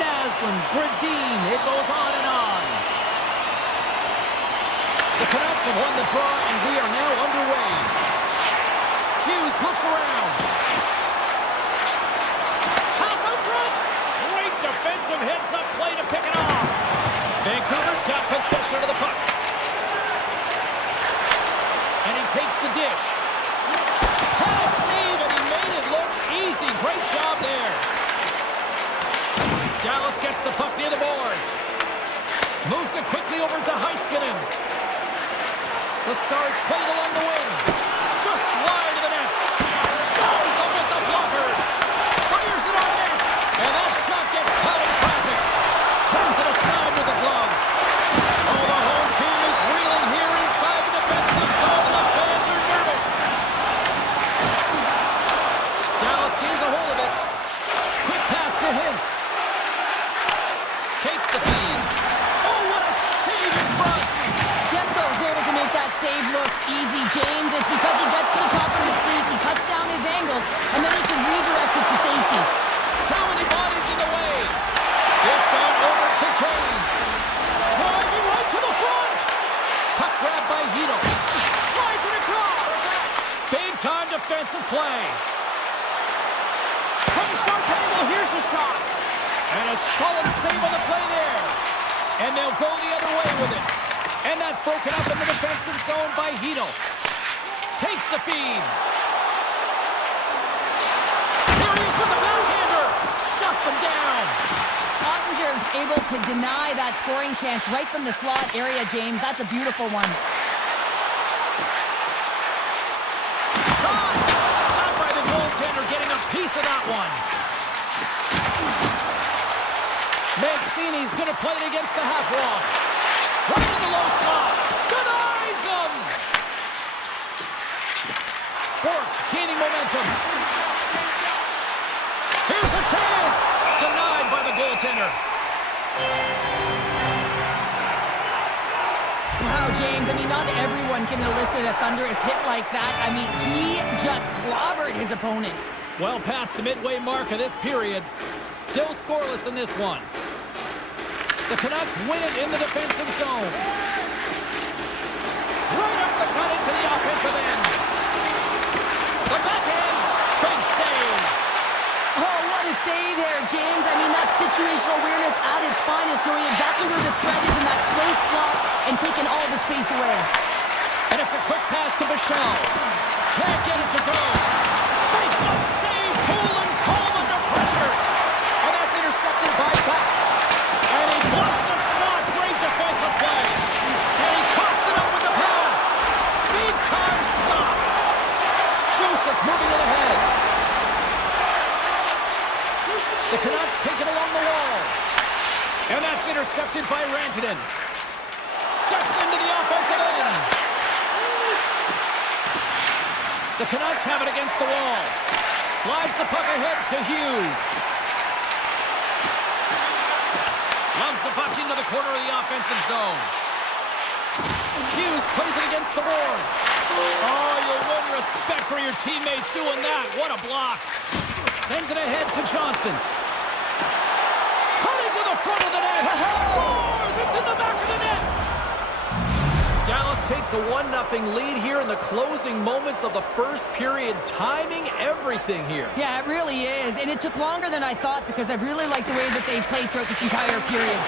Naslin, Gradine, it goes on and on. The Canucks have won the draw, and we are now underway. Hughes looks around. Pass out front. Great defensive heads-up play to pick it off. Vancouver's got possession of the puck. And he takes the dish. Pad save, and he made it look easy. Great job there. Dallas gets the puck near the boards. Moves it quickly over to Heiskanen. The Stars play it along the wing. Just slide to the net. Stars up with the blocker. Fires it on net. And that shot gets caught in traffic. Turns it aside with the glove. Oh, the home team is reeling here inside the defensive zone. The fans are nervous. Dallas gains a hold of it. Quick pass to Hintz. Takes the feed. Oh, what a save in front. Demko's able to make that save look easy, James. It's because he gets to the top of his crease, he cuts down his angles, and then he can redirect it to safety. Too many bodies in the way. Dished on over to Kane. Driving right to the front. Puck grabbed by Hito. Slides it across. Big-time defensive play. From the short angle, here's the shot. And a solid save on the play there. And they'll go the other way with it. And that's broken up in the defensive zone by Hito. Takes the feed. Here he is with the backhander. Shuts him down. Ottinger's able to deny that scoring chance right from the slot area, James. That's a beautiful one. Shot! Stopped by the goaltender, getting a piece of that one. Mancini's going to play it against the half wall. Right in the low slot. Denies him! Borks gaining momentum. Here's a chance! Denied by the goaltender. Wow, James, I mean, not everyone can elicit a thunderous hit like that. I mean, he just clobbered his opponent. Well past the midway mark of this period. Still scoreless in this one. The Canucks win it in the defensive zone. Right up the gut into the offensive end. The backhand. Big save. Oh, what a save there, James. I mean, that's situational awareness at its finest, knowing exactly where the threat is in that close slot and taking all the space away. And it's a quick pass to Bichelle. Can't get it to go. Makes the save, cool and calm under pressure. And that's intercepted by Beck. And he blocks the shot. Great defensive play. And he cuffs it up with the pass. Big time stop. Joseph moving it ahead. The Canucks take it along the wall. And that's intercepted by Rantanen. Steps into the offensive end. The Canucks have it against the wall. Slides the puck ahead to Hughes. Loves the puck into the corner of the offensive zone. Hughes plays it against the boards. Oh, you'll win respect for your teammates doing that. What a block. Sends it ahead to Johnston. Cutting to the front of the net. Scores! It's in the back of the net. Dallas takes a 1-0 lead here in the closing moments of the first period. Timing everything here. Yeah, it really is. And it took longer than I thought because I really like the way that they played throughout this entire period.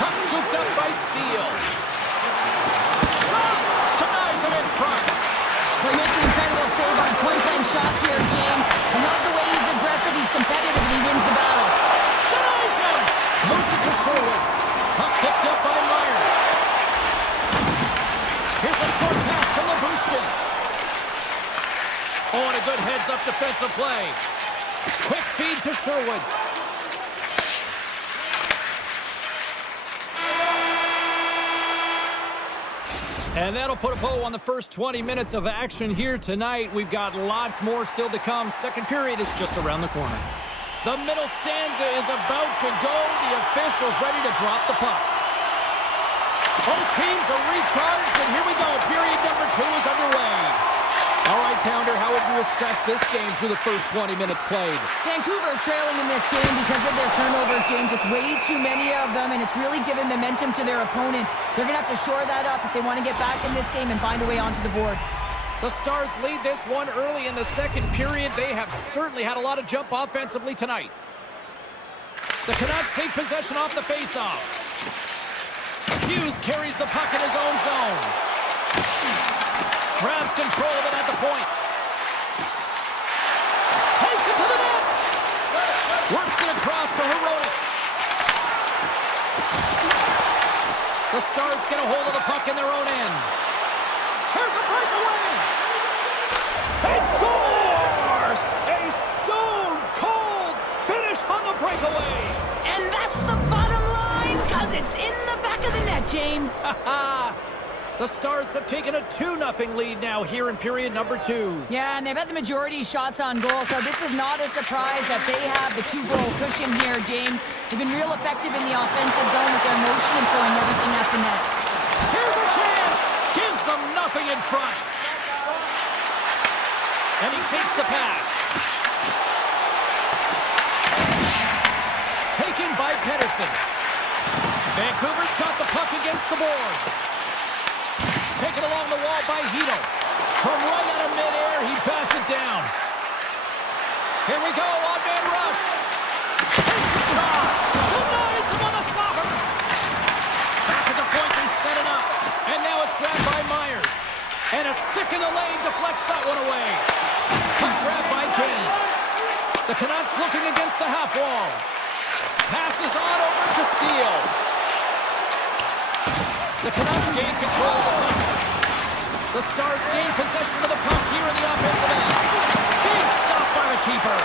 Puck scooped up by Steele. Shot! Denies him in front. Well, he makes an incredible save on a point-blank shot here, James. I love the way he's aggressive, he's competitive, and he wins the battle. Denies him! Moves it to Sherwood. Puck picked up by Myers. Here's a short pass to Labushkin. Oh, and a good heads-up defensive play. Quick feed to Sherwood. And that'll put a bow on the first 20 minutes of action here tonight. We've got lots more still to come. Second period is just around the corner. The middle stanza is about to go. The officials ready to drop the puck. Both teams are recharged, and here we go. Period number 2 is underway. All right, Pounder, how would you assess this game through the first 20 minutes played? Vancouver's trailing in this game because of their turnovers, James. Just way too many of them, and it's really given momentum to their opponent. They're going to have to shore that up if they want to get back in this game and find a way onto the board. The Stars lead this one early in the second period. They have certainly had a lot of jump offensively tonight. The Canucks take possession off the faceoff. Hughes carries the puck in his own zone. Grabs control of it at the point. Takes it to the net. Works it across to Hronek. The Stars get a hold of the puck in their own end. Here's a breakaway. He scores! A stone-cold finish on the breakaway. And that's the bottom line, because it's in the back of the net, James. The Stars have taken a 2-0 lead now here in period number 2. Yeah, and they've had the majority shots on goal, so this is not a surprise that they have the 2-goal cushion here, James. They've been real effective in the offensive zone with their motion and throwing everything at the net. Here's a chance! Gives them nothing in front. And he takes the pass. Taken by Pedersen. Vancouver's got the puck against the boards. Taken along the wall by Hito. From right out of midair, he bats it down. Here we go, on-man rush. Takes a shot. Denies him on the slobber. Back at the point, they set it up. And now it's grabbed by Myers. And a stick in the lane deflects that one away. Puck grabbed by Kane. The Canucks looking against the half wall. Passes on over to Steele. The Canucks gain control of the puck. The Stars gain possession of the puck here in the offensive end. Big stop by the keeper.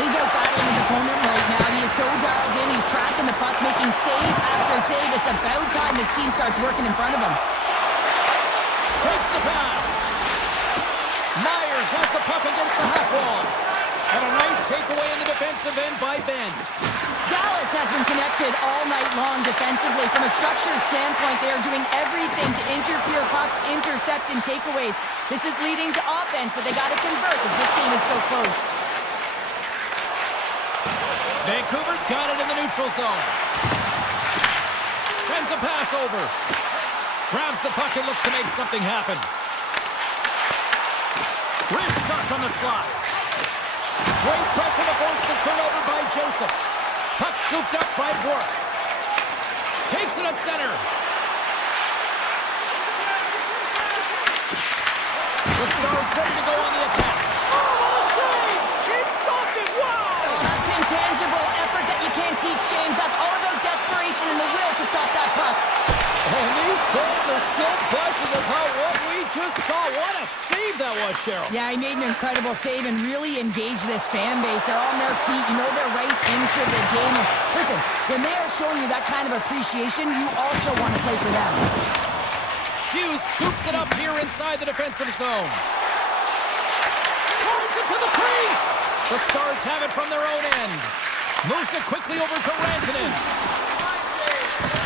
He's out battling his opponent right now. He is so dialed in. He's tracking the puck, making save after save. It's about time this team starts working in front of him. Takes the pass. Myers has the puck against the half wall. And a nice takeaway in the defensive end by Ben. Dallas has been connected all night long defensively. From a structure standpoint, they are doing everything to interfere pucks, intercept, and takeaways. This is leading to offense, but they got to convert as this game is still close. Vancouver's got it in the neutral zone. Sends a pass over. Grabs the puck and looks to make something happen. Wrist shot from the slot. Great pressure to force the turnover by Joseph. Puck scooped up by Bork. Takes it at center. The Stars ready to go on the attack. Oh, what a save! He stopped it! Wow! Oh, that's an intangible effort that you can't teach, James. That's all about desperation and the will to stop that puck. And these fans are still buzzing about what we just saw. What a save that was, Cheryl. Yeah, he made an incredible save and really engaged this fan base. They're on their feet. You know they're right into the game. And listen, when they are showing you that kind of appreciation, you also want to play for them. Hughes scoops it up here inside the defensive zone. Throws it to the crease. The Stars have it from their own end. Moves it quickly over to Rantanen.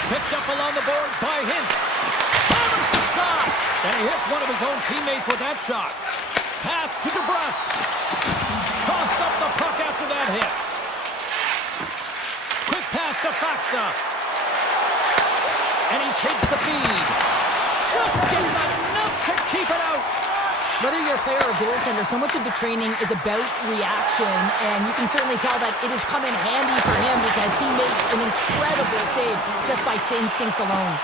Picked up along the boards by Hintz. Hammers the shot. And he hits one of his own teammates with that shot. Pass to DeBrusque. Coughs up the puck after that hit. Quick pass to Faksa. And he takes the feed. Just gets enough to keep it out. Whether you're a player or goaltender, so much of the training is about reaction, and you can certainly tell that it has come in handy for him because he makes an incredible save just by instincts alone.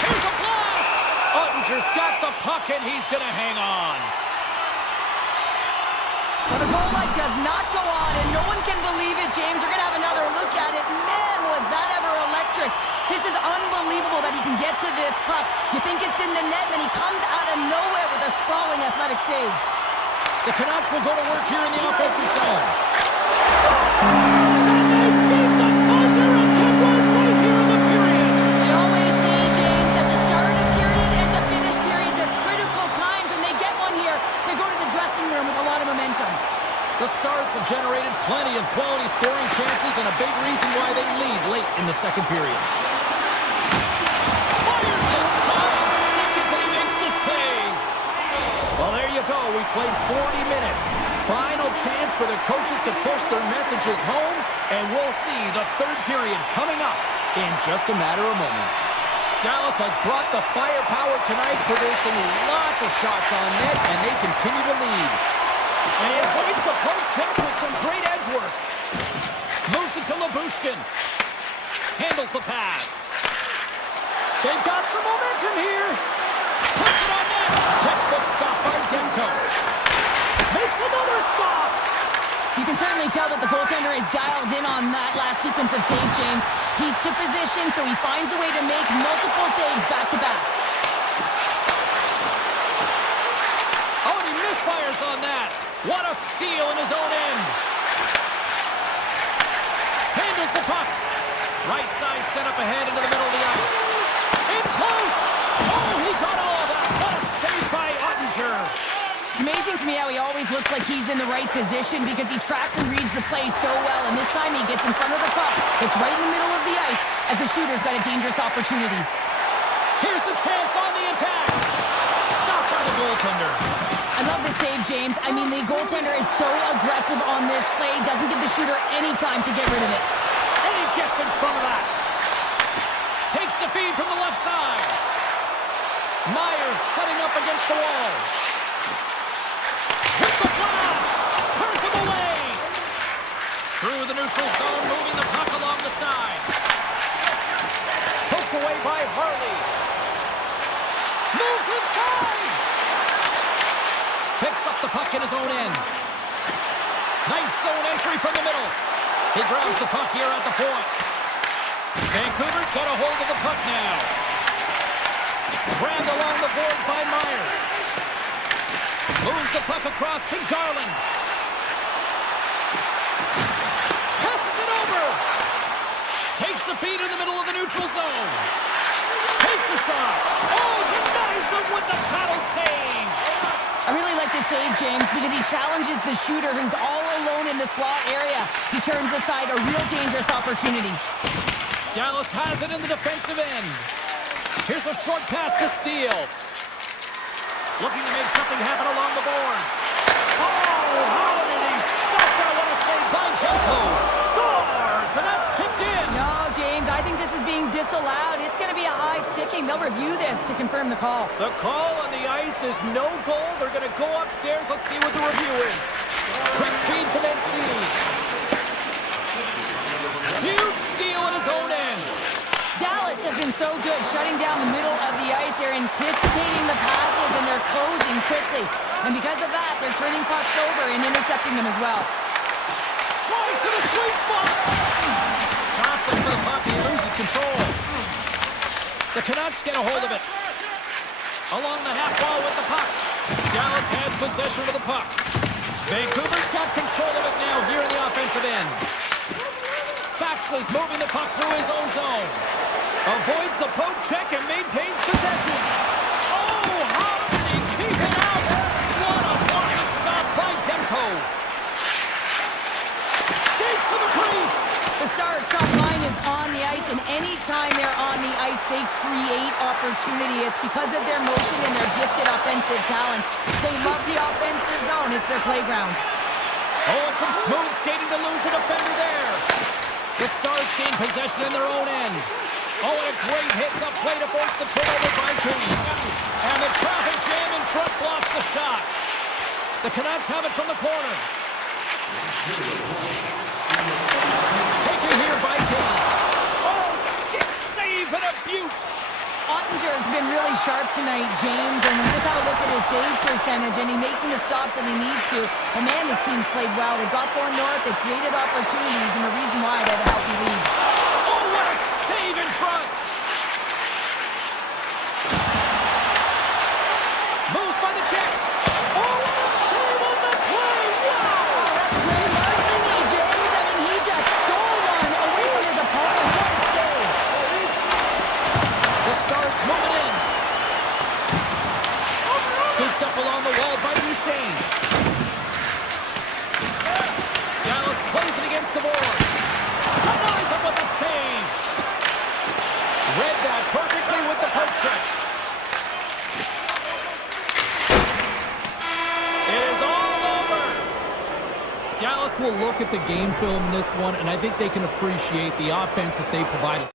Here's a blast! Ottinger's got the puck, and he's going to hang on. Well, the goal light does not go on, and no one can believe it, James. We're going to have another look at it. Man, was that ever electric. This is unbelievable that he can get to this puck. You think it's in the net, then he comes out of nowhere with a sprawling athletic save. The Canucks will go to work here in the offensive zone. Scores! And they beat the buzzer and get one right here in the period. They always say, James, that to start a period and to finish periods are critical times, and they get one here. They go to the dressing room with a lot of momentum. The Stars have generated plenty of quality scoring chances and a big reason why they lead late in the second period. Fires it! Giant go. We've played 40 minutes. Final chance for the coaches to push their messages home, and we'll see the third period coming up in just a matter of moments. Dallas has brought the firepower tonight, producing lots of shots on net, and they continue to lead. And he avoids the poke check with some great edge work. Moves it to Labushkin. Handles the pass. They've got some momentum here. Puts it on net. Textbook stop by Demko. Makes another stop. You can certainly tell that the goaltender is dialed in on that last sequence of saves, James. He's to position, so he finds a way to make multiple saves back-to-back. Oh, and he misfires on that. What a steal in his own end. Handles the puck. Right side set up ahead into the middle of the ice. In close. Oh, he got all of that. What a save by Ottinger. It's amazing to me how he always looks like he's in the right position because he tracks and reads the play so well, and this time he gets in front of the puck. It's right in the middle of the ice as the shooter's got a dangerous opportunity. Here's a chance on the attack. Stopped by the goaltender. I love the save, James. I mean, the goaltender is so aggressive on this play, doesn't give the shooter any time to get rid of it. And he gets in front of that. Takes the feed from the left side. Myers setting up against the wall. With the blast. Turns him away. Through the neutral zone, moving the puck along the side. Poked away by Harley. Moves inside. Picks up the puck in his own end. Nice zone entry from the middle. He grabs the puck here at the point. Vancouver's got a hold of the puck now. Grabbed along the board by Myers. Moves the puck across to Garland. Passes it over. Takes the feed in the middle of the neutral zone. Takes a shot. Oh, denies them with the paddle save. I really like this save, James, because he challenges the shooter who's all alone in the slot area. He turns aside a real dangerous opportunity. Dallas has it in the defensive end. Here's a short pass to Steele. Looking to make something happen along the boards. Oh, how did he stop that? What a save by Demko. Scores, and that's tipped in. No, James, I think this is being disallowed. It's going to be a high sticking. They'll review this to confirm the call. The call on the ice is no goal. They're going to go upstairs. Let's see what the review is. Quick feed to Mancini. Huge steal in his own end. Dallas has been so good shutting down the middle of the ice. They're anticipating the passes and they're closing quickly. And because of that, they're turning pucks over and intercepting them as well. Tries to the sweet spot. Jostling for the puck. He loses control. The Canucks get a hold of it. Along the half wall with the puck. Dallas has possession of the puck. Vancouver's got control of it now here in the offensive end. Faxley's moving the puck through his own zone. Avoids the poke check and maintains possession. Oh, how did he keep it out? What a blocky stop by Demko. Skates to the crease. The Stars' top line is on the ice, and anytime they're on the ice, they create opportunity. It's because of their motion and their gifted offensive talents. They love the offensive zone. It's their playground. Oh, and some smooth skating to lose a defender there. The Stars gain possession in their own end. Oh, and a great hits up play to force the turnover by King. And the traffic jam in front blocks the shot. The Canucks have it from the corner. Taken here by King. Oh, stick save and a beaut. Ottinger has been really sharp tonight, James, and just have a look at his save percentage, and he's making the stops that he needs to. And man, this team's played well. They've got going north, they've created opportunities, and the reason why they have a healthy lead. Oh, what a save in front! Moves by the check. Oh, what a save on the play! Wow! Oh, that's great larceny, James. I mean, he just stole one away from his opponent. What a save! The Stars move it in. Scooped up along the wall by Duchesne. Dallas plays it against the boards. Denies him with the save. Read that perfectly with the poke check. Dallas will look at the game film in this one, and I think they can appreciate the offense that they provided.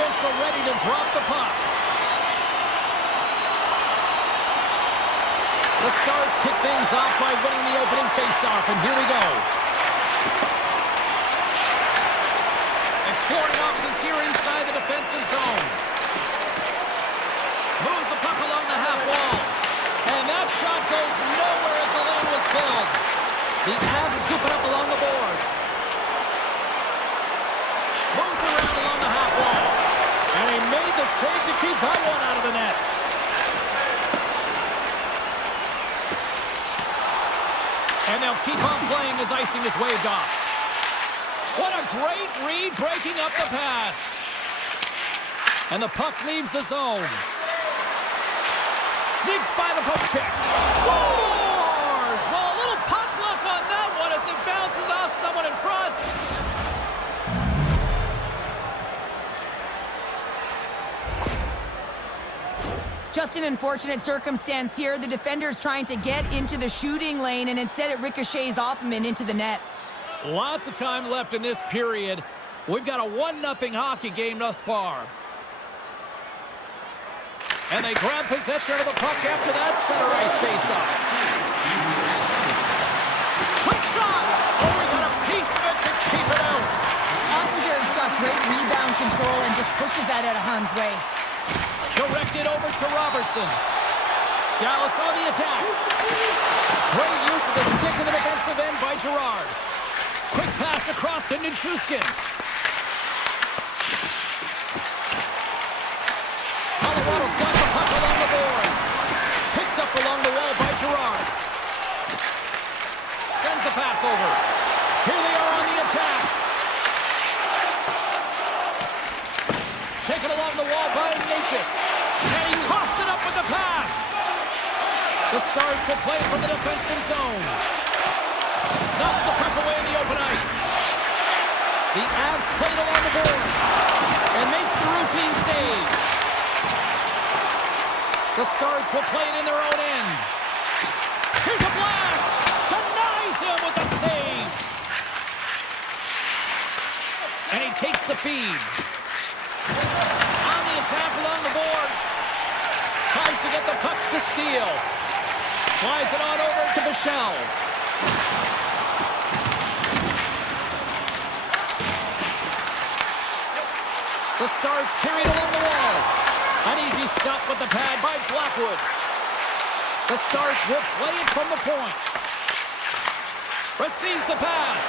official ready to drop the puck. The Stars kick things off by winning the opening faceoff, and here we go. Exploring options here inside the defensive zone. Moves the puck along the half wall. And that shot goes nowhere as the lane was filled. The Avs scoop it up along the boards. Moves around along the half wall. And he made the save to keep that one out of the net. And they'll keep on playing as icing is waved off. What a great read breaking up the pass. And the puck leaves the zone. Sneaks by the poke check. Scores! Well, a little puck luck on that one as it bounces off someone in front. Just an unfortunate circumstance here. The defender's trying to get into the shooting lane, and instead it ricochets off him and into the net. Lots of time left in this period. We've got a 1-0 hockey game thus far. And they grab possession of the puck after that center ice face-off. Quick shot! Oh, we got a piece of it to keep it out. Ottinger's got great rebound control and just pushes that out of harm's way. Directed over to Robertson. Dallas on the attack. Great use of the stick in the defensive end by Gerard. Quick pass across to Nichushkin. Colorado's got the puck along the boards. Picked up along the wall by Gerard. Sends the pass over. Here they are on the attack. Taken along the wall by Natchez. And he coughs it up with the pass. The Stars will play from the defensive zone. Knocks the puck away in the open ice. The Avs played along the boards. And makes the routine save. The Stars will play it in their own end. Here's a blast! Denies him with the save! And he takes the feed. On the attack along the boards. Tries to get the puck to steal. Slides it on over to Bichelle. The Stars carry it along the wall. An easy stop with the pad by Blackwood. The Stars will play it from the point. Receives the pass.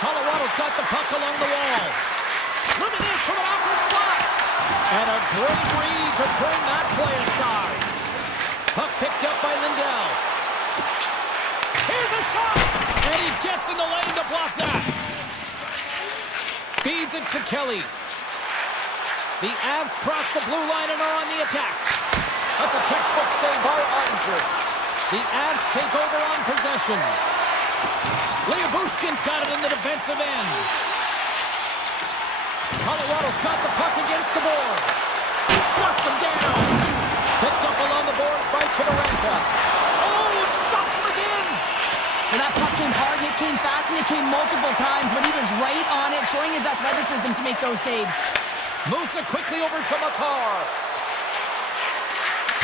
Colorado's got the puck along the wall. Ripping this from an awkward spot. And a great read to turn that play aside. Puck picked up by Lindell. Here's a shot. And he gets in the lane to block that. Feeds it to Kelly. The Avs cross the blue line and are on the attack. That's a textbook save by Ottinger. The Avs take over on possession. Leobushkin's got it in the defensive end. Colorado's got the puck against the boards. Shuts him down. Picked up along the boards by Kidoranta. Oh, it stops him again. Well, that puck came hard, and it came fast, and it came multiple times, but he was right on it, showing his athleticism to make those saves. Moves it quickly over to Makar.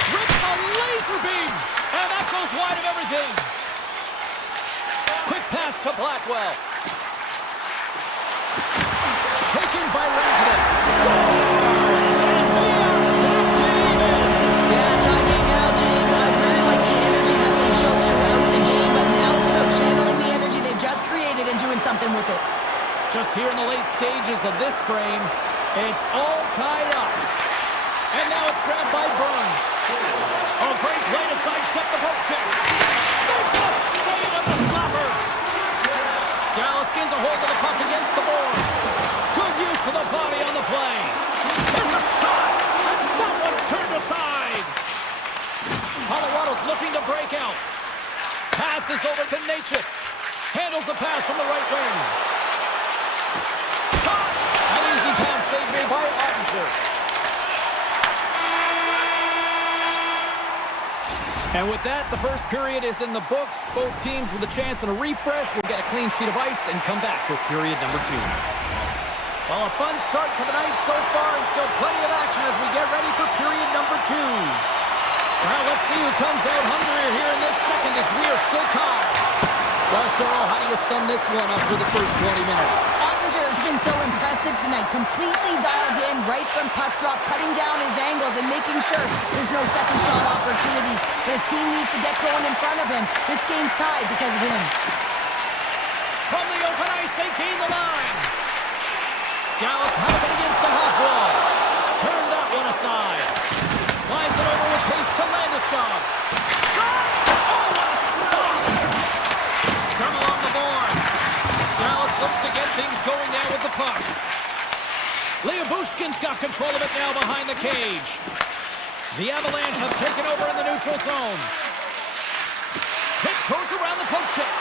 Rips a laser beam. And that goes wide of everything. Quick pass to Blackwell. Taken by Rantanen. Scores! And we are back to even. Yeah, talking now, James. I really like the energy that they showed throughout the game, but now it's about channeling the energy they've just created and doing something with it. Just here in the late stages of this frame, it's all tied up. And now it's grabbed by Burns. Oh, great play to sidestep the poke check. Makes the save of the slapper. Dallas gains a hold of the puck against the boards. Good use of the body on the play. There's a shot, and that one's turned aside. Colorado's looking to break out. Passes over to Natchez. Handles the pass from the right wing. Shot! An easy pass save made by Ottinger. And with that, the first period is in the books. Both teams with a chance and a refresh will get a clean sheet of ice and come back for period number 2. Well, a fun start to the night so far, and still plenty of action as we get ready for period number 2. Well, let's see who comes out hungrier here in this second as we are still tied. Well, Cheryl, how do you sum this one up for the first 20 minutes? Ottinger has been so impressive tonight, completely dialed in right from puck drop, cutting down his angles and making sure there's no second shot opportunities. His team needs to get going in front of him. This game's tied because of him. From the open ice, they gain the line. Dallas has it against the half wall. Turn that one aside. Slides it over with pace to Landeskog. Shot! Oh, what a stop! Scrum along the boards. Dallas looks to get things going there with the puck. Bushkin's got control of it now behind the cage. The Avalanche have taken over in the neutral zone. Tiptoes around the poke check.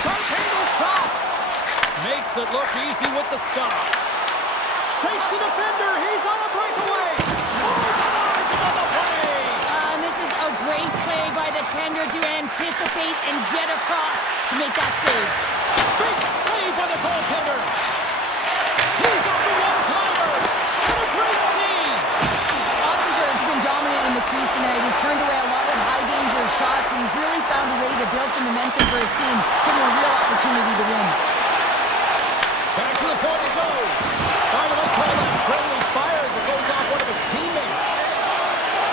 Sharp angle shot. Makes it look easy with the stop. Shakes the defender. He's on a breakaway. Oh, denies him on the play. And this is a great play by the tender to anticipate and get across to make that save. Big save by the goaltender. He's off the one-timer. And a great save. Ottinger has been dominant in the crease tonight. He's turned away a lot of high-danger shots, and he's really found a way to build some momentum for his team, giving a real opportunity to win. Back to the point it goes. I might call that friendly fire as it goes off one of his teammates.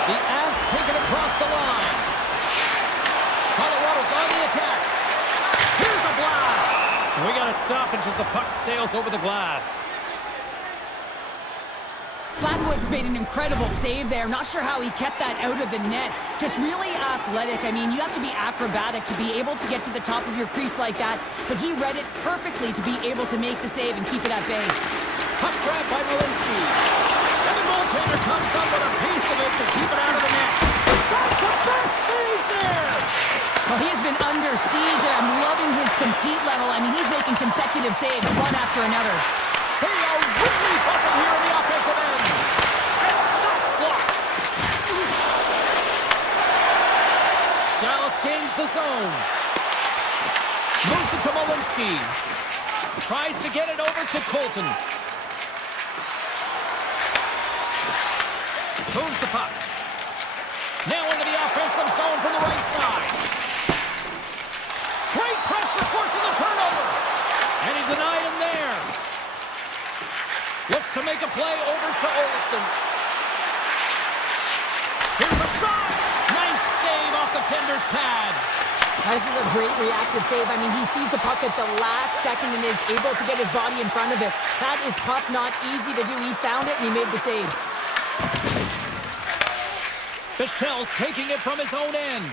The Avs take it across the line. Colorado's on the attack. Here's a blast. We got to stop it as the puck sails over the glass. Flatwood's made an incredible save there. Not sure how he kept that out of the net. Just really athletic. I mean, you have to be acrobatic to be able to get to the top of your crease like that, but he read it perfectly to be able to make the save and keep it at bay. Puck grab by Malinsky. And the goaltender comes up with a piece of it to keep it out of the net. Back-to-back saves there! Well, he has been under siege, and I'm loving his compete level. I mean, he's making consecutive saves, one after another. They are really buzzing here in the offensive end. And that's blocked. Dallas gains the zone. Moves it to Malinsky. Tries to get it over to Colton. Moves the puck. Now into the offensive zone from the right side. Great pressure forcing the turnover. And he denied him there. Looks to make a play over to Olsen. Here's a shot. Nice save off the tender's pad. This is a great reactive save. I mean, he sees the puck at the last second and is able to get his body in front of it. That is tough, not easy to do. He found it and he made the save. Bichel's taking it from his own end.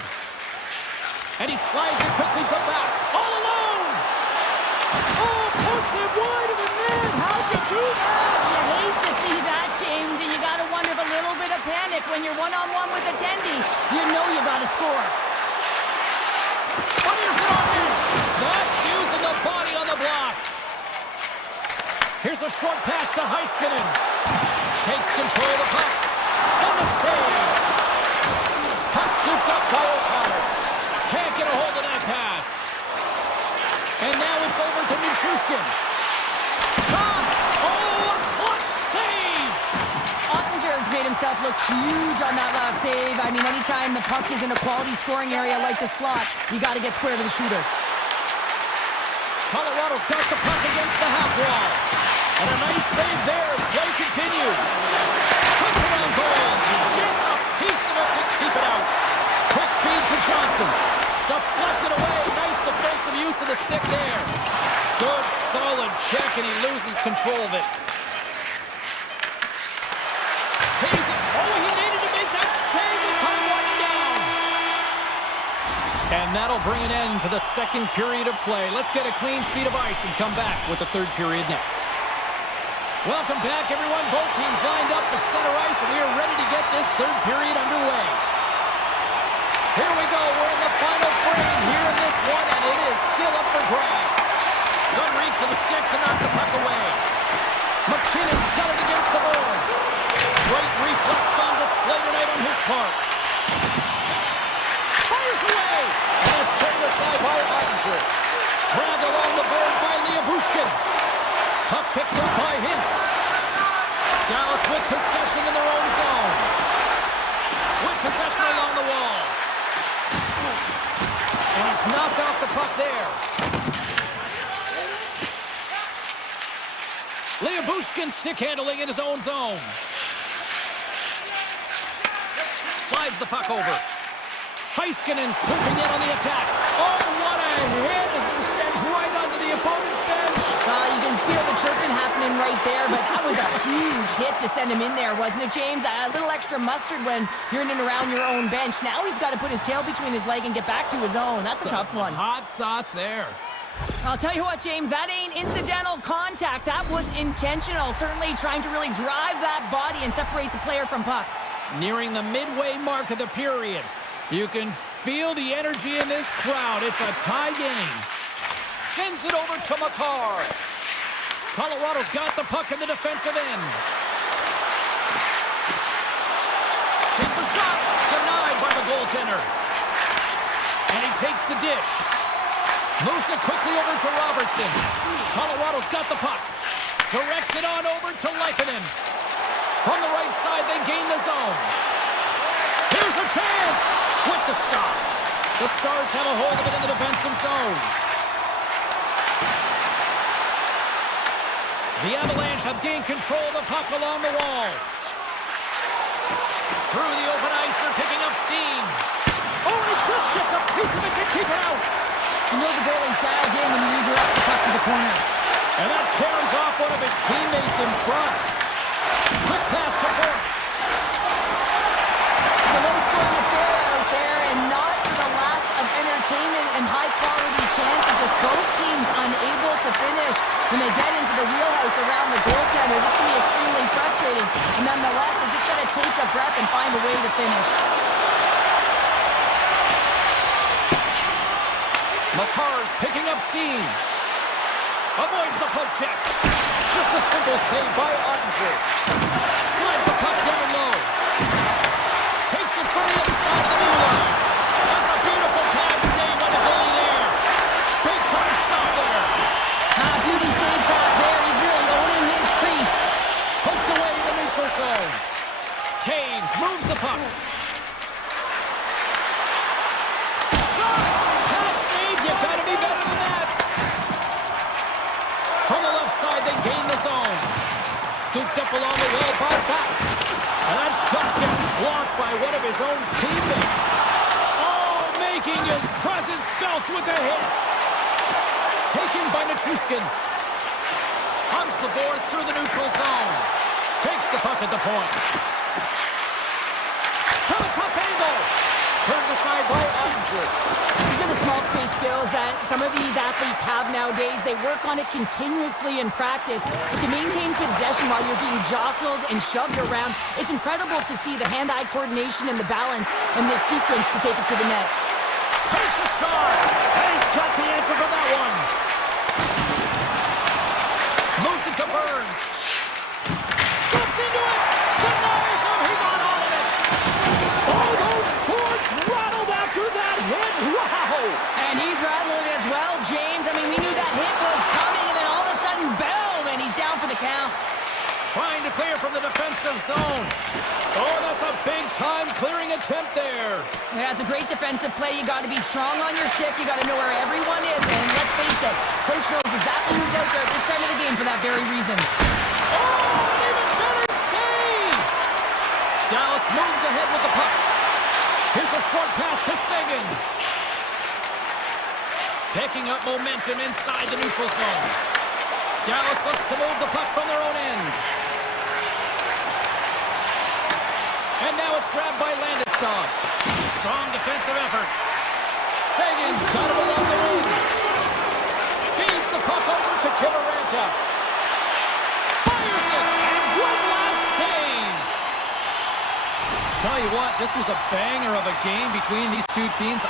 And he slides it quickly to back. All alone! Oh, puts it wide of the net! How'd you do that? You hate to see that, James, and you got to wonder if a little bit of panic when you're one-on-one with a tendy. You know you got to score. Fires it on net. That's using the body on the block. Here's a short pass to Heiskanen. Takes control of the puck. And the save. Puck scooped up by O'Connor. Can't get a hold of that pass. And now it's over to Nichushkin. Shot! Oh, a clutch save! Ottinger has made himself look huge on that last save. I mean, anytime the puck is in a quality scoring area like the slot, you got to get square to the shooter. Colorado's got the puck against the half wall. And a nice save there as play continues. Puts it on goal. Gets a piece of it to keep it out. Quick feed to Johnston. Deflected away. Nice defensive use of the stick there. Good, solid check, and he loses control of it. Tees it. Oh, he needed to make that save with time winding down. And that'll bring an end to the second period of play. Let's get a clean sheet of ice and come back with the third period next. Welcome back, everyone. Both teams lined up at center ice, and we are ready to get this third period underway. Here we go. We're in the final frame here in this one, and it is still up for grabs. Good reach for the stick to knock the puck away. McKinnon's got it against the boards. Great reflex on display tonight on his part. Fires away, and it's turned aside by Ottinger. Grabbed along the board by Bushkin. Puck picked up by Hintz. Dallas with possession in their own zone. With possession along the wall. And he's knocked off the puck there. Bushkin stick handling in his own zone. Slides the puck over. Heiskanen swooping in on the attack. Oh, what a hit as it sends right onto the opponent's bench. You can feel the chirping happening right there, but that was a huge hit to send him in there, wasn't it, James? A little extra mustard when you're in and around your own bench. Now he's got to put his tail between his leg and get back to his own. That's a tough one. Hot sauce there. I'll tell you what, James, that ain't incidental contact. That was intentional, certainly trying to really drive that body and separate the player from puck. Nearing the midway mark of the period. You can feel the energy in this crowd. It's a tie game. Sends it over to Makar. Colorado's got the puck in the defensive end. Takes a shot. Denied by the goaltender. And he takes the dish. Moves it quickly over to Robertson. Colorado's got the puck. Directs it on over to Leikonen. From the right side, they gain the zone. Here's a chance with the stop. The Stars have a hold of it in the defensive zone. The Avalanche have gained control of the puck along the wall. Through the open ice, they're picking up steam. Oh, and he just gets a piece of it to keep it out. You know the goalie dialed in when he redirects the puck to the corner. And that carries off one of his teammates in front. Quick pass to Burke. It's a low-scoring affair out there, and not for the lack of entertainment and high-quality chances. Just both teams unable to finish when they get into the wheelhouse around the goaltender. This can be extremely frustrating. And nonetheless, they just got to take a breath and find a way to finish. Makar's picking up steam. Avoids the poke check. Just a simple save by Ottinger. Slides the puck down low. Takes it from the other side of the blue line. That's a beautiful pad save by the goalie there. Big time stop there. Beauty save back there. He's really owning his crease. Poked away in the neutral zone. Taves moves the puck. Shot! Pad save. You gotta be better than that. From the left side, they gain the zone. Scooped up along the wall by back. And that shot gets blocked by one of his own teammates. Oh, making his presence felt with the hit. Taken by Nichushkin. Hunts the boards through the neutral zone. Takes the puck at the point. From a tough angle. Turned aside by Ottinger. These are the small space skills that some of these athletes have nowadays. They work on it continuously in practice. But to maintain possession while you're being jostled and shoved around, it's incredible to see the hand-eye coordination and the balance in this sequence to take it to the net. Takes a shot. And he's got the answer for that one. Moves it to Burns. Steps into it. Denies him. He got all of it. Oh, those boards rattled after that hit. Wow. And he's rattling as well, James. I mean, we knew that hit was coming, and then all of a sudden, boom, and he's down for the count. Trying to clear from the defensive zone. Oh, that's a big-time clearing attempt there. Yeah, it's a great defensive play. You got to be strong on your stick. You got to know where everyone is. And let's face it, coach knows exactly who's out there at this time of the game for that very reason. Oh, an even better save! Dallas moves ahead with the puck. Here's a short pass to Sagan. Picking up momentum inside the neutral zone. Dallas looks to move the puck from their own end. And now it's grabbed by Landeskog. Strong defensive effort. Sagan's got it along the wing. Feeds the puck over to Kivaranta. Fires it, and one last save. Tell you what, this was a banger of a game between these two teams.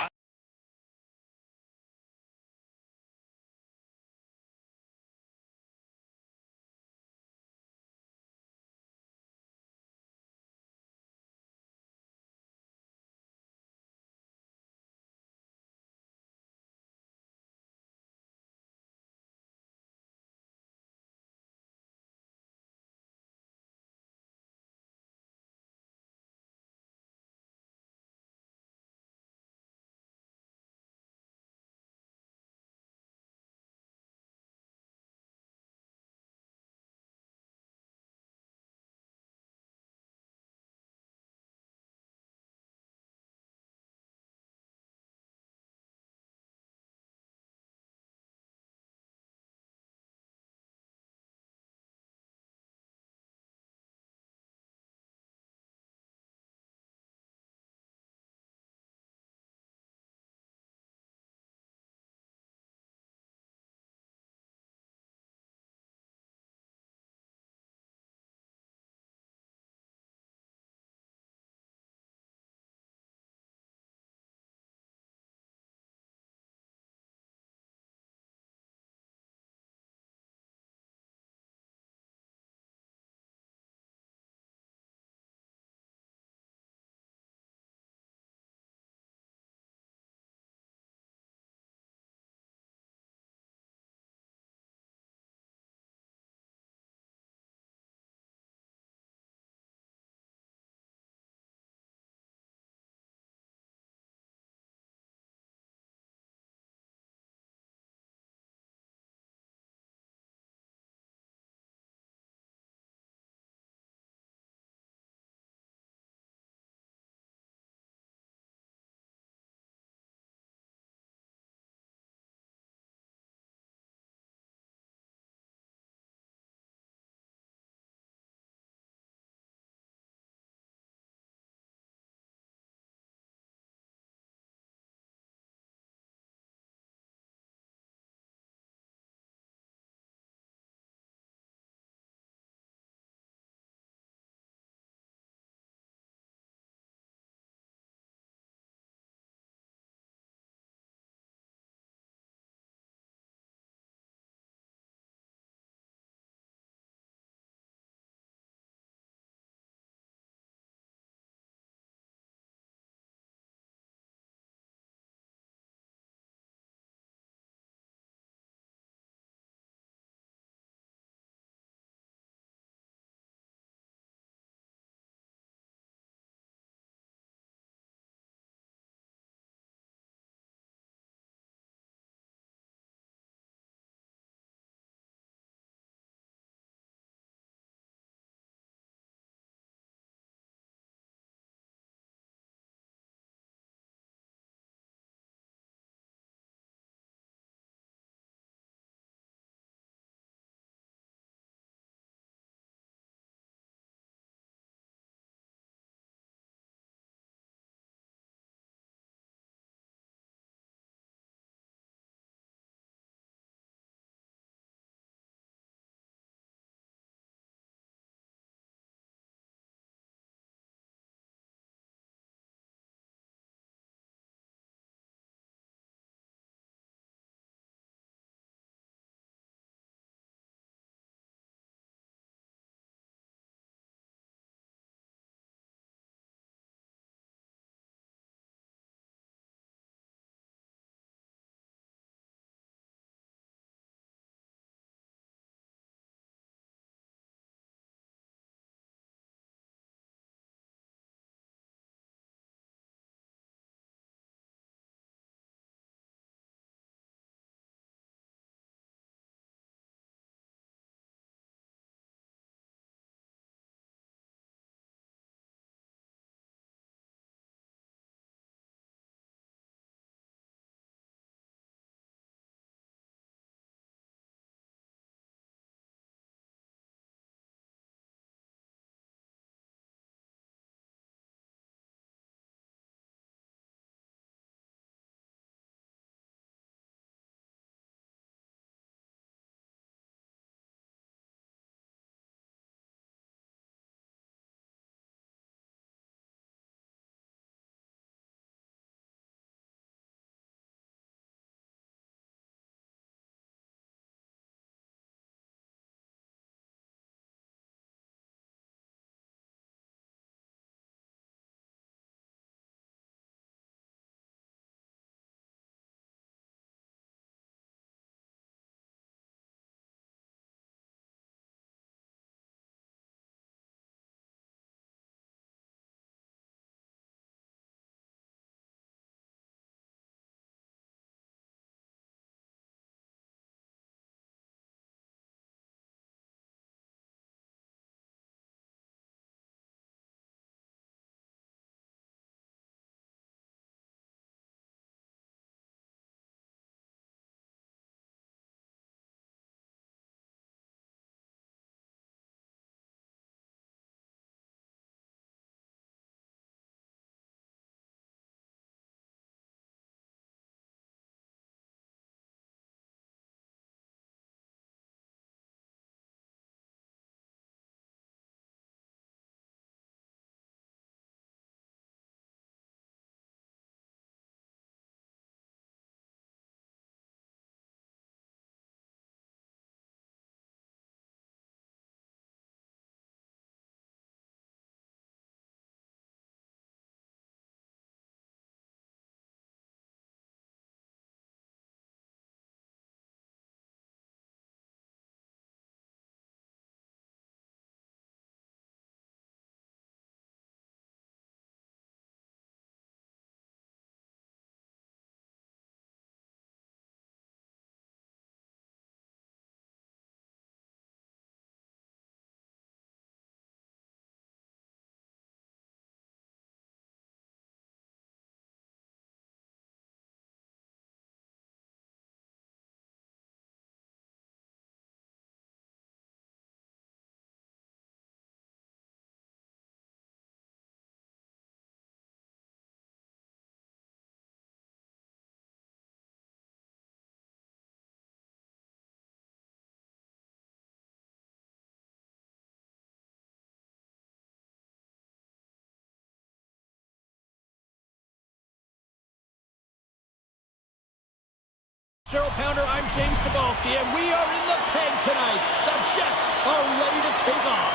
Cheryl Pounder, I'm James Cebulski, and we are in the pen tonight. The Jets are ready to take off.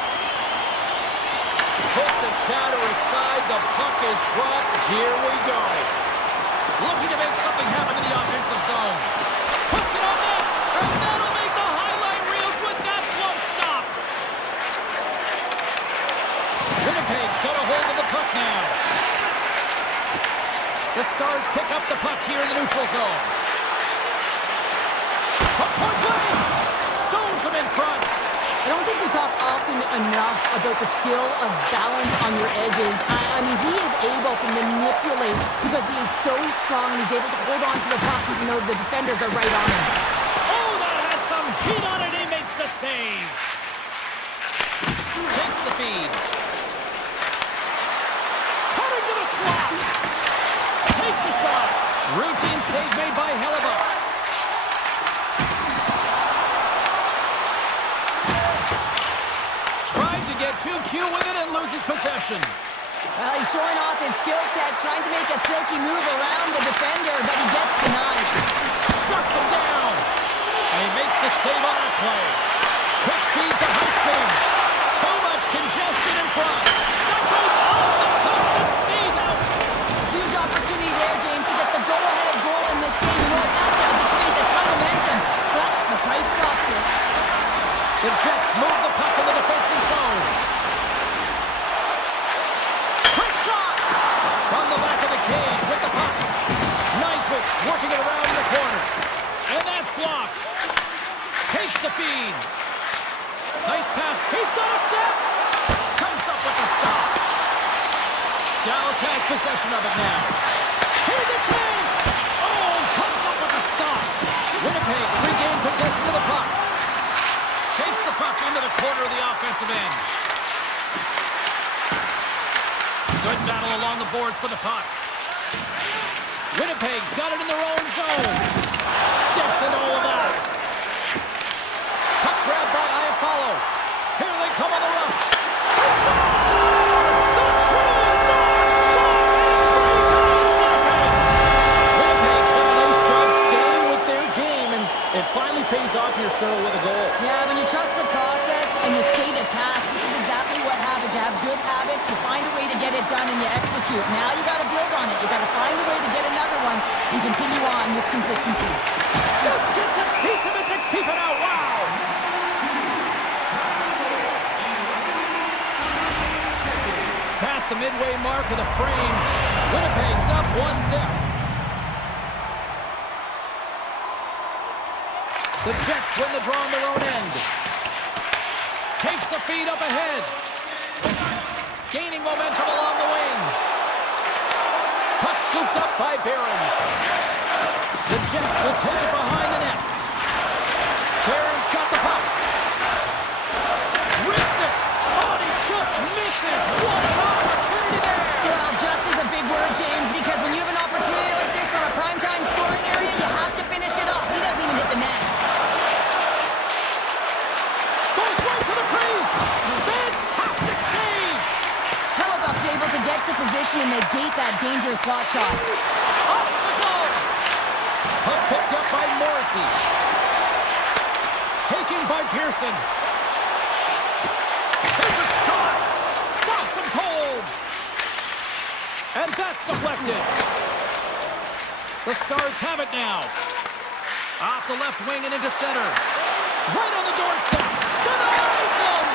Put the chatter aside, the puck is dropped. Here we go. Looking to make something happen in the offensive zone. Puts it on net, and that'll make the highlight reels with that close stop. Winnipeg's got a hold of the puck now. The Stars pick up the puck here in the neutral zone. From point blank, stones him in front. I don't think we talk often enough about the skill of balance on your edges. I mean, he is able to manipulate because he is so strong. He's able to hold on to the puck even though the defenders are right on him. Oh, that has some heat on it. He makes the save. Takes the feed. Cutting to the slot. Takes a shot. Routine save made by Hellebuck. Get 2Q with it and loses possession. Well, he's showing off his skill set, trying to make a silky move around the defender, but he gets denied. Shuts him down. And he makes the save on that play. Quick feed to Huskinen. Too much congestion in front. That goes off the post and stays out. Huge opportunity there, James, to get the go-ahead goal in this game. You know what that does? It creates a ton of momentum. But the pipe stops it. The Jets move the puck in the defensive zone. Quick shot! From the back of the cage with the puck. Nyquist working it around the corner. And that's blocked. Takes the feed. Nice pass. He's got a step. Comes up with the stop. Dallas has possession of it now. Here's a chance. Oh, comes up with the stop. Winnipeg's regained possession of the puck. Takes the puck into the corner of the offensive end. Good battle along the boards for the puck. Winnipeg's got it in their own zone. Steps into all of that. Puck grabbed by Iafallo. Here they come on the rush. They score! The true North Strong every time Winnipeg. Winnipeg's done a nice job staying with their game, and it finally pays off here, Cheryl, with a goal. Yeah, when you trust the process and you stay to task, this is exactly what happens. You have good habits, you find a way to get it done, and you execute. Now you got to build on it. You got to find a way to get another one and continue on with consistency. Just gets a piece of it to keep it out. Wow! Past the midway mark of the frame, Winnipeg's up 1-0. The Jets win the draw on their own end. Takes the feed up ahead. Gaining momentum along the wing. Puck scooped up by Barron. The Jets will take it behind the net. Barron's got the puck. Rips it. Oh, he just misses. What an opportunity there. Well, just is a big word, James, because when you have an opportunity like this on a primetime scoring area, you have to finish it off. He doesn't even hit the net. Fantastic save! Hellebuck's able to get to position and negate that dangerous slot shot. Off the glove! Puck picked up by Morrissey. Taken by Pearson. There's a shot! Stops him cold! And that's deflected. The Stars have it now. Off the left wing and into center. Right on the doorstep. Denies him!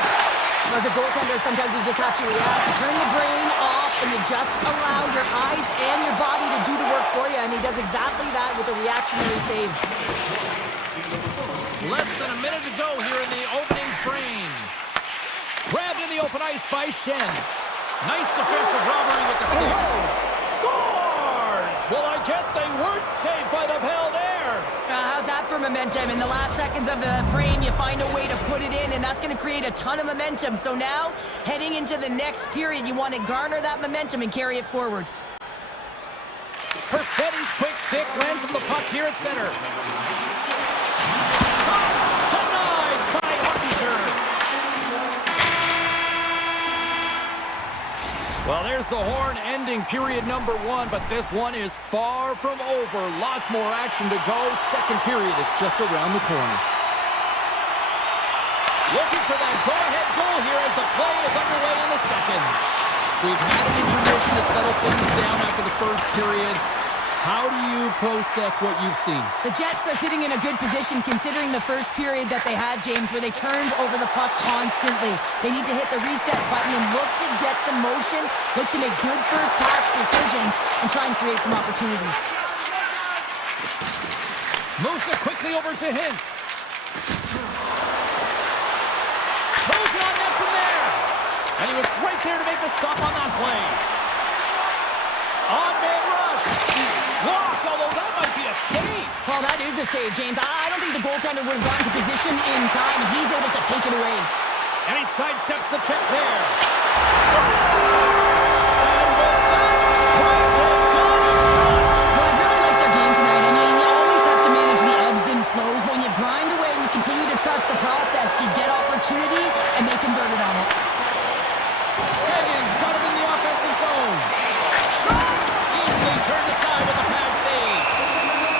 As a goaltender, sometimes you just have to react. You turn the brain off and you just allow your eyes and your body to do the work for you. And he does exactly that with a reactionary save. Less than a minute to go here in the opening frame. Grabbed in the open ice by Shen. Nice defensive robbery with the stick. Scores! Well, I guess they weren't saved by the bell there. How's that for momentum? In the last seconds of the frame, you find a way to put it in, and that's going to create a ton of momentum. So now, heading into the next period, you want to garner that momentum and carry it forward. Perfetti's quick stick lands on the puck here at center. Shot denied by Ottinger. Well, there's the horn ending period number 1, but this one is far from over. Lots more action to go. Second period is just around the corner. Looking for that go-ahead goal here as the play is underway in the second. We've had an intermission to settle things down after the first period. How do you process what you've seen? The Jets are sitting in a good position considering the first period that they had, James, where they turned over the puck constantly. They need to hit the reset button and look to get some motion, look to make good first pass decisions, and try and create some opportunities. Moves it quickly over to Hintz. Throws it on net from there. And he was right there to make the stop on that play. On-man rush. Blocked, although that might be a save. Well, that is a save, James. I don't think the goaltender would have gotten to position in time, and he's able to take it away. And he sidesteps the check there. Scores! And with that strike, they've gone in front. Well, I've really liked their game tonight. I mean, you always have to manage the ebbs and flows. But when you grind away and you continue to trust the process, you get opportunity, and they convert it on it. Sagan's got him in the offensive zone. Shot! Easily turned aside with a pad save.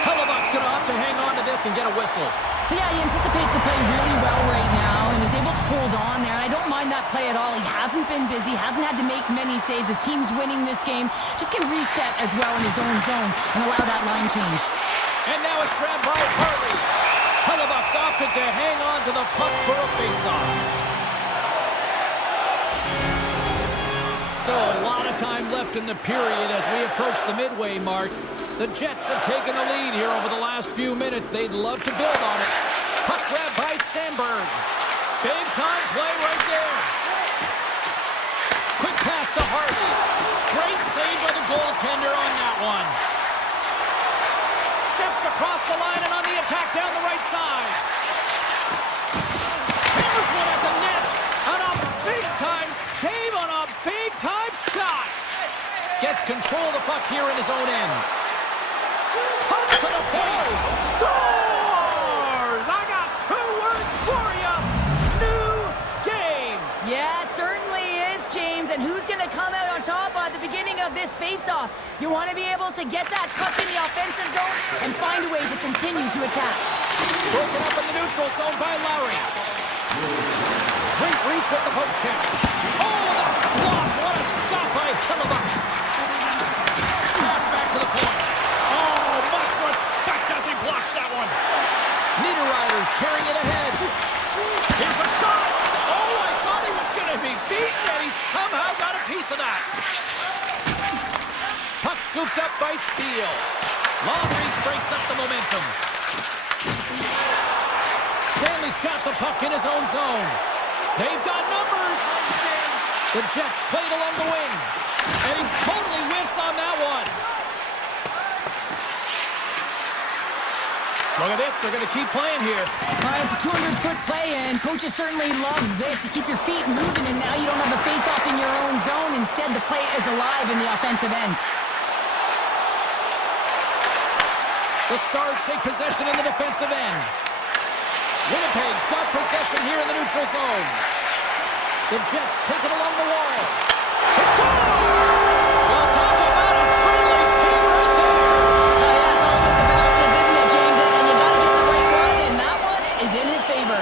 Hellebuck's going to opt to hang on to this and get a whistle. Yeah, he anticipates the play really well right now and is able to hold on there. I don't mind that play at all. He hasn't been busy, hasn't had to make many saves. His team's winning this game. Just can reset as well in his own zone and allow that line change. And now it's grabbed by Harley. Hellebuck's opted to hang on to the puck for a face-off. Still a lot of time left in the period as we approach the midway mark. The Jets have taken the lead here over the last few minutes. They'd love to build on it. Puck grab by Sandberg. Big time play right there. Quick pass to Harley. Great save by the goaltender on that one. Steps across the line and on the attack down the right side. Hammers one at the net. And a big time save on a big time shot. Gets control of the puck here in his own end. Comes to the point. Scores! I got 2 words for you. New game. Yeah, certainly is, James. And who's going to come out on top at the beginning of this face-off? You want to be able to get that puck in the offensive zone and find a way to continue to attack. Broken up in the neutral zone by Lowry. Great reach with the poke check. Oh, that's blocked. What a stop by Hellebuck. Pass back to the point. Oh, much respect as he blocks that one. Niederreiter's carrying it ahead. Here's a shot. Oh, I thought he was going to be beaten, and he somehow got a piece of that. Puck scooped up by Steele. Long reach breaks up the momentum. Stanley's got the puck in his own zone. They've got numbers. The Jets played along the wing. And he totally whiffs on that one. Look at this. They're going to keep playing here. It's a 200-foot play, and coaches certainly love this. You keep your feet moving, and now you don't have a face-off in your own zone. Instead, the play is alive in the offensive end. The Stars take possession in the defensive end. Winnipeg's got possession here in the neutral zone. The Jets take it along the wall. It scores! Well, talk about a friendly pin right there. That's all about the bounces, isn't it, James? And you got to get the right one, and that one is in his favor.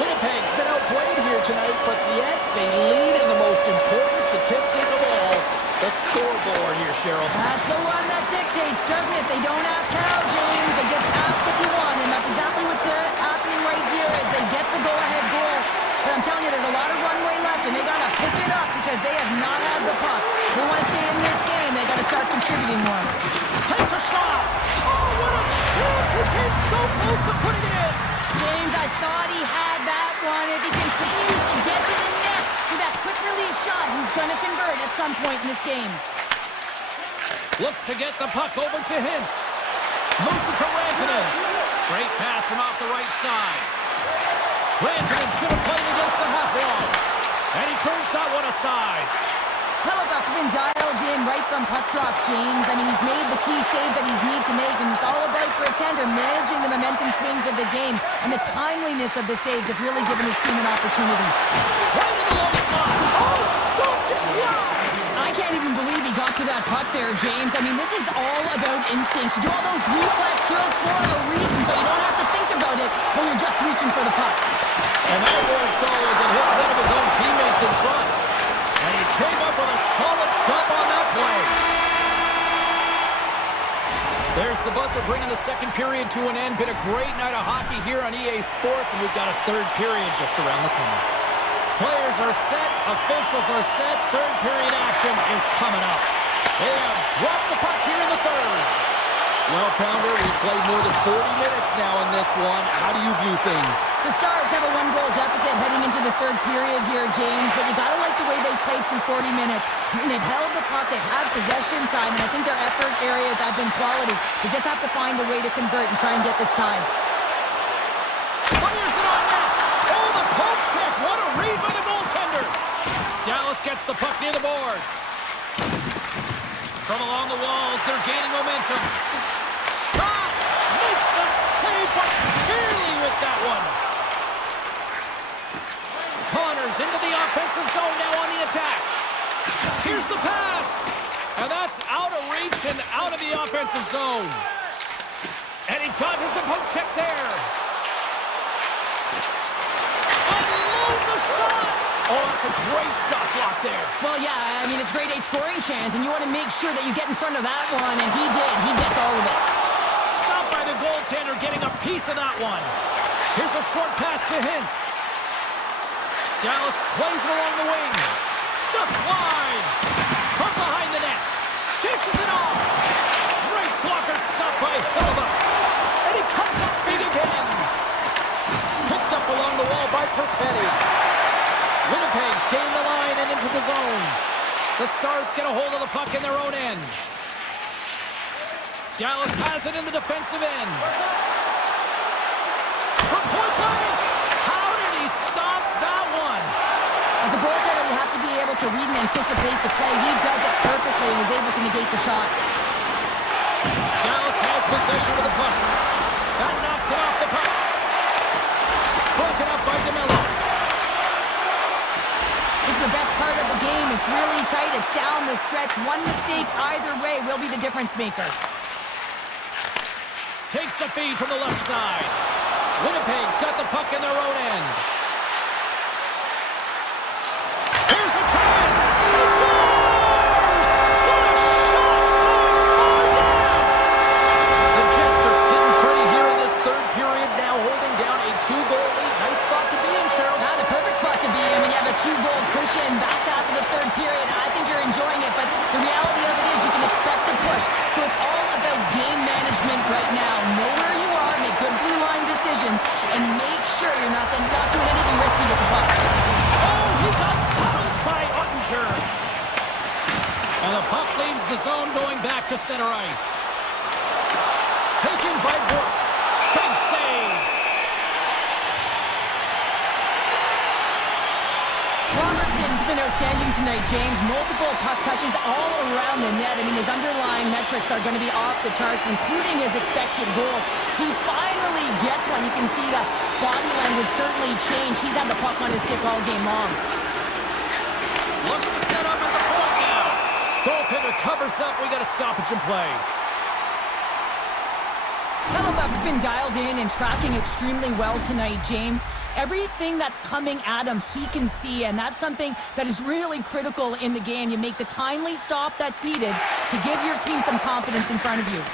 Winnipeg's been outplayed here tonight, but yet they lead in the most important statistic of all, the scoreboard here, Cheryl. That's the one that dictates, doesn't it? They don't ask how, James. They just ask if you won, and that's exactly what's happening right here as they get the go-ahead goal. But I'm telling you, there's a lot of runway left, and they got to pick it up because they have not had the puck. They want to stay in this game. They got to start contributing more. Takes a shot. Oh, what a chance. He came so close to putting it in. James, I thought he had that one. If he continues to get to the net with that quick release shot, he's going to convert at some point in this game. Looks to get the puck over to Hintz. Moves it to Rantanen. Great pass from off the right side. Rantanen's going to play it against the half wall. And he turns that one aside. Hellebuck's been dialed in right from puck drop, James. I mean, he's made the key saves that he's need to make, and it's all about for a tender managing the momentum swings of the game, and the timeliness of the saves have really given his team an opportunity. Right in the low slot. Oh, scooped it wide. I even believe he got to that puck there, James. I mean, this is all about instinct. You do all those reflex drills for a reason, so you don't have to think about it when you're just reaching for the puck. And that won't go as it hits one of his own teammates in front. And he came up with a solid stop on that play. There's the buzzer bringing the second period to an end. Been a great night of hockey here on EA Sports, and we've got a third period just around the corner. Players are set, officials are set, third period action is coming up. They have dropped the puck here in the third. Well, Pounder, we've played more than 40 minutes now in this one. How do you view things? The Stars have a one-goal deficit heading into the third period here, James, but you gotta like the way they've played through 40 minutes. I mean, they've held the puck, they've had possession time, and I think their effort areas have been quality. They just have to find a way to convert and try and get this time. Fires it on net. Oh, the poke check. What a read by the goaltender. Dallas gets the puck near the boards. From along the walls, they're gaining momentum. Shot! Makes the save, but barely with that one. Connors into the offensive zone now on the attack. Here's the pass. And that's out of reach and out of the offensive zone. And he dodges the poke check there. Unloads a shot. Oh, that's a great shot block there. Well, yeah, I mean, it's grade A scoring chance, and you want to make sure that you get in front of that one, and he did. He gets all of it. Stopped by the goaltender, getting a piece of that one. Here's a short pass to Hintz. Dallas plays it along the wing. Just wide. From behind the net. Dishes it off. Great blocker stop by Hellebuck. And he comes up big again. Picked up along the wall by Perfetti. Winnipeg's gain the line and into the zone. The Stars get a hold of the puck in their own end. Dallas has it in the defensive end. From point blank. How did he stop that one? As a goaltender, you have to be able to read and anticipate the play. He does it perfectly and is able to negate the shot. Dallas has possession of the puck. That knocks it off the puck. Broken up by DeMello. This is the best part of the game. It's really tight. It's down the stretch. One mistake either way will be the difference maker. Takes the feed from the left side. Winnipeg's got the puck in their own end. Here's a chance. He scores! What a shot going far down! The Jets are sitting pretty here in this third period now, holding down a 2-goal lead. Nice spot to be in, Cheryl. Now the perfect spot to be in when you have a 2-goal cushion back after the third period. I think you're enjoying it, but the reality of it is you can expect to push. So it's all about game management right now. Know where you are, make good blue line decisions, and make sure you're not doing anything risky with the puck. Oh, he got paddled by Ottinger. And the puck leaves the zone going back to center ice. Taken by Brooke. Big save. Robertson's been outstanding tonight, James. Multiple puck touches all around the net. I mean, his underlying metrics are going to be off the charts, including his expected goals. He finally gets one. You can see the body language certainly change. He's had the puck on his stick all game long. Looks to set up at the point now. Goaltender covers up. We got a stoppage in play. Hellebuck's been dialed in and tracking extremely well tonight, James. Everything that's coming at him, he can see, and that's something that is really critical in the game. You make the timely stop that's needed to give your team some confidence in front of you.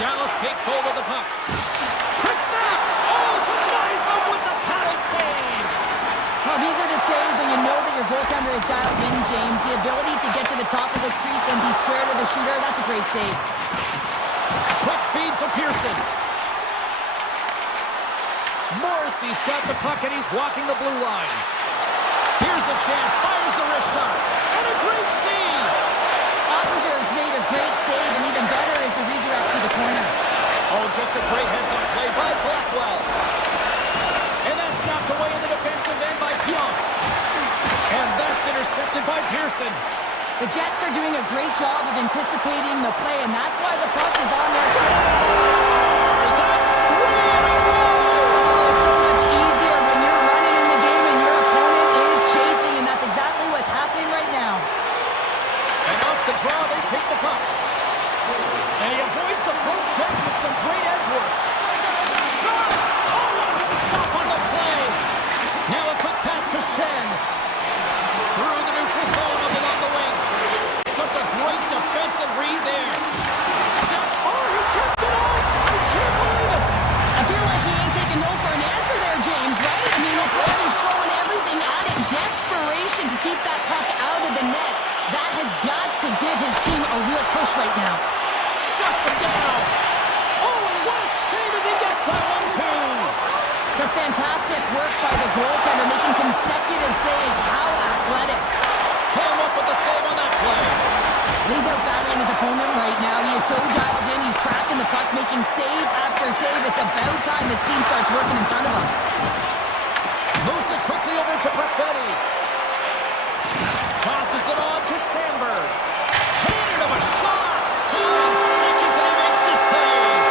Dallas takes hold of the puck. Quick snap! Oh, denies him with the paddle save! Well, these are the saves when you know that your goaltender is dialed in, James. The ability to get to the top of the crease and be square to the shooter, that's a great save. Quick feed to Pearson. Morrissey's got the puck and he's walking the blue line. Here's a chance, fires the wrist shot, and a great save! Ottinger's made a great save, and even better is the redirect to the corner. Oh, just a great heads-up play by Blackwell. And that's knocked away in the defensive end by Pionk. And that's intercepted by Pearson. The Jets are doing a great job of anticipating the play, and that's why the puck is on their stick. That's 3 in a row! It's so much easier when you're running in the game and your opponent is chasing, and that's exactly what's happening right now. save after save. It's about time this team starts working in front of them. Moves it quickly over to Perfetti. Tosses it on to Sandberg. Cannon of a shot. 9 seconds and he makes the save.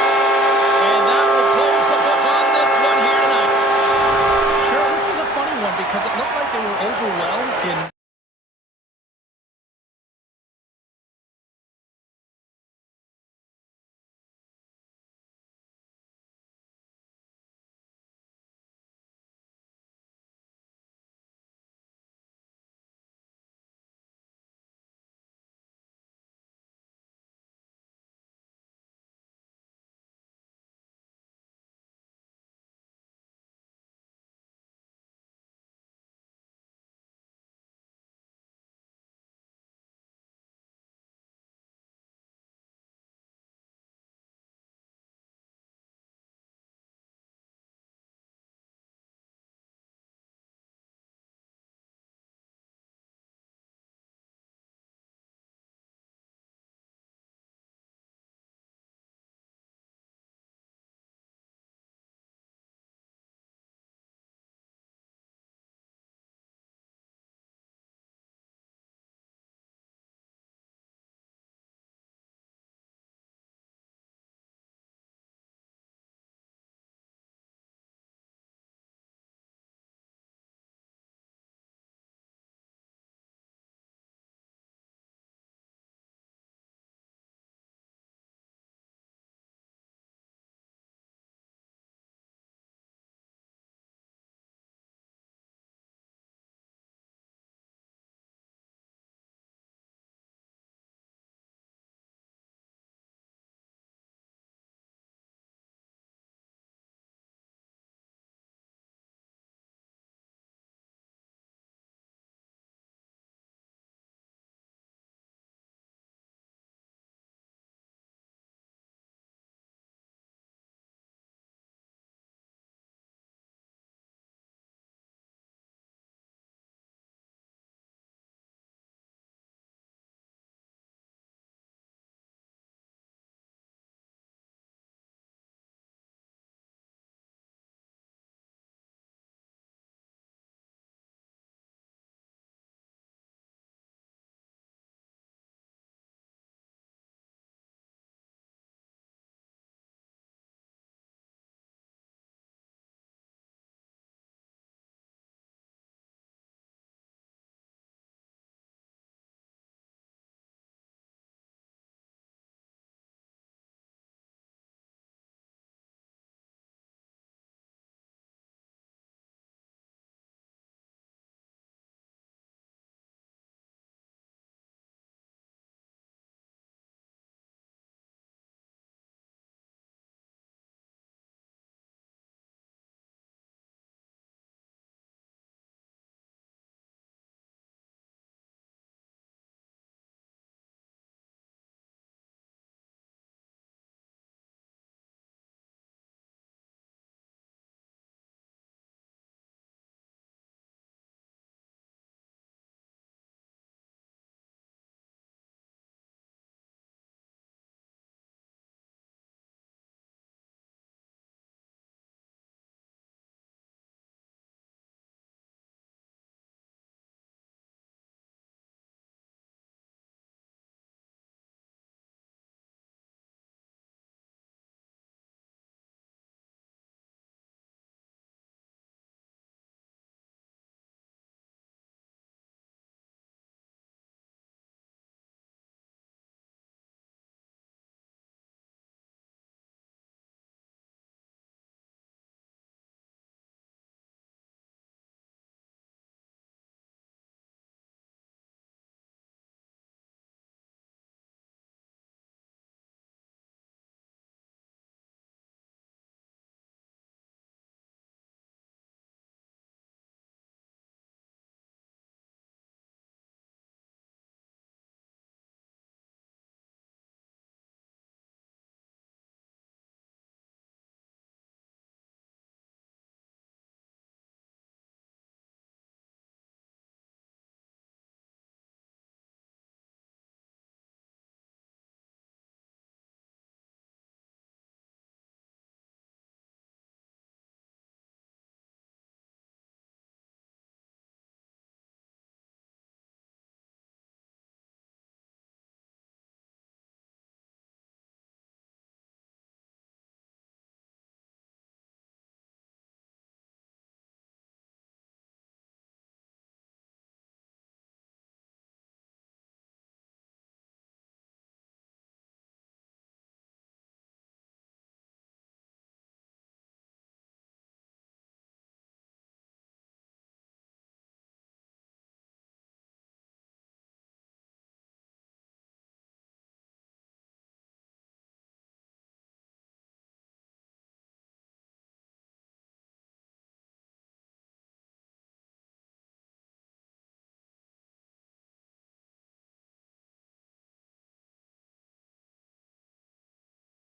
And that will close the book on this one here tonight. Sure, this is a funny one because it looked like they were overwhelmed in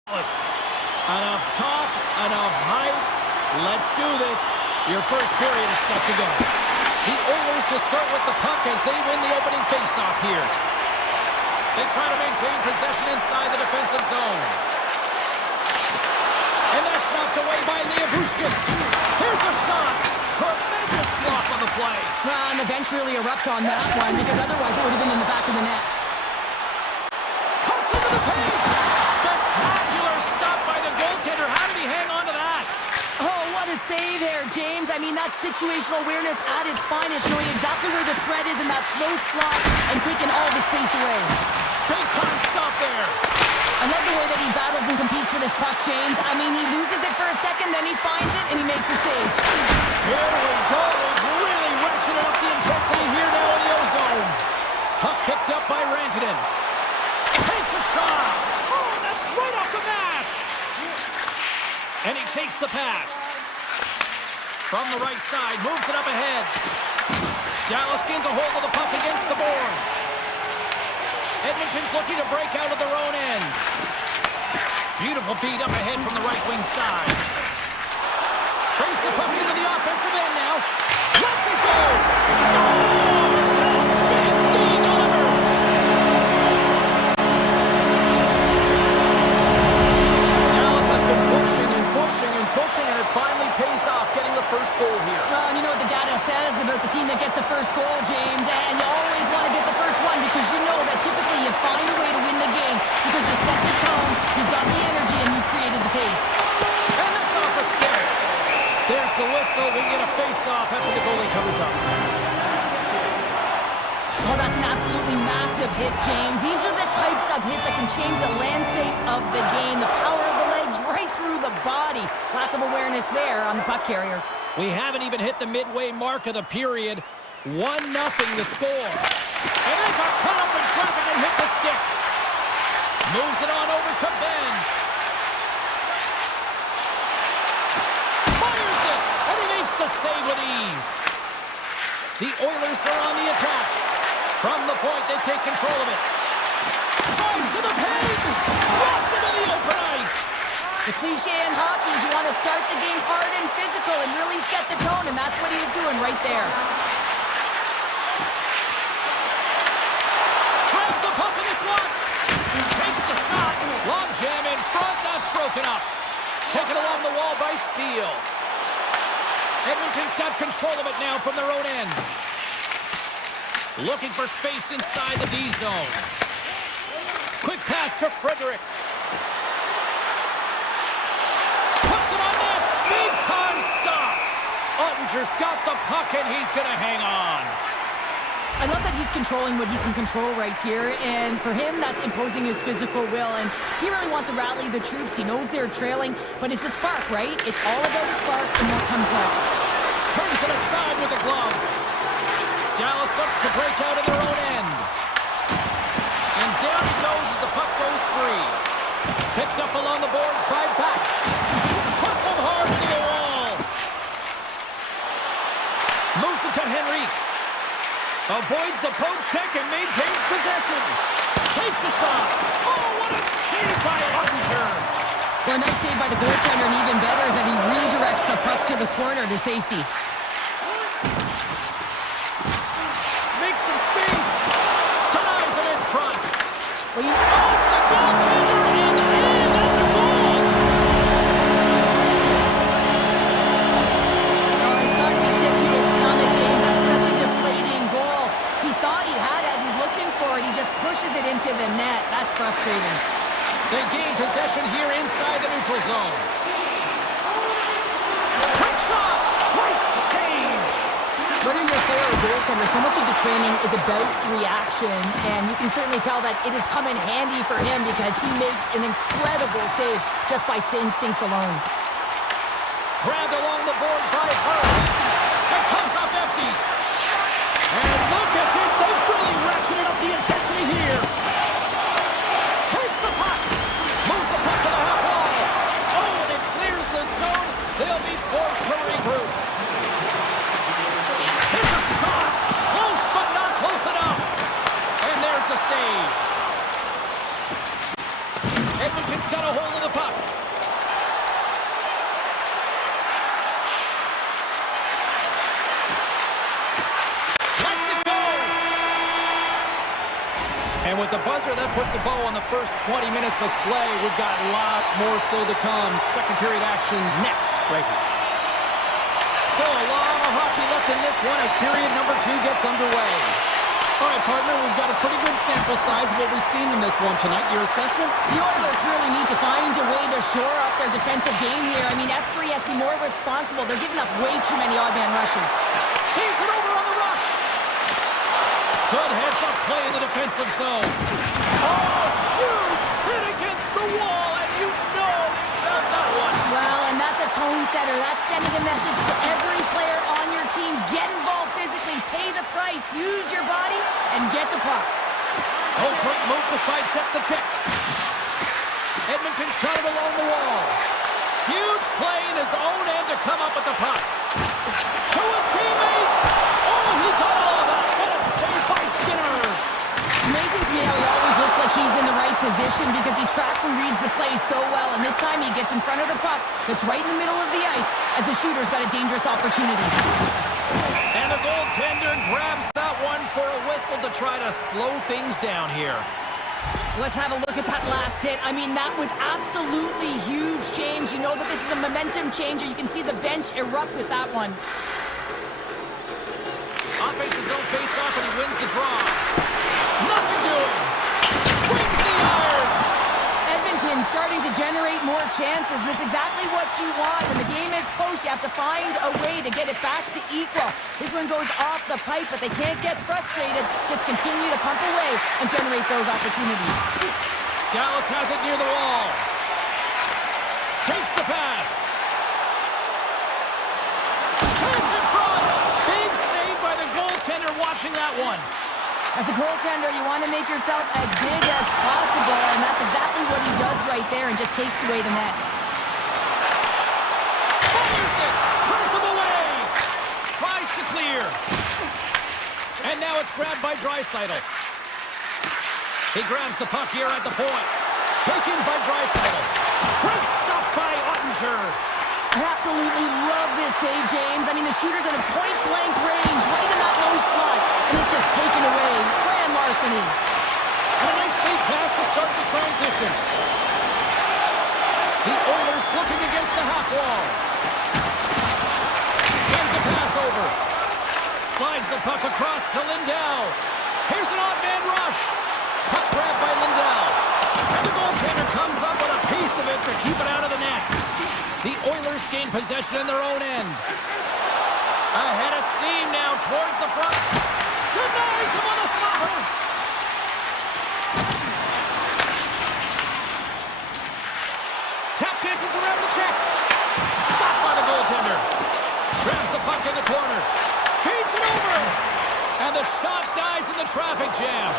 Enough talk, enough hype. Let's do this. Your first period is set to go. The Oilers will start with the puck as they win the opening faceoff here. They try to maintain possession inside the defensive zone. And that's knocked away by Bushkin. Here's a shot. Tremendous block on the play. Well, and the bench really erupts on that one because otherwise it would have been in the back of the net. Cuts into the paint. Spectacular stop by the goaltender. How did he hang on to that? Oh, what a save there, James. I mean, that's situational awareness at its finest, knowing exactly where the threat is in that slow slot and taking all the space away. Big time stop there. I love the way that he battles and competes for this puck, James. I mean, he loses it for a second, then he finds it, and he makes the save. Here we go. They've really ratcheted up the intensity here now in the ozone. Puck picked up by Rantanen. Takes a shot. Oh, that's right off the mask. And he takes the pass. From the right side, moves it up ahead. Dallas gains a hold of the puck against the boards. Edmonton's looking to break out of their own end. Beautiful feed up ahead from the right wing side. Brings the puck into the offensive end now. Lets it go. Scores! And Big D delivers. Dallas has been pushing and pushing and pushing, and it finally pays off getting the first goal here. Well, you know what the data says about the team that gets the first goal, James, and you always want to get the first one because you know that typically you find a way to win the game because you set the tone, you've got the energy, and you created the pace. And that's off a stick. There's the whistle. We get a face-off after the goalie covers up. Oh, that's an absolutely massive hit, James. These are the types of hits that can change the landscape of the game. The power of the legs right through the body. Lack of awareness there on the puck carrier. We haven't even hit the midway mark of the period. 1-0 the score. And they got caught up in traffic and hits a stick. Moves it on over to Benz. Fires it, and he makes the save with ease. The Oilers are on the attack. From the point, they take control of it. Drives to the paint. Dropped into the open ice. The cliche in hockey is you want to start the game hard and physical and really set the tone, and that's what he was doing right there. Grabs the puck in the slot. Takes the shot. Long jam in front. That's broken up. Taken along the wall by Steele. Edmonton's got control of it now from their own end. Looking for space inside the D zone. Quick pass to Frederick. Puts it on net. Big time stop. Ottinger's got the puck and he's going to hang on. I love that he's controlling what he can control right here, and for him, that's imposing his physical will, and he really wants to rally the troops. He knows they're trailing, but it's a spark, right? It's all about a spark and what comes next. Turns it aside with the glove. Dallas looks to break out of their own end. And down he goes as the puck goes free. Picked up along the boards by Back. Puts him hard to the wall. Moves it to Henrique. Avoids the poke check and maintains possession. Takes a shot. Oh, what a save by Ottinger. Well, a nice save by the goaltender, and even better is that he redirects the puck to the corner to safety. Makes some space. Denies him in front. Well, Off the goaltender and in. That's a goal. Oh, he's got to be sick to his stomach, James. That's such a deflating goal. He thought he had it as he's looking for it. He just pushes it into the net. That's frustrating. They gain possession here inside the neutral zone. Quick shot. Great save. Whether you're a player or goaltender, so much of the training is about reaction, and you can certainly tell that it has come in handy for him because he makes an incredible save just by instincts alone. Grabbed along the boards by Hurd. It comes up empty. And look at this. They've really ratcheted up the intensity here. Takes the puck. Moves the puck to the half wall. Oh, and it clears the zone. They'll be forced to regroup. Here's a shot. Close, but not close enough. And there's the save. Edmonton's got a hold of the puck. With the buzzer, that puts a bow on the first 20 minutes of play. We've got lots more still to come. Second period action next, right here. Still a lot of hockey left in this one as period number 2 gets underway. All right, partner, we've got a pretty good sample size of what we've seen in this one tonight. Your assessment? The Oilers really need to find a way to shore up their defensive game here. I mean, F3 has to be more responsible. They're giving up way too many odd man rushes. He's it over on the rush. Good heads-up play in the defensive zone. Oh, huge hit against the wall, and you know they found that one. Well, and that's a tone setter. That's sending a message to every player on your team. Get involved physically, pay the price, use your body, and get the puck. Oh, great move to sidestep the check. Edmonton's got it along the wall. Huge play in his own end to come up with the puck. To his teammate. Oh, he got all of that. What a save by Skinner. Amazing to me how he always looks like he's in the right position because he tracks and reads the play so well. And this time he gets in front of the puck that's right in the middle of the ice as the shooter's got a dangerous opportunity. And the goaltender grabs that one for a whistle to try to slow things down here. Let's have a look at that last hit. I mean, that was absolutely huge change. You know that this is a momentum changer. You can see the bench erupt with that one. Offense his own face-off and he wins the draw. Nothing doing. Brings the iron. Edmonton starting to generate more chances. This is exactly what you want. When the game is close, you have to find a way to get it back to equal. This one goes off the pipe, but they can't get frustrated. Just continue to pump away and generate those opportunities. Dallas has it near the wall. Takes the pass. Chance in front. Big save by the goaltender watching that one. As a goaltender, you want to make yourself as big as possible, and that's exactly what he does right there and just takes away the net. Fires it. Turns him away. Tries to clear. And now it's grabbed by Draisaitl. He grabs the puck here at the point. Taken by Draisaitl. Great stop by Ottinger. I absolutely love this save, James. I mean, the shooter's in a point-blank range, right in that low slot, and it's just taken away. Grand larceny. And a nice save pass to start the transition. The Oilers looking against the half wall. Sends a pass over. Slides the puck across to Lindell. Here's an odd man rush. Puck grabbed by Lindell. And the goaltender comes up with a piece of it to keep it out of the net. The Oilers gain possession in their own end. Ahead of steam now towards the front. Denies him on the slapper. Tap dances around the check. Stopped by the goaltender. Grabs the puck in the corner. Feeds it over. And the shot dies in the traffic jam.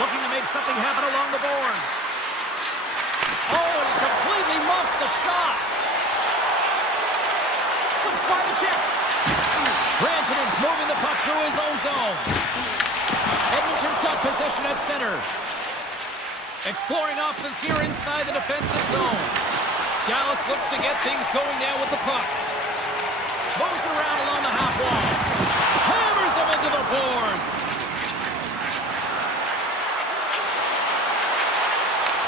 Looking to make something happen along the boards. Oh, and he completely muffs the shot. Slips by the check. Brantonen's moving the puck through his own zone. Edmonton's got possession at center. Exploring options here inside the defensive zone. Dallas looks to get things going now with the puck. Moves around along the half wall. Hammers him into the boards.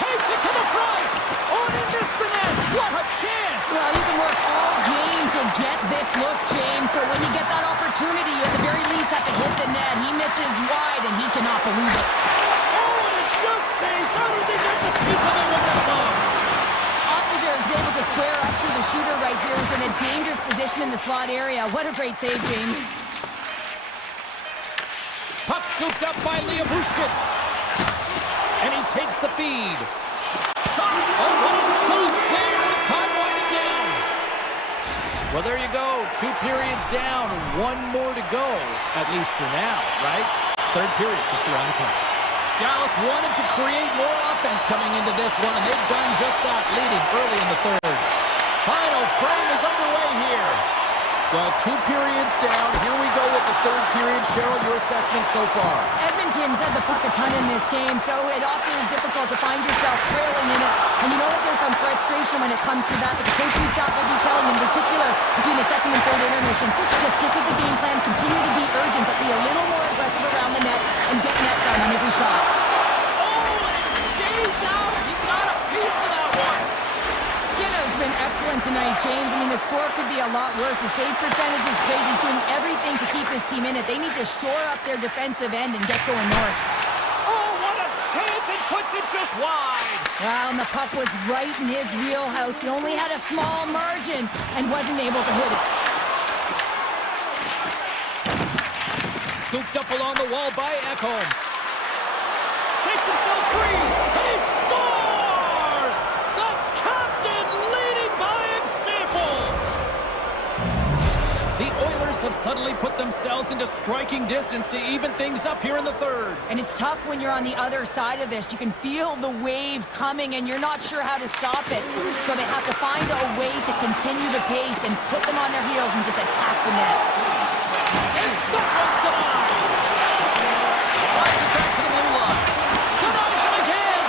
Takes it to the front. Oh, and he missed the net. What a chance. Well, you can work all game to get this look, James. So when you get that opportunity, you at the very least have to hit the net. He misses wide, and he cannot believe it. Oh, and it just stays out as he gets a piece of it with the glove. Ottinger is able to square up to the shooter right here. He's in a dangerous position in the slot area. What a great save, James. Puck scooped up by Liabushkin. And he takes the feed. Shot. Oh, what a stop there with time winding down. Well, there you go. 2 periods down. 1 more to go, at least for now, right? Third period just around the corner. Dallas wanted to create more offense coming into this one, and they've done just that, leading early in the third. Final frame is underway here. Well, 2 periods down. Here we go with the third period. Cheryl, your assessment so far? Edmonton's had the puck a ton in this game, so it often is difficult to find yourself trailing in it. And you know what? There's some frustration when it comes to that, but the coaching staff will be telling them, in particular between the second and third intermission, just stick with the game plan, continue to be urgent, but be a little more aggressive around the net and get net done on every shot. Oh, and it stays out. He got a piece of that one. Skinner's been excellent tonight, James. I mean, the score could be a lot worse. The save percentage is great. He's doing everything to keep his team in it. They need to shore up their defensive end and get going north. Oh, what a chance. It puts it just wide. Well, and the puck was right in his wheelhouse. He only had a small margin and wasn't able to hit it. Scooped up along the wall by Ekholm. Shakes himself free. He scores! The captain leading by example. The Oilers have suddenly put themselves into striking distance to even things up here in the third. And it's tough when you're on the other side of this. You can feel the wave coming and you're not sure how to stop it. So they have to find a way to continue the pace and put them on their heels and just attack the net. And that one's denied. Slides it back to the blue line. Denies him again.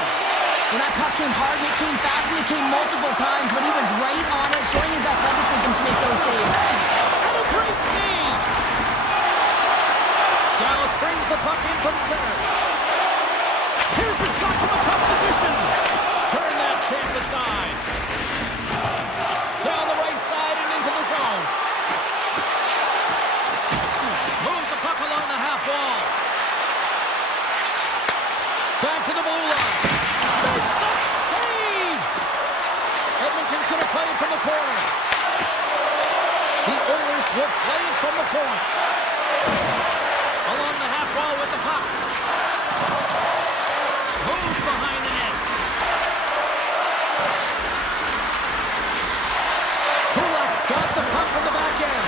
Well, that puck came hard and it came fast and it came multiple times, but he was right on it, showing his athleticism to make those saves. And a great save. Dallas brings the puck in from center. Here's the shot from a tough position. Turn that chance aside. Down the right side and into the zone. Moves the puck along the half wall. Back to the blue line. Makes the save! Edmonton's going to play it from the corner. The Oilers will play it from the point. Along the half wall with the puck. Moves behind the net. Kulak's got the puck from the back end.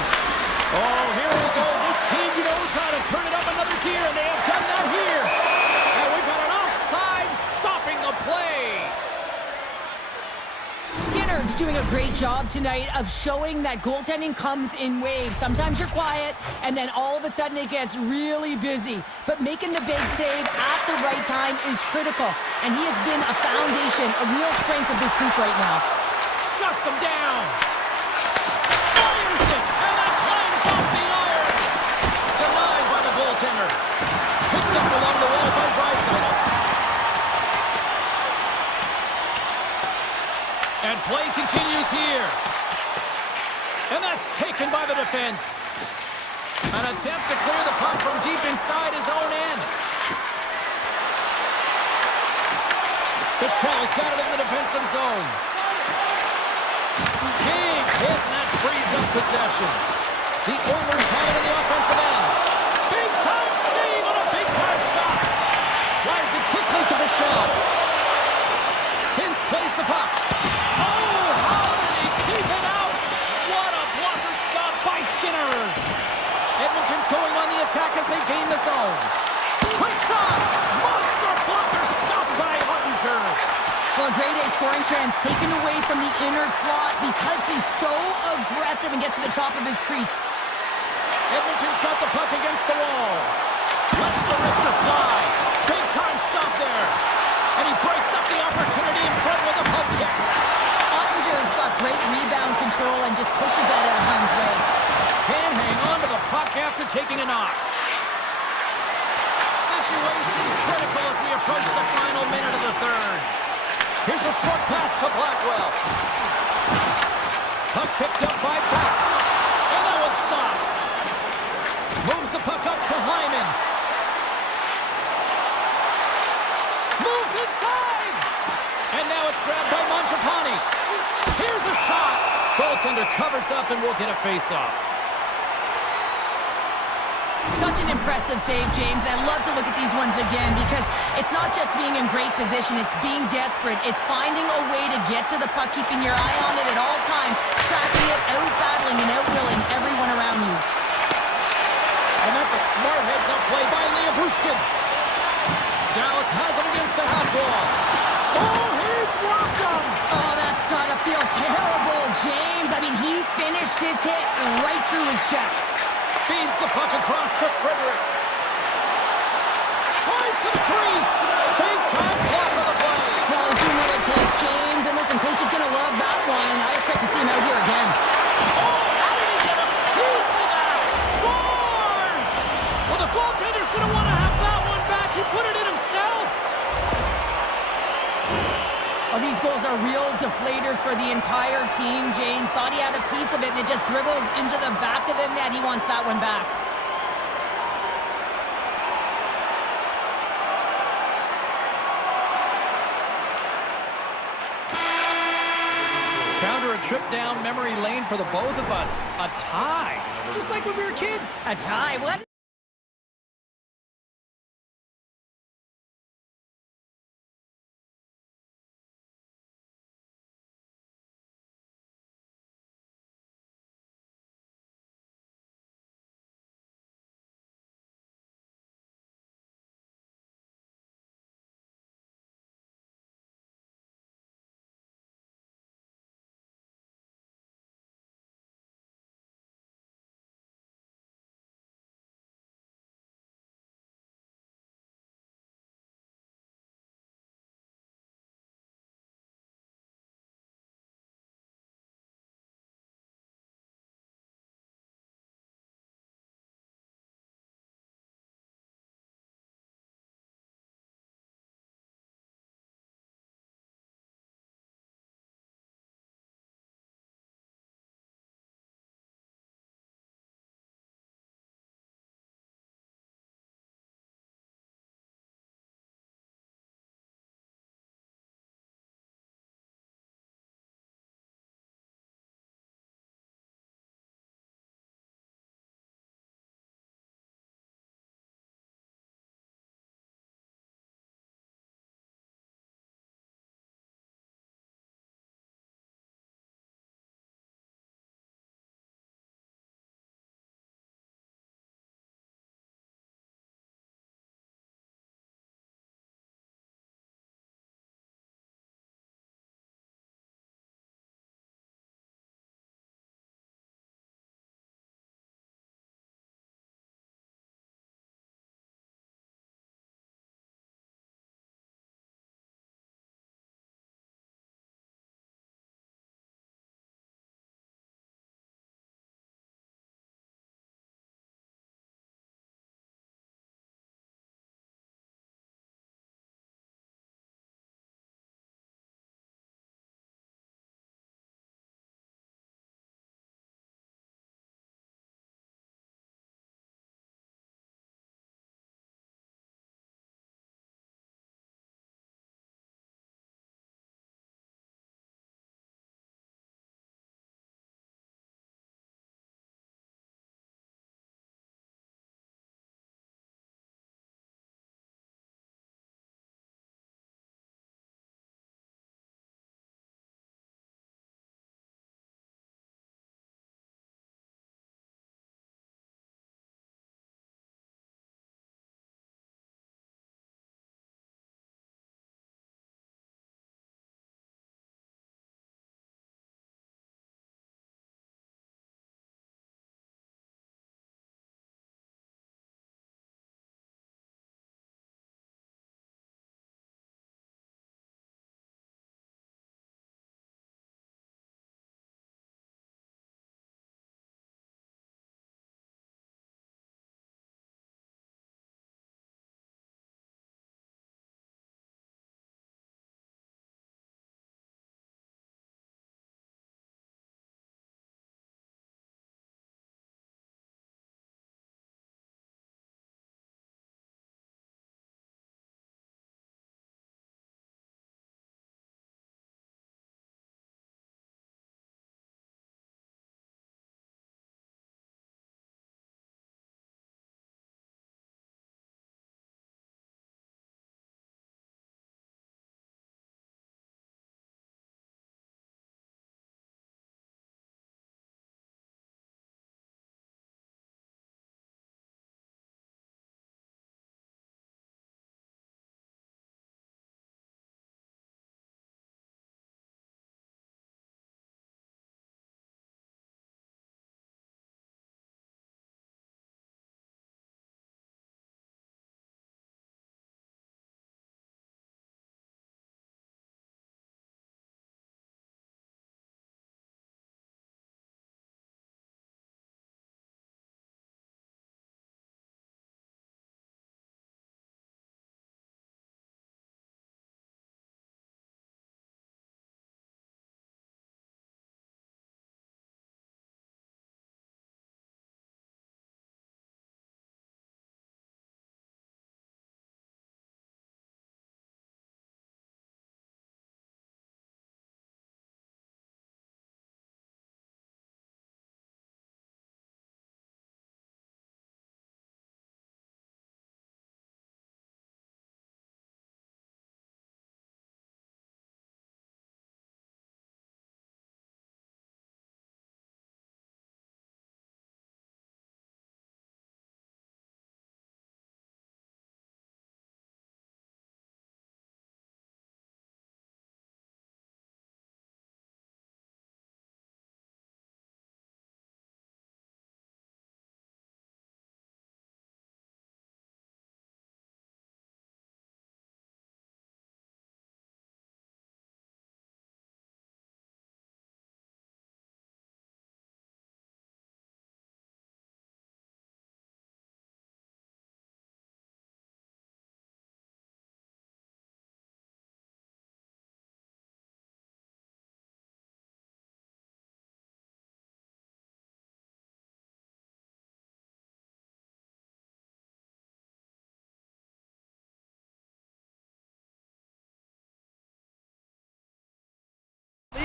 Oh, here we go. This team knows how to turn it up another gear, and they have done that here. And we've got an offside stopping the play. Skinner's doing a great job tonight of showing that goaltending comes in waves. Sometimes you're quiet, and then all of a sudden it gets really busy. But making the big save at the right time is critical, and he has been a foundation, a real strength of this group right now. Shuts him down. Fires it, and that climbs off the iron. Denied by the goaltender. Picked up along the wall by Draisaitl. And play continues here. And that's taken by the defense. An attempt to clear the puck from deep inside his own end. The Shell's got it in the defensive zone. Big hit, and that frees up possession. The Oilers have it in the offensive end. Big-time save on a big-time shot. Slides it quickly to the Shell. Hintz plays the puck. Oh, how did he keep it out? What a blocker stop by Skinner. Edmonton's going on the attack as they gain the zone. Quick shot. Monster blocker stopped by Huttinger. Well, a grade A scoring chance taken away from the inner slot because he's so aggressive and gets to the top of his crease. Edmonton's got the puck against the wall. Lets the wrister fly. Big time stop there. And he breaks up the opportunity in front with a poke check. Ottinger's got great rebound control and just pushes that out of harm's way. Can't hang on to the puck after taking a knock. Situation critical as we approach the final minute of the third. Here's a short pass to Blackwell. Puck picked up by Beck. And that was stopped. Moves the puck up to Hyman. Moves inside. And now it's grabbed by Mangiapane. Here's a shot. Goaltender covers up and will get a face-off. Such an impressive save, James. I love to look at these ones again because it's not just being in great position, it's being desperate. It's finding a way to get to the puck, keeping your eye on it at all times, tracking it, out-battling and out-willing everyone around you. And that's a smart heads-up play by Liabushkin. Dallas has it against the half wall. Oh, he blocked him! Oh, that's gotta feel terrible, James. I mean, he finished his hit right through his check. Feeds the puck across to Frederick. Tries to the crease. Big time block on the play. Well, he's doing what it takes, James. And listen, coach is going to deflators for the entire team, James. Thought he had a piece of it, and it just dribbles into the back of the net. He wants that one back. Counter a trip down memory lane for the both of us. A tie, just like when we were kids. A tie? What?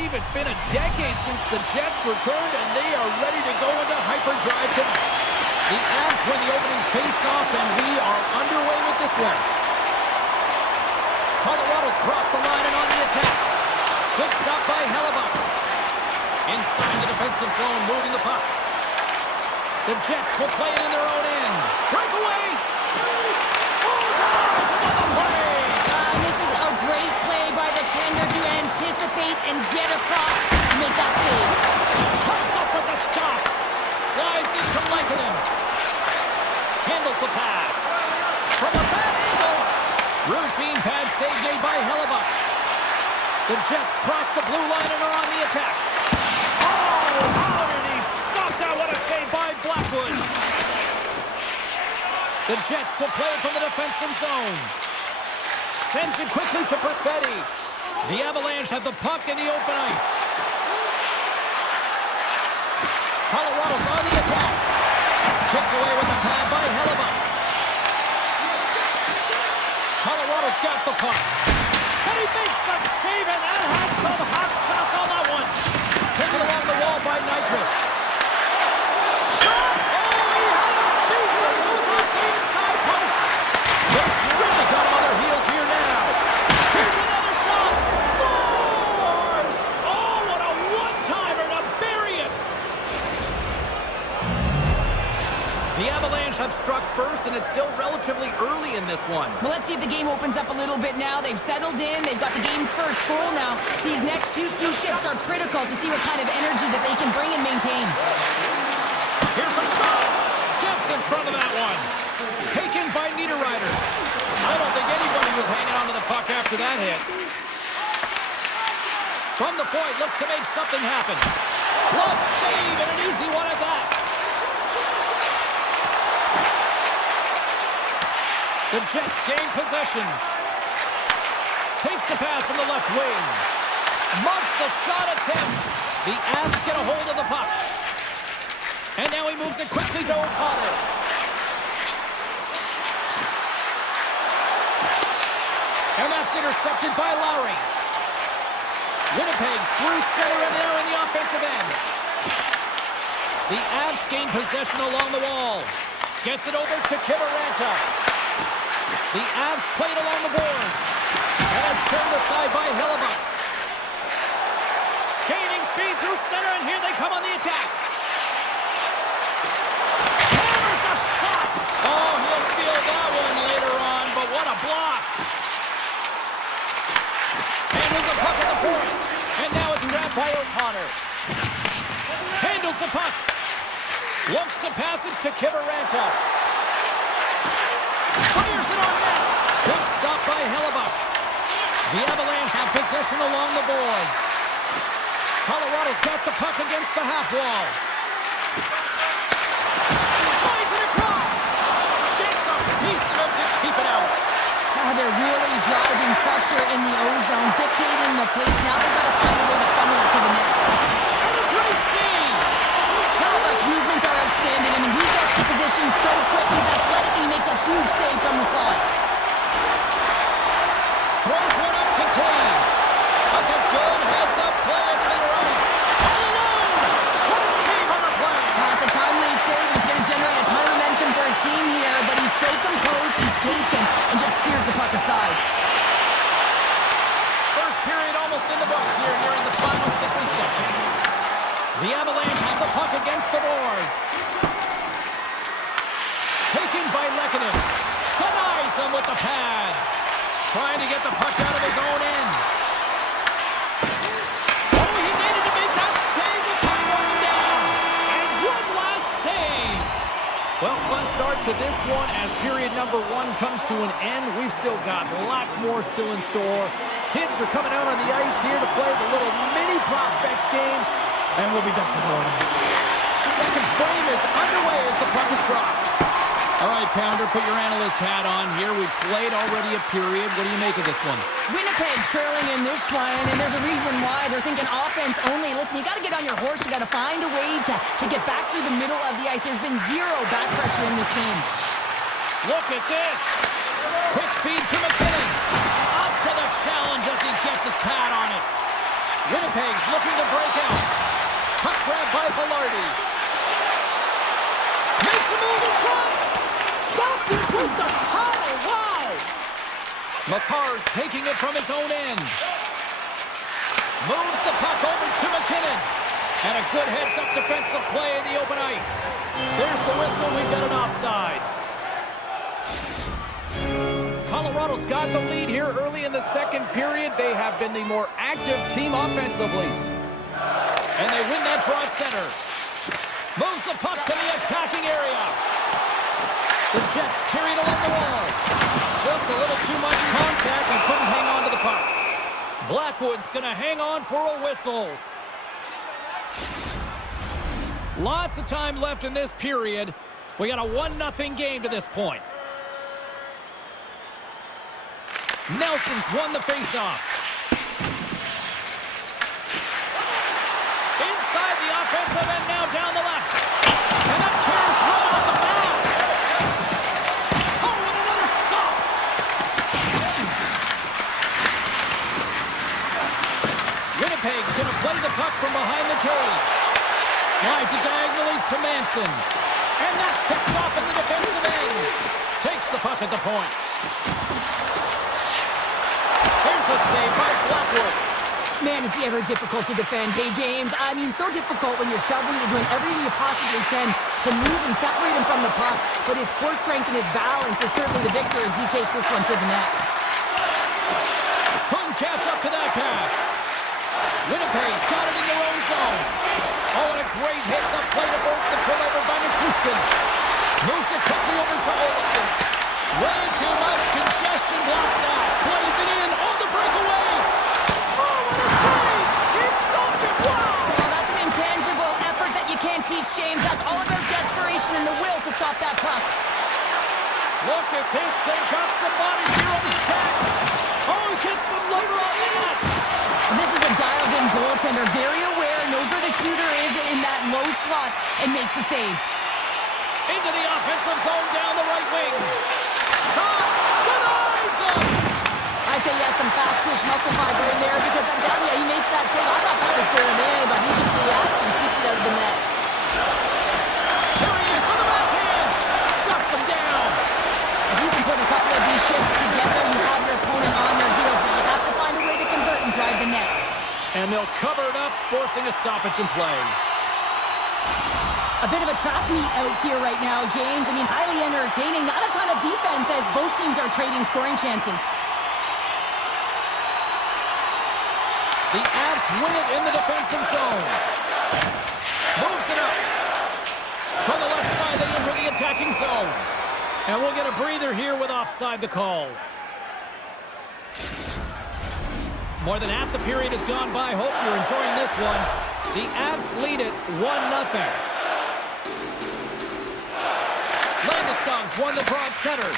believe it's been a decade since the Jets returned, and they are ready to go into hyperdrive tonight. The Avs win the opening face-off, and we are underway with this one. Colorado's crossed the line and on the attack. Good stop by Hellebuck. Inside the defensive zone, moving the puck. The Jets will play it in their own end. Breakaway! Oh, denies another play! This is a great play by the tender to anticipate and get across to make that save. Comes up with the stop. Slides into Lekanen. Handles the pass. From a bad angle. Routine pad save made by Hellebuck. The Jets cross the blue line and are on the attack. Oh, how did he stop that? What a save by Blackwood. The Jets will play it from the defensive zone. Sends it quickly to Perfetti. The Avalanche have the puck in the open ice. Colorado's on the attack. It's kicked away with the pad by Hellebuck. Colorado's got the puck. And he makes the save, and that had some hot sauce on that one. Taken along the wall by Nyquist. Shot! Oh, he had a beat, but it goes off the inside post. It's really got him on their heels here now. Here's another shot. Scores! Oh, what a one-timer to bury it. The Avalanche have struck first, and it's still relatively early in this one. Well, let's see if the game opens up a little bit now. They've settled in. They've got the game's first goal now. These next few shifts are critical to see what kind of energy that they can bring and maintain. Here's a shot. Skips in front of that one. Taken by Niederreiter. I don't think anybody was hanging on to the puck after that hit. From the point, looks to make something happen. Glove save and an easy one at that. The Jets gain possession. Takes the pass from the left wing. Muffs the shot attempt. The Avs get a hold of the puck. And now he moves it quickly to O'Connor. And that's intercepted by Lowry. Winnipeg's through center and now in the offensive end. The Avs gain possession along the wall. Gets it over to Kiberanta. The Avs played along the boards. And it's turned aside by Hellebuck. Gaining speed through center, and here they come on the attack. Hammers a shot. Oh, he'll feel that one later on, but what a block. Handles the puck at the point. And now it's grabbed by O'Connor. Handles the puck. Looks to pass it to Kiberanta. Fires it on net. Good stop by Hellebuck. The Avalanche have possession along the boards. Colorado's got the puck against the half wall. Slides it across. Gets a piece of it to keep it out. Oh, they're really driving pressure in the O-zone, dictating the pace. Now they've got to find a way to funnel it to the net. And a great save. Hellebuck's movements are outstanding. I mean, he gets the position so quick. He's athletic, and he makes a huge save from the slot. Throws one up to Taves. That's a good heads-up play at center ice. All alone. What a save on the play. It's a timely save, and it's going to generate a ton of momentum for his team here, but he's so composed, he's patient, and just steers the puck aside. First period almost in the books here, nearing the final 60 seconds. The Avalanche have the puck against the boards. Taken by Lekanen. Denies him with the pad. Trying to get the puck out of his own end. Oh, he needed to make that save with time running down. And one last save. Well, fun start to this one as period number one comes to an end. We've still got lots more still in store. Kids are coming out on the ice here to play the little mini prospects game. And we'll be back in the morning. Second frame is underway as the puck is dropped. All right, Pounder, put your analyst hat on here. We played already a period. What do you make of this one? Winnipeg's trailing in this one, and there's a reason why. They're thinking offense only. Listen, you got to get on your horse. You got to find a way to get back through the middle of the ice. There's been zero back pressure in this game. Look at this. Quick feed to McKinnon. Up to the challenge as he gets his pad on it. Winnipeg's looking to break out. Puck grab by Velarde. Makes a move in front. Stopped it with the power. Wow. McCarr's taking it from his own end. Moves the puck over to McKinnon. And a good heads-up defensive play in the open ice. There's the whistle. We've got an offside. Colorado's got the lead here early in the second period. They have been the more active team offensively. And they win that draw at center. Moves the puck to the attacking area. The Jets carry it along the wall. Just a little too much contact and couldn't hang on to the puck. Blackwood's going to hang on for a whistle. Lots of time left in this period. We got a 1-0 game to this point. Nelson's won the faceoff. Inside the offensive end now down the left. And that carries right off the mask. Oh, and another stop. Winnipeg's going to play the puck from behind the cage. Slides it diagonally to Manson. And that's picked off at the defensive end. Takes the puck at the point. Here's a save by Blackwood. Man, is he ever difficult to defend. Hey, James, I mean, so difficult when you're shoving, you're doing everything you possibly can to move and separate him from the puck. But his core strength and his balance is certainly the victor as he takes this one to the net. Couldn't catch up to that pass. Winnipeg's got it in their own zone. Oh, and a great heads-up play to force the turnover by Nichushkin. Moves it quickly over to Olsen. Way too much congestion blocks that. Plays it in on the breakaway. Oh, what a save! He stopped it! Wow! Oh, that's an intangible effort that you can't teach, James. That's all about desperation and the will to stop that puck. Look at this. They've got some bodies here on the attack. Oh, he gets some labor on that. This is a dialed-in goaltender, very aware, knows where the shooter is in that low slot, and makes the save. Into the offensive zone down the right wing. Shot! Denies him! I'd say, yeah, some fast-twitch muscle fiber in there, because I'm telling you, he makes that save. I thought that was going in, but he just reacts and keeps it out of the net. Here he is on the backhand! Shuts him down! If you can put a couple of these shifts together, you have your opponent on their heels, but you have to find a way to convert and drive the net. And they'll cover it up, forcing a stoppage in play. A bit of a trap meet out here right now, James. I mean, highly entertaining. Not a ton of defense as both teams are trading scoring chances. The Avs win it in the defensive zone. Moves it up. From the left side, they enter the attacking zone. And we'll get a breather here with offside the call. More than half the period has gone by. Hope you're enjoying this one. The Avs lead it 1-0. Landeskog's won the broad center.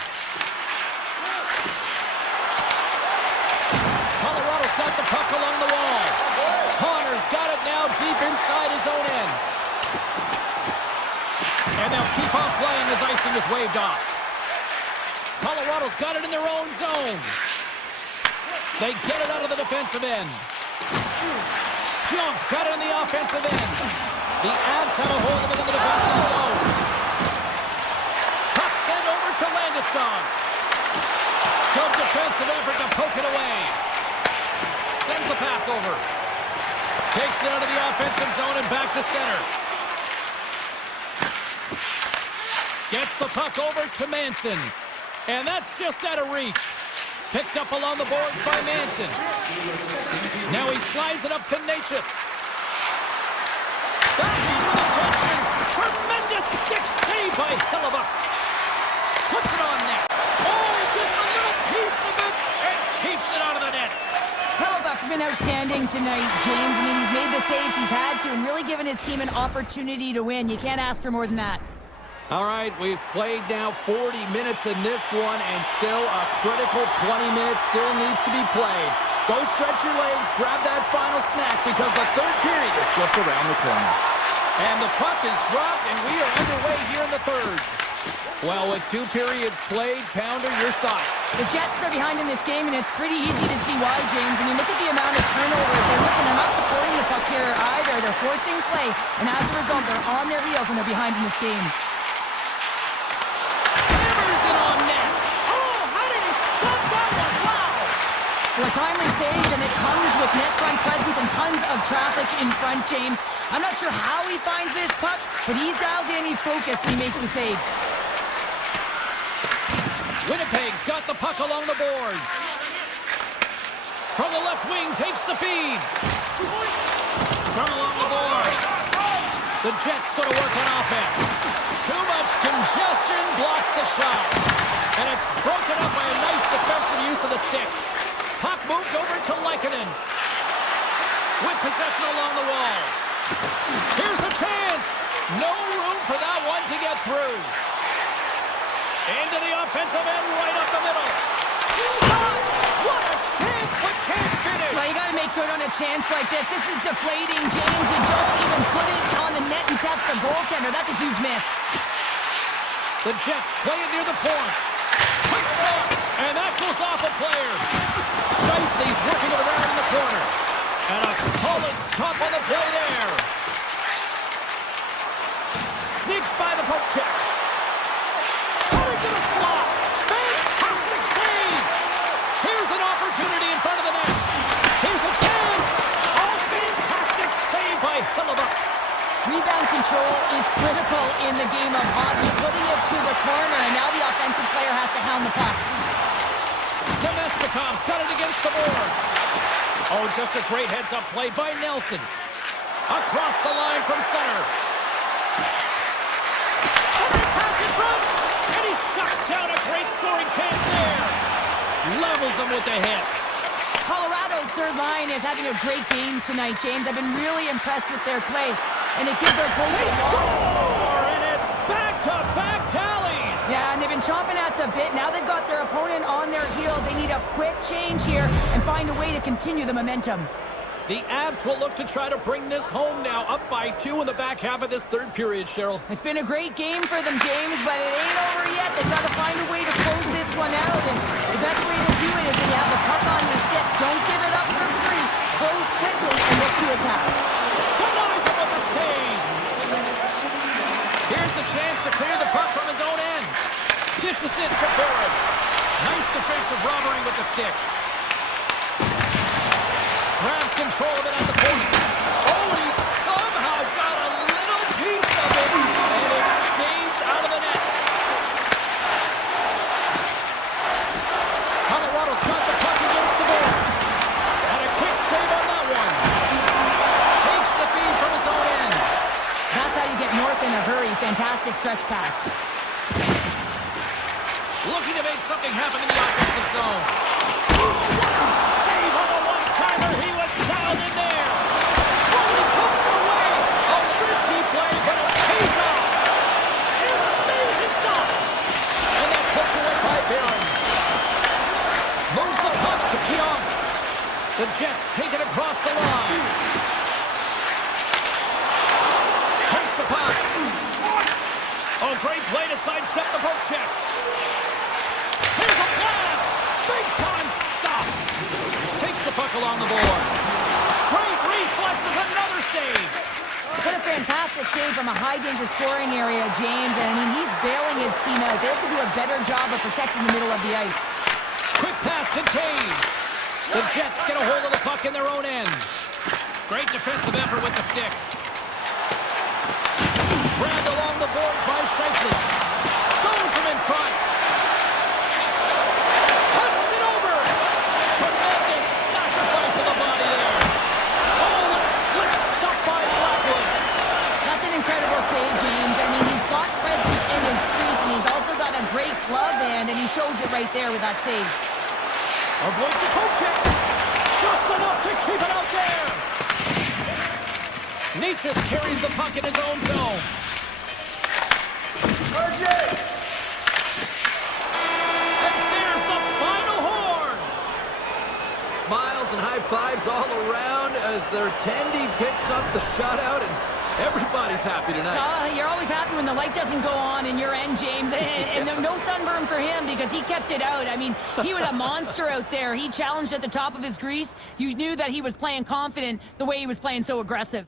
Colorado's got the puck along the wall. Connor's got it now deep inside his own end. And they'll keep on playing as icing is waved off. Colorado's got it in their own zone. They get it out of the defensive end. Pionk's got it in the offensive end. The Avs have a hold of it in the defensive zone. Puck sent over to Landeskog. Good defensive effort to poke it away. Sends the pass over. Takes it out of the offensive zone and back to center. Gets the puck over to Manson. And that's just out of reach. Picked up along the boards by Manson. Now he slides it up to Natchez. Backing with attention. Tremendous stick save by Hellebuyck. Puts it on net. Oh, he gets a little piece of it and keeps it out of the net. Hellebuyck's been outstanding tonight, James. I mean, he's made the saves he's had to and really given his team an opportunity to win. You can't ask for more than that. All right, we've played now 40 minutes in this one, and still a critical 20 minutes still needs to be played. Go stretch your legs, grab that final snack, because the third period is just around the corner. And the puck is dropped, and we are underway here in the third. Well, with 2 periods played, Pounder, your thoughts? The Jets are behind in this game, and it's pretty easy to see why, James. I mean, look at the amount of turnovers. And listen, they're not supporting the puck here either. They're forcing play, and as a result, they're on their heels and they're behind in this game. Hammers it on net. Oh, how did he stop that one? Wow! Well, a timely save, and it comes with net front presence and tons of traffic in front, James. I'm not sure how he finds this puck, but he's dialed in, he's focused, and he makes the save. Winnipeg's got the puck along the boards. From the left wing, takes the feed. Scrum along the boards. The Jets go to work on offense. Too much congestion blocks the shot. And it's broken up by a nice defensive use of the stick. Puck moves over to Lehkonen. With possession along the wall. Here's a chance. No room for that one to get through. Into the offensive end, right up the middle. Shot! What a chance, but can't finish. Well, you got to make good on a chance like this. This is deflating, James. You don't even put it on the net and test the goaltender. That's a huge miss. The Jets play it near the point. Quick shot, and that goes off a player. Shifley's working it around in the corner. And a solid stop on the play there. Sneaks by the poke check. To the slot. Fantastic save. Here's an opportunity in front of the net. Here's a chance. Oh, fantastic save by Hellebuyck. Rebound control is critical in the game of hockey. Putting it to the corner, and now the offensive player has to hound the puck. Nemestikov's got it against the boards. Oh, just a great heads-up play by Nelson. Across the line from center. Center pass in front. And he shuts down a great scoring chance there. Levels him with the hit. Colorado's third line is having a great game tonight, James. I've been really impressed with their play, and it gives their opponent They score, and it's back-to-back tallies. Yeah, and they've been chomping at the bit. Now they've got their opponent on their heels. They need a quick change here and find a way to continue the momentum. The Avs will look to try to bring this home now, up by 2 in the back half of this third period, Cheryl. It's been a great game for them, James, but it ain't over yet. They've got to find a way to close this one out, and the best way to do it is when you have the puck on your stick. Don't give it up for free. Close quickly and look to attack. Denies him with the save. Here's the chance to clear the puck from his own end. Dishes it to Barrett. Nice defensive robbery with the stick. Grabs control of it at the point. Oh, he somehow got a little piece of it, and it stays out of the net. Colorado's got the puck against the boards. And a quick save on that one. Takes the feed from his own end. That's how you get north in a hurry. Fantastic stretch pass. Looking to make something happen in the offensive zone. Oh, what a save on the one-timer. He was dialed in there. Oh, he pokes it away. A risky play, but it pays off. Amazing stops. And that's hooked away by Barron. Moves the puck to Keon. The Jets take it across the line. Takes the puck. Oh, great play to sidestep the poke check. Here's a blast! Big-time stop! Takes the puck along the boards. Great reflexes, another save! What a fantastic save from a high-danger scoring area, James. And I mean, he's bailing his team out. They have to do a better job of protecting the middle of the ice. Quick pass to Taves. The Jets get a hold of the puck in their own end. Great defensive effort with the stick. Grabbed along the boards by Shifley. Stones him in front. Passes it over. Tremendous sacrifice of the body there. Oh, and a slick stop by Blackwood. That's an incredible save, James. I mean, he's got presence in his crease, and he's also got a great glove hand, and he shows it right there with that save. Avoids the poke check. Just enough to keep it out there. Nietzsche carries the puck in his own zone. And there's the final horn. Smiles and high fives all around as their Tandy picks up the shutout and Everybody's happy tonight. You're always happy when the light doesn't go on in your end, James. And no sunburn for him because he kept it out. I mean, he was a monster out there. He challenged at the top of his crease. You knew that he was playing confident the way he was playing so aggressive.